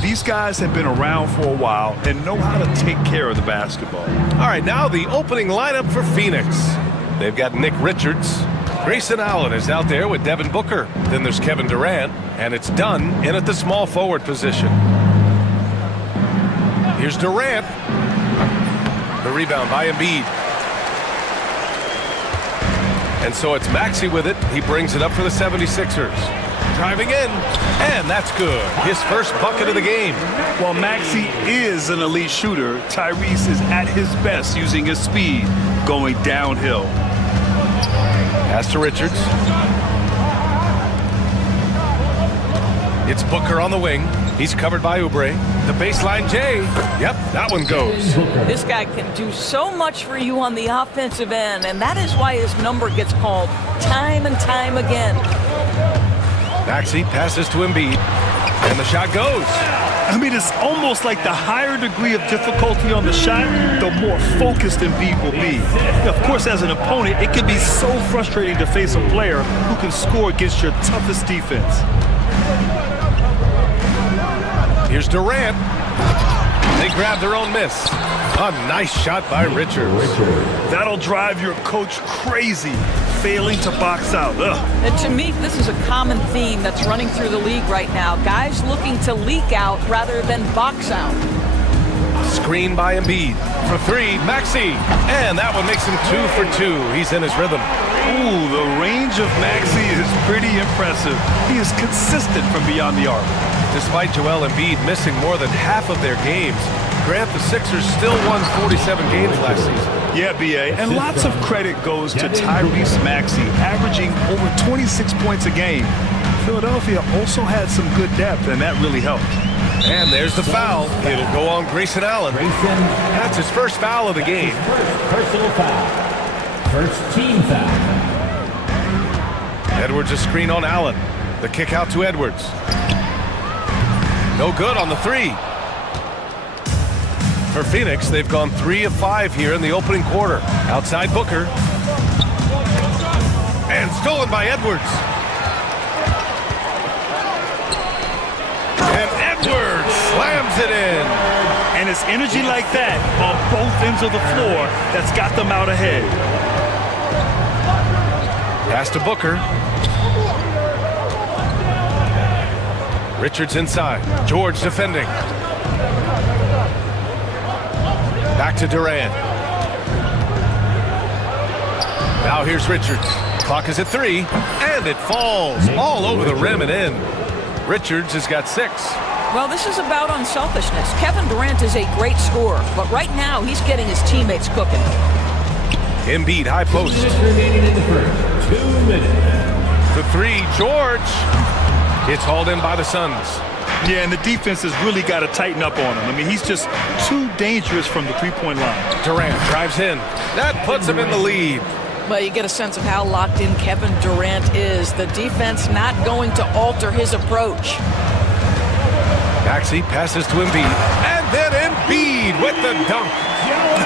These guys have been around for a while and know how to take care of the basketball. All right, now the opening lineup for Phoenix. They've got Nick Richards. Grayson Allen is out there with Devin Booker. Then there's Kevin Durant, and it's Dunn in at the small forward position. Here's Durant. The rebound by Embiid. And so it's Maxey with it. He brings it up for the 76ers. Driving in, and that's good. His first bucket of the game. While Maxey is an elite shooter, Tyrese is at his best using his speed, going downhill. Pass to Richards. It's Booker on the wing. He's covered by Oubre. The baseline J. Yep, that one goes. This guy can do so much for you on the offensive end, and that is why his number gets called time and time again. Maxey passes to Embiid, and the shot goes. I mean, it's almost like the higher degree of difficulty on the shot, the more focused Embiid will be. Of course, as an opponent, it can be so frustrating to face a player who can score against your toughest defense. Here's Durant. They grab their own miss. A nice shot by Richards. That'll drive your coach crazy, failing to box out. And to me, this is a common theme that's running through the league right now. Guys looking to leak out rather than box out. Screen by Embiid. For three, Maxey. And that one makes him 2 for 2. He's in his rhythm. Ooh, the range of Maxey is pretty impressive. He is consistent from beyond the arc. Despite Joel Embiid missing more than half of their games, Grant, the Sixers still won 47 games last season. Yeah, B.A., and lots of credit goes to Tyrese Maxey, averaging over 26 points a game. Philadelphia also had some good depth, and that really helped. And there's the foul. It'll go on Grayson Allen. That's his first foul of the game. Personal foul. First team foul. Edwards a screen on Allen. The kick out to Edwards. No good on the three. For Phoenix, they've gone 3 of 5 here in the opening quarter. Outside Booker. And stolen by Edwards. And Edwards slams it in. And it's energy like that on both ends of the floor that's got them out ahead. Pass to Booker. Richards inside. George defending. Back to Durant. Now here's Richards. Clock is at 3, and it falls all over the rim and in. Richards has got 6. Well, this is about unselfishness. Kevin Durant is a great scorer, but right now he's getting his teammates cooking. Embiid, high post. 2 minutes remaining in the first. 2 minutes. The 3, George. It's hauled in by the Suns. Yeah, and the defense has really got to tighten up on him. I mean, he's just too dangerous from the three-point line. Durant drives in. That puts him in the lead. Well, you get a sense of how locked in Kevin Durant is. The defense not going to alter his approach. Maxey passes to Embiid. And then Embiid with the dunk.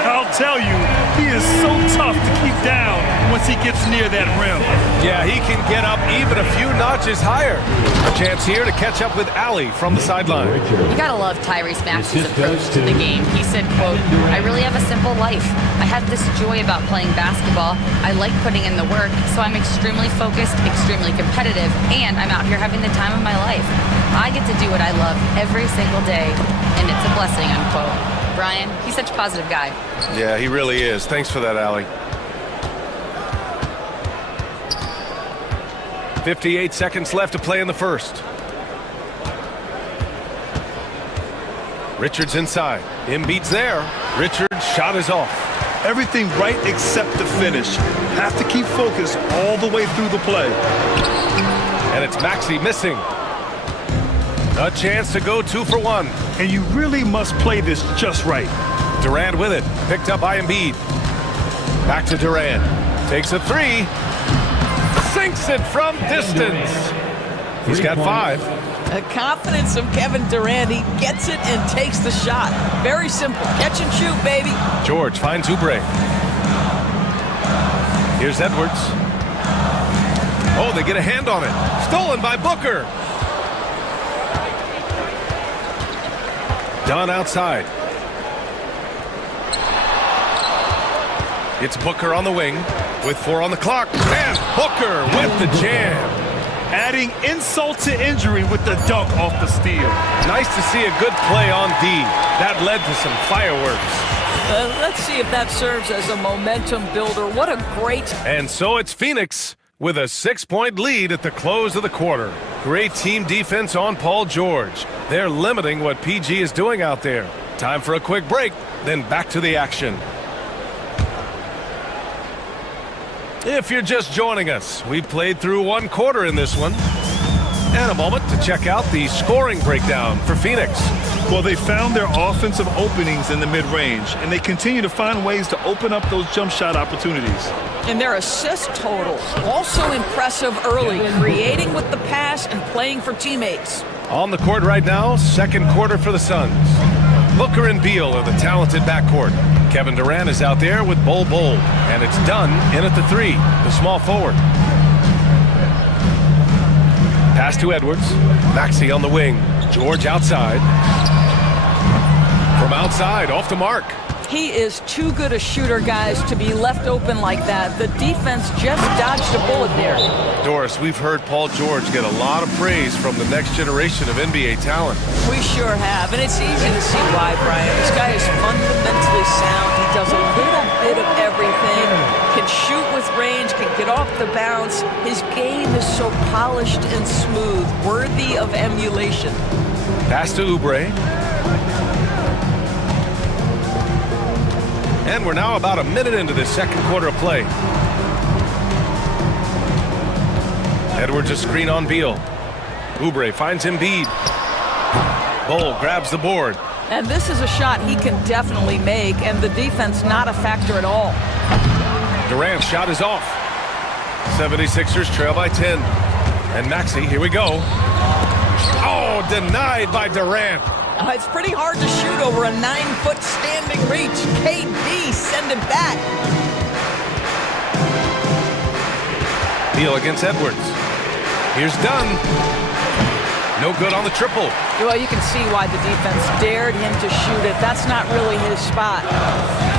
I'll tell you, he is so tough to keep down once he gets near that rim. Yeah, he can get up even a few notches higher. A chance here to catch up with Allie from the sideline. You gotta love Tyrese Maxey's approach to the game. He said, quote, "I really have a simple life. I have this joy about playing basketball. I like putting in the work, so I'm extremely focused, extremely competitive, and I'm out here having the time of my life. I get to do what I love every single day, and it's a blessing," unquote. Brian, he's such a positive guy. Yeah, he really is. Thanks for that, Allie. 58 seconds left to play in the first. Richards inside. Embiid's there. Richards' shot is off. Everything right except the finish. Have to keep focused all the way through the play. And it's Maxey missing. A chance to go 2 for 1. And you really must play this just right. Durant with it. Picked up by Embiid. Back to Durant. Takes a 3. Sinks it from distance. He's got 5. The confidence of Kevin Durant. He gets it and takes the shot. Very simple. Catch and shoot, baby. George finds Oubre. Here's Edwards. Oh, they get a hand on it. Stolen by Booker. Done outside. It's Booker on the wing with 4 on the clock. And Booker with the jam. Adding insult to injury with the dunk off the steal. Nice to see a good play on D. That led to some fireworks. Let's see if that serves as a momentum builder. What a great... And so it's Phoenix with a 6-point lead at the close of the quarter. Great team defense on Paul George. They're limiting what PG is doing out there. Time for a quick break, then back to the action. If you're just joining us, we played through 1 quarter in this one. And a moment to check out the scoring breakdown for Phoenix. Well, they found their offensive openings in the mid-range, and they continue to find ways to open up those jump shot opportunities. And their assist total, also impressive early, creating with the pass and playing for teammates. On the court right now, 2nd quarter for the Suns. Booker and Beal are the talented backcourt. Kevin Durant is out there with Bol, and it's Dunn in at the 3, the small forward. Pass to Edwards. Maxey on the wing. George outside. From outside, off the mark. He is too good a shooter, guys, to be left open like that. The defense just dodged a bullet there. Doris, we've heard Paul George get a lot of praise from the next generation of NBA talent. We sure have, and it's easy to see why, Brian. This guy is fundamentally sound. He does a little bit of everything, can shoot with range, can get off the bounce. His game is so polished and smooth, worthy of emulation. Pass to Oubre. And we're now about a minute into this 2nd quarter of play. Edwards a screen on Beal. Oubre finds Embiid. Bol grabs the board. And this is a shot he can definitely make, and the defense not a factor at all. Durant's shot is off. 76ers trail by 10. And Maxey, here we go. Oh, denied by Durant. It's pretty hard to shoot over a 9-foot standing reach. KD, send him back. Beal against Edwards. Here's Dunn. No good on the triple. Well, you can see why the defense dared him to shoot it. That's not really his spot.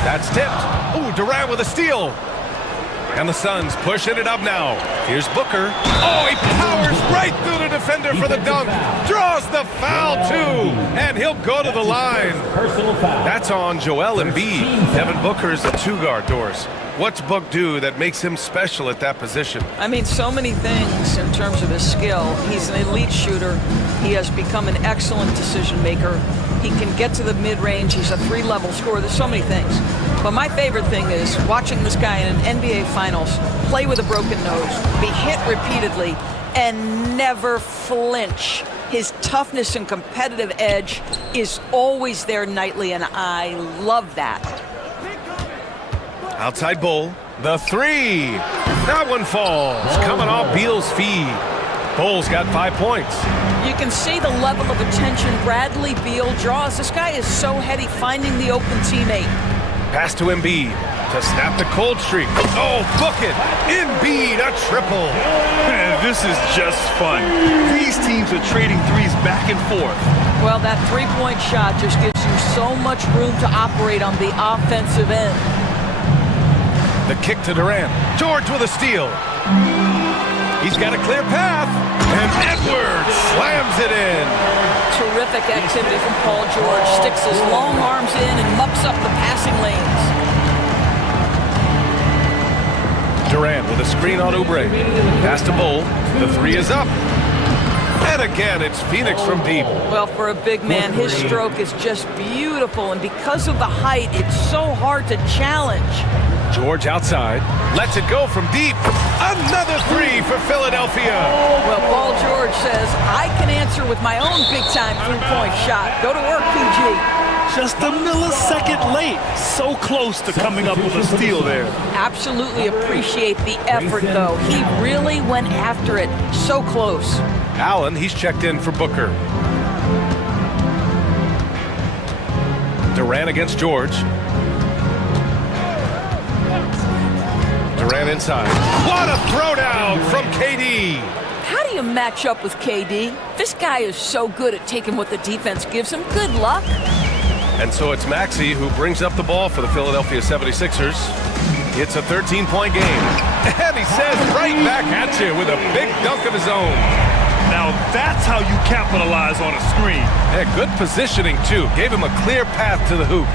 That's tipped. Ooh, Durant with a steal. And the Suns pushing it up now. Here's Booker. Oh, he powers right through the defender for the dunk. Draws the foul, too. And he'll go to the line. That's on Joel Embiid. Devin Booker's a 2-guard, Doris. What's Book do that makes him special at that position? I mean, so many things in terms of his skill. He's an elite shooter. He has become an excellent decision maker. He can get to the mid-range. He's a 3-level scorer. There's so many things. But my favorite thing is watching this guy in an NBA Finals play with a broken nose, be hit repeatedly, and never flinch. His toughness and competitive edge is always there nightly, and I love that. Outside Bol. The 3. That one falls. Coming off Beal's feed. Bol's got 5 points. You can see the level of attention Bradley Beal draws. This guy is so heady finding the open teammate. Pass to Embiid to snap the cold streak. Oh, book it. Embiid, a triple. Man, this is just fun. These teams are trading threes back and forth. Well, that 3-point shot just gives you so much room to operate on the offensive end. The kick to Durant. George with a steal. He's got a clear path. And Edwards slams it in. Terrific activity from Paul George. Sticks his long arms in and mucks up the passing lanes. Durant with a screen on Oubre. Pass to Bol. The 3 is up. And again, it's Phoenix from deep. Well, for a big man, his stroke is just beautiful. And because of the height, it's so hard to challenge. George outside. Lets it go from deep. Another 3 for Philadelphia. Well, Paul George says, I can answer with my own big-time 3-point shot. Go to work, PG. Just a millisecond late. So close to coming up with a steal there. Absolutely appreciate the effort, though. He really went after it. So close. Allen, he's checked in for Booker. Durant against George. Durant inside. What a throwdown from KD. How do you match up with KD? This guy is so good at taking what the defense gives him. Good luck. And so it's Maxey who brings up the ball for the Philadelphia 76ers. It's a 13-point game. And he says right back at you with a big dunk of his own. Now that's how you capitalize on a screen. Yeah, good positioning, too. Gave him a clear path to the hoop.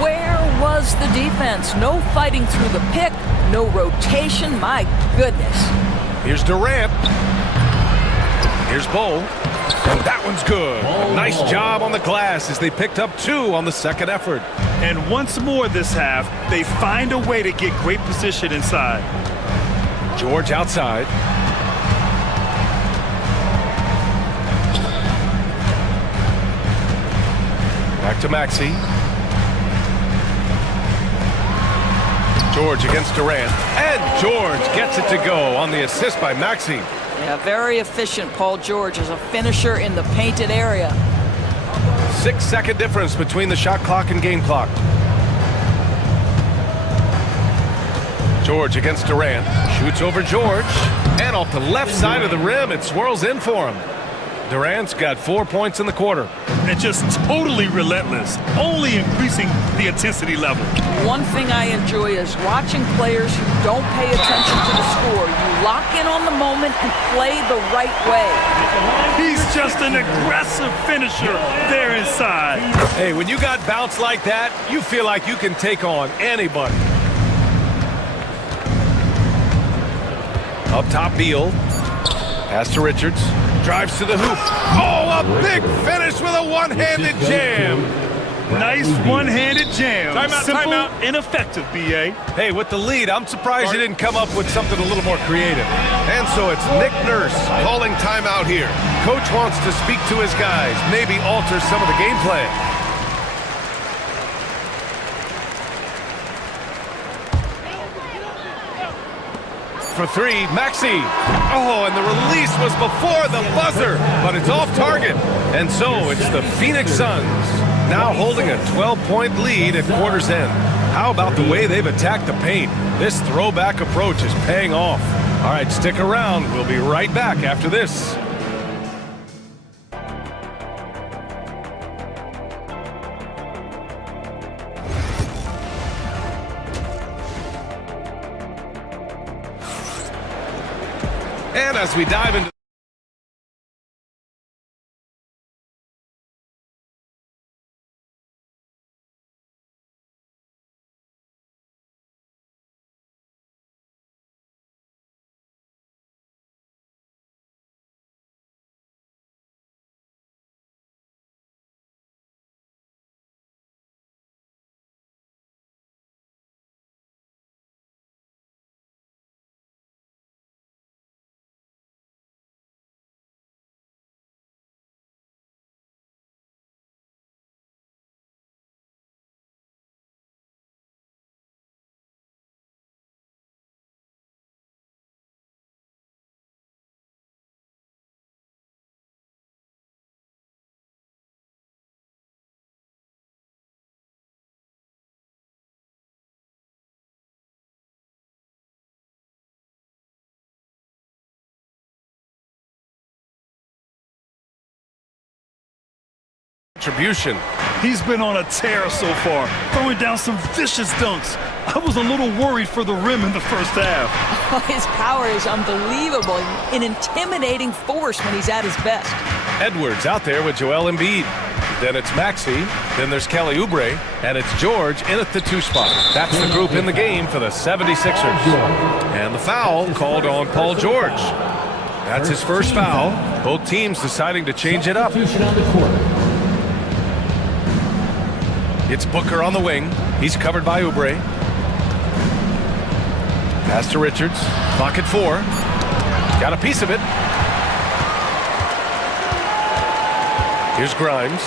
Where was the defense? No fighting through the pick, no rotation. My goodness. Here's Durant. Here's Bull. And that one's good. A nice job on the glass as they picked up 2 on the second effort. And once more this half, they find a way to get great position inside. George outside. Back to Maxey. George against Durant. And George gets it to go on the assist by Maxey. Yeah, very efficient, Paul George, as a finisher in the painted area. 6-second difference between the shot clock and game clock. George against Durant. Shoots over George. And off the left side of the rim, it swirls in for him. Durant's got 4 points in the quarter. And just totally relentless, only increasing the intensity level. One thing I enjoy is watching players who don't pay attention to the score. You lock in on the moment and play the right way. He's just an aggressive finisher there inside. Hey, when you got bounce like that, you feel like you can take on anybody. Up top, Beal. Pass to Richards. Drives to the hoop. Oh, a big finish with a one-handed jam. Nice one-handed jam. Timeout, simple timeout. and effective, B.A. Hey, with the lead, I'm surprised you didn't come up with something a little more creative. And so it's Nick Nurse calling timeout here. Coach wants to speak to his guys, maybe alter some of the game plan. For 3, Maxey. Oh, and the release was before the buzzer, but it's off target. And so it's the Phoenix Suns now holding a 12-point lead at quarter's end. How about the way they've attacked the paint? This throwback approach is paying off. All right, stick around. We'll be right back after this. And as we dive into contribution. He's been on a tear so far, throwing down some vicious dunks. I was a little worried for the rim in the first half. His power is unbelievable, an intimidating force when he's at his best. Edwards out there with Joel Embiid. Then it's Maxey. Then there's Kelly Oubre. And it's George in at the 2 spot. That's the group in the game for the 76ers. And the foul called on Paul George. That's his first foul. Both teams deciding to change it up. It's Booker on the wing. He's covered by Oubre. Pass to Richards. Clock at 4. Got a piece of it. Here's Grimes.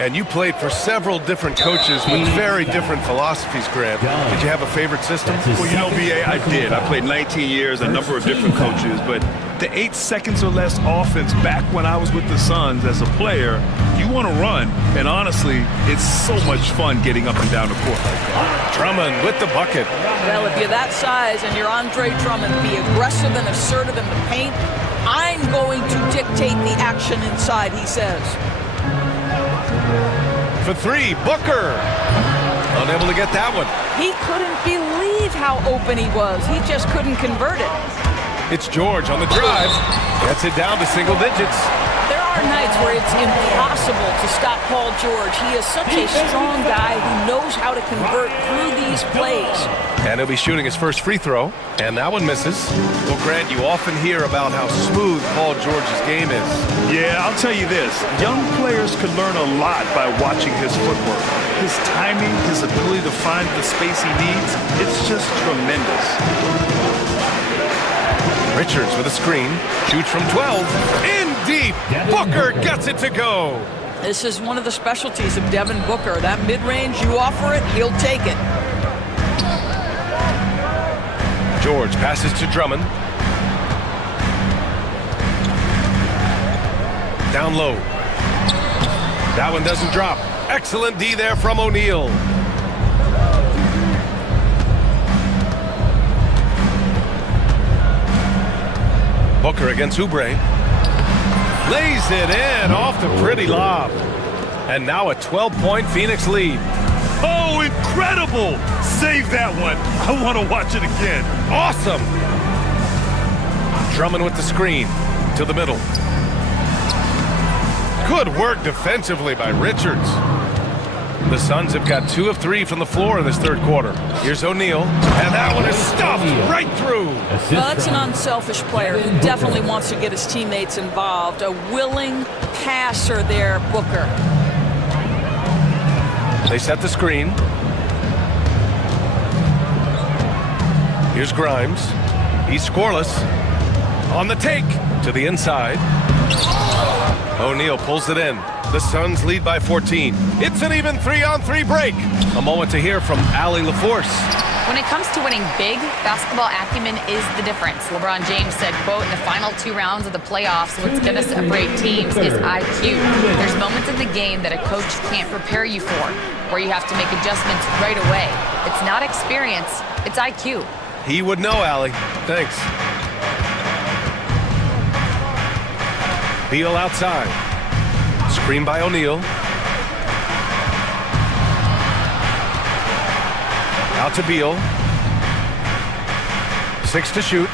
And you played for several different coaches with very different philosophies, Grant. Did you have a favorite system? Well, you know, B.A., I did. I played 19 years, a number of different coaches, but the 8 seconds or less offense back when I was with the Suns as a player, you want to run. And honestly, it's so much fun getting up and down the court like that. Drummond with the bucket. Well, if you're that size and you're Andre Drummond, be aggressive and assertive in the paint. I'm going to dictate the action inside, he says. For three, Booker. Unable to get that one. He couldn't believe how open he was. He just couldn't convert it. It's George on the drive. Gets it down to single digits. There are nights where it's impossible to stop Paul George. He is such a strong guy who knows how to convert through these plays. And he'll be shooting his first free throw, and that one misses. Well, Grant, you often hear about how smooth Paul George's game is. Yeah, I'll tell you this. Young players can learn a lot by watching his footwork. His timing, his ability to find the space he needs, it's just tremendous. Richards with a screen, shoots from 12, in deep. Booker gets it to go. This is one of the specialties of Devin Booker. That mid-range, you offer it, he'll take it. George passes to Drummond. Down low. That one doesn't drop. Excellent D there from O'Neal. Booker against Oubre. Lays it in off the pretty lob. And now a 12-point Phoenix lead. Oh, incredible! Save that one. I want to watch it again. Awesome! Drummond with the screen to the middle. Good work defensively by Richards. The Suns have got 2 of 3 from the floor in this third quarter. Here's O'Neal, and that one is stuffed right through. Well, that's an unselfish player who definitely wants to get his teammates involved. A willing passer there, Booker. They set the screen. Here's Grimes. He's scoreless. On the take to the inside. O'Neal pulls it in. The Suns lead by 14. It's an even 3-on-3 break. A moment to hear from Allie LaForce. When it comes to winning big, basketball acumen is the difference. LeBron James said, quote, in the final 2 rounds of the playoffs, what's going to separate teams is IQ. There's moments in the game that a coach can't prepare you for, where you have to make adjustments right away. It's not experience, it's IQ. He would know, Allie. Thanks. Beal outside. Screen by O'Neal. Out to Beal. 6 to shoot.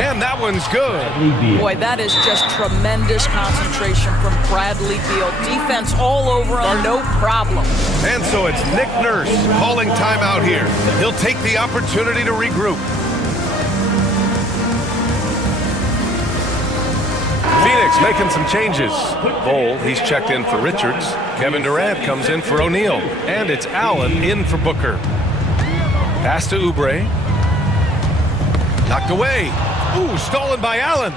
And that one's good. Boy, that is just tremendous concentration from Bradley Beal. Defense all over him, no problem. And so it's Nick Nurse calling timeout here. He'll take the opportunity to regroup. Phoenix making some changes. Bol, he's checked in for Richards. Kevin Durant comes in for O'Neal. And it's Allen in for Booker. Pass to Oubre. Knocked away. Ooh, stolen by Allen.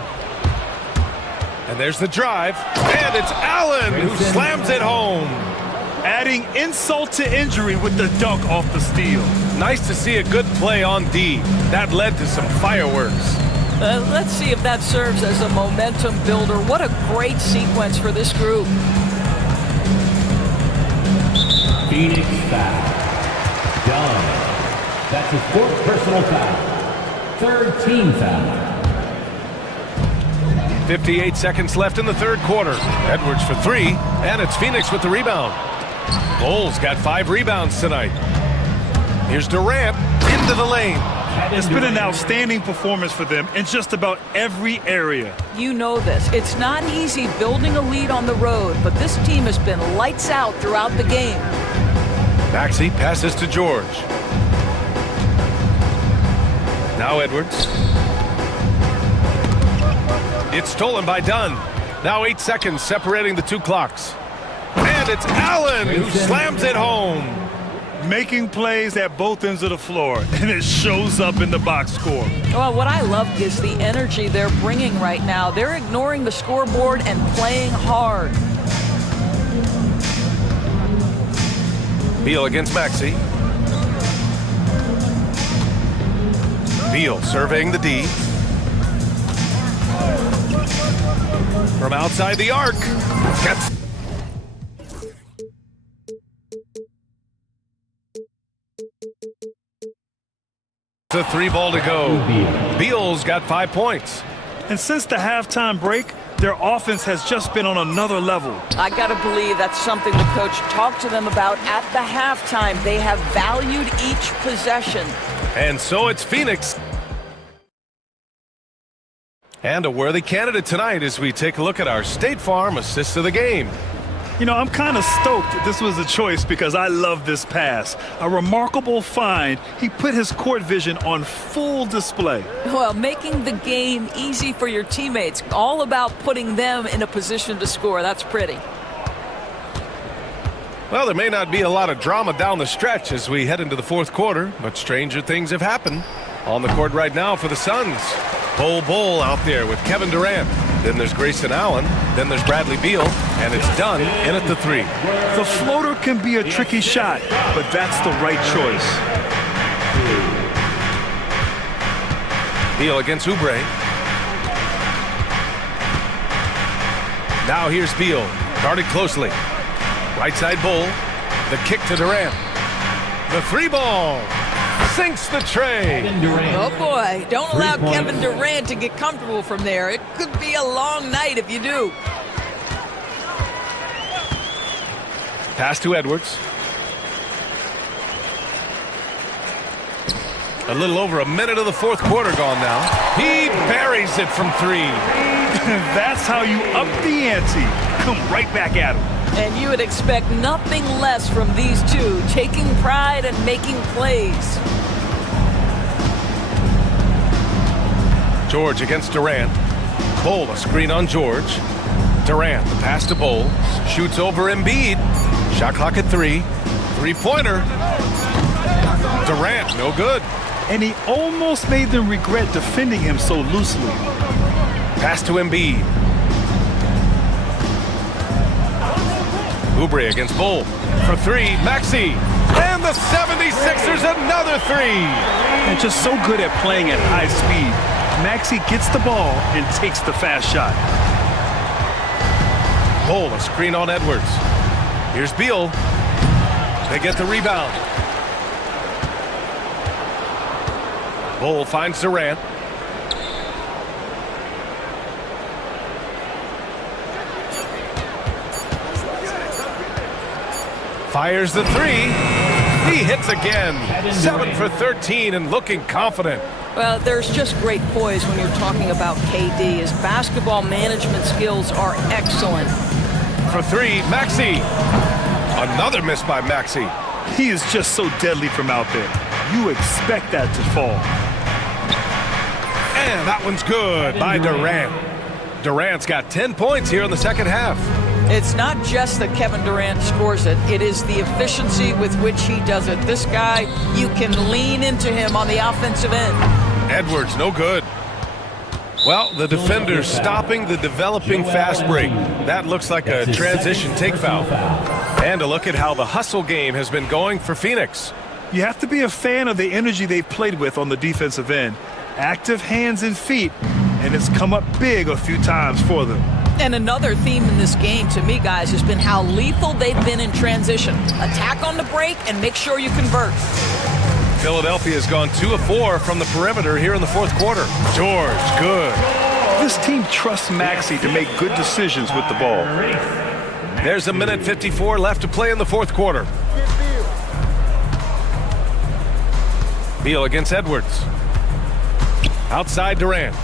And there's the drive. And it's Allen who slams it home. Adding insult to injury with the dunk off the steal. Nice to see a good play on D. That led to some fireworks. Let's see if that serves as a momentum builder. What a great sequence for this group. Phoenix foul. Done. That's his 4th personal foul. 3rd team foul. 58 seconds left in the third quarter. Edwards for 3, and it's Phoenix with the rebound. Bol's got 5 rebounds tonight. Here's Durant into the lane. It's been an outstanding performance for them in just about every area. You know this. It's not easy building a lead on the road, but this team has been lights out throughout the game. Maxey passes to George. Now Edwards. It's stolen by Dunn. Now 8 seconds separating the 2 clocks. And it's Allen who slams it home. Making plays at both ends of the floor, and it shows up in the box score. Well, what I love is the energy they're bringing right now. They're ignoring the scoreboard and playing hard. Beal against Maxey. Beal surveying the D. From outside the arc. Gets the 3 ball to go. Beal's got 5 points. And since the halftime break, their offense has just been on another level. I got to believe that's something the coach talked to them about at the halftime. They have valued each possession. And so it's Phoenix. And a worthy candidate tonight as we take a look at our State Farm assist of the game. You know, I'm kind of stoked that this was a choice because I love this pass. A remarkable find. He put his court vision on full display. Well, making the game easy for your teammates. All about putting them in a position to score. That's pretty. Well, there may not be a lot of drama down the stretch as we head into the 4th quarter, but stranger things have happened. On the court right now for the Suns. Bull out there with Kevin Durant. Then there's Grayson Allen. Then there's Bradley Beal. And it's done in at the 3. The floater can be a tricky shot, but that's the right choice. Beal against Oubre. Now here's Beal. Guarded closely. Right side Bull. The kick to Durant. The 3 ball. Sinks the tray. Oh boy, don't allow Kevin Durant to get comfortable from there. It could be a long night if you do. Pass to Edwards. A little over a minute of the 4th quarter gone now. He buries it from 3. That's how you up the ante. Come right back at him. And you would expect nothing less from these two, taking pride and making plays. George against Durant. Bull, a screen on George. Durant, the pass to Bull. Shoots over Embiid. Shot clock at 3. 3-pointer. Durant, no good. And he almost made them regret defending him so loosely. Pass to Embiid. Oubre against Bull. For 3, Maxey. And the 76ers another 3. And just so good at playing at high speed. Maxey gets the ball and takes the fast shot. Bull, a screen on Edwards. Here's Beal. They get the rebound. Bull finds Durant. Fires the 3. He hits again. 7 for 13 and looking confident. Well, there's just great poise when you're talking about KD. His basketball management skills are excellent. For 3, Maxey. Another miss by Maxey. He is just so deadly from out there. You expect that to fall. And that one's good by Durant. Durant's got 10 points here in the 2nd half. It's not just that Kevin Durant scores it. It is the efficiency with which he does it. This guy, you can lean into him on the offensive end. Edwards, no good. Well, the defender's stopping the developing fast break. That looks like a transition take foul. And a look at how the hustle game has been going for Phoenix. You have to be a fan of the energy they've played with on the defensive end. Active hands and feet, and it's come up big a few times for them. And another theme in this game, to me, guys, has been how lethal they've been in transition. Attack on the break and make sure you convert. Philadelphia has gone 2 of 4 from the perimeter here in the 4th quarter. George, good. This team trusts Maxey to make good decisions with the ball. There's a minute 54 left to play in the 4th quarter. Beal against Edwards. Outside Durant.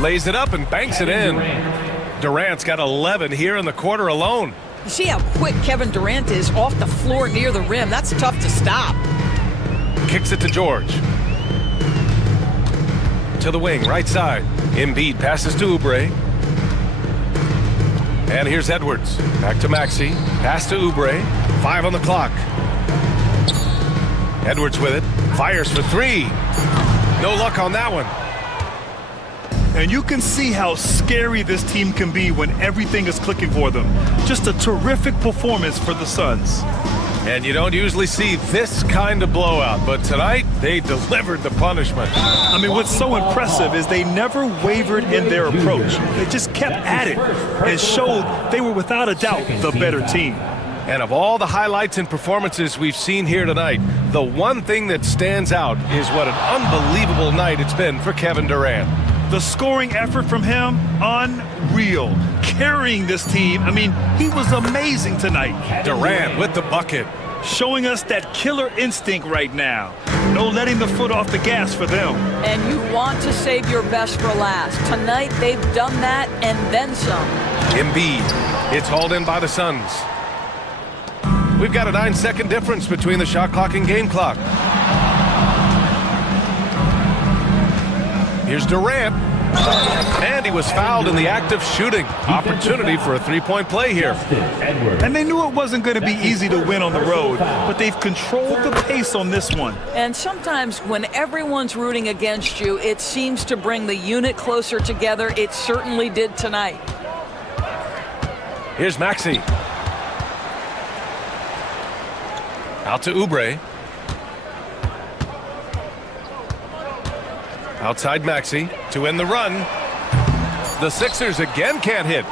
Lays it up and banks it in. Durant's got 11 here in the quarter alone. You see how quick Kevin Durant is off the floor near the rim. That's tough to stop. Kicks it to George. To the wing, right side. Embiid passes to Oubre. And here's Edwards. Back to Maxey. Pass to Oubre. 5 on the clock. Edwards with it. Fires for 3. No luck on that one. And you can see how scary this team can be when everything is clicking for them. Just a terrific performance for the Suns. And you don't usually see this kind of blowout, but tonight they delivered the punishment. I mean, what's so impressive is they never wavered in their approach. They just kept at it and showed they were without a doubt the better team. And of all the highlights and performances we've seen here tonight, the one thing that stands out is what an unbelievable night it's been for Kevin Durant. The scoring effort from him, unreal. Carrying this team, I mean, he was amazing tonight. Durant with the bucket. Showing us that killer instinct right now. No letting the foot off the gas for them. And you want to save your best for last. Tonight, they've done that and then some. Embiid, it's hauled in by the Suns. We've got a 9-second difference between the shot clock and game clock. Here's Durant. And he was fouled in the act of shooting. Opportunity for a three-point play here. And they knew it wasn't going to be easy to win on the road, but they've controlled the pace on this one. And sometimes when everyone's rooting against you, it seems to bring the unit closer together. It certainly did tonight. Here's Maxey. Out to Oubre. Outside Maxey to end the run. The Sixers again can't hit.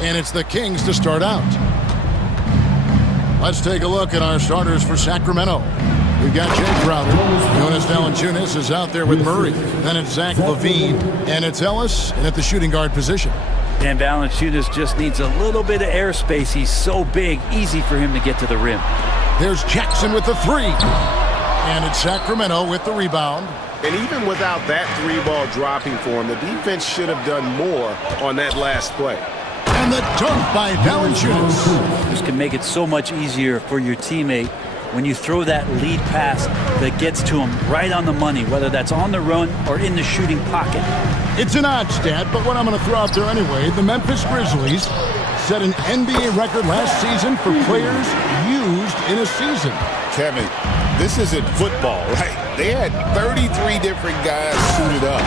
and it's the Kings to start out. Let's take a look at our starters for Sacramento. We've got Jay Crowder. Jonas Valanciunas is out there with Murray. Then it's Zach LaVine, and it's Ellis, and at the shooting guard position. And Valanciunas just needs a little bit of airspace. He's so big, easy for him to get to the rim. There's Jackson with the three. And it's Sacramento with the rebound. And even without that three-ball dropping for him, the defense should have done more on that last play. And the dunk by Valanciunas. This can make it so much easier for your teammate when you throw that lead pass that gets to him right on the money, whether that's on the run or in the shooting pocket. It's an odd stat, but what I'm going to throw out there anyway, the Memphis Grizzlies set an NBA record last season for players used in a season. Kevin, this isn't football, right? They had 33 different guys suited up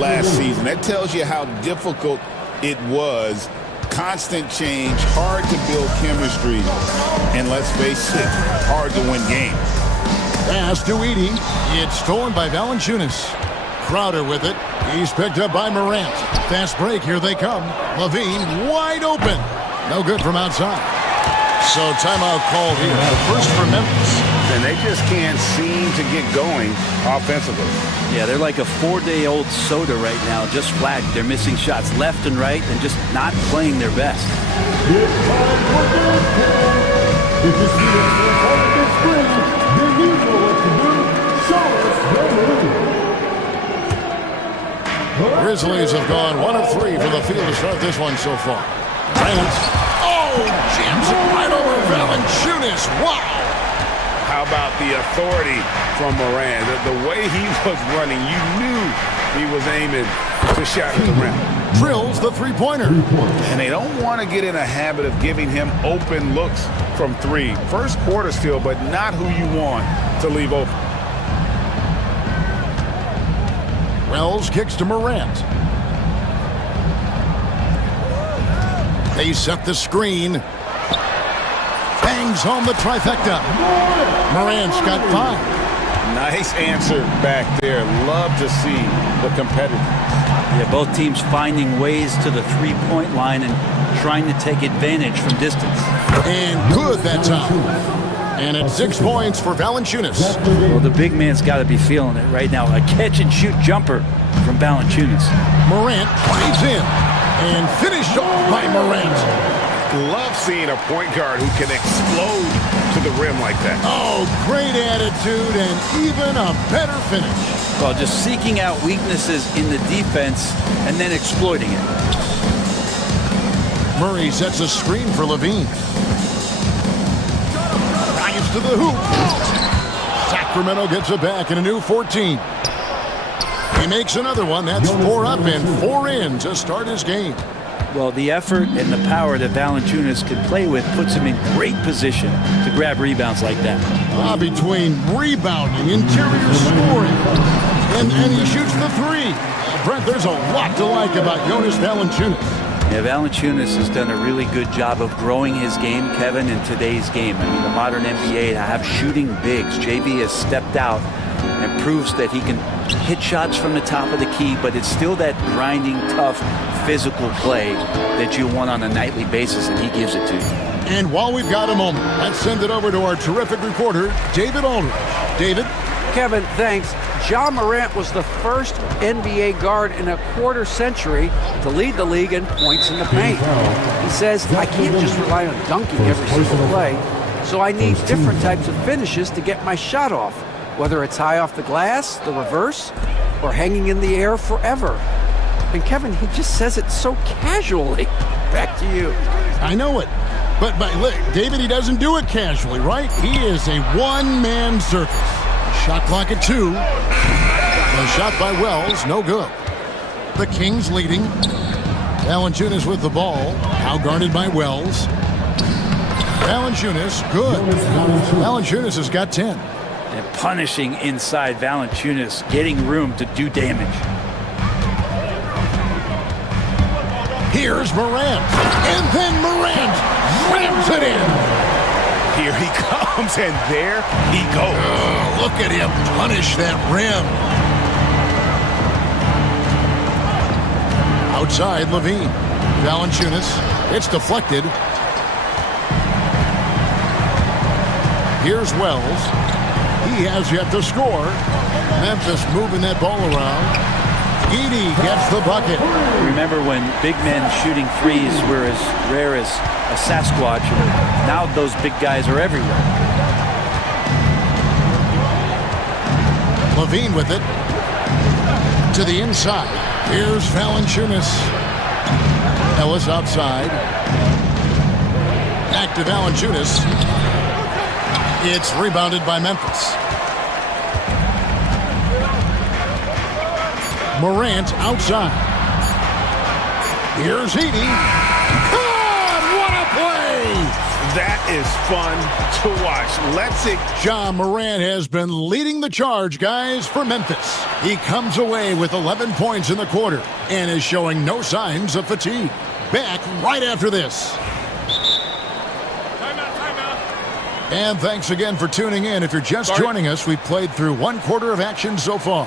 last season. That tells you how difficult it was. Constant change, hard to build chemistry, and let's face it, hard to win games. Pass to Edey. It's stolen by Valanciunas. Crowder with it. He's picked up by Morant. Fast break, here they come. LaVine wide open. No good from outside. So timeout called here. The first for Memphis. And they just can't seem to get going offensively. Yeah, they're like a 4-day-old soda right now, just flat. They're missing shots left and right and just not playing their best. Grizzlies have gone 1 of 3 from the field to start this one so far. Grant. Oh, jams it right over Valanciunas. Wow. How about the authority from Moran? The way he was running, you knew he was aiming to shot at the rim. Drills the three-pointer. And they don't want to get in a habit of giving him open looks from three. First quarter still, but not who you want to leave open. Wells kicks to Morant. They set the screen. Bangs home the trifecta. Morant's got 5. Nice answer back there. Love to see the competitiveness. Yeah, both teams finding ways to the three-point line and trying to take advantage from distance. And good that time. And it's 6 points for Valanciunas. Well, the big man's got to be feeling it right now. A catch-and-shoot jumper from Valanciunas. Morant drives in and finished off by Morant. Love seeing a point guard who can explode to the rim like that. Oh, great attitude and even a better finish. Well, just seeking out weaknesses in the defense and then exploiting it. Murray sets a screen for LaVine. Drives to the hoop. Sacramento gets it back in a new 14. He makes another one. That's 4 up and 4 in to start his game. Well, the effort and the power that Valanciunas can play with puts him in great position to grab rebounds like that. Between rebounding, interior scoring, and he shoots the three. Brent, there's a lot to like about Jonas Valanciunas. Yeah, Valanciunas has done a really good job of growing his game, Kevin, in today's game. I mean, the modern NBA to have shooting bigs. JV has stepped out and proves that he can hit shots from the top of the key, but it's still that grinding, tough, physical play that you want on a nightly basis, and he gives it to you. And while we've got a moment, let's send it over to our terrific reporter, David Aldridge. David? Kevin, thanks. Ja Morant was the first NBA guard in a quarter century to lead the league in points in the paint. He says, I can't just rely on dunking every single play, so I need different types of finishes to get my shot off, whether it's high off the glass, the reverse, or hanging in the air forever. And Kevin, he just says it so casually. Back to you. I know it. But look, David, he doesn't do it casually, right? He is a one-man circus. Shot clock at 2. The shot by Wells, no good. The Kings leading. Valanciunas with the ball, now guarded by Wells. Valanciunas, good. Valanciunas has got 10. And punishing inside Valanciunas, getting room to do damage. Here's Morant, and then Morant rams it in. Here he comes, and there he goes. Oh, look at him punish that rim. Outside, LaVine. Valanciunas It's deflected. Here's Wells. He has yet to score. Memphis moving that ball around. Edey gets the bucket. Remember when big men shooting threes were as rare as a Sasquatch, and now those big guys are everywhere. Levine with it. To the inside. Here's Valanciunas. Ellis outside. Back to Valanciunas. It's rebounded by Memphis. Morant outside. Here's Edey. God, what a play! That is fun to watch. Ja Morant has been leading the charge, guys, for Memphis. He comes away with 11 points in the quarter and is showing no signs of fatigue. Back right after this. And thanks again for tuning in. If you're just joining us, we've played through one quarter of action so far.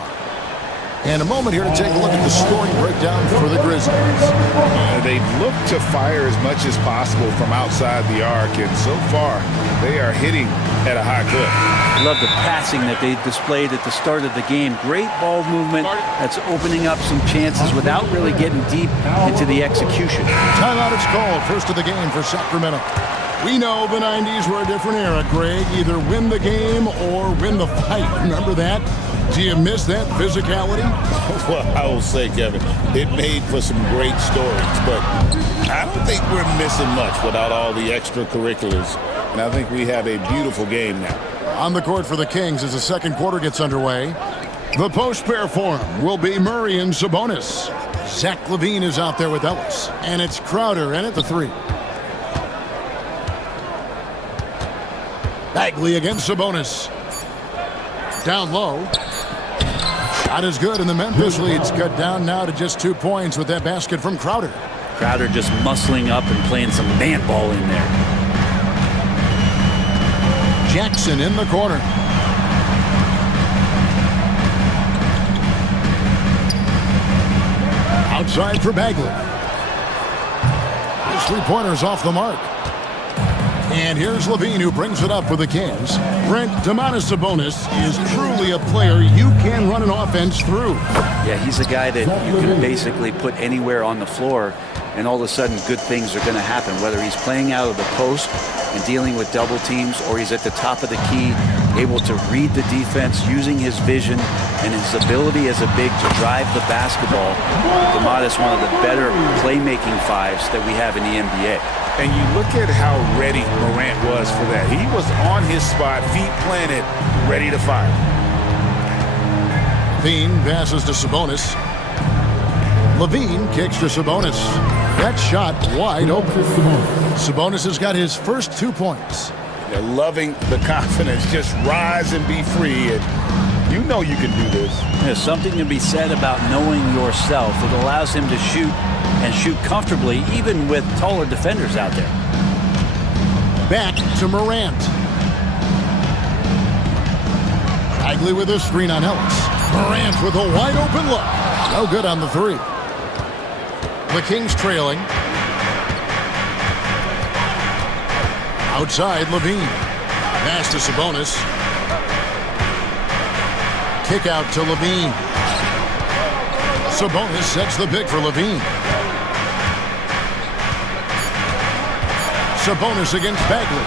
And a moment here to take a look at the scoring breakdown for the Grizzlies. They look to fire as much as possible from outside the arc, and so far they are hitting at a high clip. I love the passing that they displayed at the start of the game. Great ball movement that's opening up some chances without really getting deep into the execution. Timeout is called. First of the game for Sacramento. We know the 90s were a different era, Greg. Either win the game or win the fight. Remember that? Do you miss that physicality? Well, I will say, Kevin, it made for some great stories, but I don't think we're missing much without all the extracurriculars, and I think we have a beautiful game now. On the court for the Kings as the second quarter gets underway. The post pair for him will be Murray and Sabonis. Zach LaVine is out there with Ellis, and it's Crowder in at the three. Bagley against Sabonis. Down low. Shot is good, and the Memphis lead's cut down now to just 2 points with that basket from Crowder. Crowder just muscling up and playing some man ball in there. Jackson in the corner. Outside for Bagley. His three-pointer's off the mark. And here's LaVine, who brings it up for the Kings. Brent, Domantas Sabonis is truly a player you can run an offense through. Yeah, he's a guy that you can basically put anywhere on the floor, and all of a sudden good things are going to happen, whether he's playing out of the post and dealing with double teams, or he's at the top of the key, able to read the defense, using his vision and his ability as a big to drive the basketball. Domantas, one of the better playmaking fives that we have in the NBA. And you look at how ready Morant was for that. He was on his spot, feet planted, ready to fire. LaVine passes to Sabonis. LaVine kicks to Sabonis. That shot wide open. Sabonis has got his first 2 points. They're loving the confidence. Just rise and be free. And you know you can do this. There's something to be said about knowing yourself. It allows him to shoot and shoot comfortably, even with taller defenders out there. Back to Morant. Bagley with a screen on Ellis. Morant with a wide open look. No good on the three. The Kings trailing. Outside, LaVine. Pass to Sabonis. Kick out to LaVine. Sabonis sets the pick for LaVine. Sabonis against Bagley.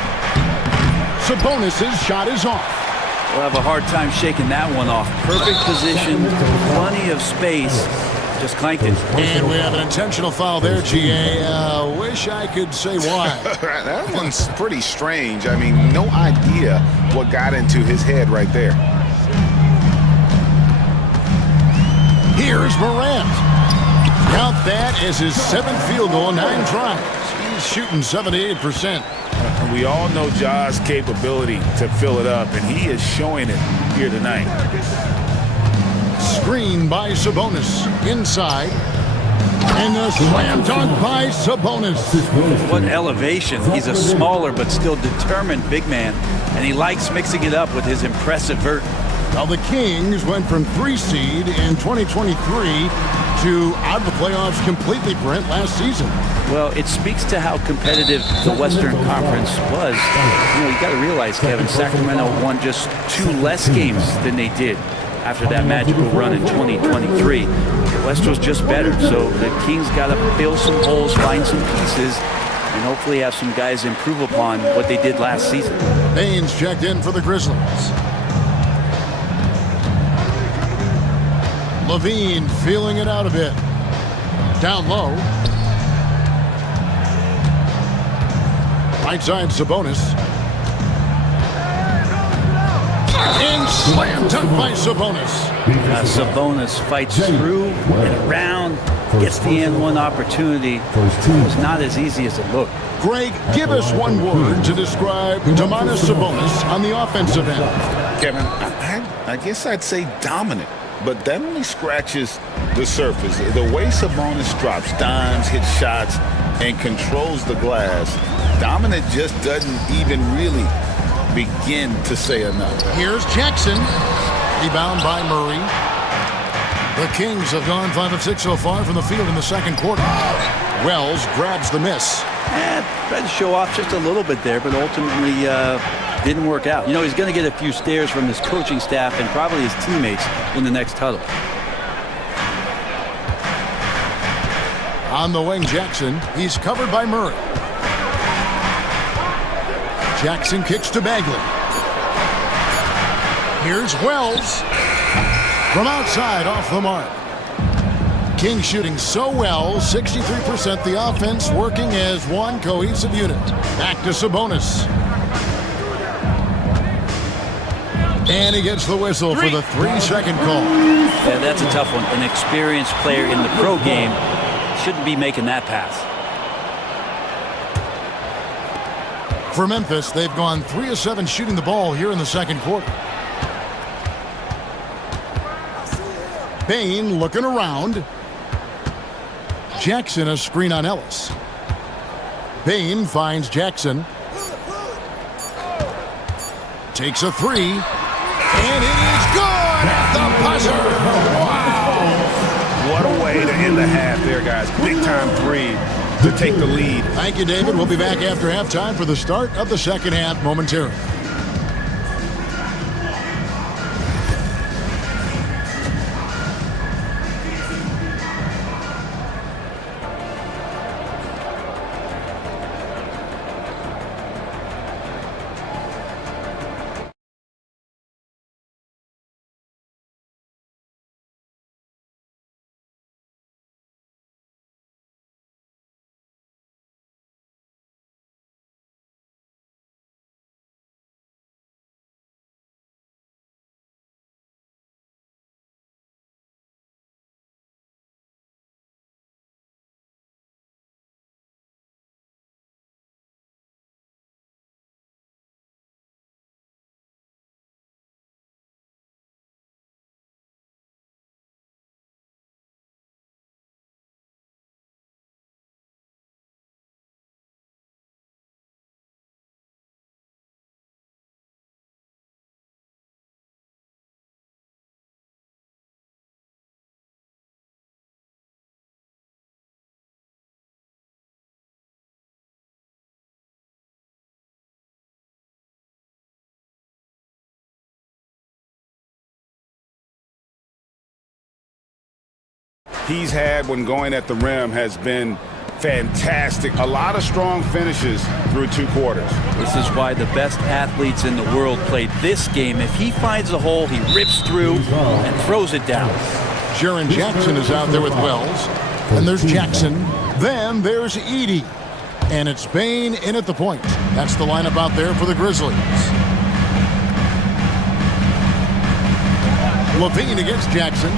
Sabonis' shot is off. We'll have a hard time shaking that one off. Perfect position, plenty of space. Just clanked it. And we have an intentional foul there, GA. Wish I could say why. That one's pretty strange. I mean, no idea what got into his head right there. Here's Morant. Count that as his 7th field goal, 9 tries. He's shooting 78%. We all know Ja's capability to fill it up, and he is showing it here tonight. Screen by Sabonis. Inside. And the slam dunk by Sabonis. What elevation. He's a smaller but still determined big man, and he likes mixing it up with his impressive vert. Now the Kings went from 3 seed in 2023 to out of the playoffs completely, Brent, last season. Well, it speaks to how competitive the Western Conference was. You know, you got to realize, Kevin, Sacramento won just 2 less games than they did after that magical run in 2023. The West was just better, so the Kings got to fill some holes, find some pieces, and hopefully have some guys improve upon what they did last season. Baines checked in for the Grizzlies. Levine feeling it out a bit. Down low. Right side Sabonis. And slam dunk by Sabonis. Sabonis fights through and around, gets the N1 opportunity. It was not as easy as it looked. Greg, give us one word to describe Domantas Sabonis on the offensive end. Kevin, I guess I'd say dominant, but that only scratches the surface. The way Sabonis drops dimes, hits shots, and controls the glass, dominant just doesn't even really begin to say enough. Here's Jackson. Rebound by Murray. The Kings have gone 5 of 6 so far from the field in the second quarter. Wells grabs the miss. Tried to show off just a little bit there, but ultimately didn't work out. You know, he's going to get a few stares from his coaching staff and probably his teammates in the next huddle. On the wing, Jackson. He's covered by Murray. Jackson kicks to Bagley. Here's Wells. From outside, off the mark. King shooting so well, 63%. The offense working as one cohesive unit. Back to Sabonis. And he gets the whistle for the 3-second call. Yeah, that's a tough one. An experienced player in the pro game shouldn't be making that pass. For Memphis, they've gone 3 of 7 shooting the ball here in the second quarter. Bain looking around. Jackson a screen on Ellis. Bain finds Jackson. Takes a 3. And it is good at the buzzer. Wow. What a way to end the half there, guys. Big time 3 to take the lead. Thank you, David. We'll be back after halftime for the start of the second half momentarily. He's had when going at the rim has been fantastic. A lot of strong finishes through 2 quarters. This is why the best athletes in the world play this game. If he finds a hole, he rips through and throws it down. Jaren Jackson is out there with Wells. And there's Jackson. Then there's Edey. And it's Bain in at the point. That's the lineup out there for the Grizzlies. Levine against Jackson.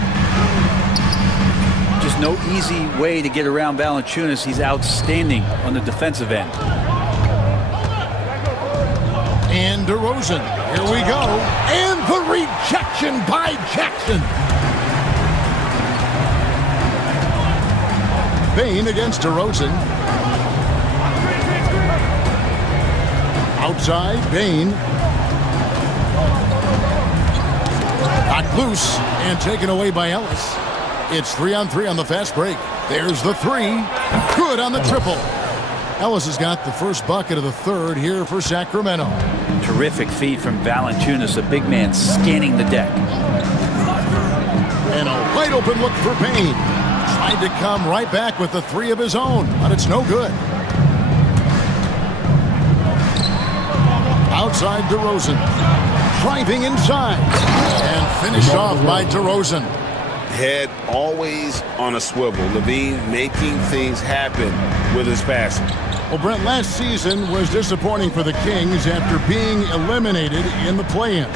Just no easy way to get around Valanciunas. He's outstanding on the defensive end. And DeRozan. Here we go. And the rejection by Jackson. Bain against DeRozan. Outside, Bain. Knocked loose and taken away by Ellis. It's 3-on-3 on the fast break. There's the three. Good on the triple. Ellis has got the first bucket of the third here for Sacramento. Terrific feed from Valanciunas, a big man scanning the deck. And a wide open look for Payne. Tried to come right back with the three of his own, but it's no good. Outside DeRozan. Driving inside. And finished off by DeRozan. Head always on a swivel. LaVine making things happen with his passing. Well, Brent, last season was disappointing for the Kings after being eliminated in the play-in.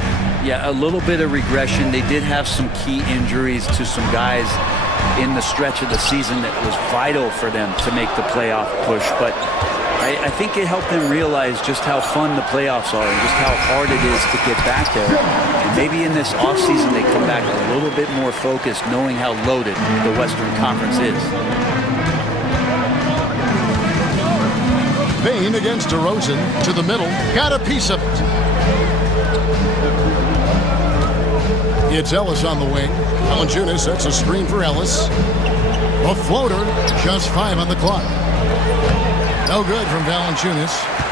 Yeah, a little bit of regression. They did have some key injuries to some guys in the stretch of the season that was vital for them to make the playoff push. But I think it helped them realize just how fun the playoffs are and just how hard it is to get back there. And maybe in this offseason they come back a little bit more focused, knowing how loaded the Western Conference is. Payne against DeRozan to the middle. Got a piece of it. It's Ellis on the wing. Valanciunas sets a screen for Ellis. A floater, just 5 on the clock. No good from Valanciunas.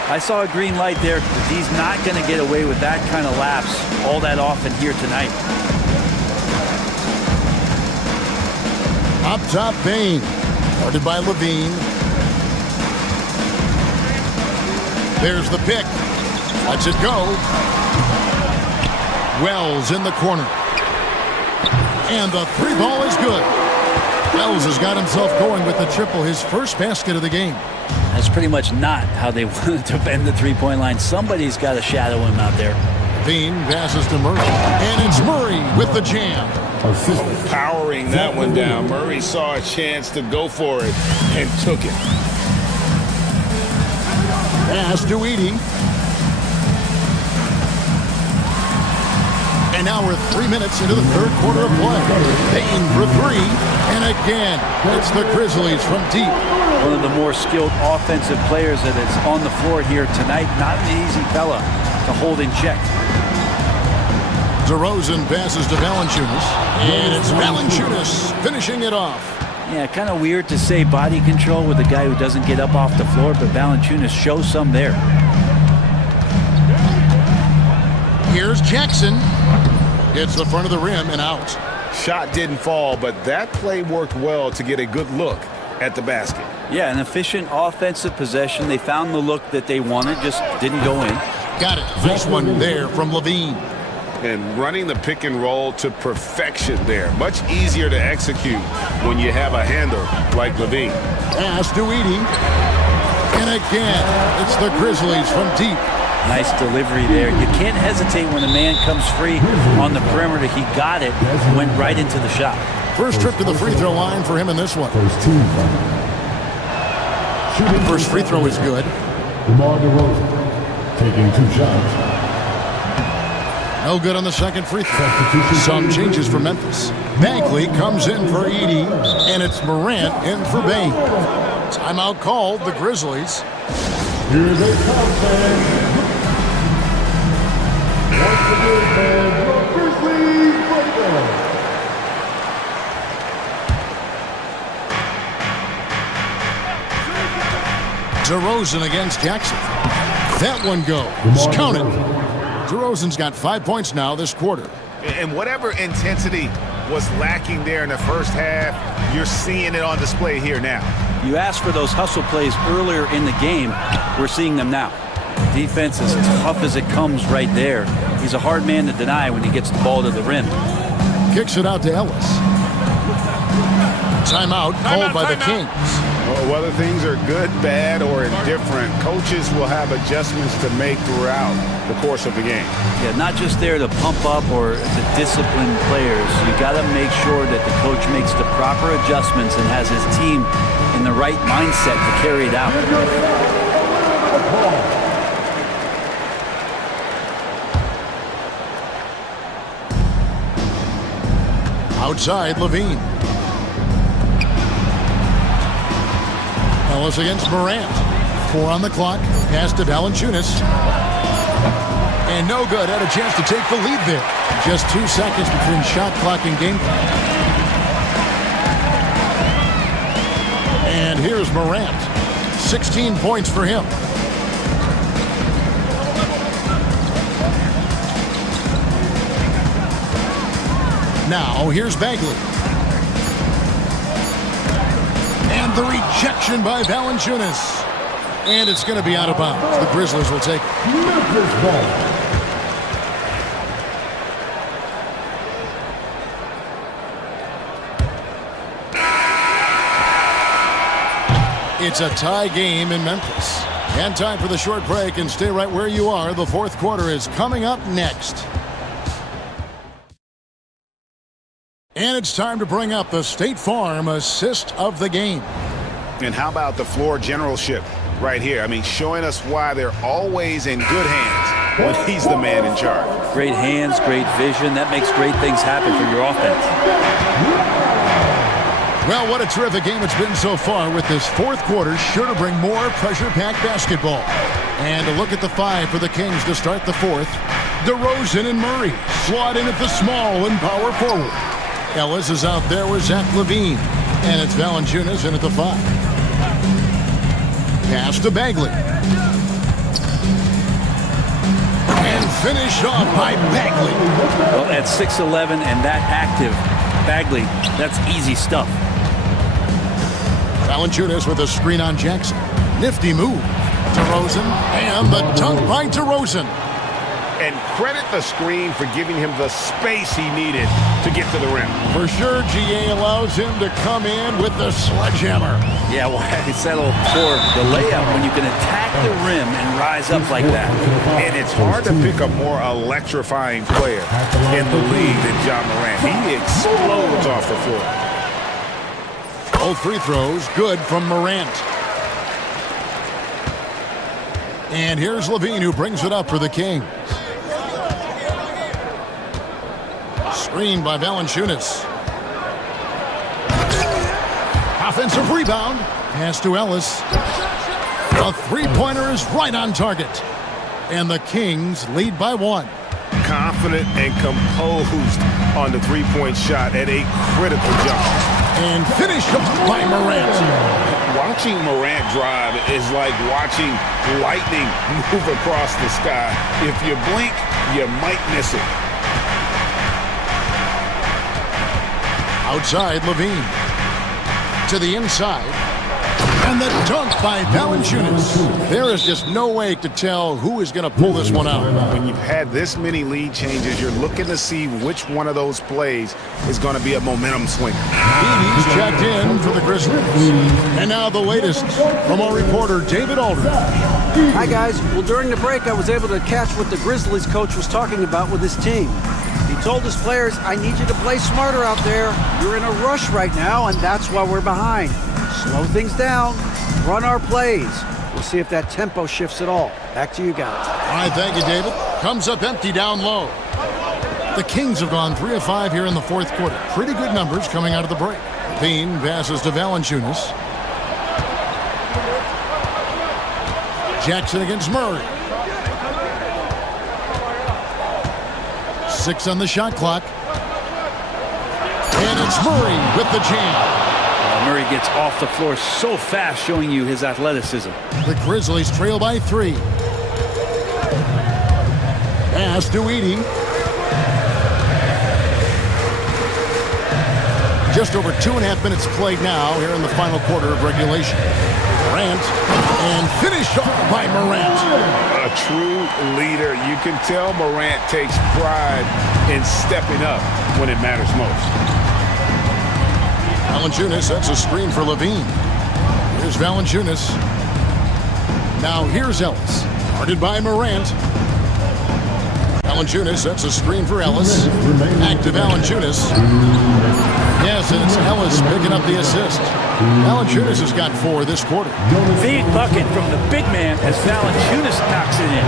I saw a green light there, but he's not going to get away with that kind of lapse all that often here tonight. Up top, Payne. Guarded by LaVine. There's the pick. Lets it go. Wells in the corner. And the three ball is good. Wells has got himself going with the triple, his first basket of the game. That's pretty much not how they wanted to bend the three-point line. Somebody's got to shadow him out there. Bean passes to Murray. And it's Murray with the jam. Powering that one down. Murray saw a chance to go for it and took it. Pass to Edey. And now we're 3 minutes into the third quarter of play. Payne for three. And again, it's the Grizzlies from deep. One of the more skilled offensive players that is on the floor here tonight. Not an easy fella to hold in check. DeRozan passes to Valanciunas. And it's Valanciunas finishing it off. Yeah, kind of weird to say body control with a guy who doesn't get up off the floor, but Valanciunas shows some there. Here's Jackson. Hits the front of the rim and out. Shot didn't fall, but that play worked well to get a good look at the basket. Yeah, an efficient offensive possession. They found the look that they wanted, just didn't go in. Got it. Nice one there from LaVine. And running the pick and roll to perfection there. Much easier to execute when you have a handler like LaVine. Pass to Edey. And again, it's the Grizzlies from deep. Nice delivery there. You can't hesitate when a man comes free on the perimeter. He got it, went right into the shot. First trip to the free throw line for him in this one. First free throw is good. DeMar DeRozan taking 2 shots. No good on the second free throw. Some changes for Memphis. Bagley comes in for Edey, and it's Morant in for Bain. Timeout called, the Grizzlies. Here they come, fans. Once again, fans, the Grizzlies breakdown. DeRozan against Jackson. That one goes. Count it. DeRozan's got 5 points now this quarter. And whatever intensity was lacking there in the first half, you're seeing it on display here now. You asked for those hustle plays earlier in the game. We're seeing them now. Defense is tough as it comes right there. He's a hard man to deny when he gets the ball to the rim. Kicks it out to Ellis. Timeout called by the Kings. Well, whether things are good, bad, or indifferent, coaches will have adjustments to make throughout the course of the game. Yeah, not just there to pump up or to discipline players. You got to make sure that the coach makes the proper adjustments and has his team in the right mindset to carry it out. Outside, LaVine. Ellis against Morant. 4 on the clock. Pass to Valanciunas. And no good. Had a chance to take the lead there. Just 2 seconds between shot clock and game clock. And here's Morant. 16 points for him. Now, here's Bagley. And the rejection by Valanciunas. And it's going to be out of bounds. The Grizzlies will take it. Memphis ball. It's a tie game in Memphis. And time for the short break, and stay right where you are. The fourth quarter is coming up next. And it's time to bring up the State Farm assist of the game. And how about the floor generalship right here? I mean, showing us why they're always in good hands when he's the man in charge. Great hands, great vision. That makes great things happen for your offense. Well, what a terrific game it's been so far, with this fourth quarter sure to bring more pressure-packed basketball. And a look at the five for the Kings to start the fourth. DeRozan and Murray slot in at the small and power forward. Ellis is out there with Zach LaVine. And it's Valanciunas in at the five. Pass to Bagley. And finished off by Bagley. Well, at 6'11" and that active, Bagley, that's easy stuff. Valanciunas with a screen on Jackson. Nifty move. DeRozan, and the dunk by DeRozan. And credit the screen for giving him the space he needed to get to the rim. For sure, GA allows him to come in with the sledgehammer. Yeah, well, I settle for the layup when you can attack the rim and rise up like that. And it's hard to pick a more electrifying player in the league than John Morant. He explodes off the floor. Both free throws good from Morant. And here's LaVine, who brings it up for the Kings. Screen by Valanciunas. Offensive rebound. Pass to Ellis. The three-pointer is right on target. And the Kings lead by one. Confident and composed on the three-point shot at a critical jump. And finished by Morant. Watching Morant drive is like watching lightning move across the sky. If you blink, you might miss it. Outside, LaVine. To the inside. And the dunk by Valanciunas. There is just no way to tell who is going to pull this one out. When you've had this many lead changes, you're looking to see which one of those plays is going to be a momentum swing. He's checked in for the Grizzlies. And now the latest from our reporter, David Aldridge. Hi, guys. Well, during the break, I was able to catch what the Grizzlies coach was talking about with his team. He told his players, I need you to play smarter out there. You're in a rush right now, and that's why we're behind. Slow things down, run our plays. We'll see if that tempo shifts at all. Back to you guys. All right, thank you, David. Comes up empty down low. The Kings have gone 3 of 5 here in the fourth quarter. Pretty good numbers coming out of the break. Bean passes to Valanciunas. Jackson against Murray. 6 on the shot clock. And it's Murray with the jam. Murray gets off the floor so fast, showing you his athleticism. The Grizzlies trail by 3. Pass to Edey. Just over 2.5 minutes played now here in the final quarter of regulation. Morant, and finished off by Morant. A true leader. You can tell Morant takes pride in stepping up when it matters most. Valanciunas sets a screen for LaVine. Here's Valanciunas. Now here's Ellis. Guarded by Morant. Valanciunas sets a screen for Ellis. Back to Valanciunas. Yes, and it's Ellis picking up the assist. Valanciunas has got 4 this quarter. Big bucket from the big man as Valanciunas knocks it in.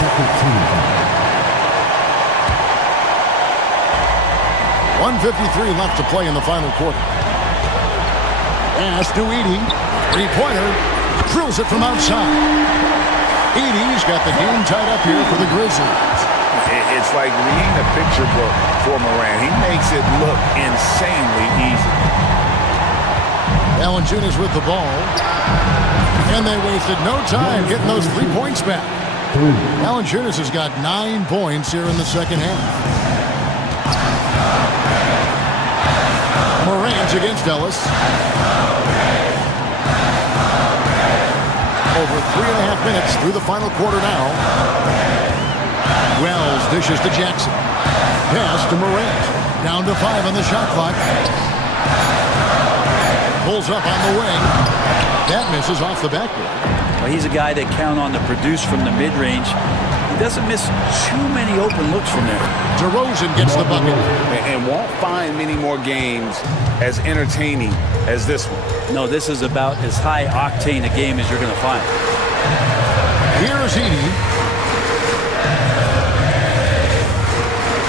Second team. 1:53 left to play in the final quarter. Pass to Edey. Three-pointer. Drills it from outside. Edey's got the game tied up here for the Grizzlies. It's like reading a picture book for Morant. He makes it look insanely easy. Valanciunas with the ball. And they wasted no time getting those 3 points back. Valanciunas has got 9 points here in the second half. Morant against Ellis. Over 3.5 minutes through the final quarter now. Wells dishes to Jackson. Pass to Morant. Down to 5 on the shot clock. Pulls up on the wing. That misses off the backboard. Well, he's a guy that count on to produce from the mid-range. He doesn't miss too many open looks from there. DeRozan gets the bucket. And won't find many more games as entertaining as this one. No, this is about as high octane a game as you're going to find. Here's Edey.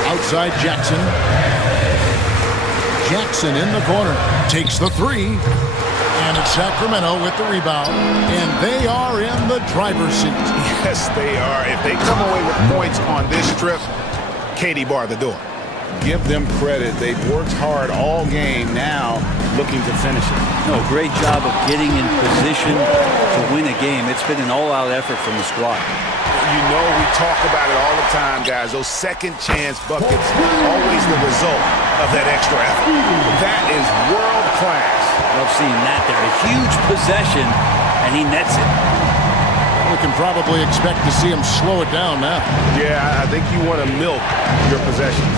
Outside Jackson. Jackson in the corner. Takes the 3. And it's Sacramento with the rebound. And they are in the driver's seat. Yes, they are. If they come away with points on this trip, Katie bar the door. Give them credit. They've worked hard all game, now looking to finish it. No, great job of getting in position to win a game. It's been an all-out effort from the squad. You know, we talk about it all the time, guys. Those second chance buckets, always the result of that extra effort. That is world class. Love seeing that there. A huge possession, and he nets it. We can probably expect to see him slow it down now. Yeah, I think you want to milk your possessions.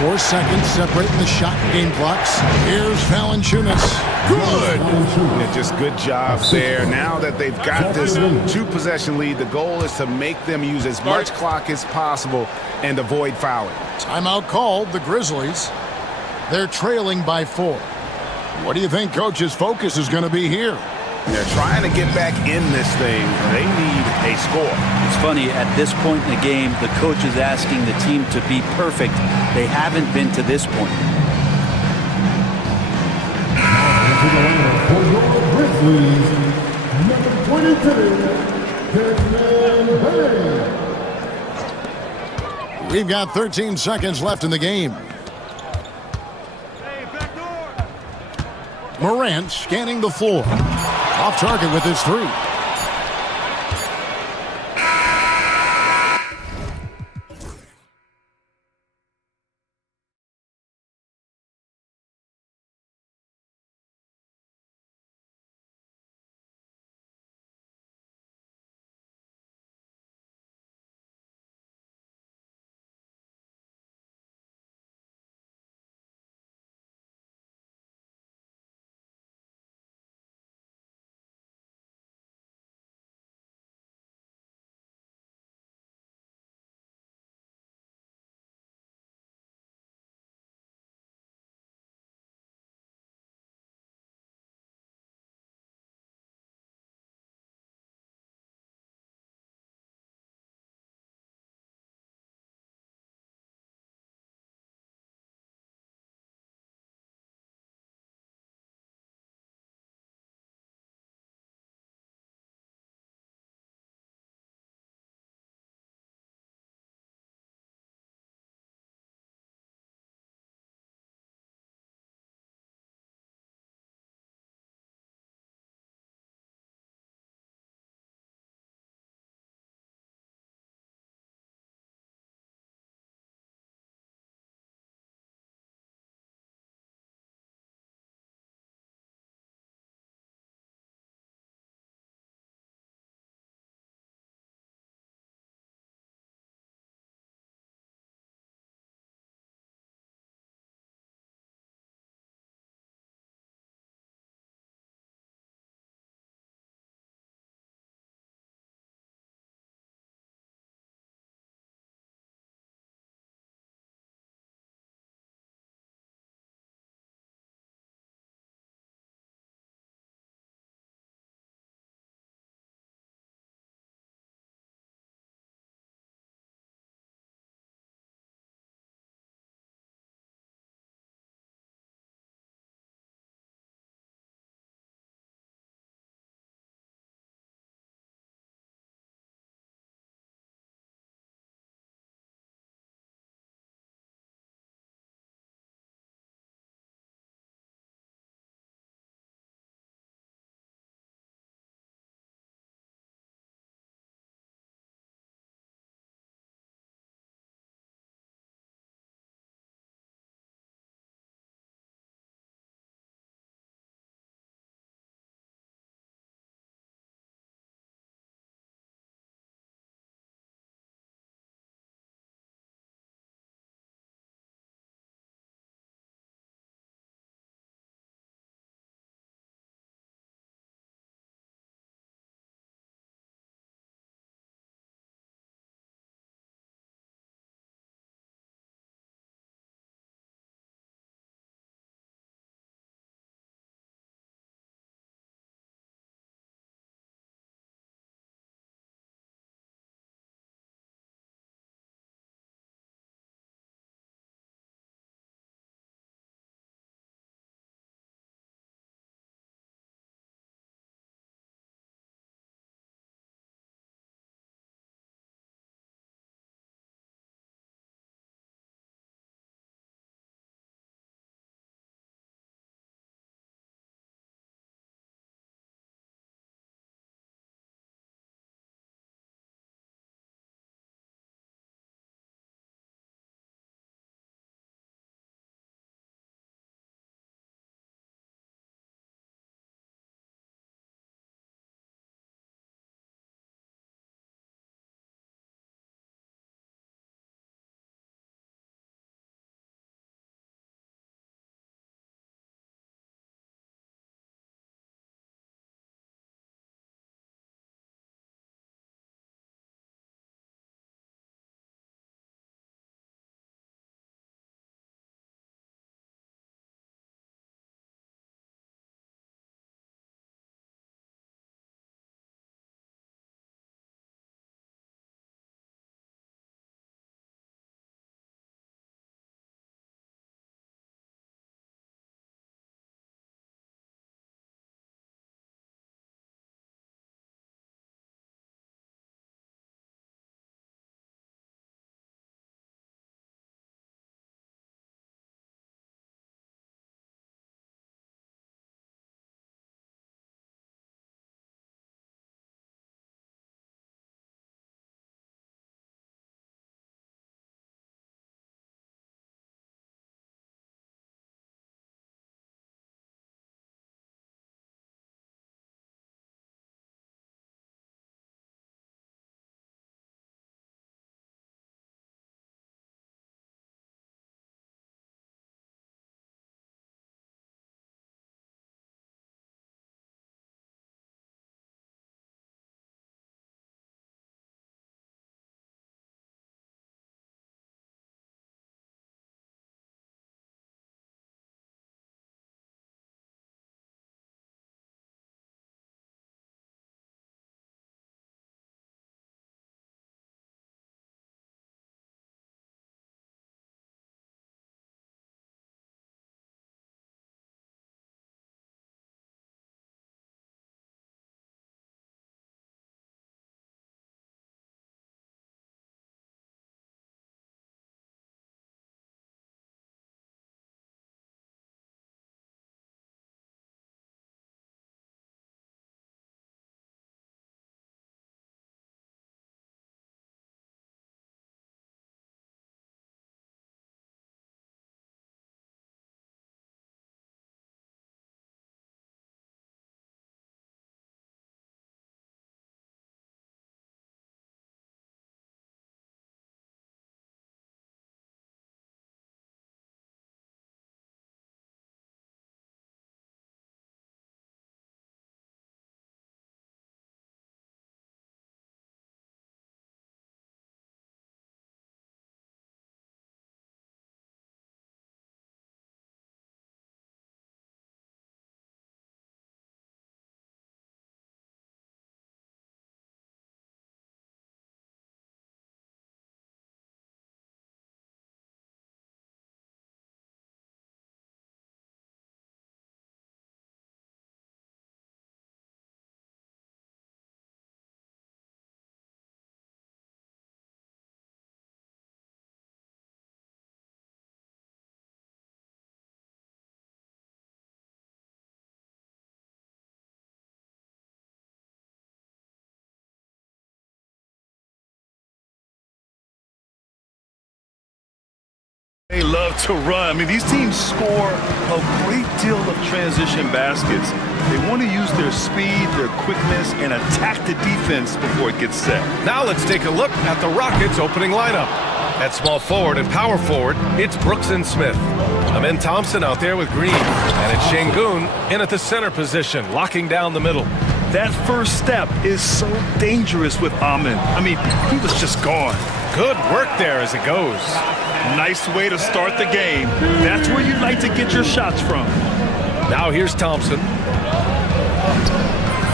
4 seconds separating the shot and game clocks. Here's Valanciunas. Good. And just good job there. Now that they've got this 2-possession lead, the goal is to make them use as much clock as possible and avoid fouling. Timeout called, the Grizzlies. They're trailing by 4. What do you think Coach's focus is going to be here? They're trying to get back in this thing. They need a score. It's funny, at this point in the game, the coach is asking the team to be perfect. They haven't been to this point. For your Grizzlies, number 22, We've got 13 seconds left in the game. Morant scanning the floor. Off target with his 3. They love to run. I mean, these teams score a great deal of transition baskets. They want to use their speed, their quickness, and attack the defense before it gets set. Now let's take a look at the Rockets' opening lineup. At small forward and power forward, it's Brooks and Smith. Amin Thompson out there with Green. And it's Şengün in at the center position, locking down the middle. That first step is so dangerous with Amin. I mean, he was just gone. Good work there as it goes. Nice way to start the game. That's where you'd like to get your shots from. Now here's Thompson.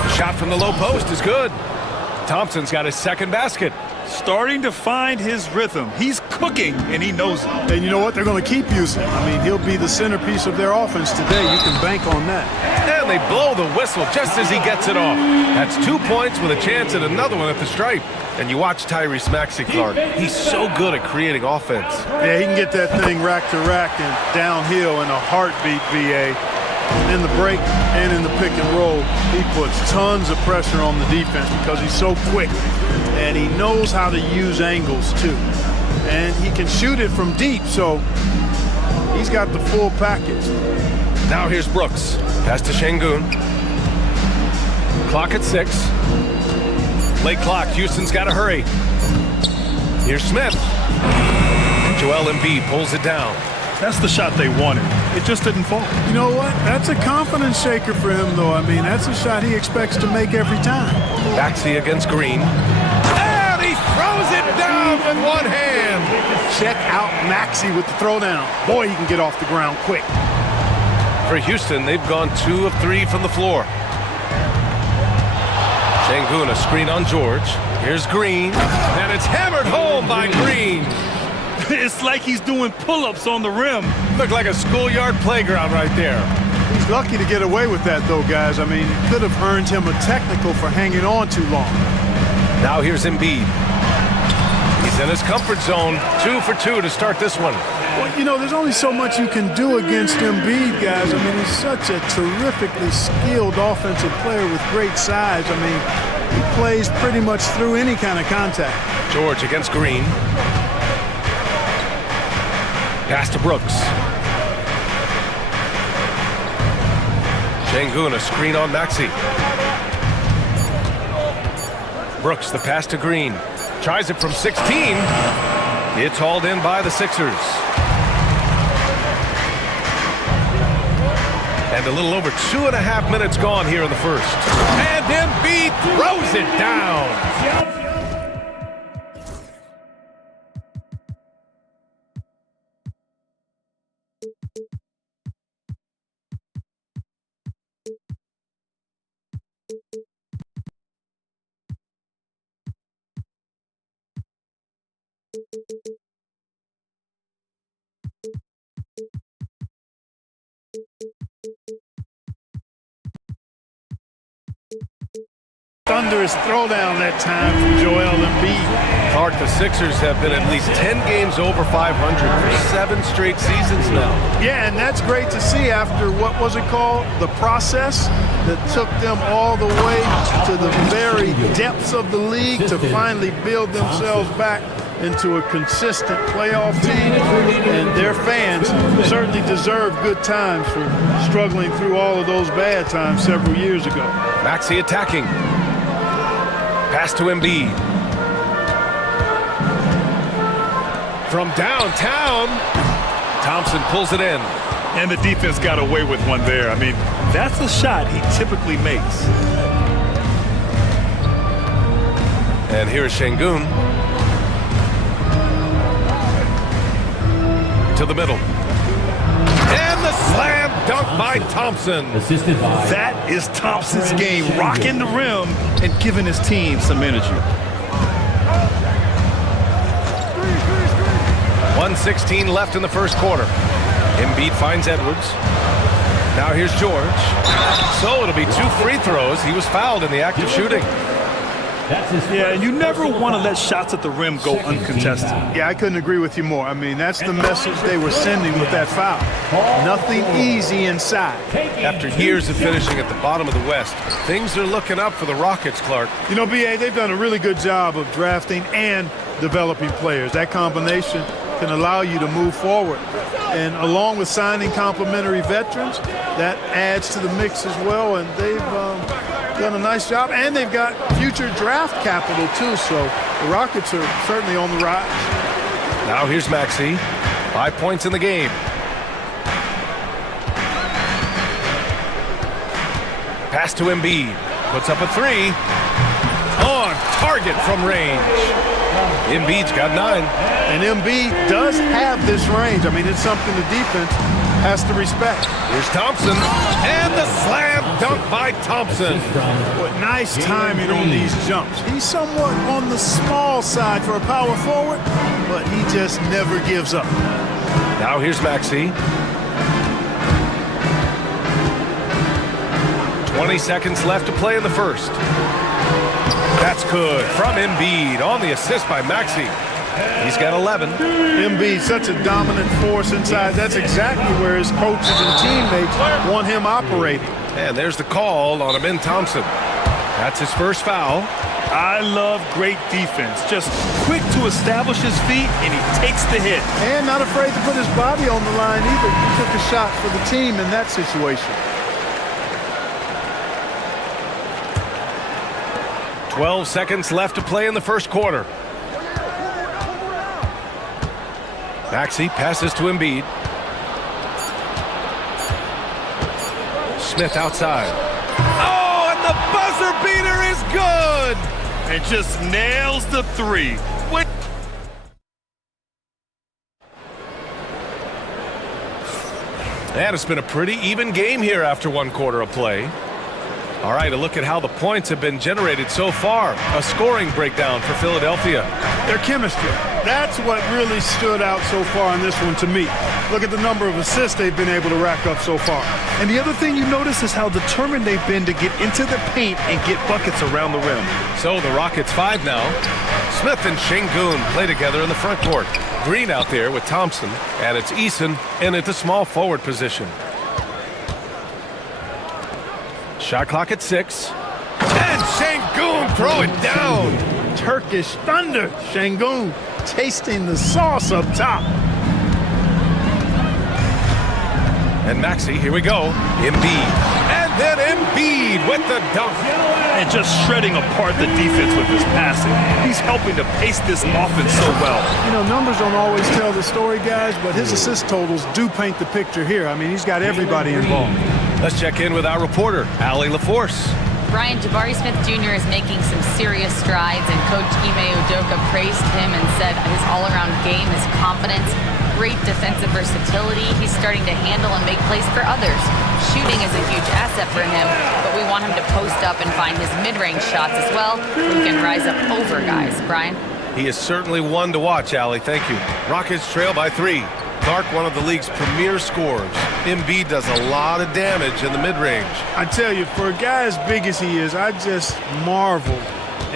The shot from the low post is good. Thompson's got his second basket. Starting to find his rhythm. He's cooking, and he knows it. And you know what? They're going to keep using him. I mean, he'll be the centerpiece of their offense today. You can bank on that. And they blow the whistle just as he gets it off. That's 2 points with a chance at another one at the stripe. And you watch Tyrese Maxey, Clark. He's so good at creating offense. Yeah, he can get that thing rack to rack and downhill in a heartbeat, VA. In the break and in the pick and roll, he puts tons of pressure on the defense because he's so quick. And he knows how to use angles, too. And he can shoot it from deep, so he's got the full package. Now here's Brooks. Pass to Şengün. Clock at 6. Late clock. Houston's got to hurry. Here's Smith. And Joel Embiid pulls it down. That's the shot they wanted. It just didn't fall. You know what? That's a confidence shaker for him, though. I mean, that's a shot he expects to make every time. Maxey against Green. And he throws it down with one hand. Check out Maxey with the throwdown. Boy, he can get off the ground quick. For Houston, they've gone 2 of 3 from the floor. Şengün, a screen on George. Here's Green. And it's hammered home by Green. It's like he's doing pull-ups on the rim. Looked like a schoolyard playground right there. He's lucky to get away with that, though, guys. I mean, it could have earned him a technical for hanging on too long. Now here's Embiid. He's in his comfort zone. 2 for 2 to start this one. Well, you know, there's only so much you can do against Embiid, guys. I mean, he's such a terrifically skilled offensive player with great size. I mean, he plays pretty much through any kind of contact. George against Green. Pass to Brooks. Şengün, a screen on Maxey. Brooks, the pass to Green. Tries it from 16. It's hauled in by the Sixers. And a little over 2.5 minutes gone here in the first. And Embiid throws it down. Thunderous throwdown that time from Joel Embiid. Clark, the Sixers have been at least 10 games over 500 for 7 straight seasons now. Yeah, and that's great to see after, what was it called? The process that took them all the way to the very depths of the league to finally build themselves back into a consistent playoff team. And their fans certainly deserve good times for struggling through all of those bad times several years ago. Maxey attacking. Pass to Embiid. From downtown, Thompson pulls it in. And the defense got away with one there. I mean, that's a shot he typically makes. And here's Şengün. To the middle. And the slam dunk by Thompson. Assisted by... That is Thompson's game, rocking the rim and giving his team some energy. 1:16 left in the first quarter. Embiid finds Edwards. Now here's George. So it'll be 2 free throws. He was fouled in the act of shooting. Yeah, and you never want to let shots at the rim go uncontested. Yeah, I couldn't agree with you more. I mean, that's the message they were sending with that foul. Nothing easy inside. After years of finishing at the bottom of the West, things are looking up for the Rockets, Clark. You know, BA, they've done a really good job of drafting and developing players. That combination can allow you to move forward. And along with signing complementary veterans, that adds to the mix as well. And they've done a nice job. And they've got future draft capital, too. So the Rockets are certainly on the rise. Now here's Maxey. 5 points in the game. Pass to Embiid. Puts up a three. On target from range. Embiid's got 9. And Embiid does have this range. I mean, it's something the defense has to respect. Here's Thompson. And the slam dunk by Thompson. But nice timing on these jumps. He's somewhat on the small side for a power forward, but he just never gives up. Now here's Maxey. 20 seconds left to play in the first. That's good from Embiid on the assist by Maxey. He's got 11. Embiid, such a dominant force inside. That's exactly where his coaches and teammates want him operating. And there's the call on Amin Thompson. That's his first foul. I love great defense. Just quick to establish his feet, and he takes the hit. And not afraid to put his body on the line either. He took a shot for the team in that situation. 12 seconds left to play in the first quarter. Maxey passes to Embiid. Smith outside. Oh, and the buzzer beater is good! And just nails the three. And it's been a pretty even game here after 1 quarter of play. All right, a look at how the points have been generated so far. A scoring breakdown for Philadelphia. Their chemistry. That's what really stood out so far in this one to me. Look at the number of assists they've been able to rack up so far. And the other thing you notice is how determined they've been to get into the paint and get buckets around the rim. So the Rockets 5 now. Smith and Şengün play together in the front court. Green out there with Thompson, and it's Eason in at the small forward position. Shot clock at 6. And Şengün throw it down. Turkish thunder. Şengün tasting the sauce up top. And Maxey, here we go. Embiid. And then Embiid with the dunk. And just shredding apart the defense with his passing. He's helping to pace this offense so well. You know, numbers don't always tell the story, guys, but his assist totals do paint the picture here. I mean, he's got everybody involved. Let's check in with our reporter, Allie LaForce. Brian, Jabari Smith Jr. is making some serious strides, and Coach Ime Udoka praised him and said his all-around game, his confidence, great defensive versatility. He's starting to handle and make plays for others. Shooting is a huge asset for him, but we want him to post up and find his mid-range shots as well, so he can rise up over guys. Brian? He is certainly one to watch, Allie. Thank you. Rockets trail by 3. Clark, one of the league's premier scorers. Embiid does a lot of damage in the mid-range. I tell you, for a guy as big as he is, I just marvel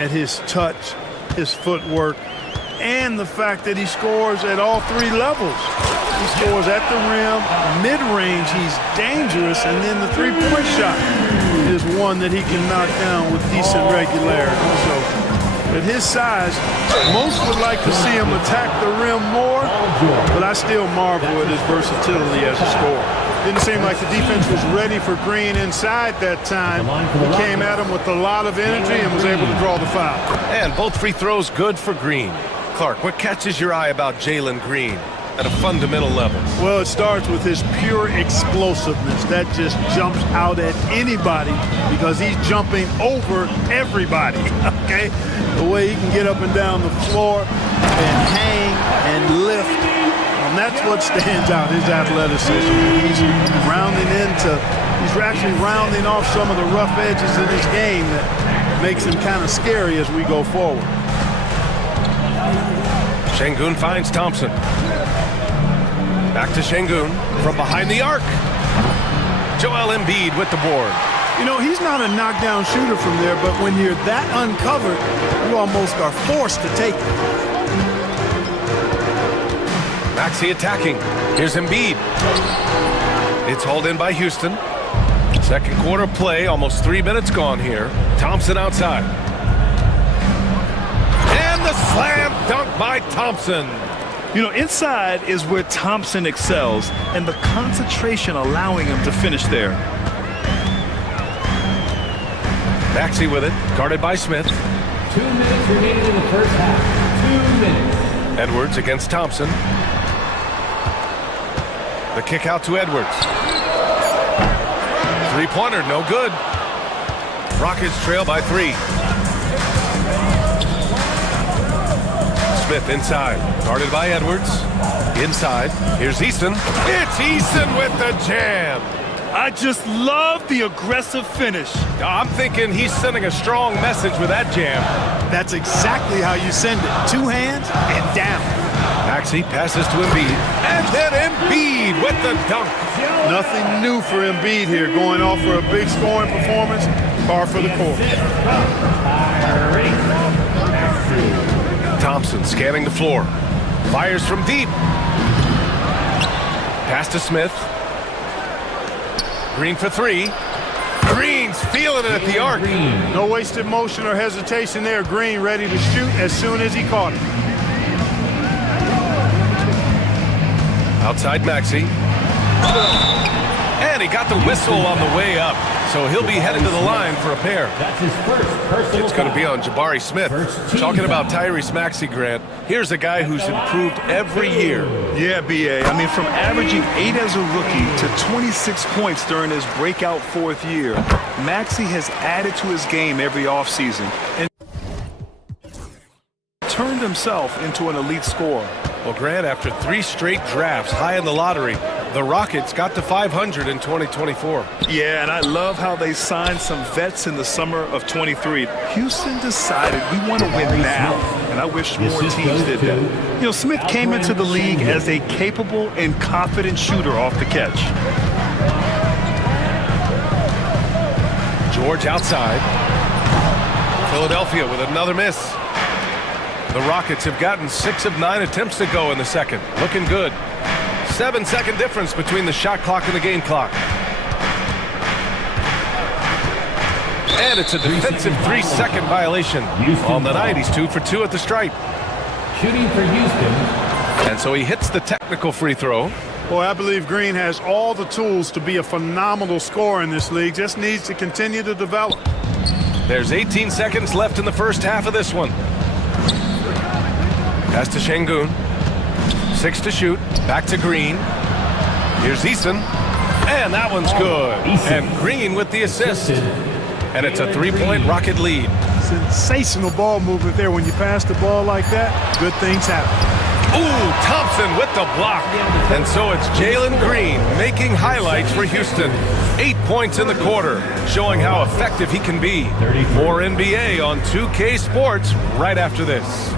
at his touch, his footwork, and the fact that he scores at all 3 levels. He scores at the rim, mid-range, he's dangerous, and then the three-point shot is one that he can knock down with decent regularity. So, at his size, most would like to see him attack the rim more, but I still marvel at his versatility as a scorer. Didn't seem like the defense was ready for Green inside that time. He came at him with a lot of energy and was able to draw the foul. And both free throws good for Green. Clark, what catches your eye about Jalen Green at a fundamental level? Well, it starts with his pure explosiveness. That just jumps out at anybody because he's jumping over everybody, okay? The way he can get up and down the floor and hang and lift, and that's what stands out, his athleticism. He's actually rounding off some of the rough edges in his game that makes him kind of scary as we go forward. Şengün finds Thompson. Back to Şengün from behind the arc. Joel Embiid with the board. You know, he's not a knockdown shooter from there, but when you're that uncovered, you almost are forced to take it. Maxey attacking. Here's Embiid. It's hauled in by Houston. Second quarter play, almost 3 minutes gone here. Thompson outside. And the slam dunk by Thompson. You know, inside is where Thompson excels, and the concentration allowing him to finish there. Maxey with it, guarded by Smith. 2 minutes remaining in the first half. 2 minutes. Edwards against Thompson. The kick out to Edwards. Three-pointer, no good. Rockets trail by 3. Smith inside, guarded by Edwards. Inside, here's Easton. It's Easton with the jam. I just love the aggressive finish. I'm thinking he's sending a strong message with that jam. That's exactly how you send it. 2 hands and down. Maxey passes to Embiid. And then Embiid with the dunk. Nothing new for Embiid here, going off for a big scoring performance. Par for the course. Thompson scanning the floor. Fires from deep. Pass to Smith. Green for 3. Green's feeling it at the arc. No wasted motion or hesitation there. Green ready to shoot as soon as he caught it. Outside Maxey. And he got the whistle on the way up. So he'll be headed to the line for a pair. That's his first personal It's going to be foul. on Jabari Smith. Talking about Tyrese Maxey, Grant. Here's a guy who's improved every year. Yeah, B.A. I mean, from averaging 8 as a rookie to 26 points during his breakout 4th year, Maxey has added to his game every offseason and turned himself into an elite scorer. Well, Grant, after 3 straight drafts high in the lottery, the Rockets got to 500 in 2024. Yeah, and I love how they signed some vets in the summer of 23. Houston decided we want to win now, and I wish more teams did that. You know, Smith came into the league as a capable and confident shooter off the catch. George outside. Philadelphia with another miss. The Rockets have gotten 6 of 9 attempts to go in the second. Looking good. 7-second difference between the shot clock and the game clock. And it's a defensive 3-second violation. On the night, he's 2 for 2 at the stripe. Shooting for Houston. And so he hits the technical free throw. Boy, I believe Green has all the tools to be a phenomenal scorer in this league. Just needs to continue to develop. There's 18 seconds left in the first half of this one. Pass to Şengün. 6 to shoot. Back to Green. Here's Easton. And that one's good. And Green with the assist. And it's a 3-point Rocket lead. Sensational ball movement there. When you pass the ball like that, good things happen. Ooh, Thompson with the block. And so it's Jalen Green making highlights for Houston. 8 points in the quarter, showing how effective he can be. More NBA on 2K Sports right after this.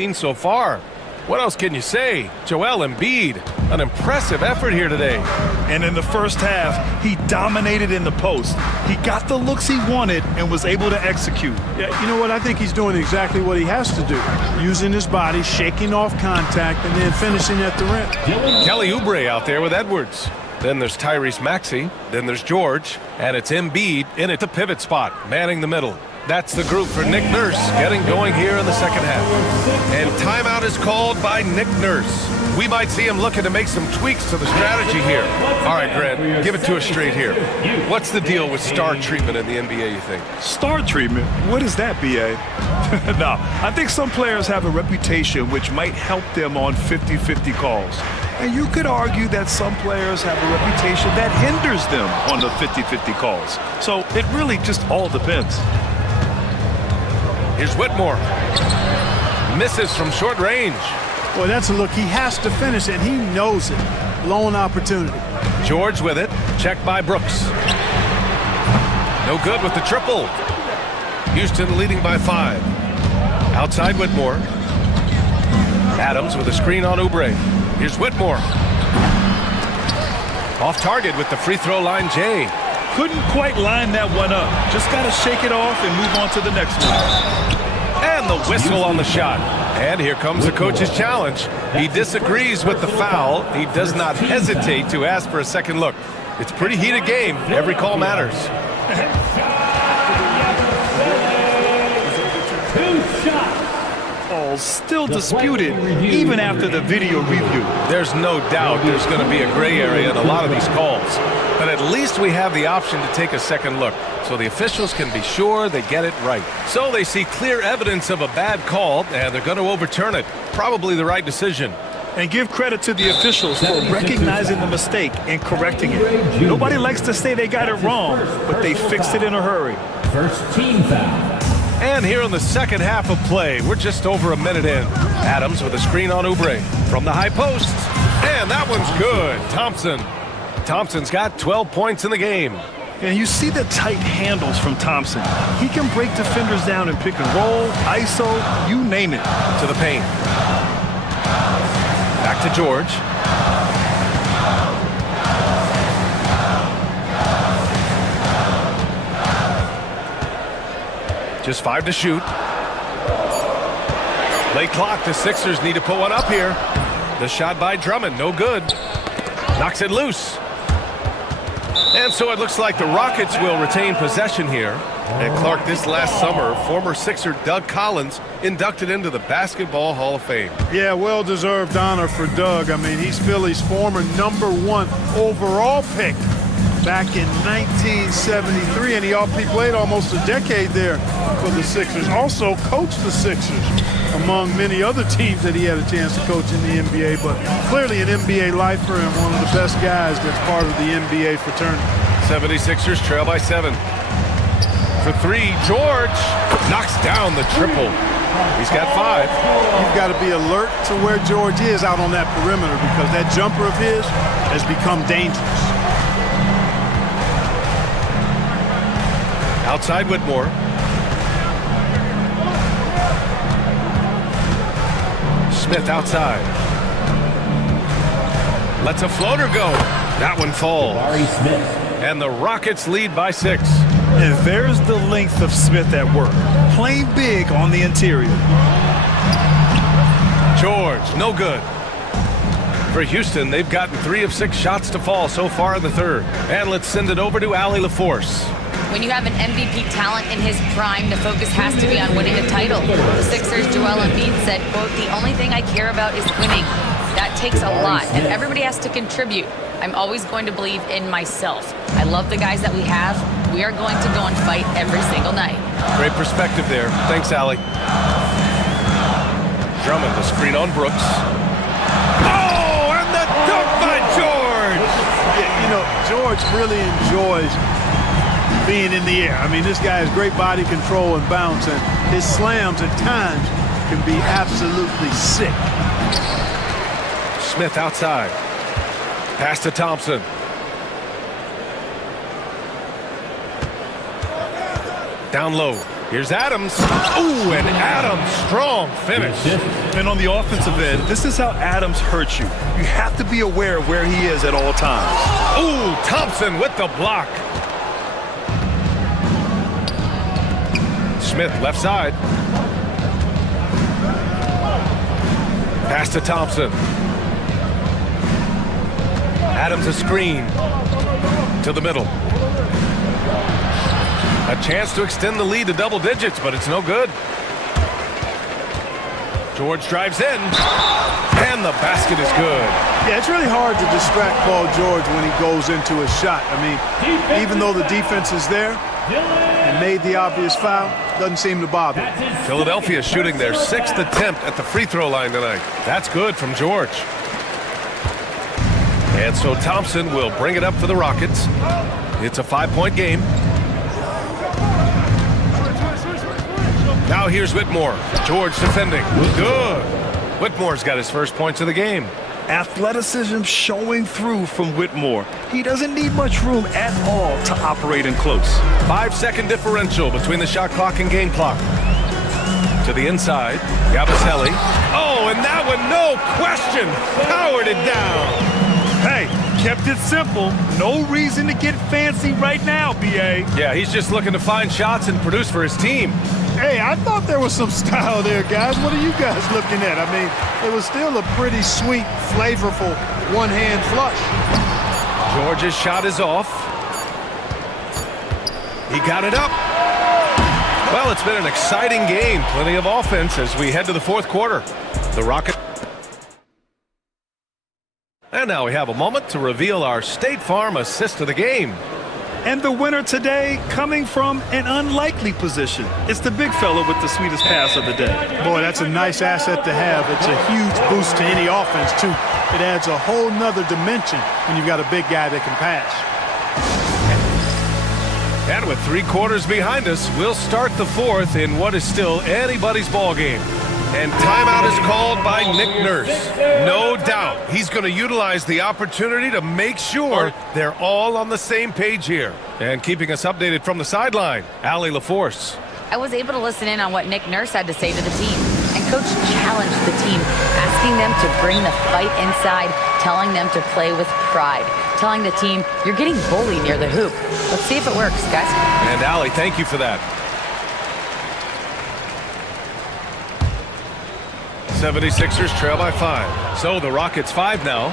seen so far. What else can you say? Joel Embiid, an impressive effort here today. And in the first half, he dominated in the post. He got the looks he wanted and was able to execute. Yeah, you know what? I think he's doing exactly what he has to do. Using his body, shaking off contact, and then finishing at the rim. Kelly Oubre out there with Edwards. Then there's Tyrese Maxey. Then there's George. And it's Embiid in at the pivot spot, manning the middle. That's the group for Nick Nurse getting going here in the second half. And timeout is called by Nick Nurse. We might see him looking to make some tweaks to the strategy here. All right, Grant, give it to us straight here. What's the deal with star treatment in the NBA, you think? Star treatment? What is that, B.A.? No, I think some players have a reputation which might help them on 50-50 calls. And you could argue that some players have a reputation that hinders them on the 50-50 calls. So it really just all depends. Here's Whitmore. Misses from short range. Boy, that's a look. He has to finish, and he knows it. Lone opportunity. George with it. Checked by Brooks. No good with the triple. Houston leading by 5. Outside Whitmore. Adams with a screen on Oubre. Here's Whitmore. Off target with the free throw line, Jay. Couldn't quite line that one up. Just got to shake it off and move on to the next one. And the whistle on the shot. And here comes the coach's challenge. He disagrees with the foul. He does not hesitate to ask for a second look. It's a pretty heated game. Every call matters. 2 shots. Still disputed even after the video review. There's no doubt there's going to be a gray area in a lot of these calls. But at least we have the option to take a second look, so the officials can be sure they get it right. So they see clear evidence of a bad call, and they're going to overturn it. Probably the right decision. And give credit to the officials for recognizing the mistake and correcting it. Nobody likes to say they got it wrong, but they fixed it in a hurry. First team foul. And here in the second half of play, we're just over a minute in. Adams with a screen on Oubre from the high post. And that one's good. Thompson's got 12 points in the game. And you see the tight handles from Thompson. He can break defenders down in pick and roll, ISO, you name it. To the paint. Back to George. Just 5 to shoot. Late clock, the Sixers need to put one up here. The shot by Drummond, no good. Knocks it loose. And so it looks like the Rockets will retain possession here. And Clark, this last summer, former Sixer Doug Collins inducted into the Basketball Hall of Fame. Yeah, well-deserved honor for Doug. I mean, he's Philly's former #1 overall pick back in 1973, and he played almost a decade there for the Sixers. Also coached the Sixers, among many other teams that he had a chance to coach in the NBA, but clearly an NBA lifer and one of the best guys that's part of the NBA fraternity. 76ers trail by 7. For 3, George knocks down the triple. He's got 5. You've got to be alert to where George is out on that perimeter, because that jumper of his has become dangerous. Outside Whitmore. Smith outside. Lets a floater go. That one falls. And the Rockets lead by 6. And there's the length of Smith at work. Playing big on the interior. George, no good. For Houston, they've gotten 3 of 6 shots to fall so far in the third. And let's send it over to Allie LaForce. When you have an MVP talent in his prime, the focus has to be on winning a title. The Sixers' Joel Embiid said, quote, "The only thing I care about is winning. That takes a lot, and everybody has to contribute. I'm always going to believe in myself. I love the guys that we have. We are going to go and fight every single night." Great perspective there. Thanks, Allie. Drummond, the screen on Brooks. Oh, and the dunk by George! Yeah, you know, George really enjoys being in the air. I mean, this guy has great body control and bounce, and his slams at times can be absolutely sick. Smith outside. Pass to Thompson. Down low. Here's Adams. Ooh, and Adams, strong finish. And on the offensive end, this is how Adams hurts you. You have to be aware of where he is at all times. Ooh, Thompson with the block. Smith, left side. Pass to Thompson. Adams a screen. To the middle. A chance to extend the lead to double digits, but it's no good. George drives in, and the basket is good. Yeah, it's really hard to distract Paul George when he goes into a shot. I mean, even though the defense is there and made the obvious foul, doesn't seem to bother. Philadelphia shooting their 6th attempt at the free throw line tonight. That's good from George. And so Thompson will bring it up for the Rockets. It's a 5-point game. Now here's Whitmore. George defending. Good. Whitmore's got his first points of the game. Athleticism showing through from Whitmore. He doesn't need much room at all to operate in close. 5-second differential between the shot clock and game clock. To the inside, Yabusele. Oh, and that one, no question, powered it down. Hey, kept it simple. No reason to get fancy right now, B.A. Yeah, he's just looking to find shots and produce for his team. Hey, I thought there was some style there, guys. What are you guys looking at? I mean, it was still a pretty sweet, flavorful one-hand flush. George's shot is off. He got it up. Well, it's been an exciting game. Plenty of offense as we head to the fourth quarter. The Rockets. And now we have a moment to reveal our State Farm assist of the game. And the winner today coming from an unlikely position. It's the big fella with the sweetest pass of the day. Boy, that's a nice asset to have. It's a huge boost to any offense, too. It adds a whole nother dimension when you've got a big guy that can pass. And with 3 quarters behind us, we'll start the fourth in what is still anybody's ball game. And timeout is called by Nick Nurse. No doubt he's going to utilize the opportunity to make sure they're all on the same page here. And keeping us updated from the sideline, Allie LaForce. I was able to listen in on what Nick Nurse had to say to the team. And Coach challenged the team, asking them to bring the fight inside, telling them to play with pride, telling the team, you're getting bullied near the hoop. Let's see if it works, guys. And Allie, thank you for that. 76ers trail by 5. So the Rockets 5 now.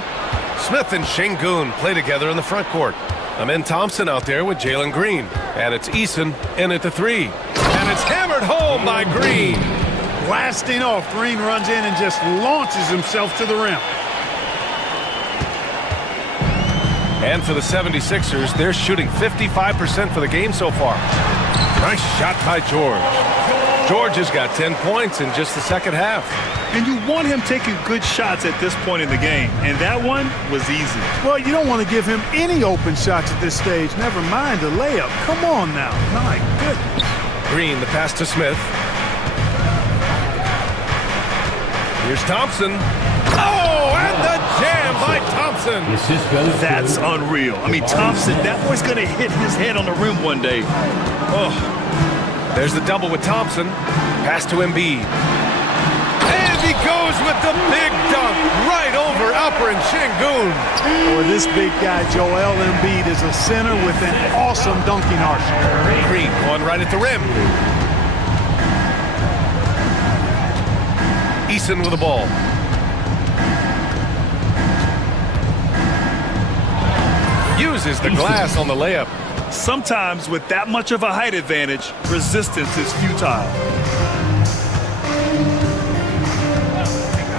Smith and Şengün play together in the front court. Amin Thompson out there with Jalen Green. And it's Eason in at the 3. And it's hammered home by Green. Blasting off, Green runs in and just launches himself to the rim. And for the 76ers, they're shooting 55% for the game so far. Nice shot by George. George has got 10 points in just the second half. And you want him taking good shots at this point in the game. And that one was easy. Well, you don't want to give him any open shots at this stage. Never mind a layup. Come on now. My goodness. Green, the pass to Smith. Here's Thompson. Oh, and the jam by Thompson. That's unreal. I mean, Thompson, that boy's going to hit his head on the rim one day. Oh. There's the double with Thompson. Pass to Embiid. And he goes with the big dunk right over Alperen Şengün. Boy, this big guy, Joel Embiid, is a center with an awesome dunking arsenal. Green going right at the rim. Eason with the ball. Uses the glass on the layup. Sometimes with that much of a height advantage, resistance is futile.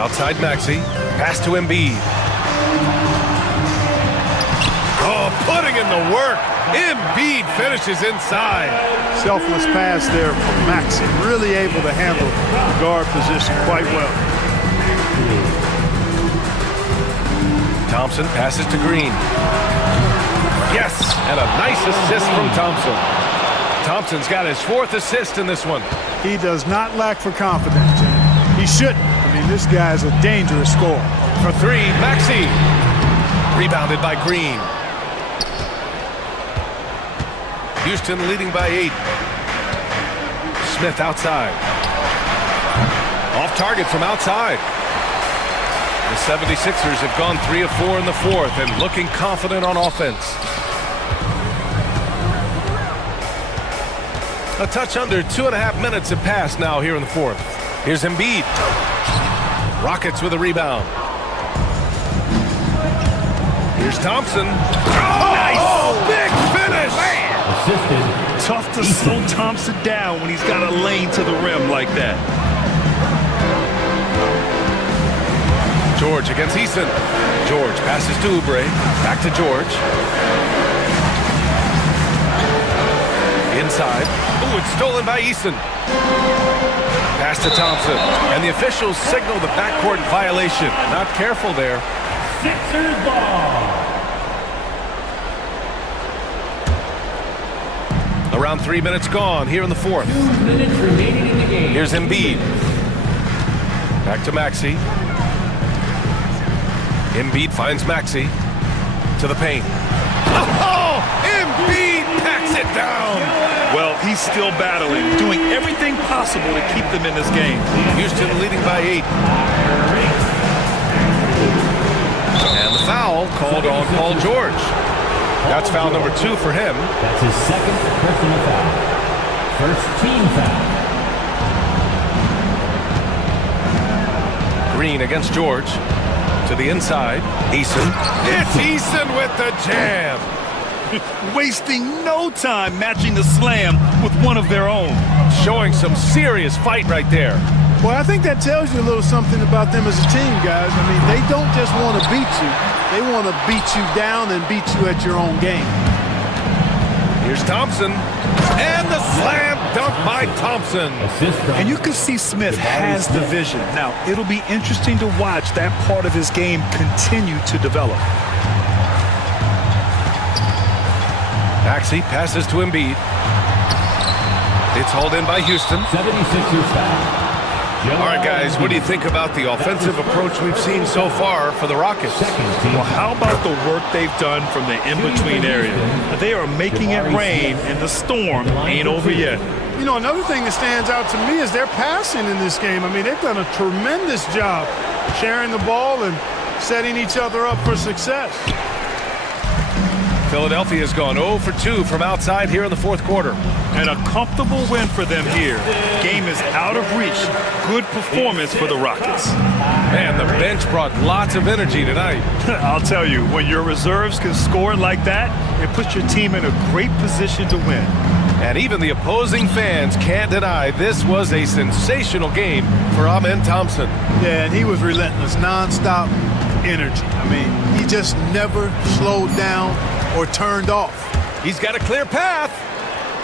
Outside Maxey. Pass to Embiid. Oh, putting in the work. Embiid finishes inside. Selfless pass there from Maxey. Really able to handle the guard position quite well. Thompson passes to Green. Yes, and a nice assist from Thompson. Thompson's got his 4th assist in this one. He does not lack for confidence. He shouldn't. I mean, this guy's a dangerous scorer. For 3, Maxey. Rebounded by Green. Houston leading by 8. Smith outside. Off target from outside. The 76ers have gone 3 of 4 in the fourth and looking confident on offense. A touch under 2.5 minutes have passed now here in the fourth. Here's Embiid. Rockets with a rebound. Here's Thompson. Oh, nice! Big finish! Assisted. Tough to slow Thompson down when he's got a lane to the rim like that. George against Eason. George passes to Oubre. Back to George. Inside. Ooh, it's stolen by Eason. Pass to Thompson. And the officials signal the backcourt violation. Not careful there. Sixers ball. Around 3 minutes gone here in the fourth. 2 minutes remaining in the game. Here's Embiid. Back to Maxey. Embiid finds Maxey to the paint. Oh, Embiid packs it down. Well, he's still battling, doing everything possible to keep them in this game. Houston leading by 8. And the foul called on Paul George. That's foul number 2 for him. That's his second personal foul. First team foul. Green against George. To the inside. Eason. It's Eason with the jam. Wasting no time matching the slam with one of their own. Showing some serious fight right there. Well, I think that tells you a little something about them as a team, guys. I mean, they don't just want to beat you. They want to beat you down and beat you at your own game. Here's Thompson. And the slam dunk by Thompson. And you can see Smith has the vision. Now, it'll be interesting to watch that part of his game continue to develop. Maxey passes to Embiid. It's hauled in by Houston. 76ers foul. All right, guys, what do you think about the offensive approach we've seen so far for the Rockets? Well, how about the work they've done from the in-between area? They are making it rain, and the storm ain't over yet. You know, another thing that stands out to me is their passing in this game. I mean, they've done a tremendous job sharing the ball and setting each other up for success. Philadelphia's gone 0 for 2 from outside here in the fourth quarter. And a comfortable win for them here. Game is out of reach. Good performance for the Rockets. Man, the bench brought lots of energy tonight. I'll tell you, when your reserves can score like that, it puts your team in a great position to win. And even the opposing fans can't deny this was a sensational game for Amen Thompson. Yeah, and he was relentless, nonstop energy. I mean, he just never slowed down or turned off. He's got a clear path.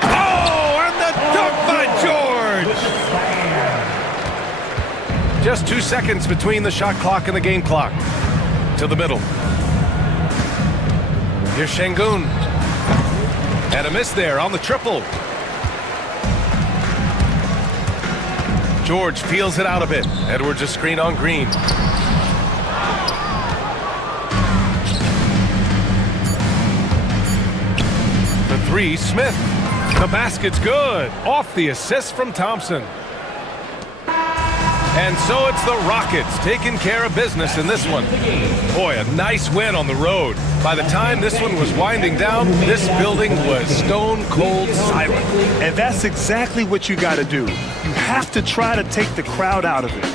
Oh, and the dunk by George. Just 2 seconds between the shot clock and the game clock. To the middle. Here's Şengün. And a miss there on the triple. George feels it out a bit. Edwards a screen on Green. The 3, Smith. The basket's good. Off the assist from Thompson. And so it's the Rockets taking care of business in this one. Boy, a nice win on the road. By the time this one was winding down, this building was stone cold silent. And that's exactly what you got to do. You have to try to take the crowd out of it.